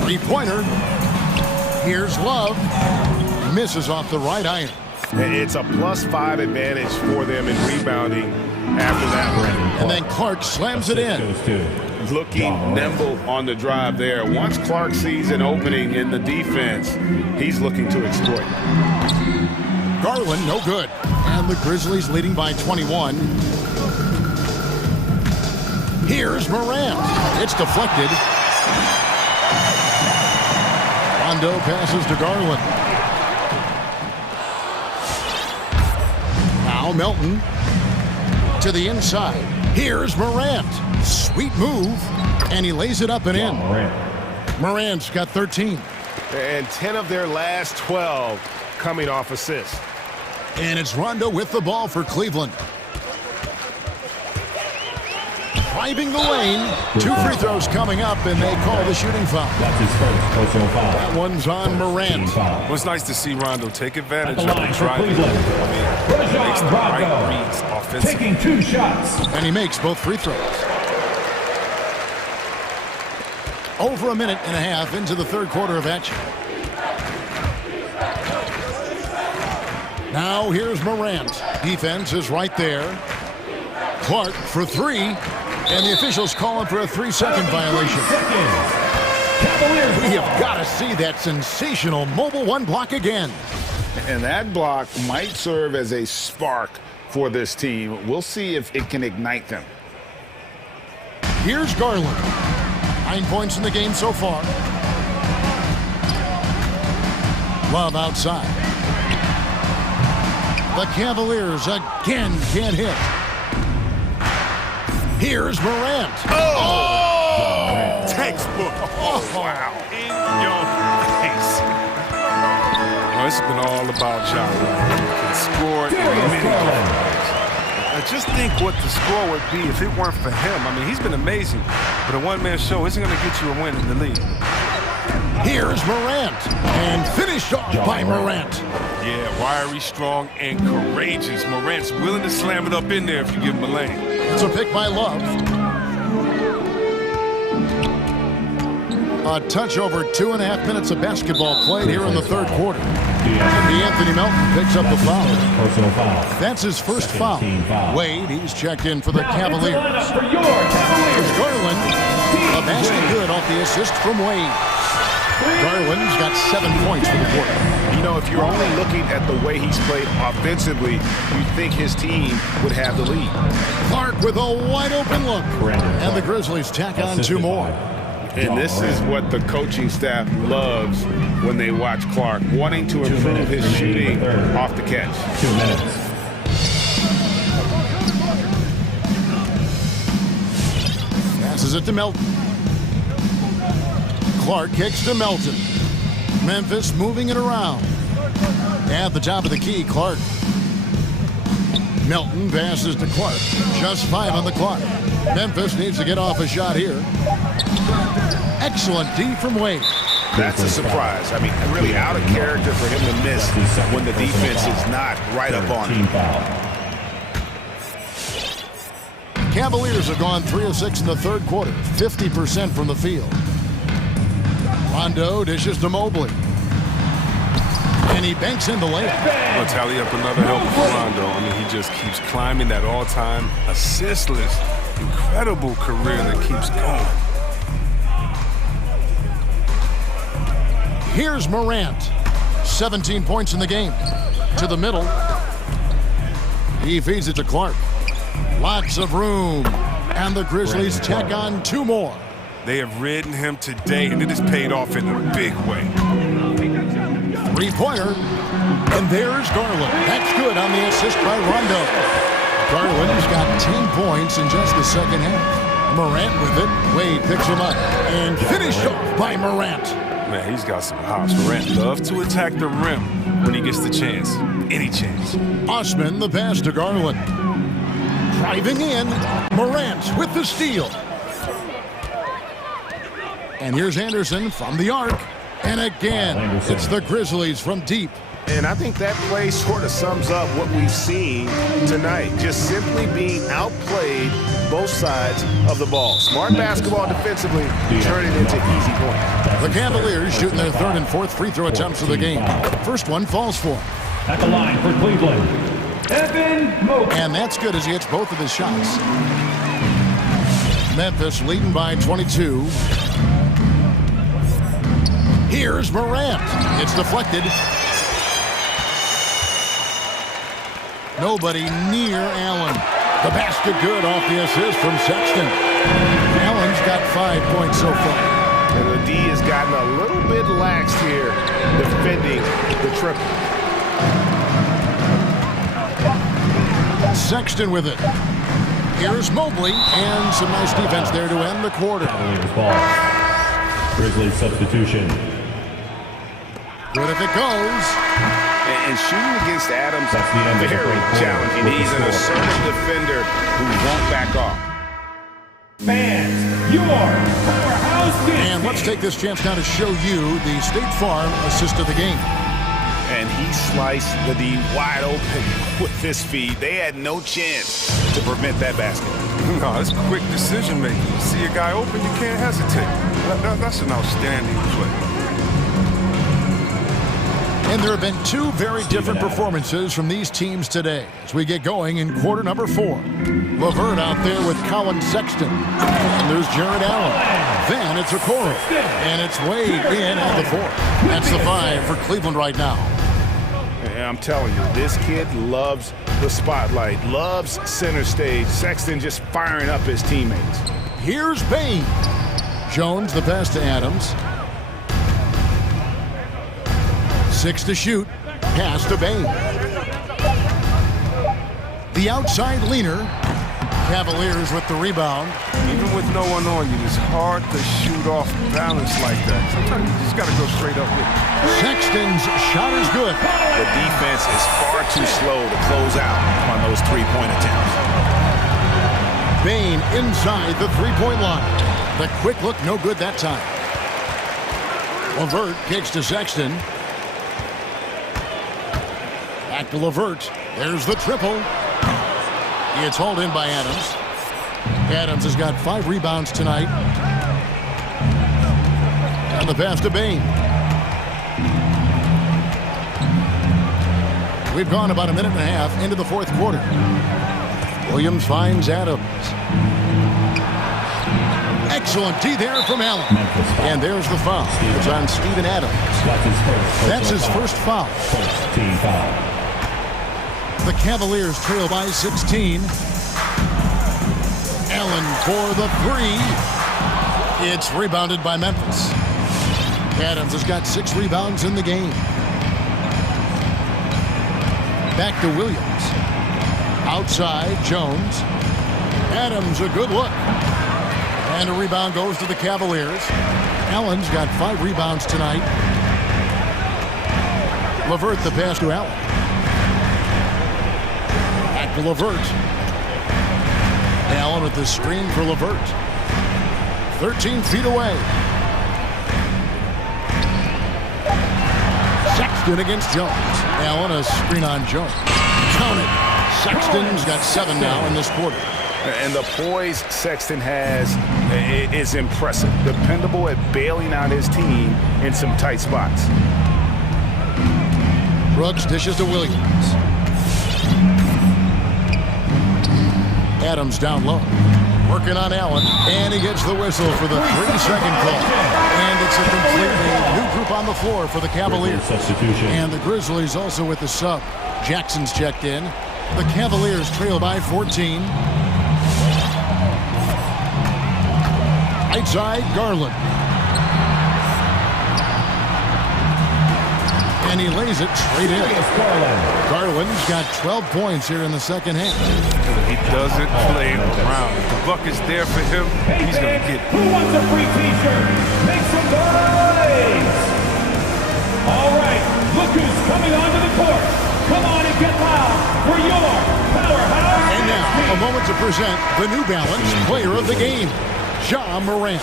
3-pointer. Here's Love. Misses off the right iron. It's a +5 advantage for them in rebounding after that one. And then Clark slams it in. Looking nimble on the drive there. Once Clark sees an opening in the defense, he's looking to exploit. Garland, no good. And the Grizzlies leading by 21. Here's Morant. It's deflected. Rondo passes to Garland. Now Melton to the inside. Here's Morant. Sweet move. And he lays it up and in. Morant's got 13. And 10 of their last 12 coming off assists. And it's Rondo with the ball for Cleveland. Driving the lane. 2 free throws coming up, and they call the shooting foul. That's his first personal foul. That one's on Morant. Well, it's nice to see Rondo take advantage of the drive. He makes the right reads offensively. Taking 2 shots. And he makes both free throws. Over a minute and a half into the third quarter of action. Now here's Morant. Defense is right there. Clark for 3. And the officials calling for a 3-second violation. We have got to see that sensational mobile 1 block again. And that block might serve as a spark for this team. We'll see if it can ignite them. Here's Garland. 9 points in the game so far. Love outside. The Cavaliers again can't hit. Here's Morant. Oh! Textbook. Oh, wow. In your face. Oh, it's been all about John. He can score in many different ways. I just think what the score would be if it weren't for him. I mean, he's been amazing, but a one-man show isn't going to get you a win in the league. Here's Morant, and finished off by Morant. Yeah, wiry, strong, and courageous. Morant's willing to slam it up in there if you give him a lane. It's a pick by Love. A touch over 2.5 minutes of basketball played here in the third quarter. And Anthony Melton picks up the foul. That's his first foul. Wade, he's checked in for the Cavaliers. Here's Garland. A basket good off the assist from Wade. Garland's got 7 points for the quarter. You know, if you're only looking at the way he's played offensively, you'd think his team would have the lead. Clark with a wide-open look. And the Grizzlies tack on 2 more. And this is what the coaching staff loves when they watch Clark, wanting to improve his shooting off the catch. 2 minutes. Passes it to Melton. Clark kicks to Melton. Memphis moving it around. At the top of the key, Clark. Melton passes to Clark. Just 5 on the clock. Memphis needs to get off a shot here. Excellent D from Wade. That's a surprise. I mean, really out of character for him to miss when the defense is not right up on him. Cavaliers have gone 3 of 6 in the third quarter, 50% from the field. Rondo dishes to Mobley. And he banks in the layup. Well, tally up another helper for Rondo. I mean, he just keeps climbing that all-time assistless, incredible career that keeps going. Here's Morant. 17 points in the game. To the middle. He feeds it to Clark. Lots of room. And the Grizzlies tack on 2 more. They have ridden him today, and it has paid off in a big way. 3-pointer. And there's Garland. That's good on the assist by Rondo. Garland's got 10 points in just the second half. Morant with it. Wade picks him up. And finished off by Morant. Man, he's got some hops. Morant loves to attack the rim when he gets the chance. Any chance. Osman the pass to Garland. Driving in. Morant with the steal. And here's Anderson from the arc. And again, it's the Grizzlies from deep. And I think that play sort of sums up what we've seen tonight. Just simply being outplayed both sides of the ball. Smart basketball defensively, turning into easy points. The Cavaliers shooting their 3rd and 4th free throw attempts of the game. First one falls for him. At the line for Cleveland, Evan Mobley. And that's good as he hits both of his shots. Memphis leading by 22. Here's Morant. It's deflected. Nobody near Allen. The basket good off the assist from Sexton. Allen's got 5 points so far. And the D has gotten a little bit lax here defending the triple. Sexton with it. Here's Mobley, and some nice defense there to end the quarter. Grizzlies substitution. Good if it goes. And shooting against Adams, very challenging. He's an assertive defender who won't back off. Fans, your powerhouse team. And let's take this chance now to show you the State Farm assist of the game. And he sliced the D wide open with his feet. They had no chance to prevent that basket. No, it's quick decision making. You see a guy open, you can't hesitate. That's an outstanding play. And there have been 2 very different performances from these teams today as we get going in quarter number 4. LeVert out there with Colin Sexton. And there's Jared Allen. Then it's Okoro. And it's Wade in at the 4. That's the 5 for Cleveland right now. And I'm telling you, this kid loves the spotlight, loves center stage. Sexton just firing up his teammates. Here's Bain. Jones the pass to Adams. 6 to shoot. Pass to Bain. The outside leaner. Cavaliers with the rebound. Even with no one on you, it's hard to shoot off balance like that. Sometimes you just got to go straight up with it. Sexton's shot is good. The defense is far too slow to close out on those three-point attempts. Bain inside the three-point line. The quick look, no good that time. LeVert kicks to Sexton. Back to LeVert. There's the triple. It's hauled in by Adams. Adams has got 5 rebounds tonight. And the pass to Bain. We've gone about a minute and a half into the fourth quarter. Williams finds Adams. Excellent D there from Allen. And there's the foul. It's on Steven Adams. That's his first foul. Team foul. The Cavaliers trail by 16. Allen for the 3. It's rebounded by Memphis. Adams has got 6 rebounds in the game. Back to Williams. Outside, Jones. Adams, a good look. And a rebound goes to the Cavaliers. Allen's got 5 rebounds tonight. LeVert the pass to Allen. Back to LeVert. Allen with the screen for LeVert. 13 feet away. Sexton against Jones. Allen a screen on Jones. Count it. Sexton's got 7 now in this quarter. And the poise Sexton has is impressive. Dependable at bailing out his team in some tight spots. Brooks dishes to Williams. Adams down low. Working on Allen. And he gets the whistle for the 3-second call. And it's a completely new group on the floor for the Cavaliers. And the Grizzlies also with the sub. Jackson's checked in. The Cavaliers trail by 14. Right side, Garland. And he lays it straight in. Garland's got 12 points here in the second half. He doesn't play around. If the bucket's there for him, he's going to get it. Who wants a free t-shirt? Make some noise! All right, look who's coming onto the court. Come on and get loud for your powerhouse. And now, a moment to present the New Balance Player of the Game, Ja Morant.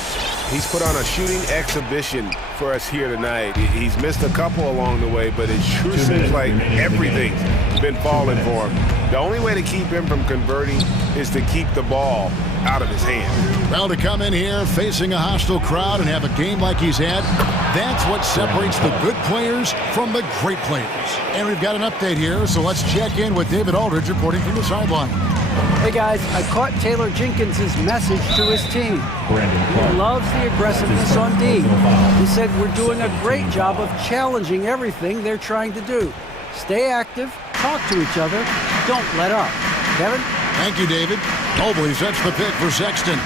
He's put on a shooting exhibition for us here tonight. He's missed a couple along the way, but it sure seems like everything's been falling for him. The only way to keep him from converting is to keep the ball out of his hand. Well, to come in here facing a hostile crowd and have a game like he's had, that's what separates the good players from the great players. And we've got an update here, so let's check in with David Aldridge reporting from the sideline. Hey guys, I caught Taylor Jenkins' message to his team. He loves the aggressiveness on D. He said we're doing a great job of challenging everything they're trying to do. Stay active, talk to each other, don't let up. Kevin? Thank you, David. Mobley sets the pick for Sexton.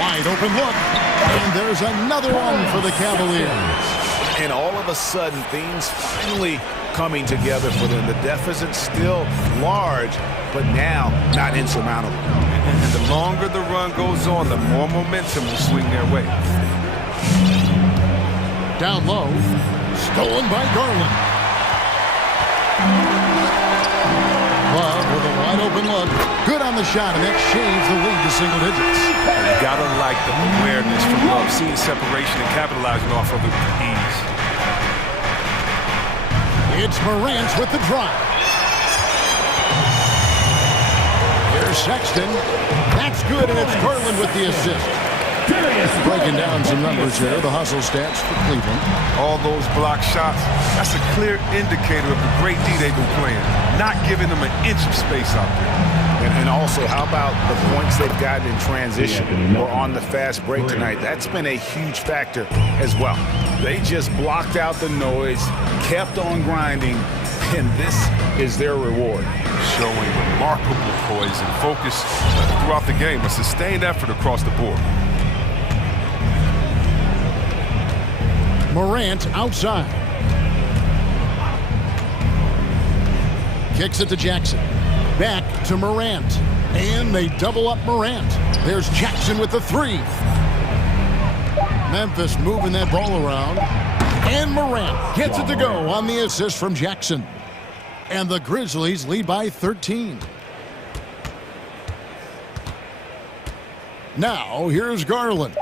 Wide open look. And there's another one for the Cavaliers. And all of a sudden, things finally coming together for them. The deficit's still large, but now not insurmountable. And the longer the run goes on, the more momentum will swing their way. Down low, stolen by Garland. Love with a wide open look. Good on the shot, and that shaves the lead to single digits. You gotta like the awareness from Love, seeing separation and capitalizing off of it with ease. It's Morant with the drive. Here's Sexton. That's good, and it's Garland with the assist. Breaking down some numbers there, the hustle stats for Cleveland. All those block shots, that's a clear indicator of the great D they've been playing. Not giving them an inch of space out there. And also, how about the points they've gotten in transition or on the fast break tonight? That's been a huge factor as well. They just blocked out the noise, kept on grinding, and this is their reward. Showing remarkable poise and focus throughout the game, a sustained effort across the board. Morant outside. Kicks it to Jackson. Back to Morant. And they double up Morant. There's Jackson with the three. Memphis moving that ball around. And Morant gets it to go on the assist from Jackson. And the Grizzlies lead by 13. Now, here's Garland.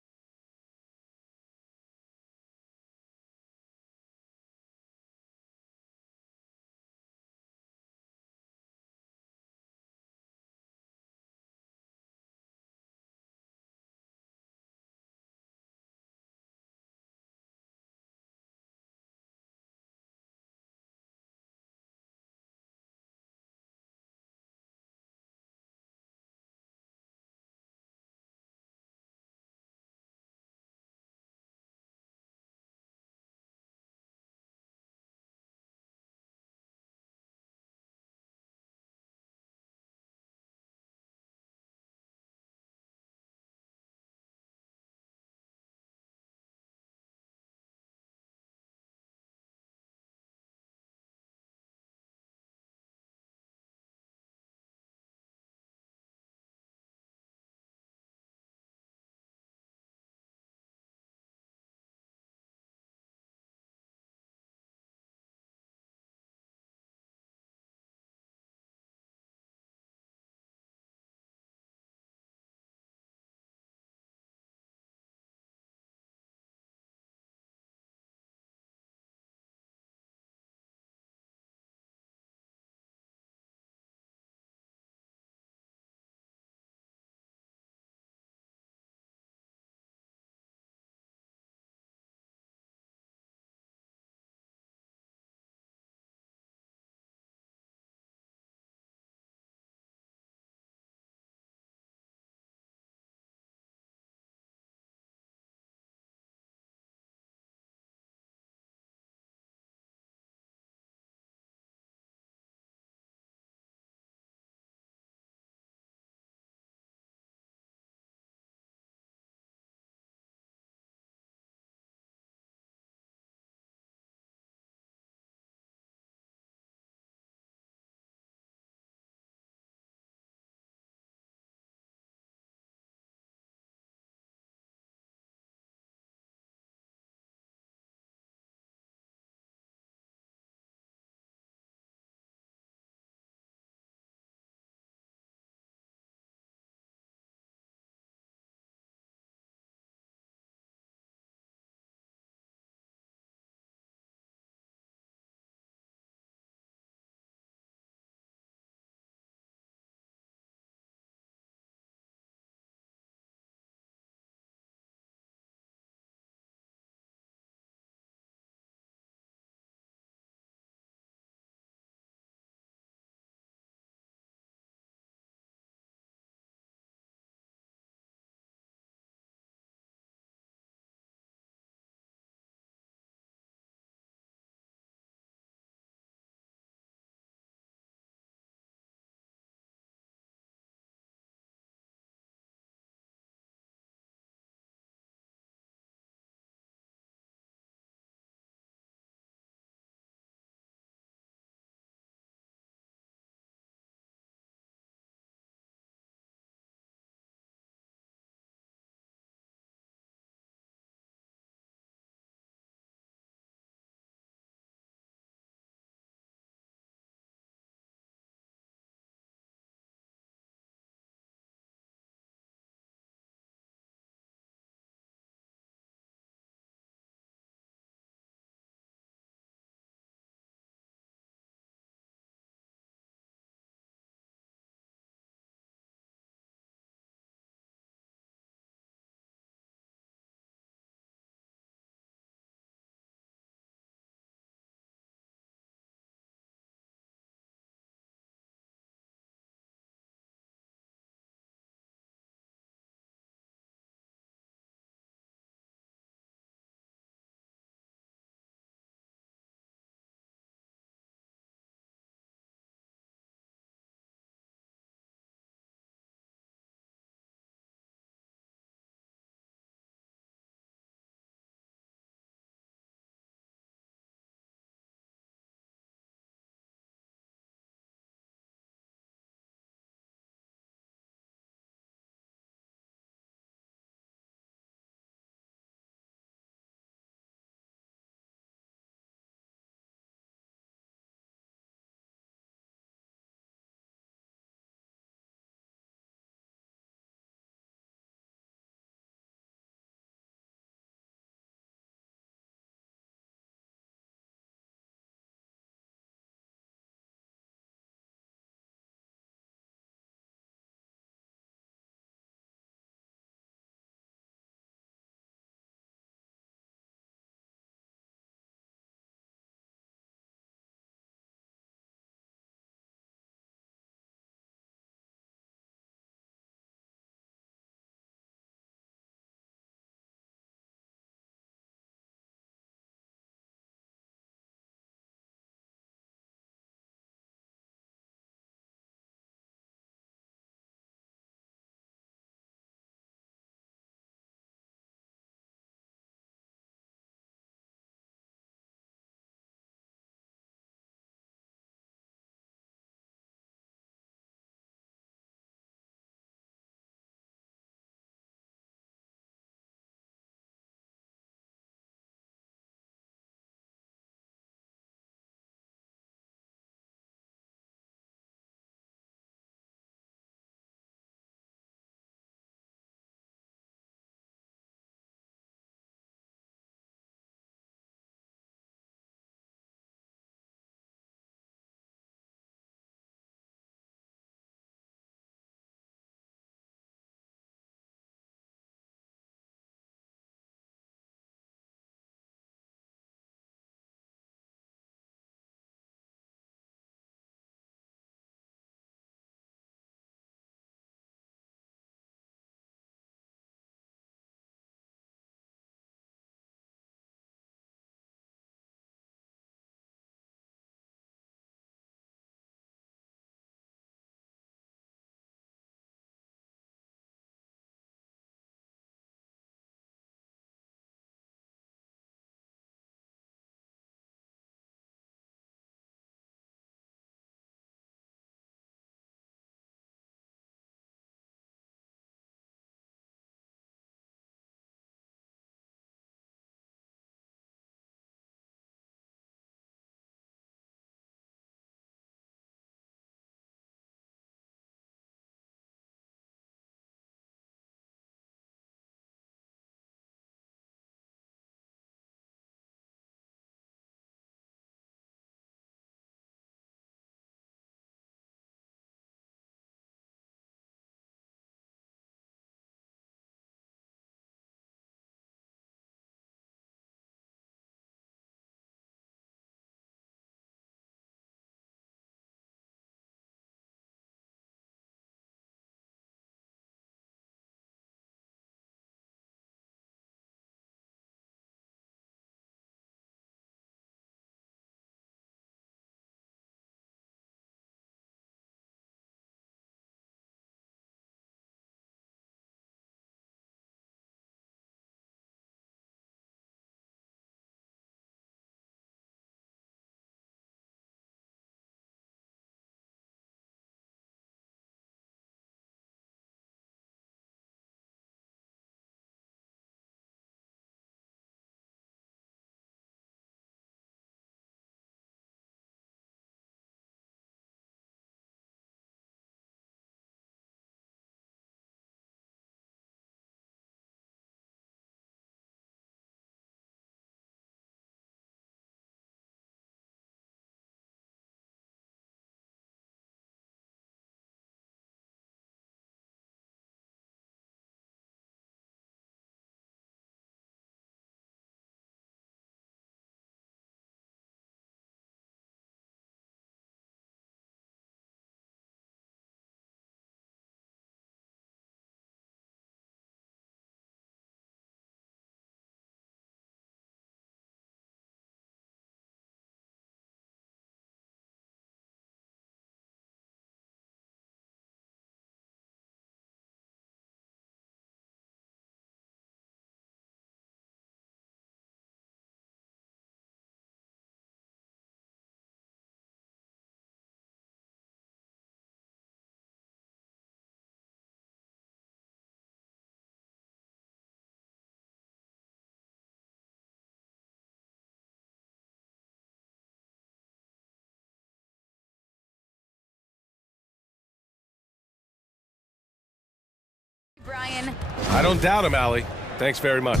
again. I don't doubt him, Allie. Thanks very much.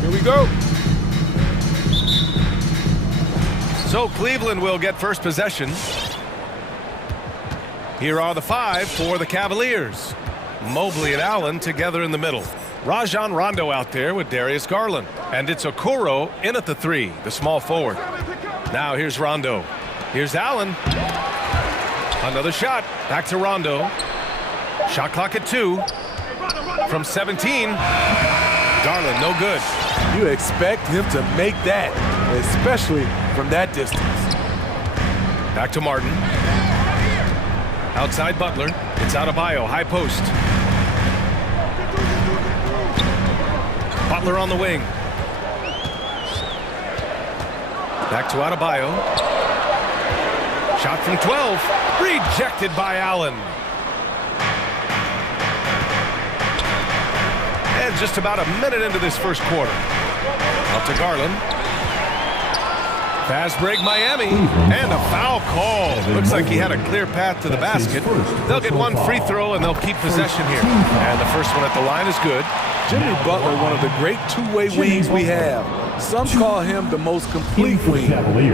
Here we go. So Cleveland will get first possession. Here are the 5 for the Cavaliers. Mobley and Allen together in the middle. Rajon Rondo out there with Darius Garland. And it's Okoro in at the 3, the small forward. Now here's Rondo. Here's Allen. Another shot. Back to Rondo. Shot clock at 2. From 17. Garland, no good. You expect him to make that, especially from that distance. Back to Martin. Outside Butler. It's Adebayo, high post. Butler on the wing. Back to Adebayo. Shot from 12. Rejected by Allen. And just about a minute into this first quarter. Up to Garland. Fast break Miami. And a foul call. Looks like he had a clear path to the basket. They'll get one free throw and they'll keep possession here. And the first one at the line is good. Jimmy Butler, one of the great two-way wings we have. Some call him the most complete wing.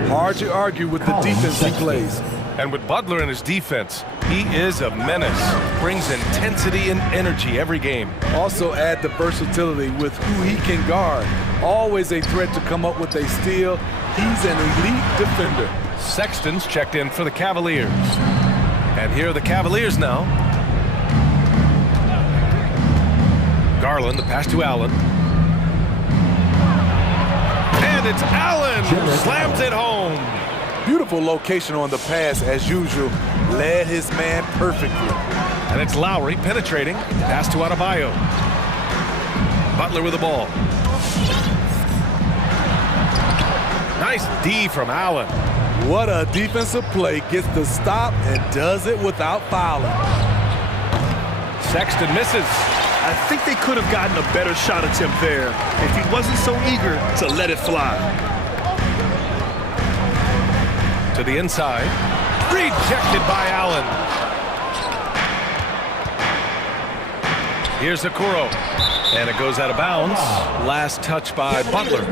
Hard to argue with the defense he plays. And with Butler in his defense, he is a menace. Brings intensity and energy every game. Also add the versatility with who he can guard. Always a threat to come up with a steal. He's an elite defender. Sexton's checked in for the Cavaliers. And here are the Cavaliers now. Garland, the pass to Allen. And it's Allen who slams it home. Beautiful location on the pass as usual. Led his man perfectly. And it's Lowry penetrating. Pass to Adebayo. Butler with the ball. Nice D from Allen. What a defensive play. Gets the stop and does it without fouling. Sexton misses. I think they could have gotten a better shot attempt there if he wasn't so eager to let it fly. To the inside. Rejected by Allen. Here's Okoro. And it goes out of bounds. Last touch by Butler.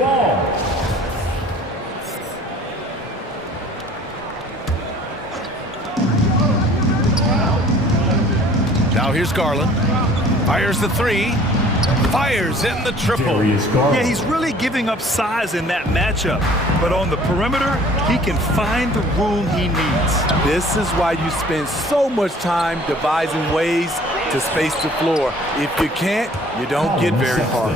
Now here's Garland. Fires the 3. Fires in the triple. Yeah, he's really giving up size in that matchup. But on the perimeter, he can find the room he needs. This is why you spend so much time devising ways to space the floor. If you can't, you don't get very far.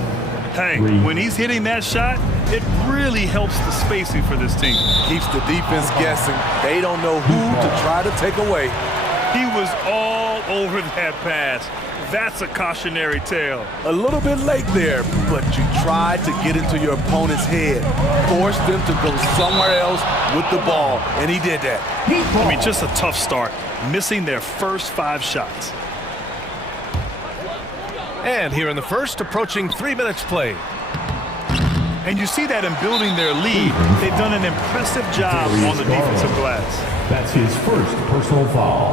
Hey, when he's hitting that shot, it really helps the spacing for this team. Keeps the defense guessing. They don't know who to try to take away. He was all over that pass. That's a cautionary tale. A little bit late there, but you tried to get into your opponent's head. Forced them to go somewhere else with the ball, and he did that. I mean, just a tough start, missing their first 5 shots. And here in the first, approaching 3 minutes play. And you see that in building their lead. They've done an impressive job on the defensive glass. That's his first personal foul.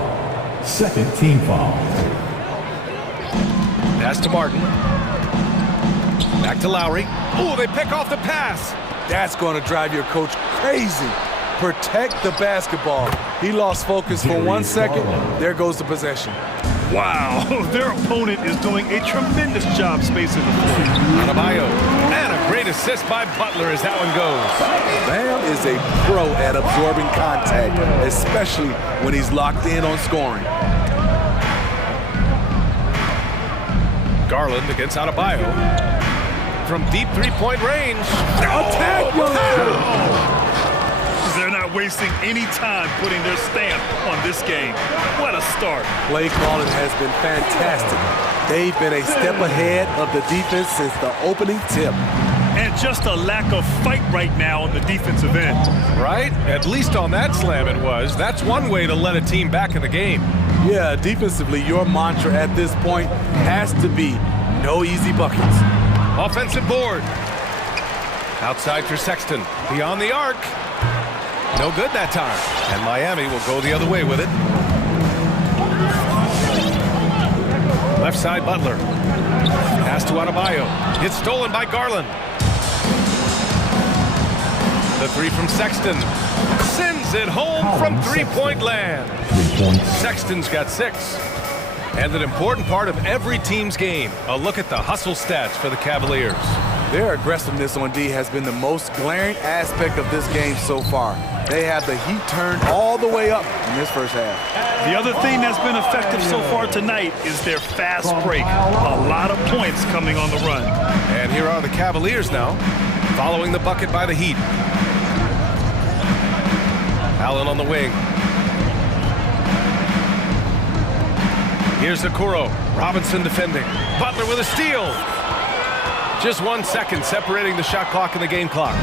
Second team foul. Pass to Martin. Back to Lowry. Oh, they pick off the pass. That's going to drive your coach crazy. Protect the basketball. He lost focus for 1 second. There goes the possession. Wow, their opponent is doing a tremendous job spacing the floor. Adebayo. And a great assist by Butler as that one goes. Bam is a pro at absorbing contact, especially when he's locked in on scoring. Garland against Adebayo. From deep three-point range. Attack! They're not wasting any time putting their stamp on this game. What a start. Play calling has been fantastic. They've been a step ahead of the defense since the opening tip. And just a lack of fight right now on the defensive end. Right? At least on that slam it was. That's one way to let a team back in the game. Yeah, defensively, your mantra at this point has to be no easy buckets. Offensive board. Outside for Sexton. Beyond the arc. No good that time. And Miami will go the other way with it. Left side, Butler. Pass to Adebayo. It's stolen by Garland. The three from Sexton. Sends it home from three-point land. Sexton's got 6. And an important part of every team's game. A look at the hustle stats for the Cavaliers. Their aggressiveness on D has been the most glaring aspect of this game so far. They have the heat turned all the way up in this first half. The other thing that's been effective so far tonight is their fast break. A lot of points coming on the run. And here are the Cavaliers now, following the bucket by the Heat. Allen on the wing. Here's Okoro. Robinson defending. Butler with a steal. Just 1 second separating the shot clock and the game clock.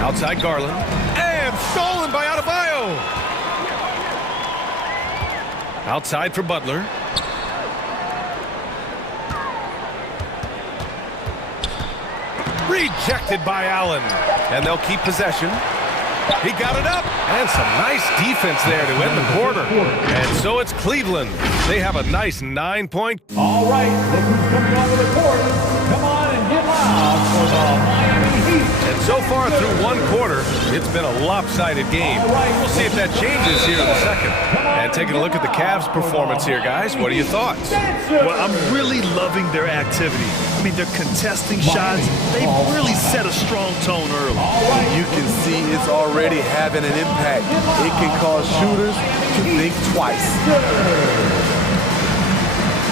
Outside Garland. And stolen by Adebayo. Outside for Butler. Rejected by Allen. And they'll keep possession. He got it up. And some nice defense there to end the quarter. And so it's Cleveland. They have a nice 9-point. All right, look who's coming onto the court. Come on and get loud for the Miami Heat. And so far through 1 quarter, it's been a lopsided game. We'll see if that changes here in the second. And taking a look at the Cavs' performance here, guys. What are your thoughts? Well, I'm really loving their activity. I mean, they're contesting shots. They've really set a strong tone early. You can see it's already having an impact. It can cause shooters to think twice.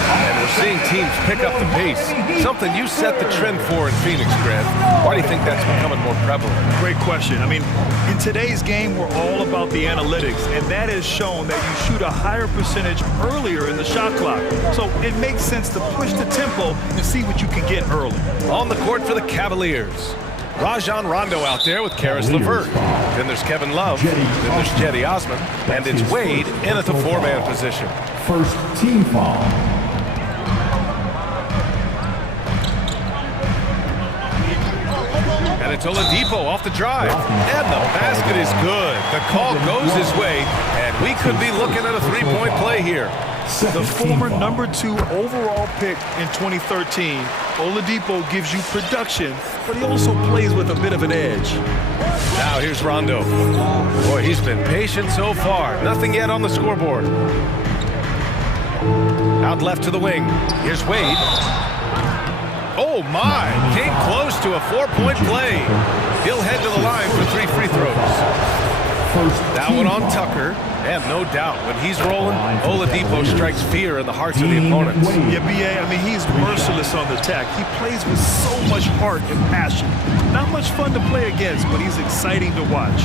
And we're seeing teams pick up the pace. Something you set the trend for in Phoenix, Grant. Why do you think that's becoming more prevalent? Great question. I mean, in today's game, we're all about the analytics, and that has shown that you shoot a higher percentage earlier in the shot clock. So it makes sense to push the tempo and see what you can get early. On the court for the Cavaliers. Rajon Rondo out there with Karis LeVert. Then there's Kevin Love. Then there's Cedi Osman. And it's Wade in at the 4-man position. First team foul. And it's Oladipo off the drive. And the basket is good. The call goes his way. And we could be looking at a 3-point play here. The former #2 overall pick in 2013, Oladipo gives you production, but he also plays with a bit of an edge. Now here's Rondo. Boy, he's been patient so far. Nothing yet on the scoreboard. Out left to the wing. Here's Wade. Oh my, came close to a 4-point play. He'll head to the line for 3 free throws. That one on Tucker. And no doubt, when he's rolling, Oladipo strikes fear in the hearts of the opponents. Yeah, B.A., I mean, he's merciless on the attack. He plays with so much heart and passion. Not much fun to play against, but he's exciting to watch.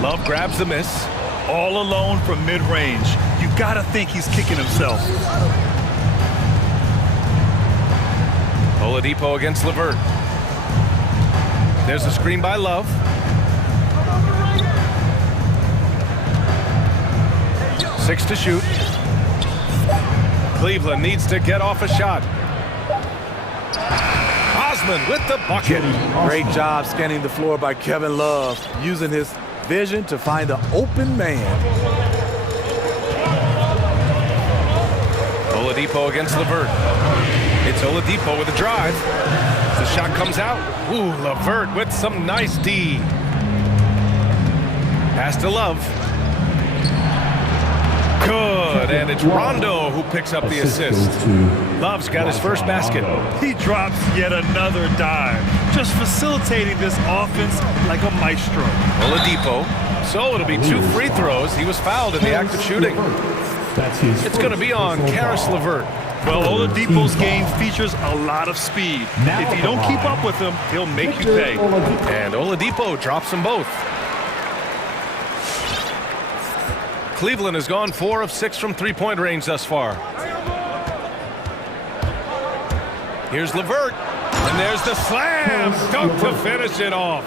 Love grabs the miss. All alone from mid-range. You gotta think he's kicking himself. Oladipo against LeVert. There's a screen by Love. Six to shoot. Cleveland needs to get off a shot. Osman with the bucket. Great job scanning the floor by Kevin Love, using his vision to find the open man. Oladipo against LeVert. It's Oladipo with a drive. The shot comes out. Ooh, LeVert with some nice D. Pass to Love. Good, and it's Rondo who picks up the assist. Love's got his first basket. He drops yet another dime, just facilitating this offense like a maestro. Oladipo. So it'll be 2 free throws. He was fouled in the act of shooting. It's going to be on Karis LeVert. Well, Oladipo's game features a lot of speed. If you don't keep up with him, he'll make you pay. And Oladipo drops them both. Cleveland has gone 4 of 6 from 3-point range thus far. Here's LeVert. And there's the slam dunk to finish it off.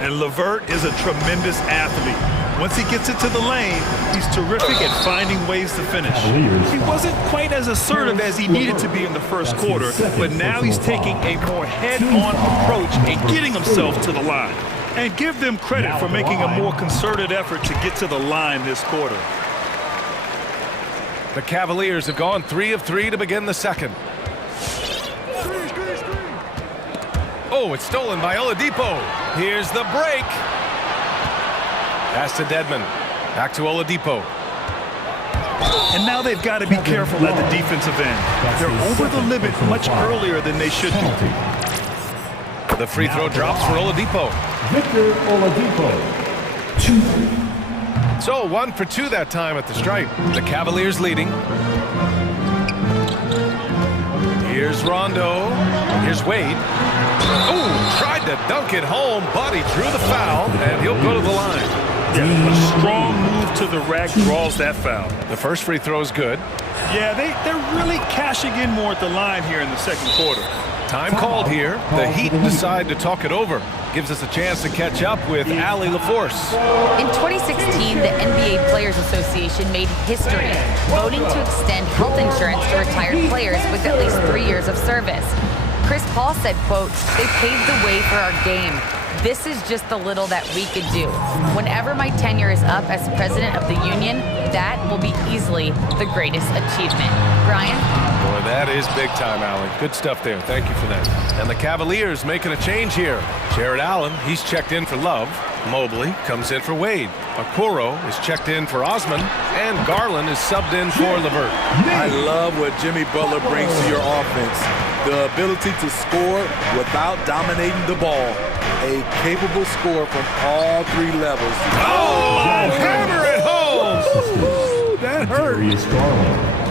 And LeVert is a tremendous athlete. Once he gets into the lane, he's terrific at finding ways to finish. He wasn't quite as assertive as he needed to be in the first quarter, but now he's taking a more head-on approach and getting himself to the line. And give them credit for making a more concerted effort to get to the line this quarter. The Cavaliers have gone 3 of 3 to begin the second. Oh, it's stolen by Oladipo. Here's the break. Pass to Dedmon. Back to Oladipo. And now they've got to be careful at the defensive end. They're over the limit much earlier than they should be. The free throw drops for Oladipo. Victor Oladipo. 2. So 1 for 2 that time at the stripe. The Cavaliers leading. Here's Rondo. Here's Wade. Oh, tried to dunk it home, but he drew the foul, and he'll go to the line. Yeah, a strong move to the rack draws that foul. The first free throw is good. Yeah, they're really cashing in more at the line here in the second quarter. Time called here. The Heat decide to talk it over. Gives us a chance to catch up with Allie LaForce. In 2016, the NBA Players Association made history, voting to extend health insurance to retired players with at least 3 years of service. Chris Paul said, quote, "They paved the way for our game. This is just the little that we could do. Whenever my tenure is up as president of the union, that will be easily the greatest achievement." Brian? Boy, that is big time, Allie. Good stuff there. Thank you for that. And the Cavaliers making a change here. Jared Allen, he's checked in for Love. Mobley comes in for Wade. Okoro is checked in for Osman. And Garland is subbed in for LeVert. I love what Jimmy Butler brings to your offense. The ability to score without dominating the ball. A capable scorer from all 3 levels. Oh, hammer it home! Ooh, that hurt.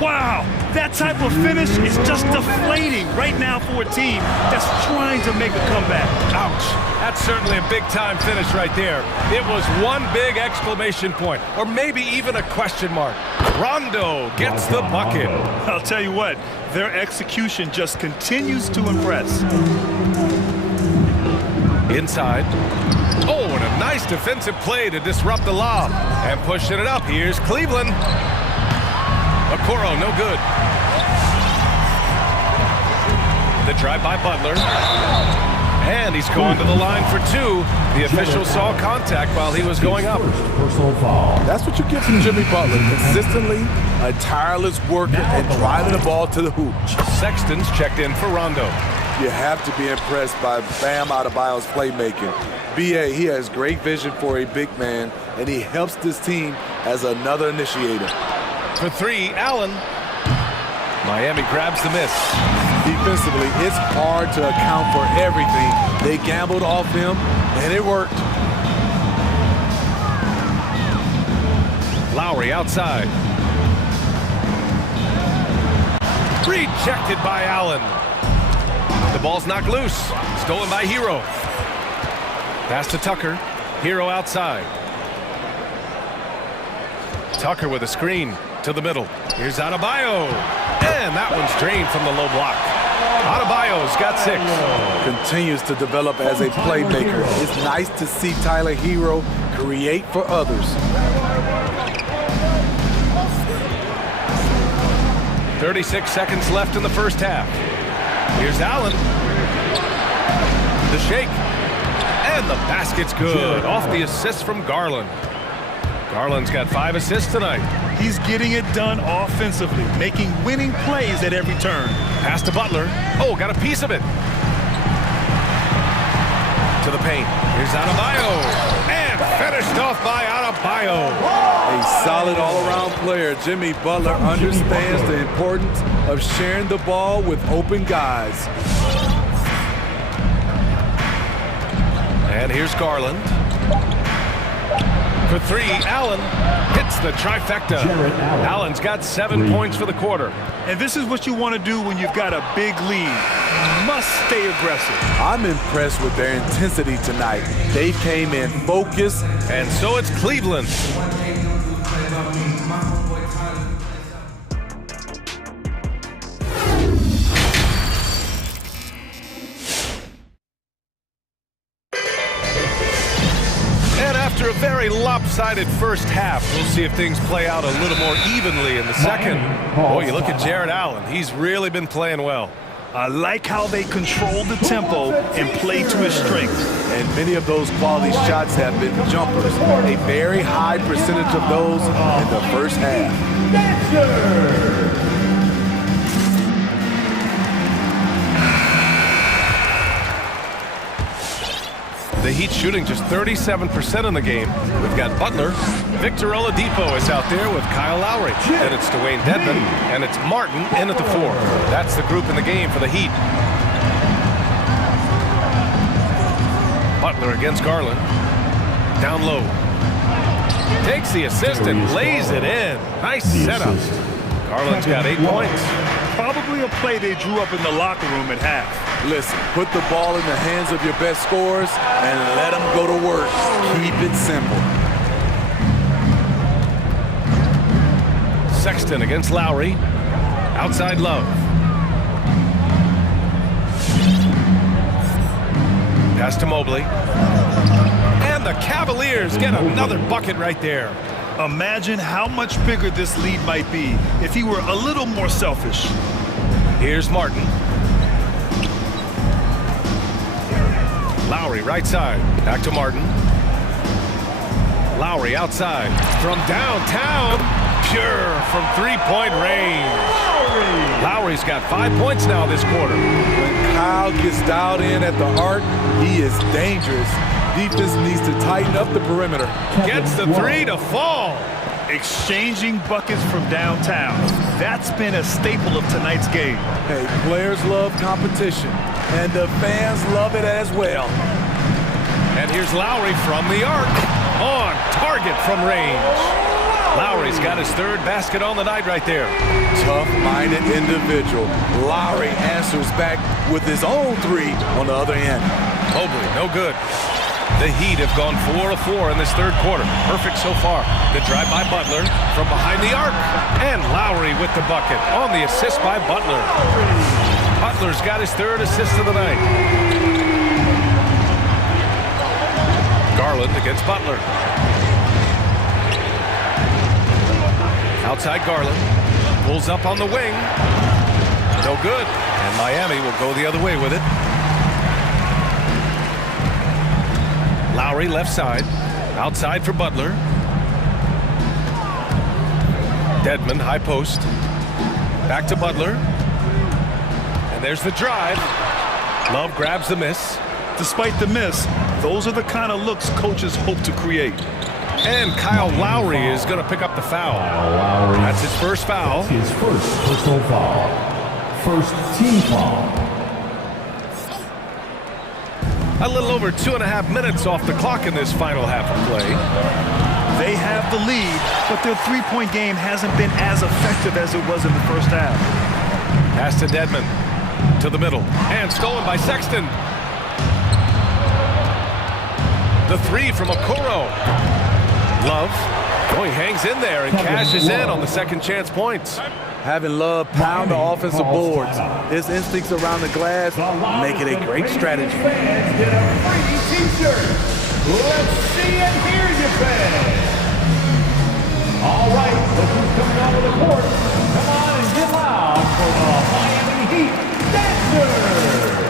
Wow, that type of finish is just deflating right now for a team that's trying to make a comeback. Ouch. That's certainly a big-time finish right there. It was one big exclamation point, or maybe even a question mark. Rondo gets the bucket. I'll tell you what, their execution just continues to impress. Inside. Oh, and a nice defensive play to disrupt the lob. And pushing it up, here's Cleveland. Okoro, no good. The drive by Butler. And he's going to the line for 2. The official saw contact while he was going up. That's what you get from Jimmy Butler. Consistently a tireless worker and driving the ball to the hoop. Sexton's checked in for Rondo. You have to be impressed by Bam Adebayo's playmaking. B.A., he has great vision for a big man, and he helps this team as another initiator. For 3, Allen. Miami grabs the miss. Defensively, it's hard to account for everything. They gambled off him, and it worked. Lowry outside. Rejected by Allen. The ball's knocked loose. Stolen by Hero. Pass to Tucker. Hero outside. Tucker with a screen to the middle. Here's Adebayo. And that one's drained from the low block. Adebayo's got 6. Continues to develop as a playmaker. It's nice to see Tyler Hero create for others. 36 seconds left in the first half. Here's Allen. The shake. And the basket's good. Off the assist from Garland. Garland's got 5 assists tonight. He's getting it done offensively, making winning plays at every turn. Pass to Butler. Oh, got a piece of it. To the paint. Here's Adebayo. And finished off by Adebayo. A solid all-around player. Jimmy Butler understands the importance of sharing the ball with open guys. And here's Garland. For 3, Allen hits the trifecta. Allen's got 7 points for the quarter. And this is what you want to do when you've got a big lead. You must stay aggressive. I'm impressed with their intensity tonight. They came in focused. And so it's Cleveland. After a very lopsided first half, we'll see if things play out a little more evenly in the second. Boy, you look at Jared Allen. He's really been playing well. I like how they control the tempo and play to his strengths. And many of those quality shots have been jumpers. A very high percentage of those in the first half. The Heat shooting just 37% in the game. We've got Butler. Victor Oladipo is out there with Kyle Lowry. Then it's Dwayne Dedmon, and it's Martin in at the 4. That's the group in the game for the Heat. Butler against Garland. Down low. Takes the assist and lays it in. Nice setup. Garland's got 8 points. Probably a play they drew up in the locker room at half. Listen, put the ball in the hands of your best scorers and let them go to work. Keep it simple. Sexton against Lowry. Outside Love. Pass to Mobley. And the Cavaliers get another bucket right there. Imagine how much bigger this lead might be if he were a little more selfish. Here's Martin. Lowry right side. Back to Martin. Lowry outside. From downtown. Pure from three-point range. Lowry's got 5 points now this quarter. When Kyle gets dialed in at the arc, he is dangerous. Defense needs to tighten up the perimeter. Gets the 3 to fall. Exchanging buckets from downtown. That's been a staple of tonight's game. Hey, players love competition, and the fans love it as well. And here's Lowry from the arc. On target from range. Lowry's got his 3rd basket on the night right there. Tough-minded individual. Lowry answers back with his own 3 on the other end. Mobley, no good. The Heat have gone 4 of 4 in this 3rd quarter. Perfect so far. The drive by Butler from behind the arc. And Lowry with the bucket on the assist by Butler. Butler's got his 3rd assist of the night. Garland against Butler. Outside Garland. Pulls up on the wing. No good. And Miami will go the other way with it. Lowry left side. Outside for Butler. Dedmon high post. Back to Butler. And there's the drive. Love grabs the miss. Despite the miss, those are the kind of looks coaches hope to create. And Kyle Lowry is going to pick up the foul. That's his first foul. His first personal foul. First team foul. A little over 2.5 minutes off the clock in this final half of play. They have the lead, but their three-point game hasn't been as effective as it was in the first half. Pass to Dedmon. To the middle. And stolen by Sexton. The 3 from Okoro. Love. Oh, he hangs in there and cashes in on the second chance points. Having Love pound the offensive boards. His instincts around the glass make it a great strategy. Fans get a free t-shirt. Let's see and hear you, fans. All right, look who's coming onto the court. Come on and get loud for the Miami Heat Dancers.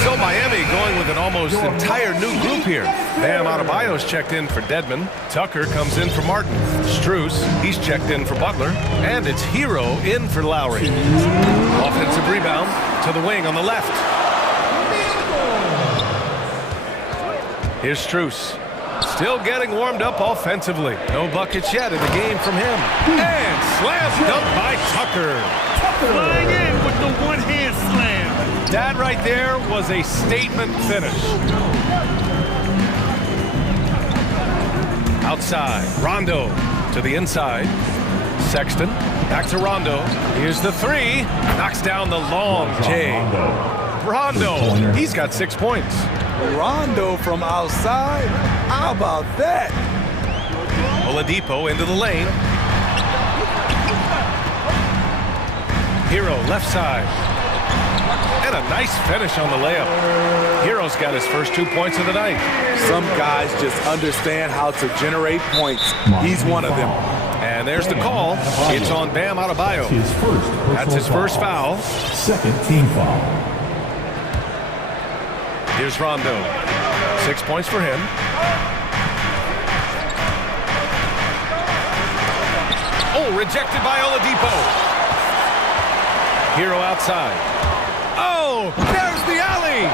So Miami going with an almost entire new group here. Bam Adebayo's checked in for Dedmon. Tucker comes in for Martin. Strus, he's checked in for Butler. And it's Hero in for Lowry. Offensive rebound to the wing on the left. Here's Strus. Still getting warmed up offensively. No buckets yet in the game from him. And slam dunk by Tucker. Flying in with the one-hand slam. That right there was a statement finish. Outside, Rondo to the inside. Sexton, back to Rondo. Here's the 3. Knocks down the long J. Rondo, he's got 6 points. Rondo from outside? How about that? Oladipo into the lane. Hero left side. And a nice finish on the layup. Hero's got his first 2 points of the night. Some guys just understand how to generate points. He's one of them. And And there's the call. It's on Bam Adebayo. That's his first foul. Second team foul. Here's Rondo. 6 points for him. Oh, rejected by Oladipo. Hero outside. Oh, there's the alley.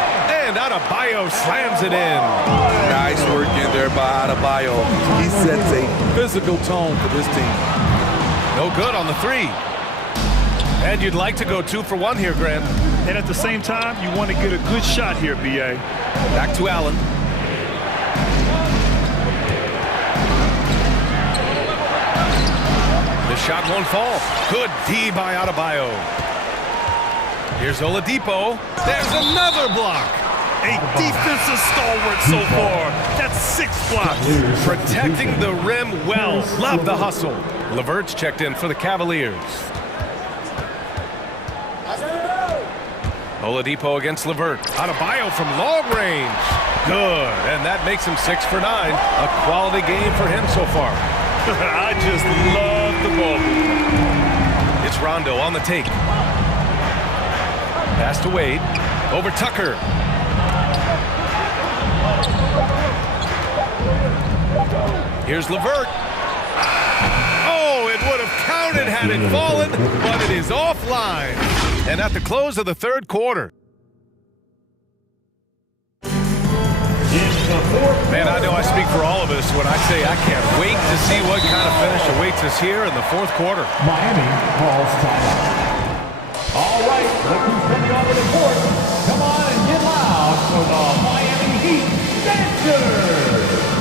And Adebayo slams it in. Nice work in there by Adebayo. He sets a physical tone for this team. No good on the three. And you'd like to go 2 for 1 here, Grant. And at the same time, you want to get a good shot here, B.A. Back to Allen. The shot won't fall. Good D by Adebayo. Here's Oladipo. There's another block. A defensive stalwart so far. That's 6 blocks. Protecting the rim well. Love the hustle. LeVert's checked in for the Cavaliers. Oladipo against LeVert. Adebayo from long range. Good. And that makes him 6 for 9. A quality game for him so far. I just love the ball. It's Rondo on the take. Pass to Wade. Over Tucker. Here's LeVert. Oh, it would have counted had it fallen, but it is offline. And at the close of the third quarter. Man, I know I speak for all of us when I say I can't wait to see what kind of finish awaits us here in the fourth quarter. Miami calls timeout. All right, look who's coming onto the court. Come on and get loud for the Miami Heat Dancers.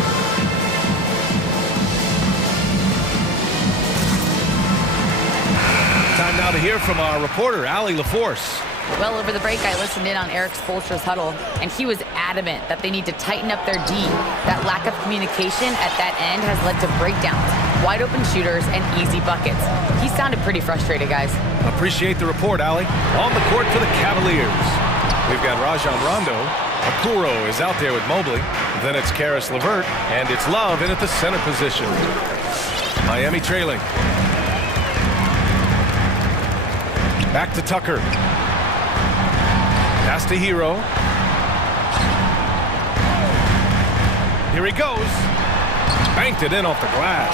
Time now to hear from our reporter, Allie LaForce. Well, over the break, I listened in on Eric Spoelstra's huddle, and he was adamant that they need to tighten up their D. That lack of communication at that end has led to breakdowns, wide open shooters, and easy buckets. He sounded pretty frustrated, guys. Appreciate the report, Allie. On the court for the Cavaliers. We've got Rajon Rondo. Okoro is out there with Mobley. Then it's Caris LeVert, and it's Love in at the center position. Miami trailing. Back to Tucker. Pass to Hero. Here he goes. Banked it in off the glass.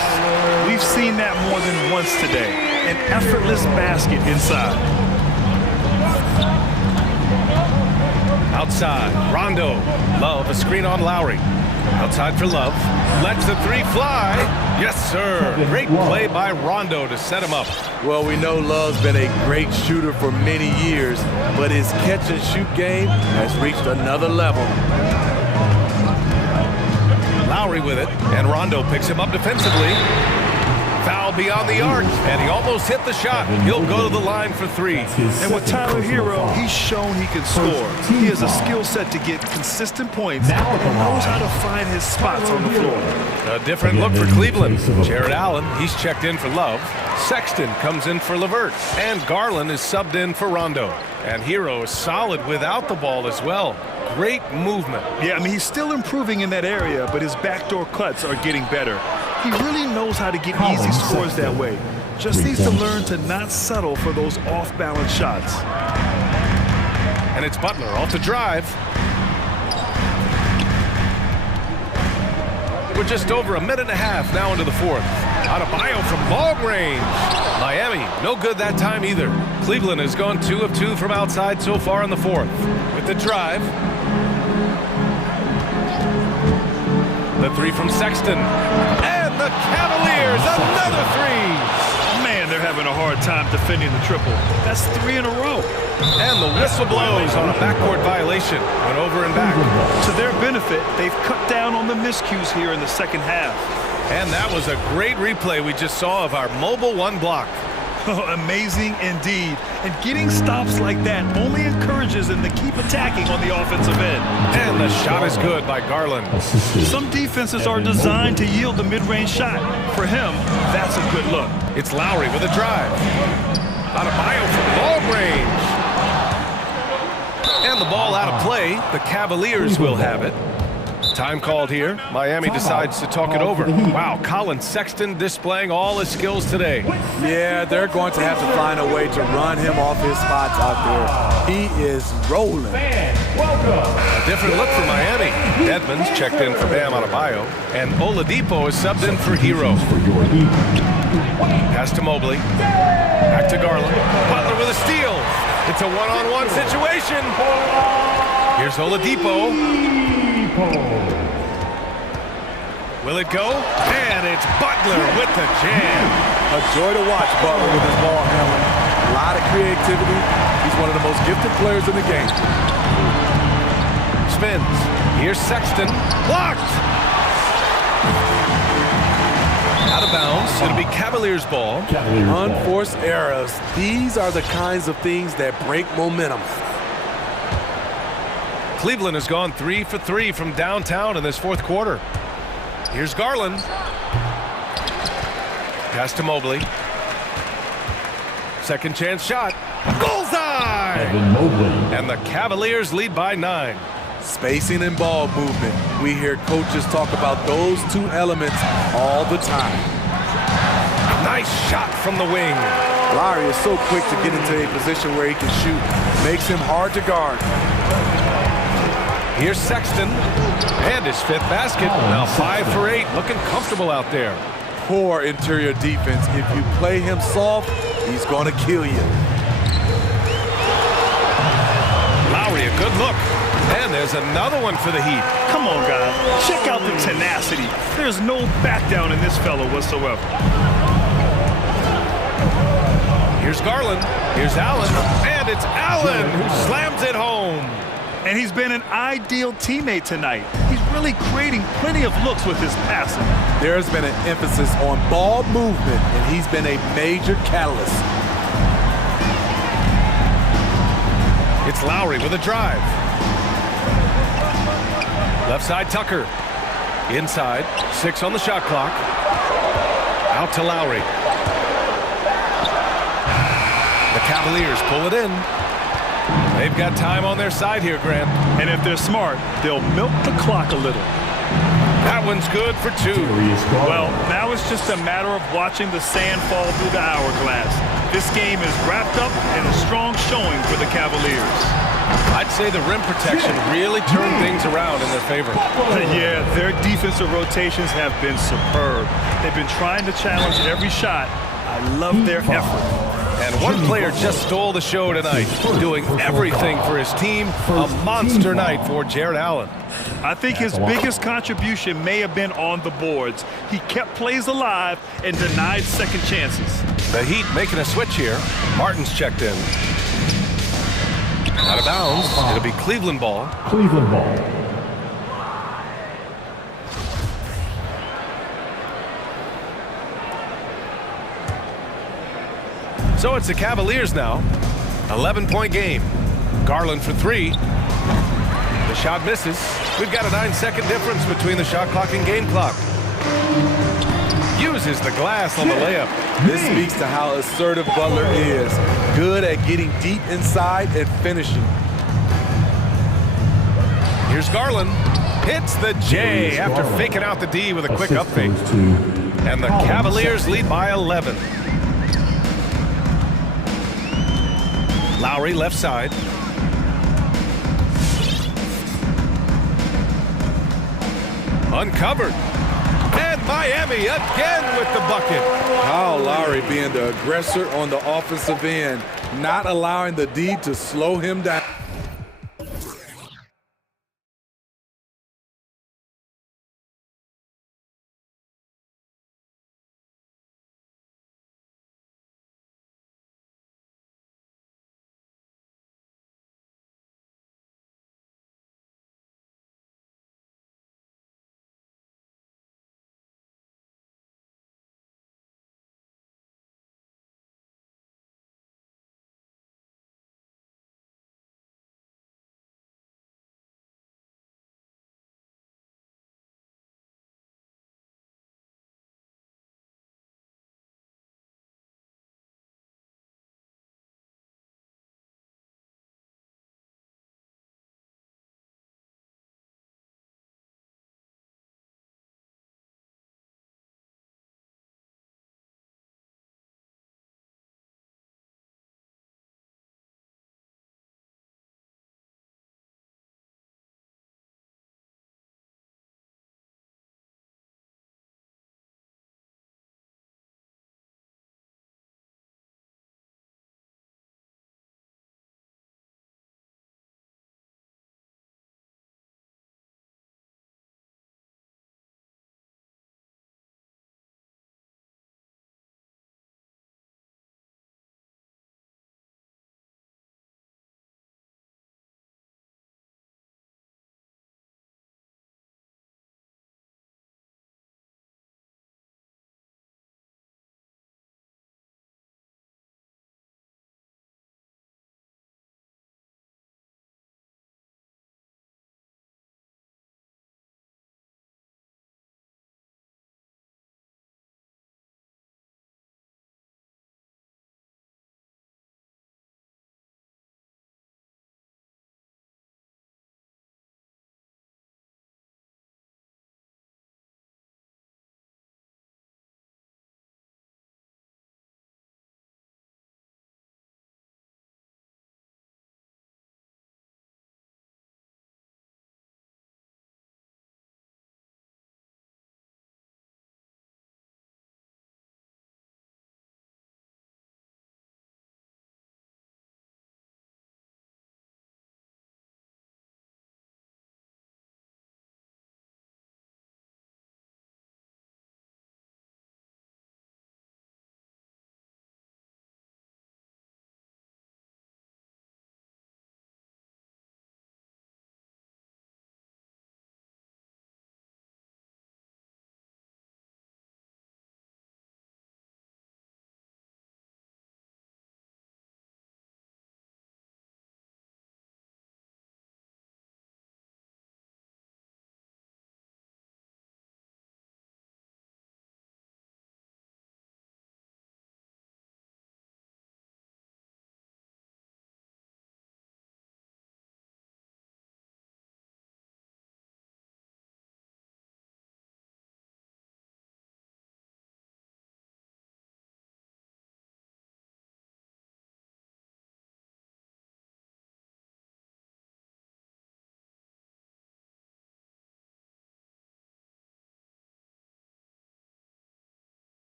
We've seen that more than once today. An effortless basket inside. Outside, Rondo. Love, a screen on Lowry. Outside for Love. Lets the three fly. Yes, sir. Great play by Rondo to set him up. Well, we know Love's been a great shooter for many years, but his catch-and-shoot game has reached another level. Lowry with it, and Rondo picks him up defensively. Foul beyond the arc, and he almost hit the shot. He'll go to the line for 3. And with Tyler Hero, he's shown he can score. He has a skill set to get consistent points and knows how to find his spots on the floor. A different look for Cleveland. Jared Allen, he's checked in for Love. Sexton comes in for LeVert, and Garland is subbed in for Rondo. And Hero is solid without the ball as well. Great movement. Yeah, I mean, he's still improving in that area, but his backdoor cuts are getting better. He really knows how to get easy scores that way. Just needs to learn to not settle for those off-balance shots. And it's Butler off the drive. We're just over a minute and a half now into the fourth. Adebayo from long range. Miami, no good that time either. Cleveland has gone 2 of 2 from outside so far in the fourth. With the drive. The 3 from Sexton. And the Cavaliers, another 3. Man, they're having a hard time defending the triple. That's 3 in a row. And the whistle blows on a backcourt violation. Went over and back. To their benefit, they've cut down on the miscues here in the second half. And that was a great replay we just saw of our mobile 1 block. Amazing indeed. And getting stops like that only encourages them to keep attacking on the offensive end. And the shot is good by Garland. Some defenses are designed to yield the mid-range shot. For him, that's a good look. It's Lowry with a drive. Adebayo from long range. And the ball out of play. The Cavaliers will have it. Time called here. Miami decides to talk it over. Wow, Colin Sexton displaying all his skills today. Yeah, they're going to have to find a way to run him off his spots out there. He is rolling. A different look for Miami. Edmonds checked in for Bam Adebayo, and Oladipo is subbed in for Hero. Pass to Mobley. Back to Garland. Butler with a steal. It's a one-on-one situation. Here's Oladipo. Will it go? And it's Butler with the jam. A joy to watch Butler with his ball handling. A lot of creativity. He's one of the most gifted players in the game. Spins. Here's Sexton. Blocked. Out of bounds. It'll be Cavaliers ball. Unforced errors. These are the kinds of things that break momentum. Cleveland has gone 3 for 3 from downtown in this fourth quarter. Here's Garland. Pass to Mobley. Second chance shot. Bullseye! And the Cavaliers lead by 9. Spacing and ball movement. We hear coaches talk about those two elements all the time. Nice shot from the wing. Lowry is so quick to get into a position where he can shoot. Makes him hard to guard. Here's Sexton. And his 5th basket. Now 5 for 8. Looking comfortable out there. Poor interior defense. If you play him soft, he's going to kill you. Lowry, a good look. And there's another one for the Heat. Come on, guys. Check out the tenacity. There's no back down in this fellow whatsoever. Here's Garland. Here's Allen. And it's Allen who slams it home. And he's been an ideal teammate tonight. He's really creating plenty of looks with his passing. There's been an emphasis on ball movement, and he's been a major catalyst. It's Lowry with a drive. Left side, Tucker. Inside, 6 on the shot clock. Out to Lowry. The Cavaliers pull it in. They've got time on their side here, Grant. And if they're smart, they'll milk the clock a little. That one's good for 2. Well, now it's just a matter of watching the sand fall through the hourglass. This game is wrapped up in a strong showing for the Cavaliers. I'd say the rim protection really turned things around in their favor. Yeah, their defensive rotations have been superb. They've been trying to challenge every shot. I love their effort. And one player just stole the show tonight, doing everything for his team. A monster night for Jared Allen. I think his biggest contribution may have been on the boards. He kept plays alive and denied second chances. The Heat making a switch here. Martin's checked in. Out of bounds. It'll be Cleveland ball. So it's the Cavaliers now. 11-point game. Garland for 3. The shot misses. We've got a 9-second difference between the shot clock and game clock. Uses the glass on the layup. This speaks to how assertive Butler is. Good at getting deep inside and finishing. Here's Garland. Hits the J after faking out the D with a quick up fake. And the Cavaliers lead by 11. Lowry left side. Uncovered. And Miami again with the bucket. Kyle Lowry being the aggressor on the offensive end, not allowing the D to slow him down.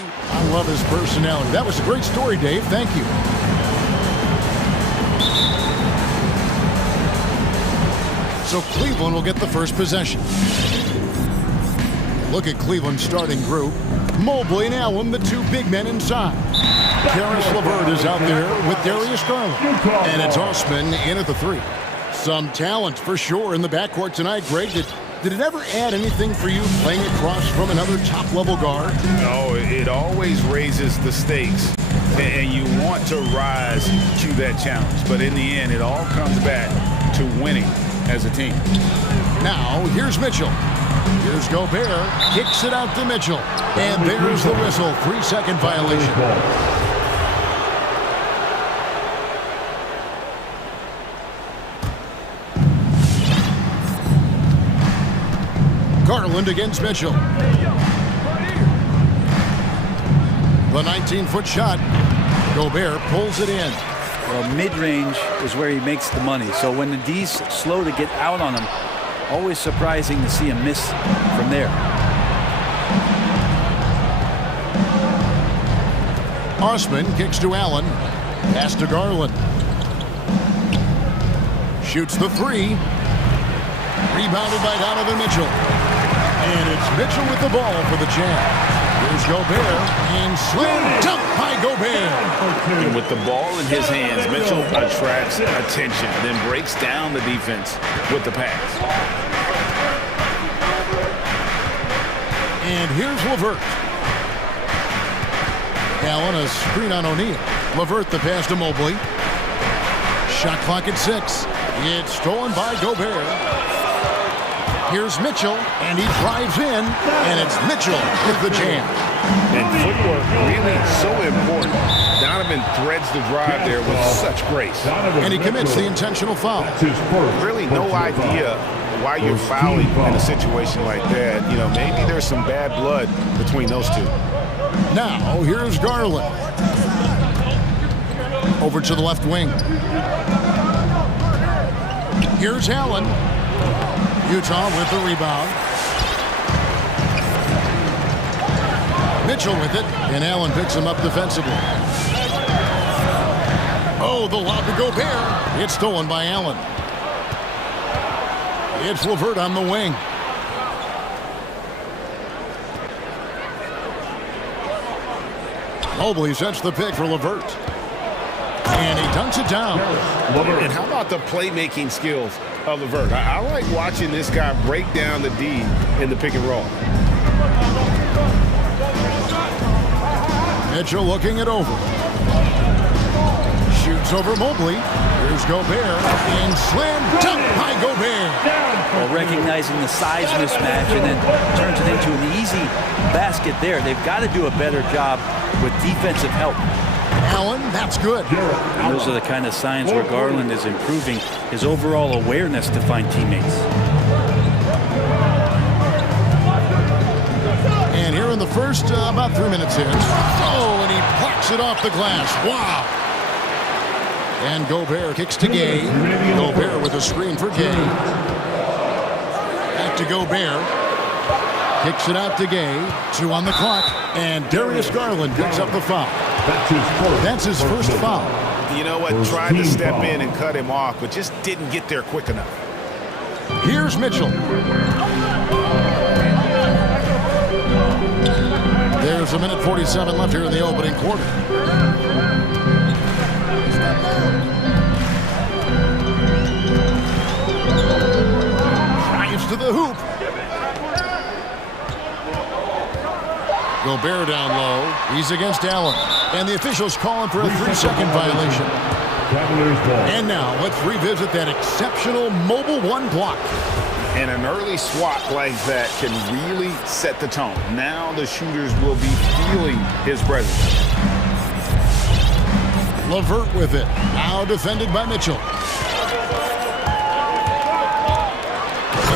feet. I love his personality. That was a great story, Dave. Thank you. So Cleveland will get the first possession. Look at Cleveland's starting group. Mobley and Allen, the two big men inside. Karis LeVert is out there with Darius Garland. And it's Osman in at the 3. Some talent for sure in the backcourt tonight. Greg, did it ever add anything for you playing across from another top-level guard? No, it always raises the stakes, and you want to rise to that challenge. But in the end, it all comes back to winning as a team. Now, here's Mitchell. Here's Gobert. Kicks it out to Mitchell. And there's the whistle. 3-second violation. Garland against Mitchell. The 19-foot shot. Gobert pulls it in. Well, mid-range is where he makes the money. So when the D's slow to get out on him, always surprising to see him miss from there. Osman kicks to Allen. Pass to Garland. Shoots the 3. Rebounded by Donovan Mitchell. And it's Mitchell with the ball for the jam. Here's Gobert. And slam dunk by Gobert. And with the ball in his hands, Mitchell attracts attention, then breaks down the defense with the pass. And here's LeVert. Allen, a screen on O'Neal. LeVert the pass to Mobley. Shot clock at 6. It's stolen by Gobert. Here's Mitchell, and he drives in, and it's Mitchell with the jam. And footwork really so important. Donovan threads the drive there with such grace. And he commits the intentional foul. Really no idea why you're fouling in a situation like that. You know, maybe there's some bad blood between those two. Now, here's Garland. Over to the left wing. Here's Allen. Utah with the rebound. Mitchell with it, and Allen picks him up defensively. Oh, the lob to Gobert. It's stolen by Allen. It's LeVert on the wing. Mobley sets the pick for LeVert. And he dunks it down. And how about the playmaking skills of LeVert? I like watching this guy break down the D in the pick and roll. Mitchell looking it over. Shoots over Mobley. Here's Gobert. And slam dunk by Gobert. Well, recognizing the size mismatch and then turns it into an easy basket there. They've got to do a better job with defensive help. Allen, that's good. And those are the kind of signs where Garland is improving his overall awareness to find teammates. And here in the first, about 3 minutes in. Oh, and he plucks it off the glass. Wow. And Gobert kicks to Gay. Gobert with a screen for Gay. Back to Gobert. Kicks it out to Gay. 2 on the clock. And Darius Garland picks up the foul. That's his first foul. You know what? Tried to step in and cut him off, but just didn't get there quick enough. Here's Mitchell. There's 1:47 left here in the opening quarter. Drives to the hoop. Gobert down low. He's against Allen. And the officials calling for a 3-second violation. And now let's revisit that exceptional mobile 1 block. And an early swat like that can really set the tone. Now the shooters will be feeling his presence. LeVert with it. Now defended by Mitchell.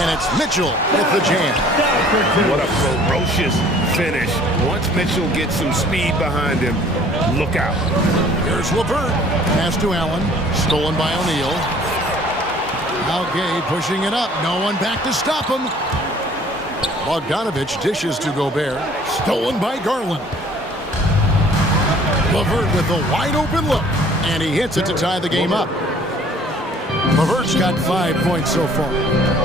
And it's Mitchell with the jam. What a ferocious finish. Once Mitchell gets some speed behind him, look out. Here's LeVert. Pass to Allen. Stolen by O'Neal. Now Gay pushing it up. No one back to stop him. Bogdanovich dishes to Gobert. Stolen by Garland. LeVert with the wide open look, and he hits it to tie the game up. LeVert's got 5 points so far.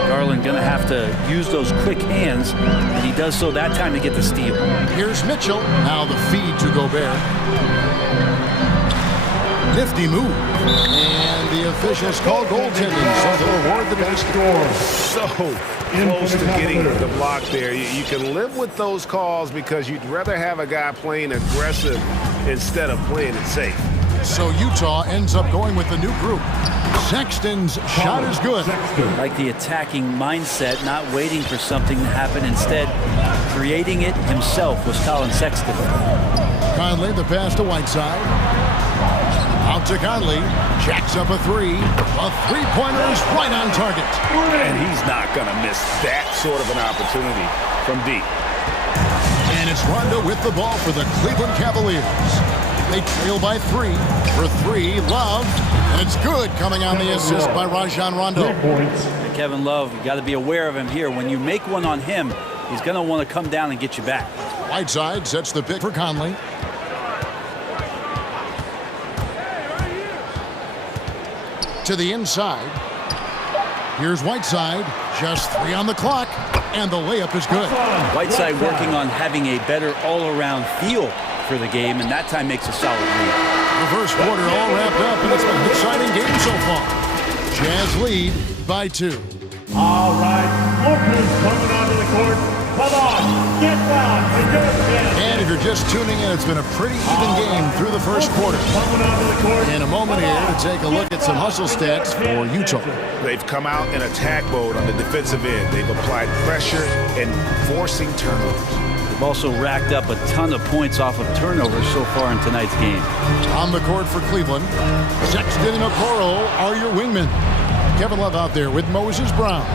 Garland going to have to use those quick hands, and he does so that time to get the steal. Here's Mitchell. Now the feed to Gobert. Nifty move. And the officials call goaltending, so they'll award the basket. So close to getting the block there. You can live with those calls because you'd rather have a guy playing aggressive instead of playing it safe. So Utah ends up going with the new group. Sexton's shot is good. Like the attacking mindset, not waiting for something to happen, instead creating it himself was Colin Sexton. Conley, the pass to Whiteside. Out to Conley. Jacks up a three. A three-pointer is right on target. And he's not going to miss that sort of an opportunity from deep. And it's Rondo with the ball for the Cleveland Cavaliers. They trail by 3. For 3, Love. And it's good, coming on the assist by Rajon Rondo. Kevin Love, you got to be aware of him here. When you make one on him, he's going to want to come down and get you back. Whiteside sets the pick for Conley. To the inside. Here's Whiteside. Just 3 on the clock. And the layup is good. Whiteside working on having a better all-around feel for the game, and that time makes a solid lead. The first quarter all wrapped up, and it's been an exciting game so far. Jazz lead by 2. All right, look who's coming onto the court. Come on, get down. And if you're just tuning in, it's been a pretty even game through the first quarter. In a moment here to take a look at some hustle stats for Utah. They've come out in attack mode on the defensive end. They've applied pressure and forcing turnovers. They've also racked up a ton of points off of turnovers so far in tonight's game. On the court for Cleveland, Sexton and Okoro are your wingmen. Kevin Love out there with Moses Brown.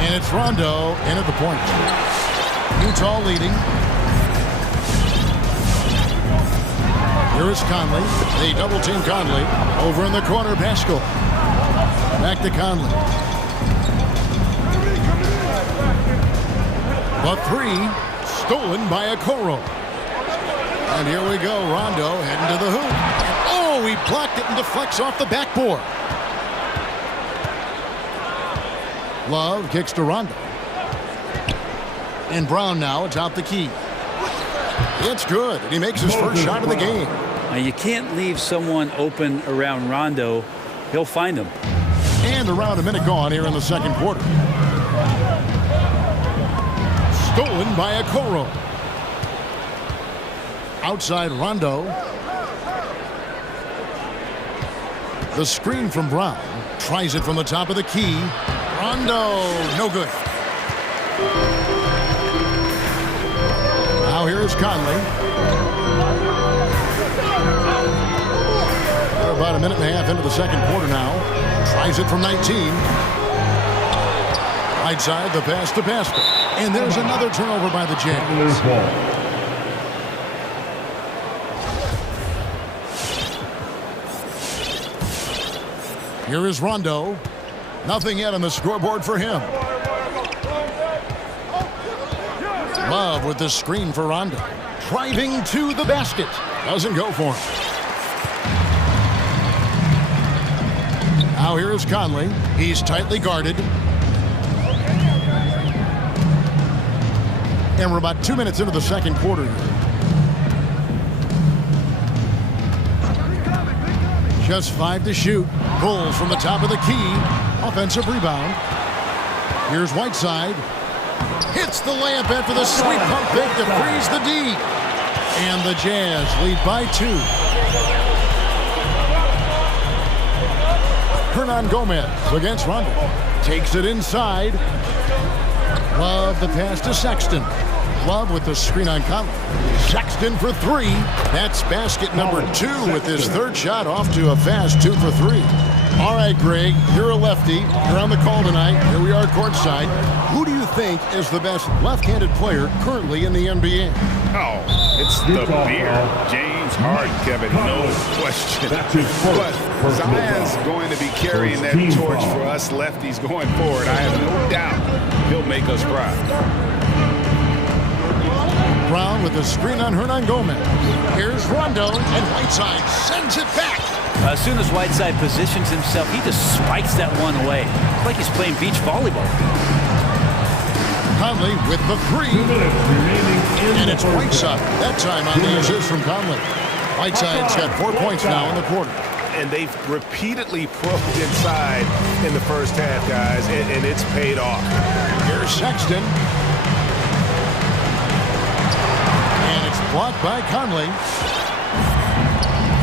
And it's Rondo in at the point. Utah leading. Here is Conley. They double-team Conley. Over in the corner, Pascal. Back to Conley. The 3, stolen by Okoro. And here we go, Rondo heading to the hoop. Oh, he blocked it and deflects off the backboard. Love kicks to Rondo. And Brown now atop the key. It's good, and he makes his first shot of the game. Now you can't leave someone open around Rondo. He'll find them. And around a minute gone here in the second quarter. Stolen by Okoro. Outside Rondo. The screen from Brown. Tries it from the top of the key. Rondo, no good. Now here is Conley. We're about a minute and a half into the second quarter now. Tries it from 19. Right side, the pass to Pascal. And there's another turnover by the Jazz. Here is Rondo. Nothing yet on the scoreboard for him. Love with the screen for Rondo. Driving to the basket. Doesn't go for him. Now here is Conley. He's tightly guarded. And we're about 2 minutes into the second quarter. Just 5 to shoot. Pulls from the top of the key. Offensive rebound. Here's Whiteside. Hits the layup after the sweet pump fake to freeze the D. And the Jazz lead by 2. Hernan Gomez against Rondo. Takes it inside. Love the pass to Sexton. Love with the screen on Conley. Sexton for 3. That's basket number 2 with his third shot off to a fast 2 for 3. All right, Greg, you're a lefty. You're on the call tonight. Here we are courtside. Who do you think is the best left-handed player currently in the NBA? Oh, it's the beer. James Harden, Kevin, no question. But Zion's going to be carrying that torch for us lefties going forward. I have no doubt he'll make us proud. Brown with the screen on Hernangomez. Here's Rondo, and Whiteside sends it back. As soon as Whiteside positions himself, he just spikes that one away. It's like he's playing beach volleyball. Conley with the three. And it's Whiteside. That time on the assist from Conley. Whiteside's got 4 points now in the quarter. And they've repeatedly probed inside in the first half, guys, and it's paid off. Here's Sexton. And it's blocked by Conley.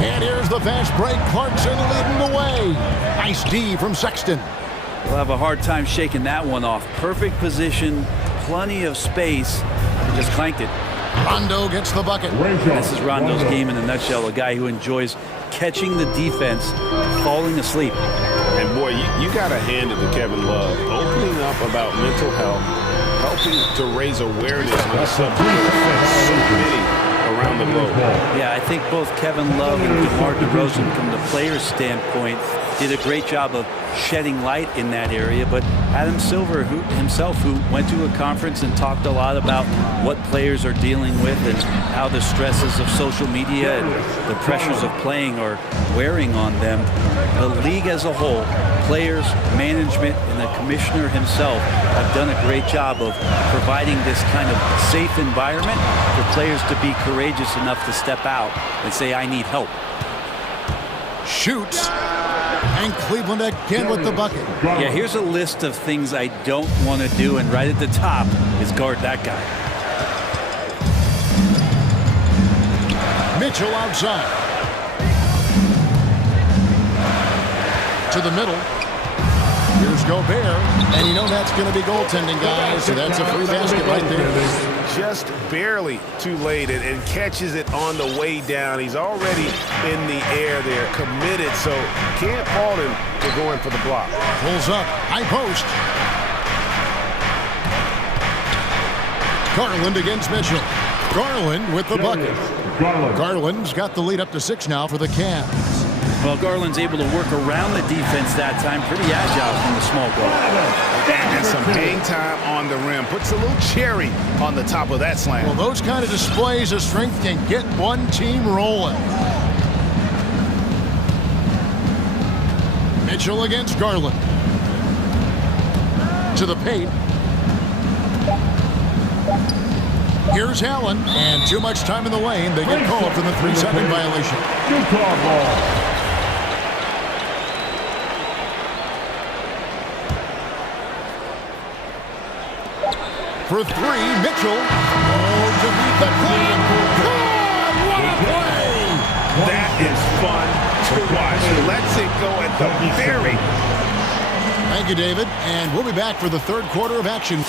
And here's the fast break. Clarkson leading the way. Nice D from Sexton. We'll have a hard time shaking that one off. Perfect position, plenty of space. He just clanked it. Rondo gets the bucket. This is Rondo's game in a nutshell, a guy who enjoys catching the defense, falling asleep. And boy, you got to hand it to Kevin Love, opening up about mental health, helping to raise awareness on a subject that so many around the globe. Yeah, I think both Kevin Love and DeMar DeRozan, from the player's standpoint, did a great job of shedding light in that area. But Adam Silver himself, who went to a conference and talked a lot about what players are dealing with and how the stresses of social media and the pressures of playing are wearing on them, the league as a whole, players, management, and the commissioner himself have done a great job of providing this kind of safe environment for players to be courageous enough to step out and say, I need help. Shoots. And Cleveland again with the bucket. Yeah, here's a list of things I don't want to do, and right at the top is guard that guy. Mitchell outside. To the middle. Here's Gobert. And you know that's going to be goaltending, guys. So that's a free basket right there. Just barely too late and catches it on the way down. He's already in the air there, committed, so can't fault him for going for the block. Pulls up, high post. Garland against Mitchell. Garland with the bucket. Garland's got the lead up to 6 now for the Cavs. Well, Garland's able to work around the defense that time. Pretty agile from the small ball. And some hang time on the rim. Puts a little cherry on the top of that slam. Well, those kind of displays of strength can get one team rolling. Mitchell against Garland. To the paint. Here's Allen. And too much time in the lane. They get called for the 3-second violation. Good call, ball. For 3, Mitchell. Oh, to beat the clean. God, what a play! That is fun to watch. Lets it go at the very. Thank you, David. And we'll be back for the third quarter of action.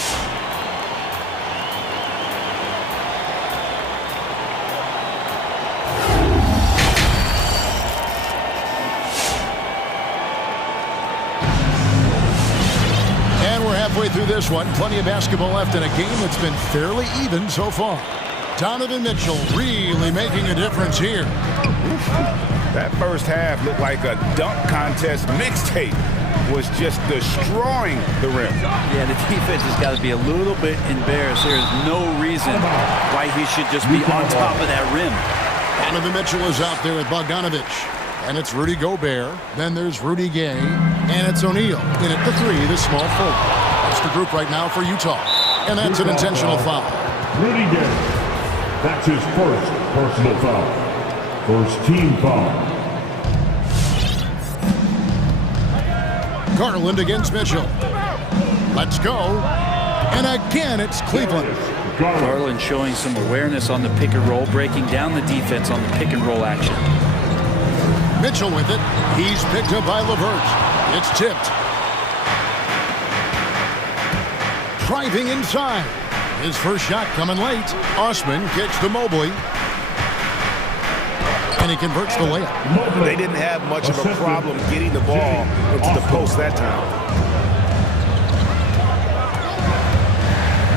Halfway through this one, plenty of basketball left in a game that's been fairly even so far. Donovan Mitchell really making a difference here. That first half looked like a dunk contest mixtape. Was just destroying the rim. Yeah, the defense has got to be a little bit embarrassed. There is no reason why he should just be on top of that rim. Donovan Mitchell is out there with Bogdanovich. And it's Rudy Gobert. Then there's Rudy Gay. And it's O'Neal. In at the 3, the small forward. That's the group right now for Utah. And that's an intentional foul. Rudy Gay. That's his first personal foul. First team foul. Garland against Mitchell. Let's go. And again, it's Cleveland. Garland showing some awareness on the pick and roll, breaking down the defense on the pick and roll action. Mitchell with it. He's picked up by LeVert. It's tipped. Driving inside. His first shot coming late. Osman kicks to Mobley. And he converts the layup. They didn't have much of a problem getting the ball into the post that time.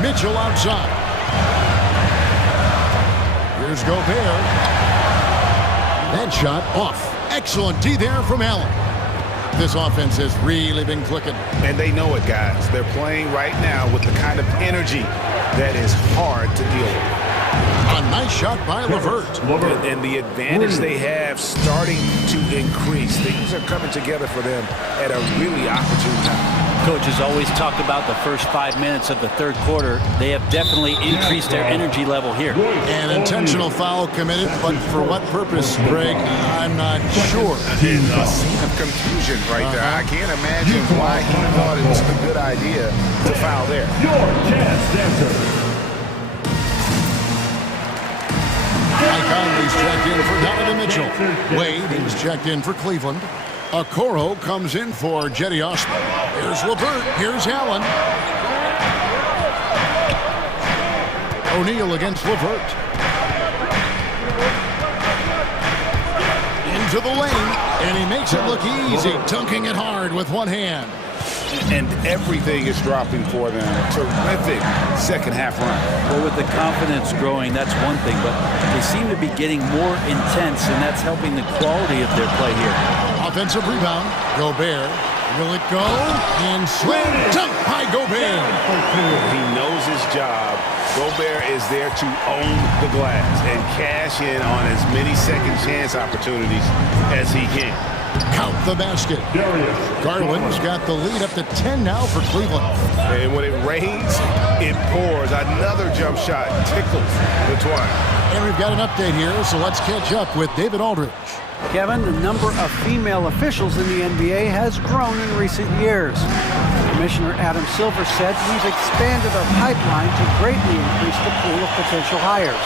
Mitchell outside. Here's Gobert. That shot off. Excellent D there from Allen. This offense has really been clicking. And they know it, guys. They're playing right now with the kind of energy that is hard to deal with. A nice shot by Levert. And the advantage they have starting to increase. Things are coming together for them at a really opportune time. Coaches always talk about the first 5 minutes of the third quarter. They have definitely increased their energy level here. An intentional foul committed, but for what purpose, Greg? I'm not sure. A scene of confusion right there. I can't imagine why he thought it was a good idea to foul there. Your chance answer. Mike Conley's checked in for Donovan Mitchell. Wade is checked in for Cleveland. Okoro comes in for Jetty Osman. Here's Levert. Here's Allen. O'Neal against Levert. Into the lane, and he makes it look easy, dunking it hard with one hand. And everything is dropping for them. Terrific second half run. Well, with the confidence growing, that's one thing, but they seem to be getting more intense, and that's helping the quality of their play here. Offensive rebound. Gobert. Will it go? And slam dunk by Gobert. He knows his job. Gobert is there to own the glass and cash in on as many second chance opportunities as he can. Count the basket. Garland's got the lead up to 10 now for Cleveland. And when it rains, it pours. Another jump shot tickles the twine. And we've got an update here, so let's catch up with David Aldridge. Kevin, the number of female officials in the NBA has grown in recent years. Commissioner Adam Silver said we've expanded our pipeline to greatly increase the pool of potential hires.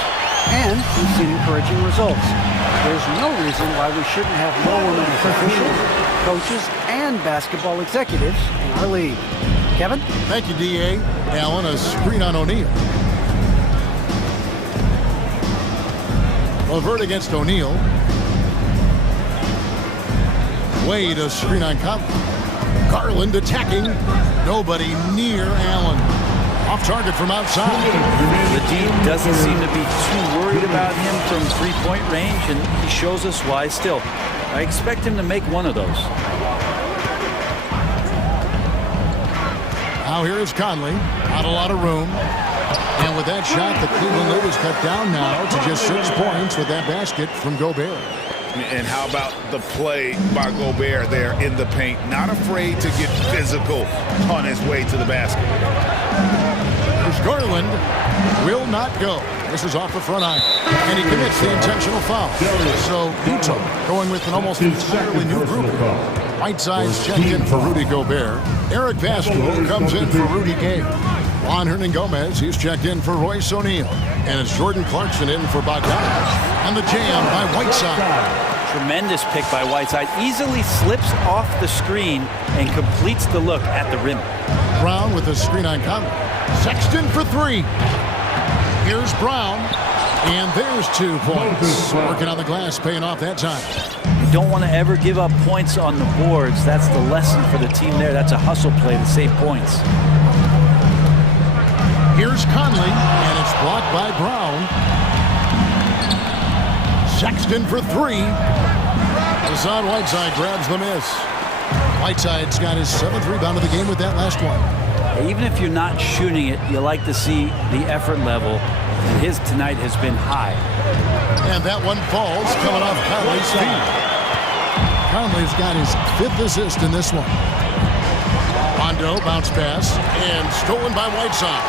And we've seen encouraging results. There's no reason why we shouldn't have more women as officials, coaches, and basketball executives in our league. Kevin? Thank you, D.A. Allen, a screen on O'Neal. Levert against O'Neal. Wade, a screen on Conley. Garland attacking. Nobody near Allen. Off target from outside. The D doesn't seem to be too worried about him from three-point range, and he shows us why still. I expect him to make one of those. Now here is Conley. Not a lot of room. And with that shot, the Cleveland lead is cut down now to just 6 points with that basket from Gobert. And how about the play by Gobert there in the paint? Not afraid to get physical on his way to the basket. There's Garland. Will not go. This is off the front eye. And he commits the intentional foul. So Utah going with an almost entirely new group. Whiteside's checked in for Rudy Gobert. Eric Vasquez comes in for Rudy Gay. Juan Hernan-Gomez, he's checked in for Royce O'Neal. And it's Jordan Clarkson in for Bogdanovich. And the jam by Whiteside. Tremendous pick by Whiteside. Easily slips off the screen and completes the look at the rim. Brown with the screen on Conley. Sexton for three. Here's Brown. And there's 2 points. Working on the glass, paying off that time. You don't want to ever give up points on the boards. That's the lesson for the team there. That's a hustle play to save points. Here's Conley, and it's blocked by Brown. Sexton for three. Hassan Whiteside grabs the miss. Whiteside's got his 7th rebound of the game with that last one. Even if you're not shooting it, you like to see the effort level. And his tonight has been high. And that one falls, coming off Conley's feet. Conley's got his 5th assist in this one. Rondo, bounce pass, and stolen by Whiteside.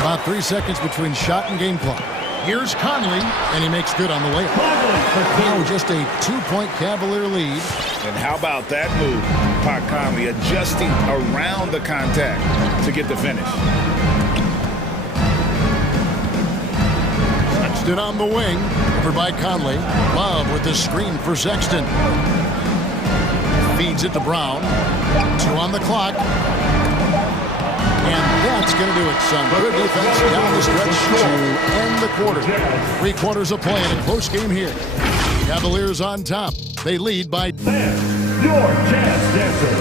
About 3 seconds between shot and game clock. Here's Conley, and he makes good on the layup. Now just a 2-point Cavalier lead. And how about that move? Pat Conley adjusting around the contact to get the finish. Sexton on the wing, over by Conley. Love with the screen for Sexton. Feeds it to Brown. 2 on the clock. And that's going to do it, son. Good defense down the stretch to end the quarter. 3 quarters of play in a close game here. Cavaliers on top. They lead by 10. Your chance dancer.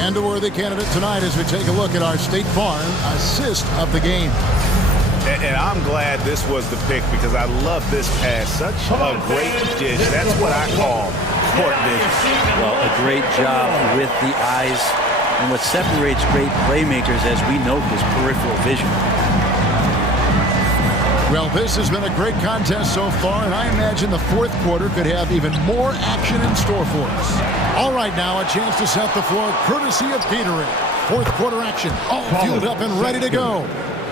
And a worthy candidate tonight as we take a look at our State Farm assist of the game. And I'm glad this was the pick because I love this pass. Such a great dish. That's what I call court vision. Well, a great job with the eyes. And what separates great playmakers, as we note, is peripheral vision. Well, this has been a great contest so far, and I imagine the fourth quarter could have even more action in store for us. All right, now a chance to set the floor courtesy of Gatorade. Fourth quarter action, all fueled up and ready to go.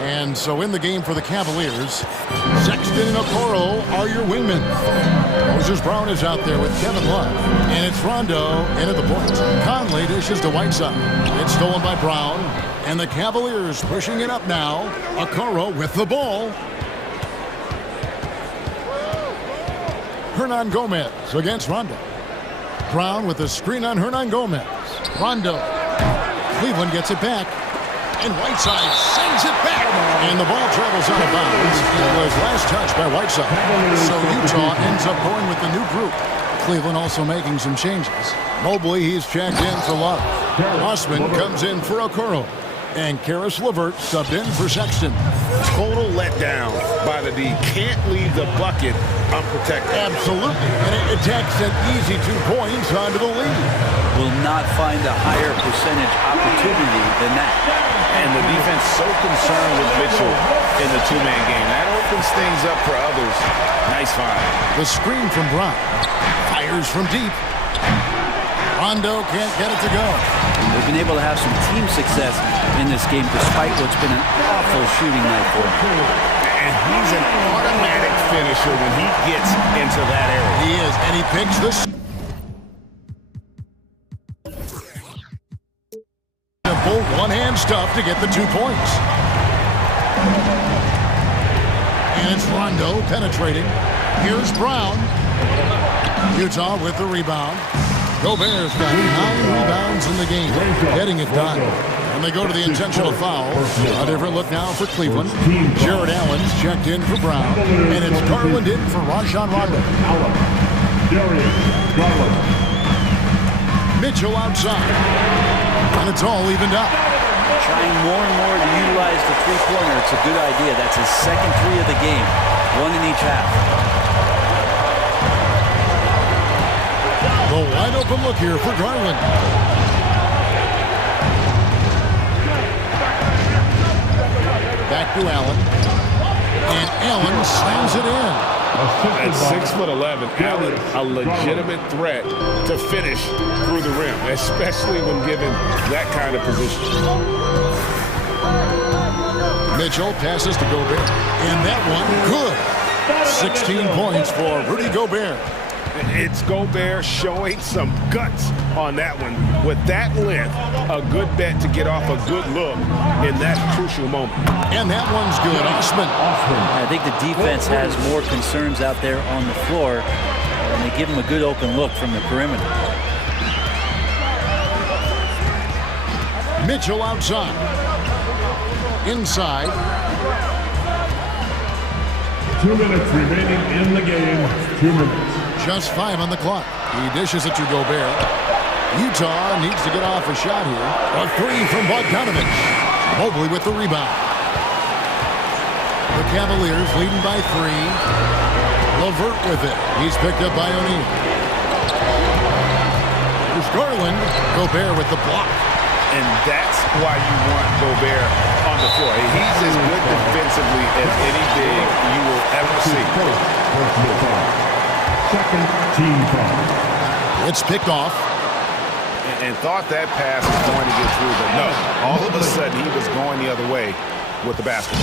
And so in the game for the Cavaliers, Sexton and Okoro are your wingmen. Moses Brown is out there with Kevin Love. And it's Rondo in at the point. Conley dishes to Whiteside. It's stolen by Brown. And the Cavaliers pushing it up now. Okoro with the ball. Hernan Gomez against Rondo. Brown with the screen on Hernan Gomez. Rondo. Cleveland gets it back. And Whiteside sends it back. And the ball travels out of bounds. It was last touched by Whiteside. So Utah ends up going with the new group. Cleveland also making some changes. Mobley, he's checked in for Love. Osman comes in for Okoro. And Karis LeVert subbed in for Sexton. Total letdown by the D. Can't leave the bucket unprotected. Absolutely. And it takes an easy 2 points onto the lead. Will not find a higher percentage opportunity than that. And the defense so concerned with Mitchell in the two-man game. That opens things up for others. Nice find. The screen from Brown. Fires from deep. Rondo can't get it to go. They've been able to have some team success in this game despite what's been an awful shooting night for him. And he's an automatic finisher when he gets into that area. He is, and he picks this. Simple one-hand stuff to get the 2 points. And it's Rondo penetrating. Here's Brown. Utah with the rebound. Gobert's got 9 rebounds in the game, getting it done. And they go to the intentional foul. A different look now for Cleveland. Jared Allen's checked in for Brown. And it's Garland in for Rajon Rondo. Mitchell outside. And it's all evened up. Trying more and more to utilize the three-pointer. It's a good idea. That's his second three of the game. One in each half. The wide open look here for Garland. Back to Allen. And Allen slams it in. At 6'11", Allen, a legitimate threat to finish through the rim, especially when given that kind of position. Mitchell passes to Gobert. And that one, good. 16 points for Rudy Gobert. It's Gobert showing some guts on that one. With that length, a good bet to get off a good look in that crucial moment. And that one's good. Osman. I think the defense has more concerns out there on the floor, and they give him a good open look from the perimeter. Mitchell outside. Inside. 2 minutes remaining in the game. 2 minutes. Just 5 on the clock. He dishes it to Gobert. Utah needs to get off a shot here. A 3 from Bogdanovich. Mobley with the rebound. The Cavaliers leading by 3. LeVert with it. He's picked up by O'Neal. Here's Garland. Gobert with the block. And that's why you want Gobert on the floor. He's as good defensively as any big you will ever see. Second team foul. It's picked off. And thought that pass was going to get through, but no. All of a sudden, he was going the other way with the basketball.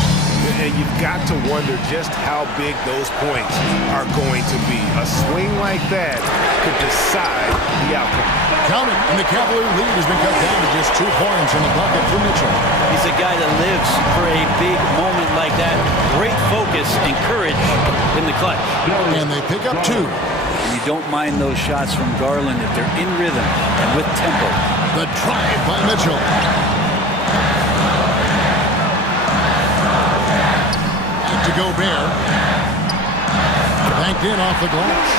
And you've got to wonder just how big those points are going to be. A swing like that could decide the outcome. Counting, and the Cavalier lead has been cut down to just 2 points in the bucket for Mitchell. He's a guy that lives for a big moment like that. Great focus and courage in the clutch. And they pick up 2. And you don't mind those shots from Garland if they're in rhythm and with tempo. The drive by Mitchell. Back to Gobert. Banked in off the glass.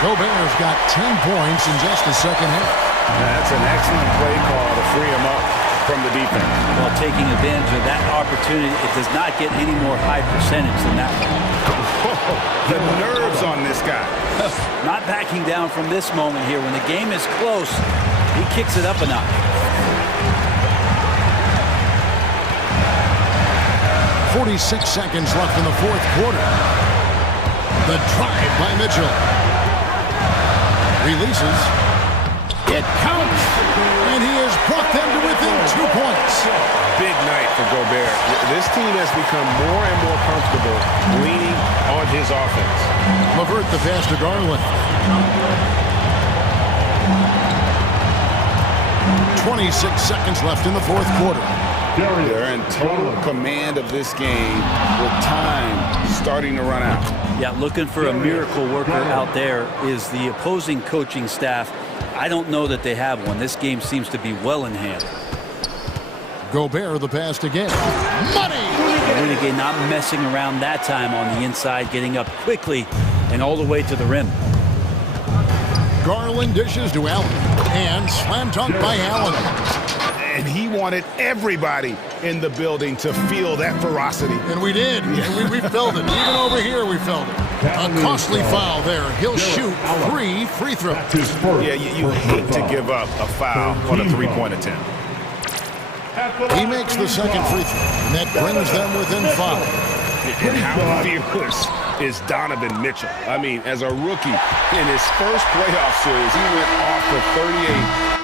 Gobert's got 10 points in just the second half. That's an excellent play call to free him up from the defense. While taking advantage of that opportunity, it does not get any more high percentage than that one. The nerves on this guy. Not backing down from this moment here. When the game is close, he kicks it up a notch. 46 seconds left in the fourth quarter. The drive by Mitchell. Releases. It counts. And he has brought them to within 2 points. Big night for Gobert. This team has become more and more comfortable leaning on his offense. LeVert the pass to Garland. 26 seconds left in the fourth quarter. They're in total command of this game with time starting to run out. Yeah, looking for a miracle worker out there is the opposing coaching staff. I don't know that they have one. This game seems to be well in hand. Gobert the pass again. Money! And again, not messing around that time on the inside, getting up quickly and all the way to the rim. Garland dishes to Allen. And slam dunk by Allen. And he wanted everybody in the building to feel that ferocity. And we did. And we felt it. Even over here, we felt it. A costly foul there. He'll shoot 3 free throws. Yeah, you hate to give up a foul on a three-point attempt. He makes the second free throw, and that brings them within 5. And how fearless is Donovan Mitchell? I mean, as a rookie in his first playoff series, he went off for 38.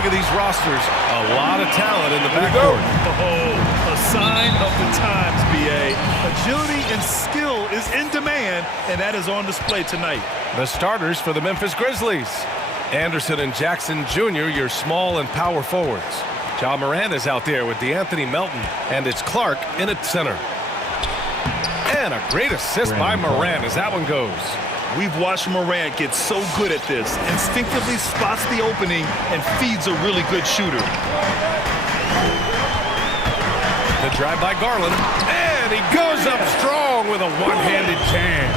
look at these rosters. A lot of talent in the backcourt. Oh, a sign of the times, B.A. Agility and skill is in demand, and that is on display tonight. The starters for the Memphis Grizzlies. Anderson and Jackson Jr., your small and power forwards. Ja Morant is out there with DeAnthony Melton, and it's Clark in at center. And a great assist by Morant as that one goes. We've watched Morant get so good at this. Instinctively spots the opening and feeds a really good shooter. The drive by Garland, and he goes up strong with a one-handed jam.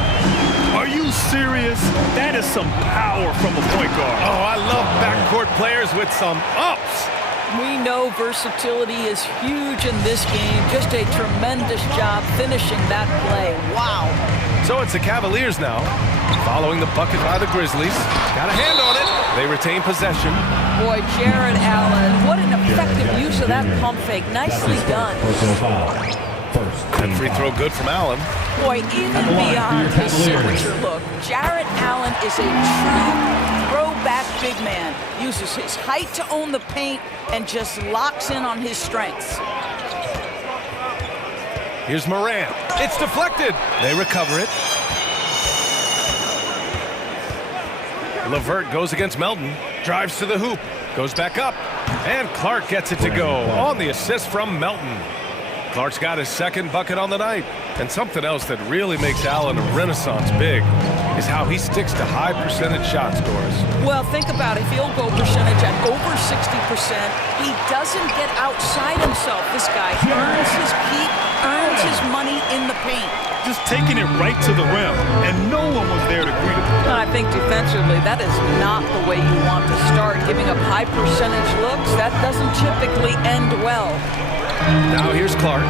Are you serious? That is some power from a point guard. Oh, I love backcourt players with some ups. We know versatility is huge in this game. Just a tremendous job finishing that play. Wow. So it's the Cavaliers now, following the bucket by the Grizzlies. Got a hand on it. They retain possession. Boy, Jared Allen, what an effective use of that pump fake. Nicely done. And free throw good from Allen. Boy, even beyond his signature look, Jared Allen is a true throwback big man. Uses his height to own the paint and just locks in on his strengths. Here's Morant. It's deflected. They recover it. LeVert goes against Melton. Drives to the hoop. Goes back up. And Clark gets it to go on the assist from Melton. Clark's got his second bucket on the night. And something else that really makes Allen a renaissance big is how he sticks to high percentage shot scores. Well, think about it. Field goal percentage at over 60%. He doesn't get outside himself. This guy earns his keep, earns his money in the paint. Just taking it right to the rim, and no one was there to greet him. I think defensively, that is not the way you want to start. Giving up high percentage looks, that doesn't typically end well. Now here's Clark.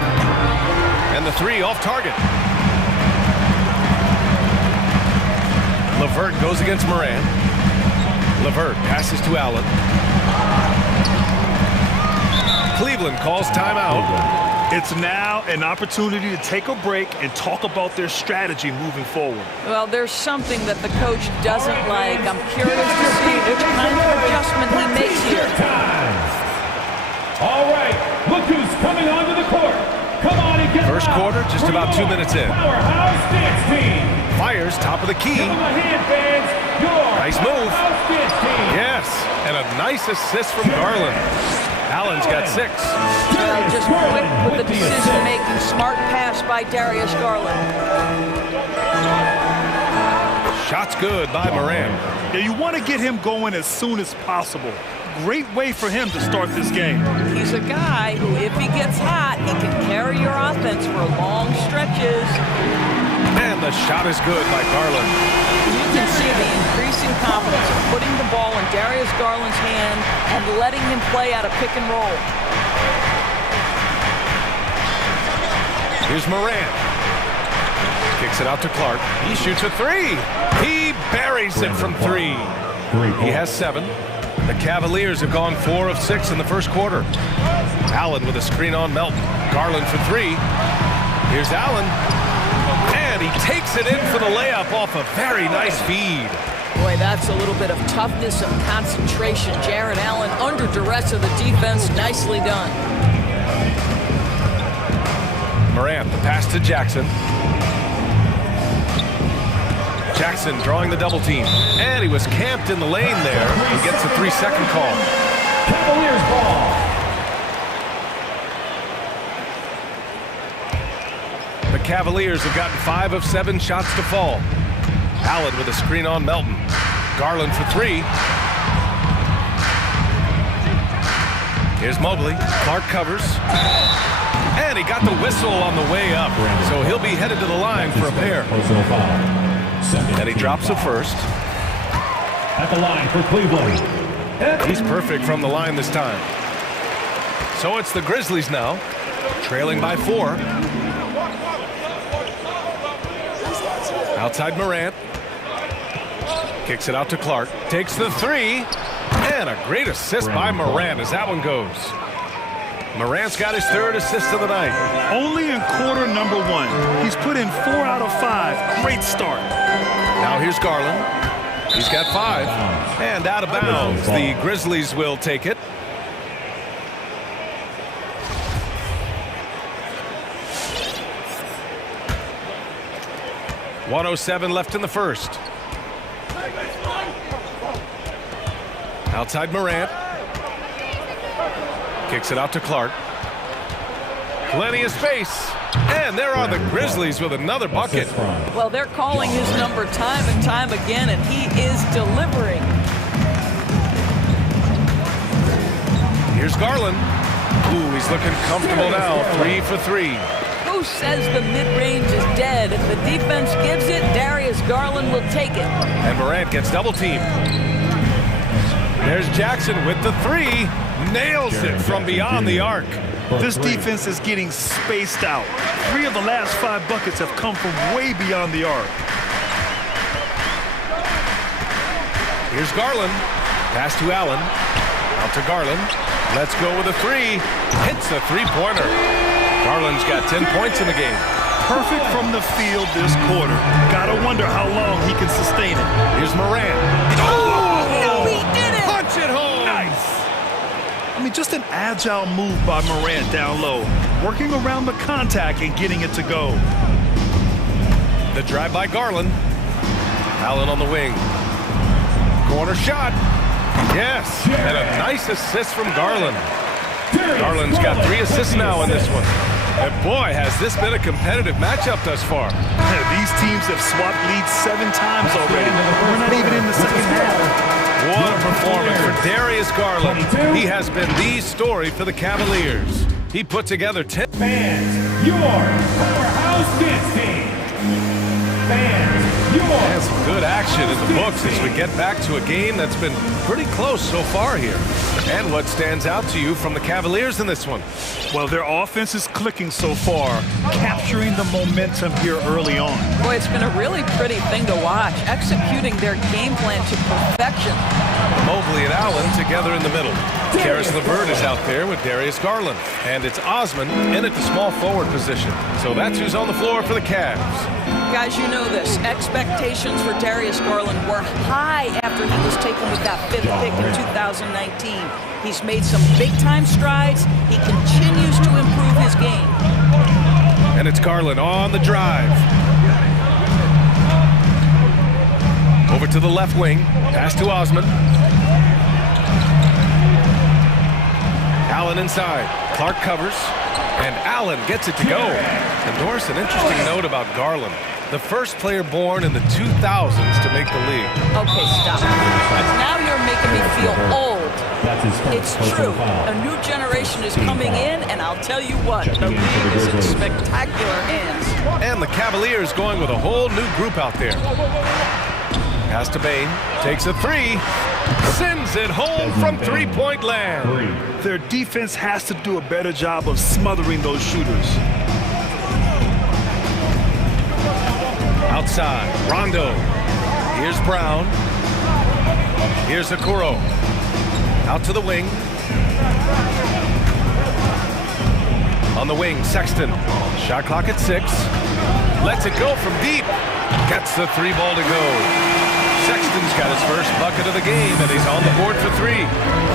And the three off target. LeVert goes against Morant. LeVert passes to Allen. Cleveland calls timeout. It's now an opportunity to take a break and talk about their strategy moving forward. Well, there's something that the coach doesn't like. I'm curious to see which kind of adjustment he makes here. All right, look who's coming onto the court. Come on and get First quarter, just about 2 minutes in. Powerhouse dance team. Fires, top of the key. Give them a hand, fans. Your Nice move. Powerhouse dance team. Yes, and a nice assist from Garland. Allen's got 6. Just quick with the decision-making. Smart pass by Darius Garland. Shot's good by Morant. Yeah, you want to get him going as soon as possible. Great way for him to start this game. He's a guy who, if he gets hot, he can carry your offense for long stretches. And the shot is good by Garland. You can see the increasing confidence of putting the ball in Darius Garland's hand and letting him play out of pick and roll. Here's Morant. Kicks it out to Clark. He shoots a 3. He buries it from 3. He has 7. The Cavaliers have gone 4 of 6 in the first quarter. Allen with a screen on Melton. Garland for 3. Here's Allen. And he takes it in for the layup off a very nice feed. Boy, that's a little bit of toughness and concentration. Jared Allen under duress of the defense. Nicely done. Morant, the pass to Jackson. Jackson drawing the double team. And he was camped in the lane there. He gets a 3-second call. Cavaliers ball. The Cavaliers have gotten 5 of 7 shots to fall. Allen with a screen on Melton. Garland for 3. Here's Mobley. Clark covers. And he got the whistle on the way up. So he'll be headed to the line for a pair. And he drops a first. At the line for Cleveland. He's perfect from the line this time. So it's the Grizzlies now, trailing by 4. Outside Morant. Kicks it out to Clark. Takes the 3. And a great assist by Morant as that one goes. Morant's got his 3rd assist of the night. Only in quarter number 1. He's put in 4 out of 5. Great start. Now here's Garland. He's got 5. And out of bounds. The Grizzlies will take it. 1:07 left in the first. Outside Morant. Kicks it out to Clark. Plenty of space. And there are the Grizzlies with another bucket. Well, they're calling his number time and time again, and he is delivering. Here's Garland. Ooh, he's looking comfortable now. 3 for 3. Who says the mid-range is dead? If the defense gives it, Darius Garland will take it. And Morant gets double-teamed. There's Jackson with the 3. Nails it from beyond the arc. This defense is getting spaced out. 3 of the last 5 buckets have come from way beyond the arc. Here's Garland. Pass to Allen. Out to Garland. Let's go with a 3. Hits a three-pointer. Garland's got 10 points in the game. Perfect from the field this quarter. Gotta wonder how long he can sustain it. Here's Morant. No, he did it! Punch it home! Nice! I mean, just an agile move by Morant down low. Working around the contact and getting it to go. The drive by Garland. Allen on the wing. Corner shot. Yes, and a nice assist from Garland. Garland's got 3 assists now in this one. And boy, has this been a competitive matchup thus far. These teams have swapped leads 7 times already. We're not even in the second half. What a performance for Darius Garland. He has been the story for the Cavaliers. He put together 10. Fans, your powerhouse dance team. Fans, your And some good action in the books as we get back to a game that's been pretty close so far here. And what stands out to you from the Cavaliers in this one? Well, their offense is clicking so far, capturing the momentum here early on. Boy, it's been a really pretty thing to watch, executing their game plan to perfection. Mobley and Allen together in the middle. Karis LeVert is out there with Darius Garland. And it's Osman in at the small forward position. So that's who's on the floor for the Cavs. Guys, you know this. Expectations for Darius Garland were high after he was taken with that 5th pick in 2019. He's made some big-time strides. He continues to improve his game. And it's Garland on the drive. Over to the left wing. Pass to Osman. Allen inside. Clark covers. And Allen gets it to go. And Doris, an interesting note about Garland. The first player born in the 2000s to make the league. Okay, stop. Now you're making me feel old. It's true. A new generation is coming in, and I'll tell you what, the league is in spectacular hands. And the Cavaliers going with a whole new group out there. Pass to Bain. Takes a 3. Sends it home from three-point land. Their defense has to do a better job of smothering those shooters. Outside, Rondo. Here's Brown. Here's Okoro. Out to the wing. On the wing, Sexton. Shot clock at 6. Lets it go from deep. Gets the 3 ball to go. Sexton's got his first bucket of the game, and he's on the board for 3.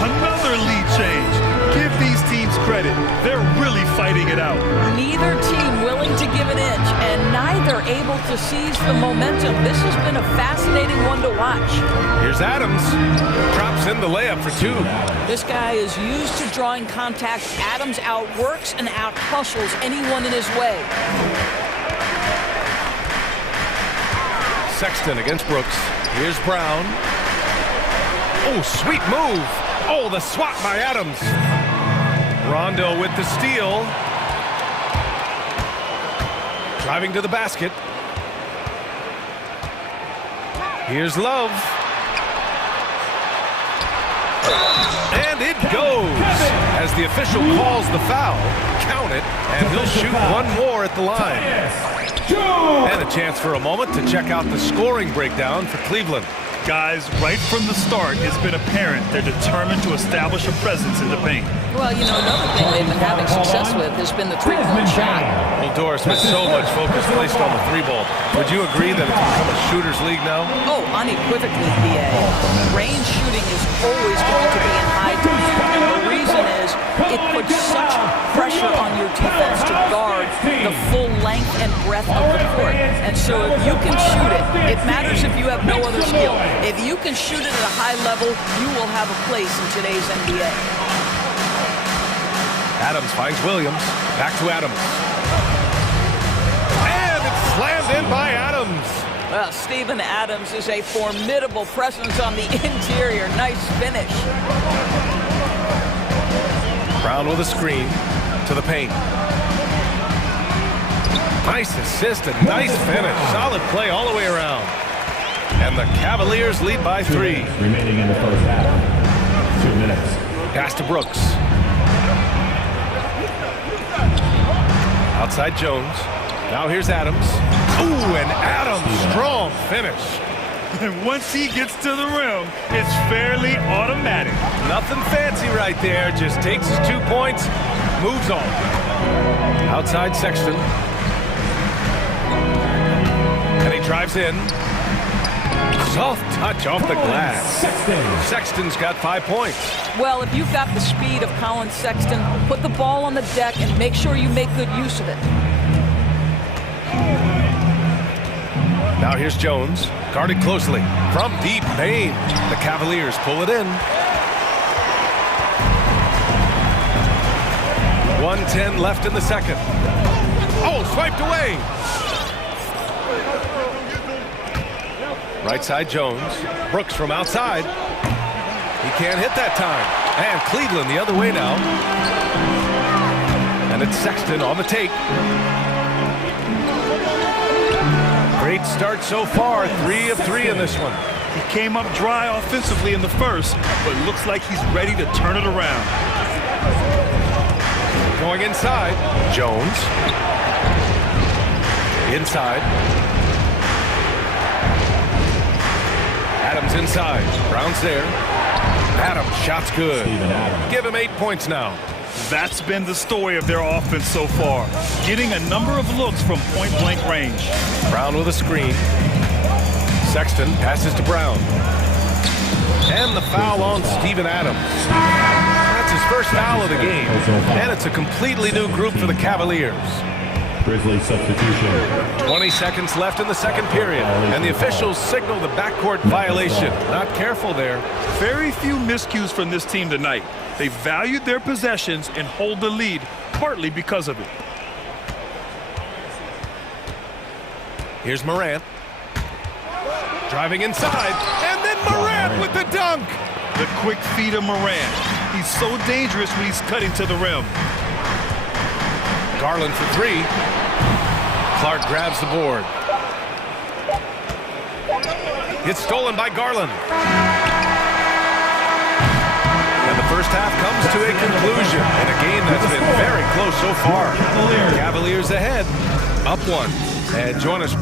Another lead change. Give these teams credit. They're really fighting it out. Neither team willing to give an inch, and neither able to seize the momentum. This has been a fascinating one to watch. Here's Adams. Drops in the layup for 2. This guy is used to drawing contact. Adams outworks and out-hustles anyone in his way. Sexton against Brooks. Here's Brown. Oh, sweet move. Oh, the swat by Adams. Rondo with the steal. Driving to the basket. Here's Love. And it goes. As the official calls the foul, count it, and he'll shoot one more at the line. And a chance for a moment to check out the scoring breakdown for Cleveland. Guys, right from the start, it's been apparent they're determined to establish a presence in the paint. Well, you know, another thing they've been having success with has been the three-point shot. Well, Doris, with so much focus placed on the 3 ball, would you agree that it's become a shooter's league now? Oh, unequivocally, BA. Range shooting is always going to be in high demand, and the reason is it puts such pressure on your defense to guard the full length and and breadth of the court. And so if you can shoot it, it matters if you have no other skill. If you can shoot it at a high level, you will have a place in today's NBA. Adams finds Williams. Back to Adams. And it's slammed in by Adams. Well, Steven Adams is a formidable presence on the interior. Nice finish. Brown with a screen to the paint. Nice assist and nice finish. Solid play all the way around. And the Cavaliers lead by 3. Remaining in the first half. 2 minutes. Pass to Brooks. Outside Jones. Now here's Adams. Ooh, and Adams, strong finish. And once he gets to the rim, it's fairly automatic. Nothing fancy right there. Just takes his 2 points, moves on. Outside Sexton. And he drives in. Soft touch off the glass. Sexton's got 5 points. Well, if you've got the speed of Colin Sexton, put the ball on the deck and make sure you make good use of it. Now here's Jones, guarded closely from deep lane. The Cavaliers pull it in. 1:10 left in the second. Oh, swiped away. Right side Jones. Brooks from outside. He can't hit that time. And Cleveland the other way now. And it's Sexton on the take. Great start so far, 3 of 3 in this one. He came up dry offensively in the first, but looks like he's ready to turn it around. Going inside, Jones. Inside. Adams inside. Brown's there. Adams, shot's good. Give him 8 points now. That's been the story of their offense so far, getting a number of looks from point-blank range. Brown with a screen. Sexton passes to Brown. And the foul on Steven Adams. That's his first foul of the game. And it's a completely new group for the Cavaliers. Grizzlies substitution. 20 seconds left in the second period. And the officials signal the backcourt violation. Not careful there. Very few miscues from this team tonight. They valued their possessions and hold the lead, partly because of it. Here's Morant. Driving inside, and then Morant with the dunk! The quick feed of Morant. He's so dangerous when he's cutting to the rim. Garland for 3. Clark grabs the board. It's stolen by Garland. First half comes to a conclusion in a game that's been very close so far. Cavaliers ahead, up 1. And join us.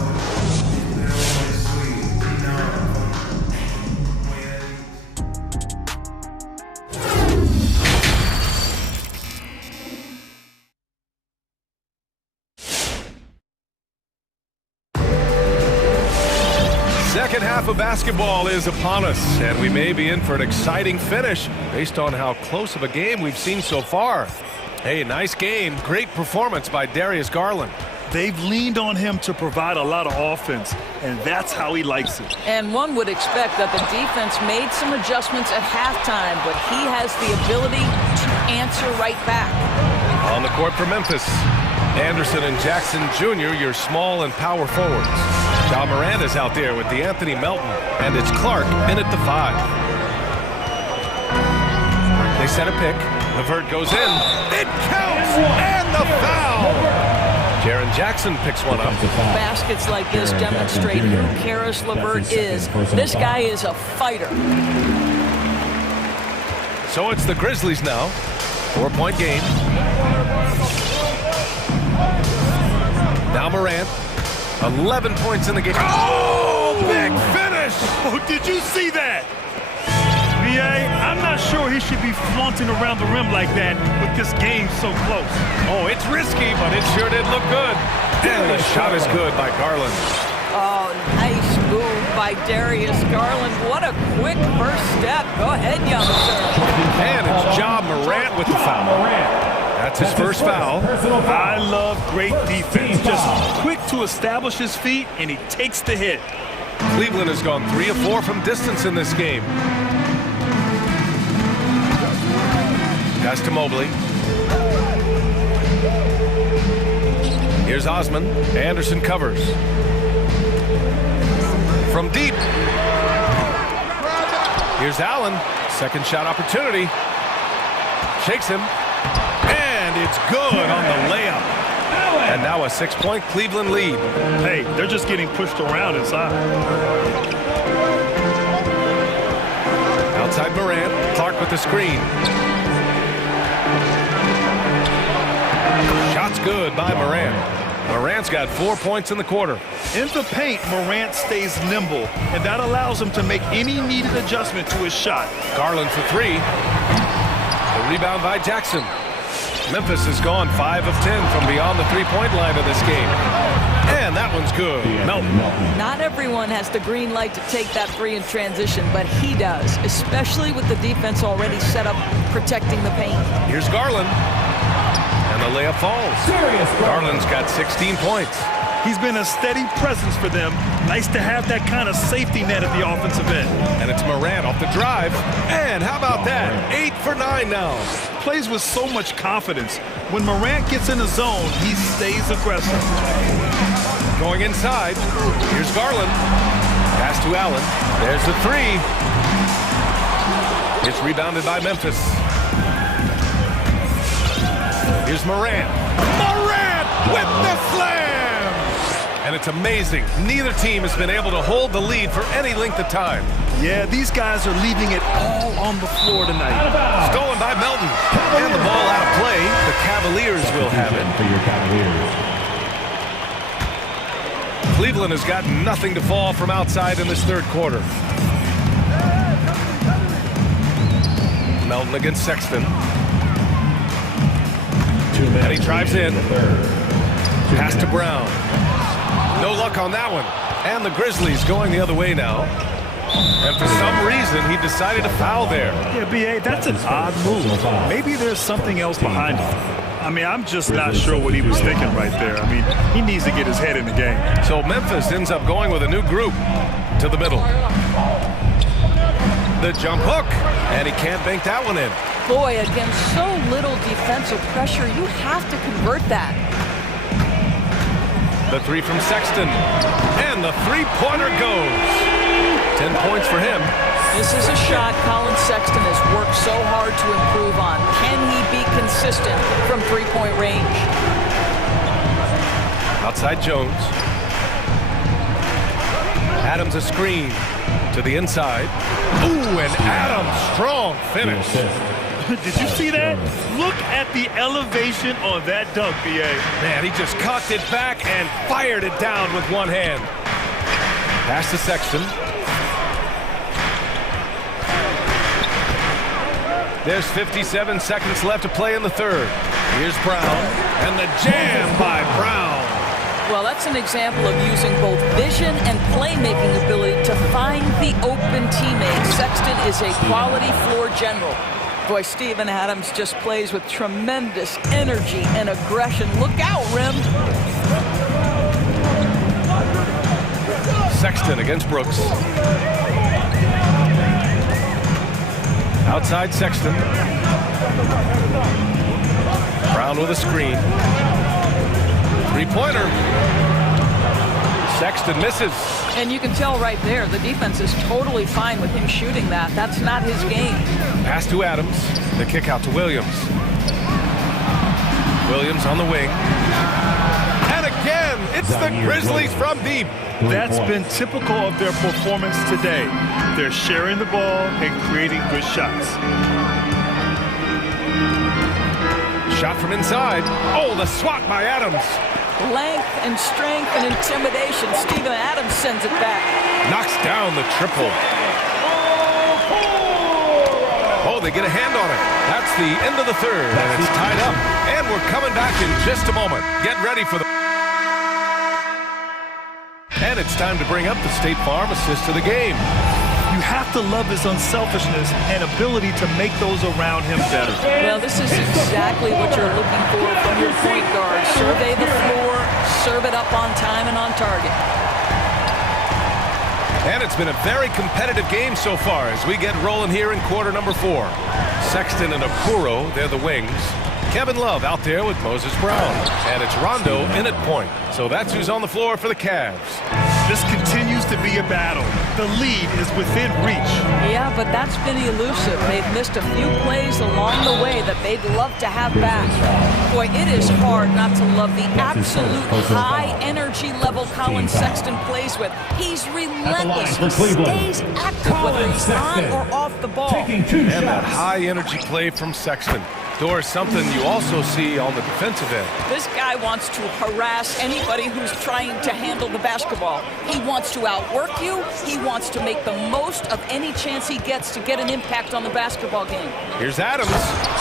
Second half of basketball is upon us, and we may be in for an exciting finish based on how close of a game we've seen so far. Hey, nice game. Great performance by Darius Garland. They've leaned on him to provide a lot of offense, and that's how he likes it. And one would expect that the defense made some adjustments at halftime, but he has the ability to answer right back. On the court for Memphis, Anderson and Jackson Jr., your small and power forwards. Ja Morant is out there with DeAnthony Melton, and it's Clark in at the 5. They set a pick. LeVert goes in. It counts! And the foul! Jaren Jackson picks one up. Baskets like this demonstrate who Karis LeVert is. This guy is a fighter. So it's the Grizzlies now. 4-point game. Now Morant. 11 points in the game. Oh, big finish! Oh, did you see that? B.A., I'm not sure he should be flaunting around the rim like that with this game so close. Oh, it's risky, but it sure did look good. And the shot is good by Garland. Oh, nice move by Darius Garland. What a quick first step. Go ahead, young sir. And it's Ja Morant with the foul. That's his first foul. I love great defense. Just quick to establish his feet, and he takes the hit. Cleveland has gone 3 of 4 from distance in this game. Pass to Mobley. Here's Osman. Anderson covers. From deep. Here's Allen. Second shot opportunity. Shakes him. And it's good on the layup. And now a 6-point Cleveland lead. Hey, they're just getting pushed around inside. Outside Morant. Clark with the screen. Shot's good by Morant. Morant's got 4 points in the quarter. In the paint, Morant stays nimble, and that allows him to make any needed adjustment to his shot. Garland for 3. The rebound by Jackson. Memphis has gone 5 of 10 from beyond the three-point line of this game. And that one's good. Melton. Not everyone has the green light to take that three in transition, but he does, especially with the defense already set up protecting the paint. Here's Garland. And the layup falls. Garland's got 16 points. He's been a steady presence for them. Nice to have that kind of safety net at the offensive end. And it's Morant off the drive. And how about that? 8 for 9 now. Plays with so much confidence. When Morant gets in the zone, he stays aggressive. Going inside. Here's Garland. Pass to Allen. There's the 3. It's rebounded by Memphis. Here's Morant. Morant with the slam! And it's amazing. Neither team has been able to hold the lead for any length of time. Yeah, these guys are leaving it all on the floor tonight. Stolen by Melton. And the ball out of play. The Cavaliers will have it. For your Cavaliers. Cleveland has got nothing to fall from outside in this third quarter. Melton against Sexton. And he drives in. Pass to Brown. No luck on that one. And the Grizzlies going the other way now. And for some reason, he decided to foul there. Yeah, B.A., that's an odd move. Maybe there's something else behind it. I mean, I'm just not sure what he was thinking right there. I mean, he needs to get his head in the game. So Memphis ends up going with a new group to the middle. The jump hook. And he can't bank that one in. Boy, against so little defensive pressure, you have to convert that. The 3 from Sexton. And the three-pointer goes. 10 points for him. This is a shot Colin Sexton has worked so hard to improve on. Can he be consistent from three-point range? Outside Jones. Adams a screen to the inside. Ooh, and Adams, strong finish. Did you see that? Look at the elevation on that dunk, B.A. Man, he just cocked it back and fired it down with one hand. Pass to Sexton. There's 57 seconds left to play in the third. Here's Brown, and the jam by Brown. Well, that's an example of using both vision and playmaking ability to find the open teammate. Sexton is a quality floor general. Boy, Steven Adams just plays with tremendous energy and aggression. Look out, Rim. Sexton against Brooks. Outside Sexton. Brown with a screen. Three-pointer. Sexton misses. And you can tell right there, the defense is totally fine with him shooting that. That's not his game. Pass to Adams. The kick out to Williams. Williams on the wing. And again, it's the Grizzlies from deep. That's been typical of their performance today. They're sharing the ball and creating good shots. Shot from inside. Oh, the swat by Adams. Length and strength and intimidation. Steven Adams sends it back. Knocks down the triple. Oh, they get a hand on it. That's the end of the third, and it's tied up. And we're coming back in just a moment. Get ready for the... And it's time to bring up the State Farm assist to the game. You have to love his unselfishness and ability to make those around him better. Well, this is exactly what you're looking for from your point guard. Serve up on time and on target. And it's been a very competitive game so far as we get rolling here in quarter number 4. Sexton and Okoro, they're the wings. Kevin Love out there with Moses Brown. And it's Rondo in at point. So that's who's on the floor for the Cavs. This continues to be a battle. The lead is within reach. Yeah, but that's been elusive. They've missed a few plays along the way that they'd love to have back. Boy, it is hard not to love the absolute high energy level Colin Sexton plays with. He's relentless. He stays active whether he's on or off the ball. And that high energy play from Sexton. Door is something you also see on the defensive end. This guy wants to harass anybody who's trying to handle the basketball. He wants to outwork you. He wants to make the most of any chance he gets to get an impact on the basketball game. Here's Adams,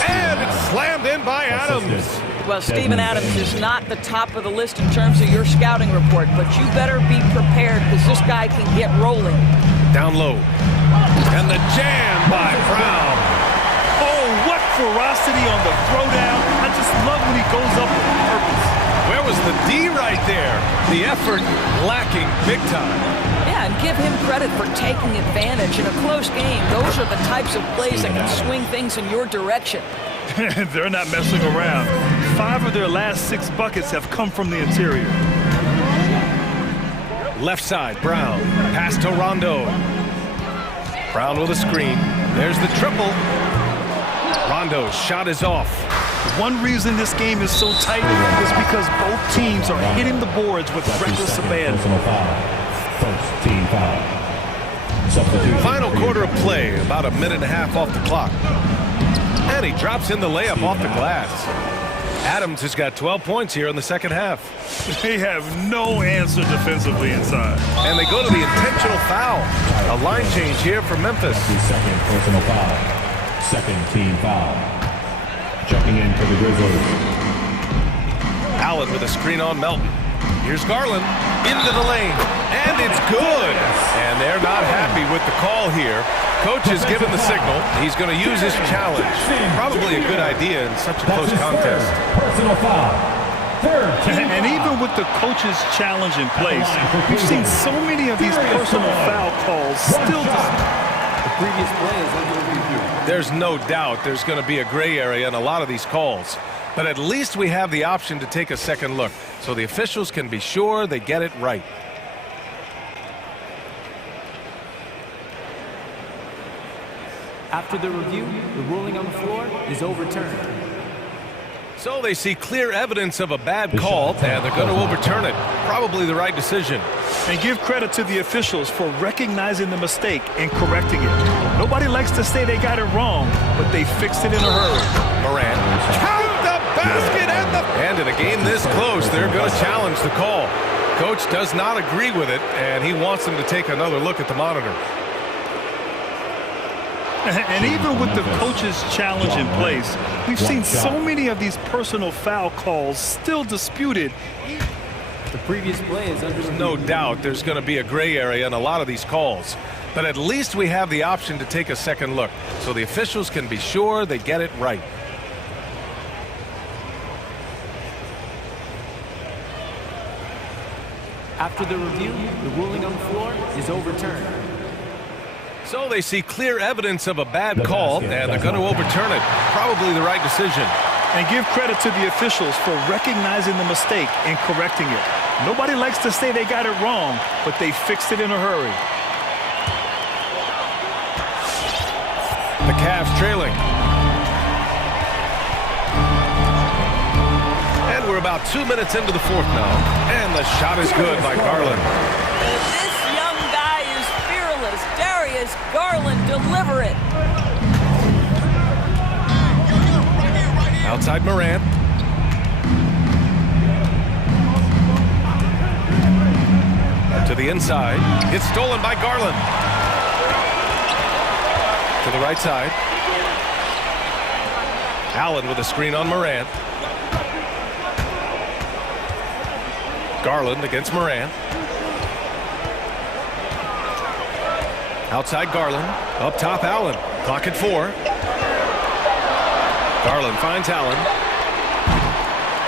and it's slammed in by Adams. Well, Steven Adams is not the top of the list in terms of your scouting report, but you better be prepared because this guy can get rolling. Down low, and the jam by Brown. Oh, what ferocity on the throwdown. I just love when he goes up with purpose. Where was the D right there? The effort lacking big time. Yeah, and give him credit for taking advantage in a close game. Those are the types of plays that can swing things in your direction. They're not messing around. 5 of their last 6 buckets have come from the interior. Left side, Brown. Pass to Rondo. Brown with a screen. There's the triple. Rondo's shot is off. One reason this game is so tight is because both teams are hitting the boards with reckless abandon. First team foul. Final quarter of play, about a minute and a half off the clock. And he drops in the layup off the glass. Adams has got 12 points here in the second half. They have no answer defensively inside. And they go to the intentional foul. A line change here for Memphis. Second personal foul. Second team foul. Checking in for the Grizzlies. Allen with a screen on Melton. Here's Garland into the lane, and it's good. And they're not happy with the call here. Coach has given the signal. He's going to use his challenge. Probably a good idea in such a close contest. Personal foul. And even with the coach's challenge in place, we've seen so many of these personal foul calls still. The previous play is under review. There's no doubt there's going to be a gray area in a lot of these calls. But at least we have the option to take a second look, so the officials can be sure they get it right. After the review, the ruling on the floor is overturned. So they see clear evidence of a bad call, and they're going to overturn it. Probably the right decision. And give credit to the officials for recognizing the mistake and correcting it. Nobody likes to say they got it wrong, but they fixed it in a hurry. Morant. Count the basket and in a game this close, they're going to challenge the call. Coach does not agree with it, and he wants them to take another look at the monitor. And even with the coach's challenge in place, we've seen so many of these personal foul calls still disputed. The previous play is under review. No doubt there's going to be a gray area in a lot of these calls. But at least we have the option to take a second look, so the officials can be sure they get it right. After the review, the ruling on the floor is overturned. So they see clear evidence of a bad call, and they're going to overturn it. Probably the right decision. And give credit to the officials for recognizing the mistake and correcting it. Nobody likes to say they got it wrong, but they fixed it in a hurry. The Cavs trailing. And we're about 2 minutes into the fourth now. And the shot is good by Garland. This young guy is fearless. Darius Garland, deliver it. Outside Morant. To the inside. It's stolen by Garland. To the right side. Allen with a screen on Morant. Garland against Morant. Outside Garland. Up top Allen. Clock at 4. Garland finds Allen.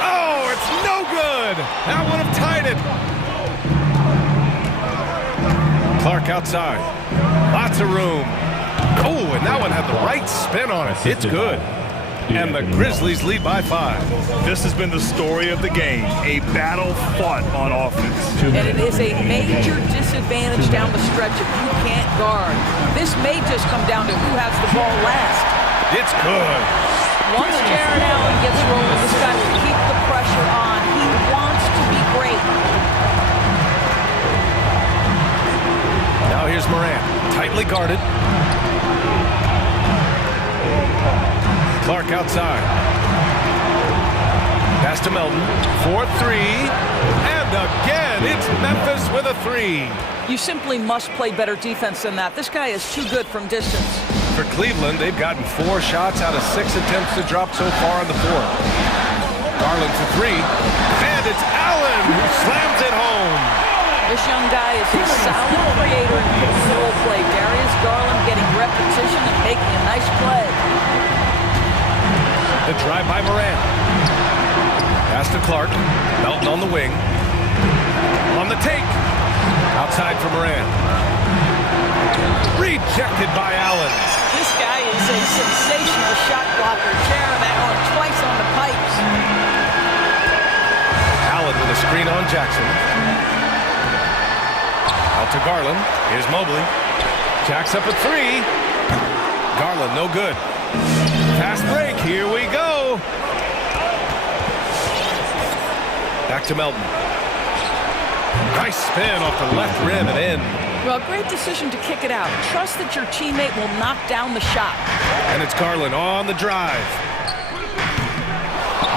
Oh, it's no good! good. That would have tied it. Clark outside. Lots of room. Oh, and that one had the right spin on it. It's good. And the Grizzlies lead by 5. This has been the story of the game, a battle fought on offense. And it is a major disadvantage down the stretch if you can't guard. This may just come down to who has the ball last. It's good. Once Jared Allen gets rolling, this guy will keep the pressure on. He wants to be great. Now here's Morant, tightly guarded. Clark outside. Pass to Melton. 4-3. And again, it's Memphis with a 3. You simply must play better defense than that. This guy is too good from distance. For Cleveland, they've gotten 4 shots out of 6 attempts to drop so far on the floor. Garland for 3. And it's Allen who slams it home. This young guy is a solid creator in pick-and-roll play. Darius Garland getting repetition and making a nice play. The drive by Morant. Pass to Clark. Melton on the wing. On the take. Outside for Morant. Rejected by Allen. This guy is a sensational shot blocker. Jared Allen twice on the pipes. Allen with a screen on Jackson. Out to Garland. Here's Mobley. Jacks up a 3. Garland no good. Fast break, here we go. Back to Melton. Nice spin off the left rim and in. Well, great decision to kick it out. Trust that your teammate will knock down the shot. And it's Garland on the drive.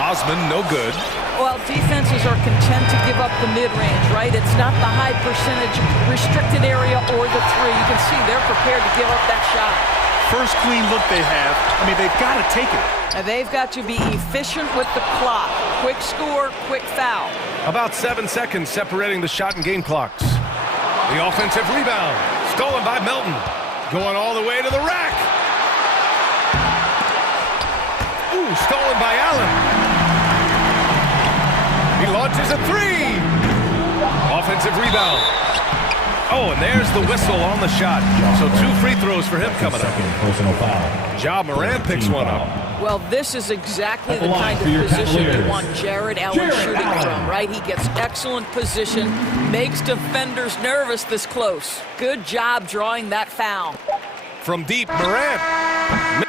Osman, no good. Well, defenses are content to give up the mid-range, right? It's not the high percentage restricted area or the 3. You can see they're prepared to give up that shot. First clean look they have. I mean, they've got to take it. And they've got to be efficient with the clock. Quick score, quick foul. About 7 seconds separating the shot and game clocks. The offensive rebound. Stolen by Melton. Going all the way to the rack. Ooh, stolen by Allen. He launches a 3. Offensive rebound. Oh, and there's the whistle on the shot. So 2 free throws for him coming up. Ja Morant picks one up. Well, this is exactly the kind of position you want Jared Allen shooting from, right? He gets excellent position, makes defenders nervous this close. Good job drawing that foul. From deep, Morant.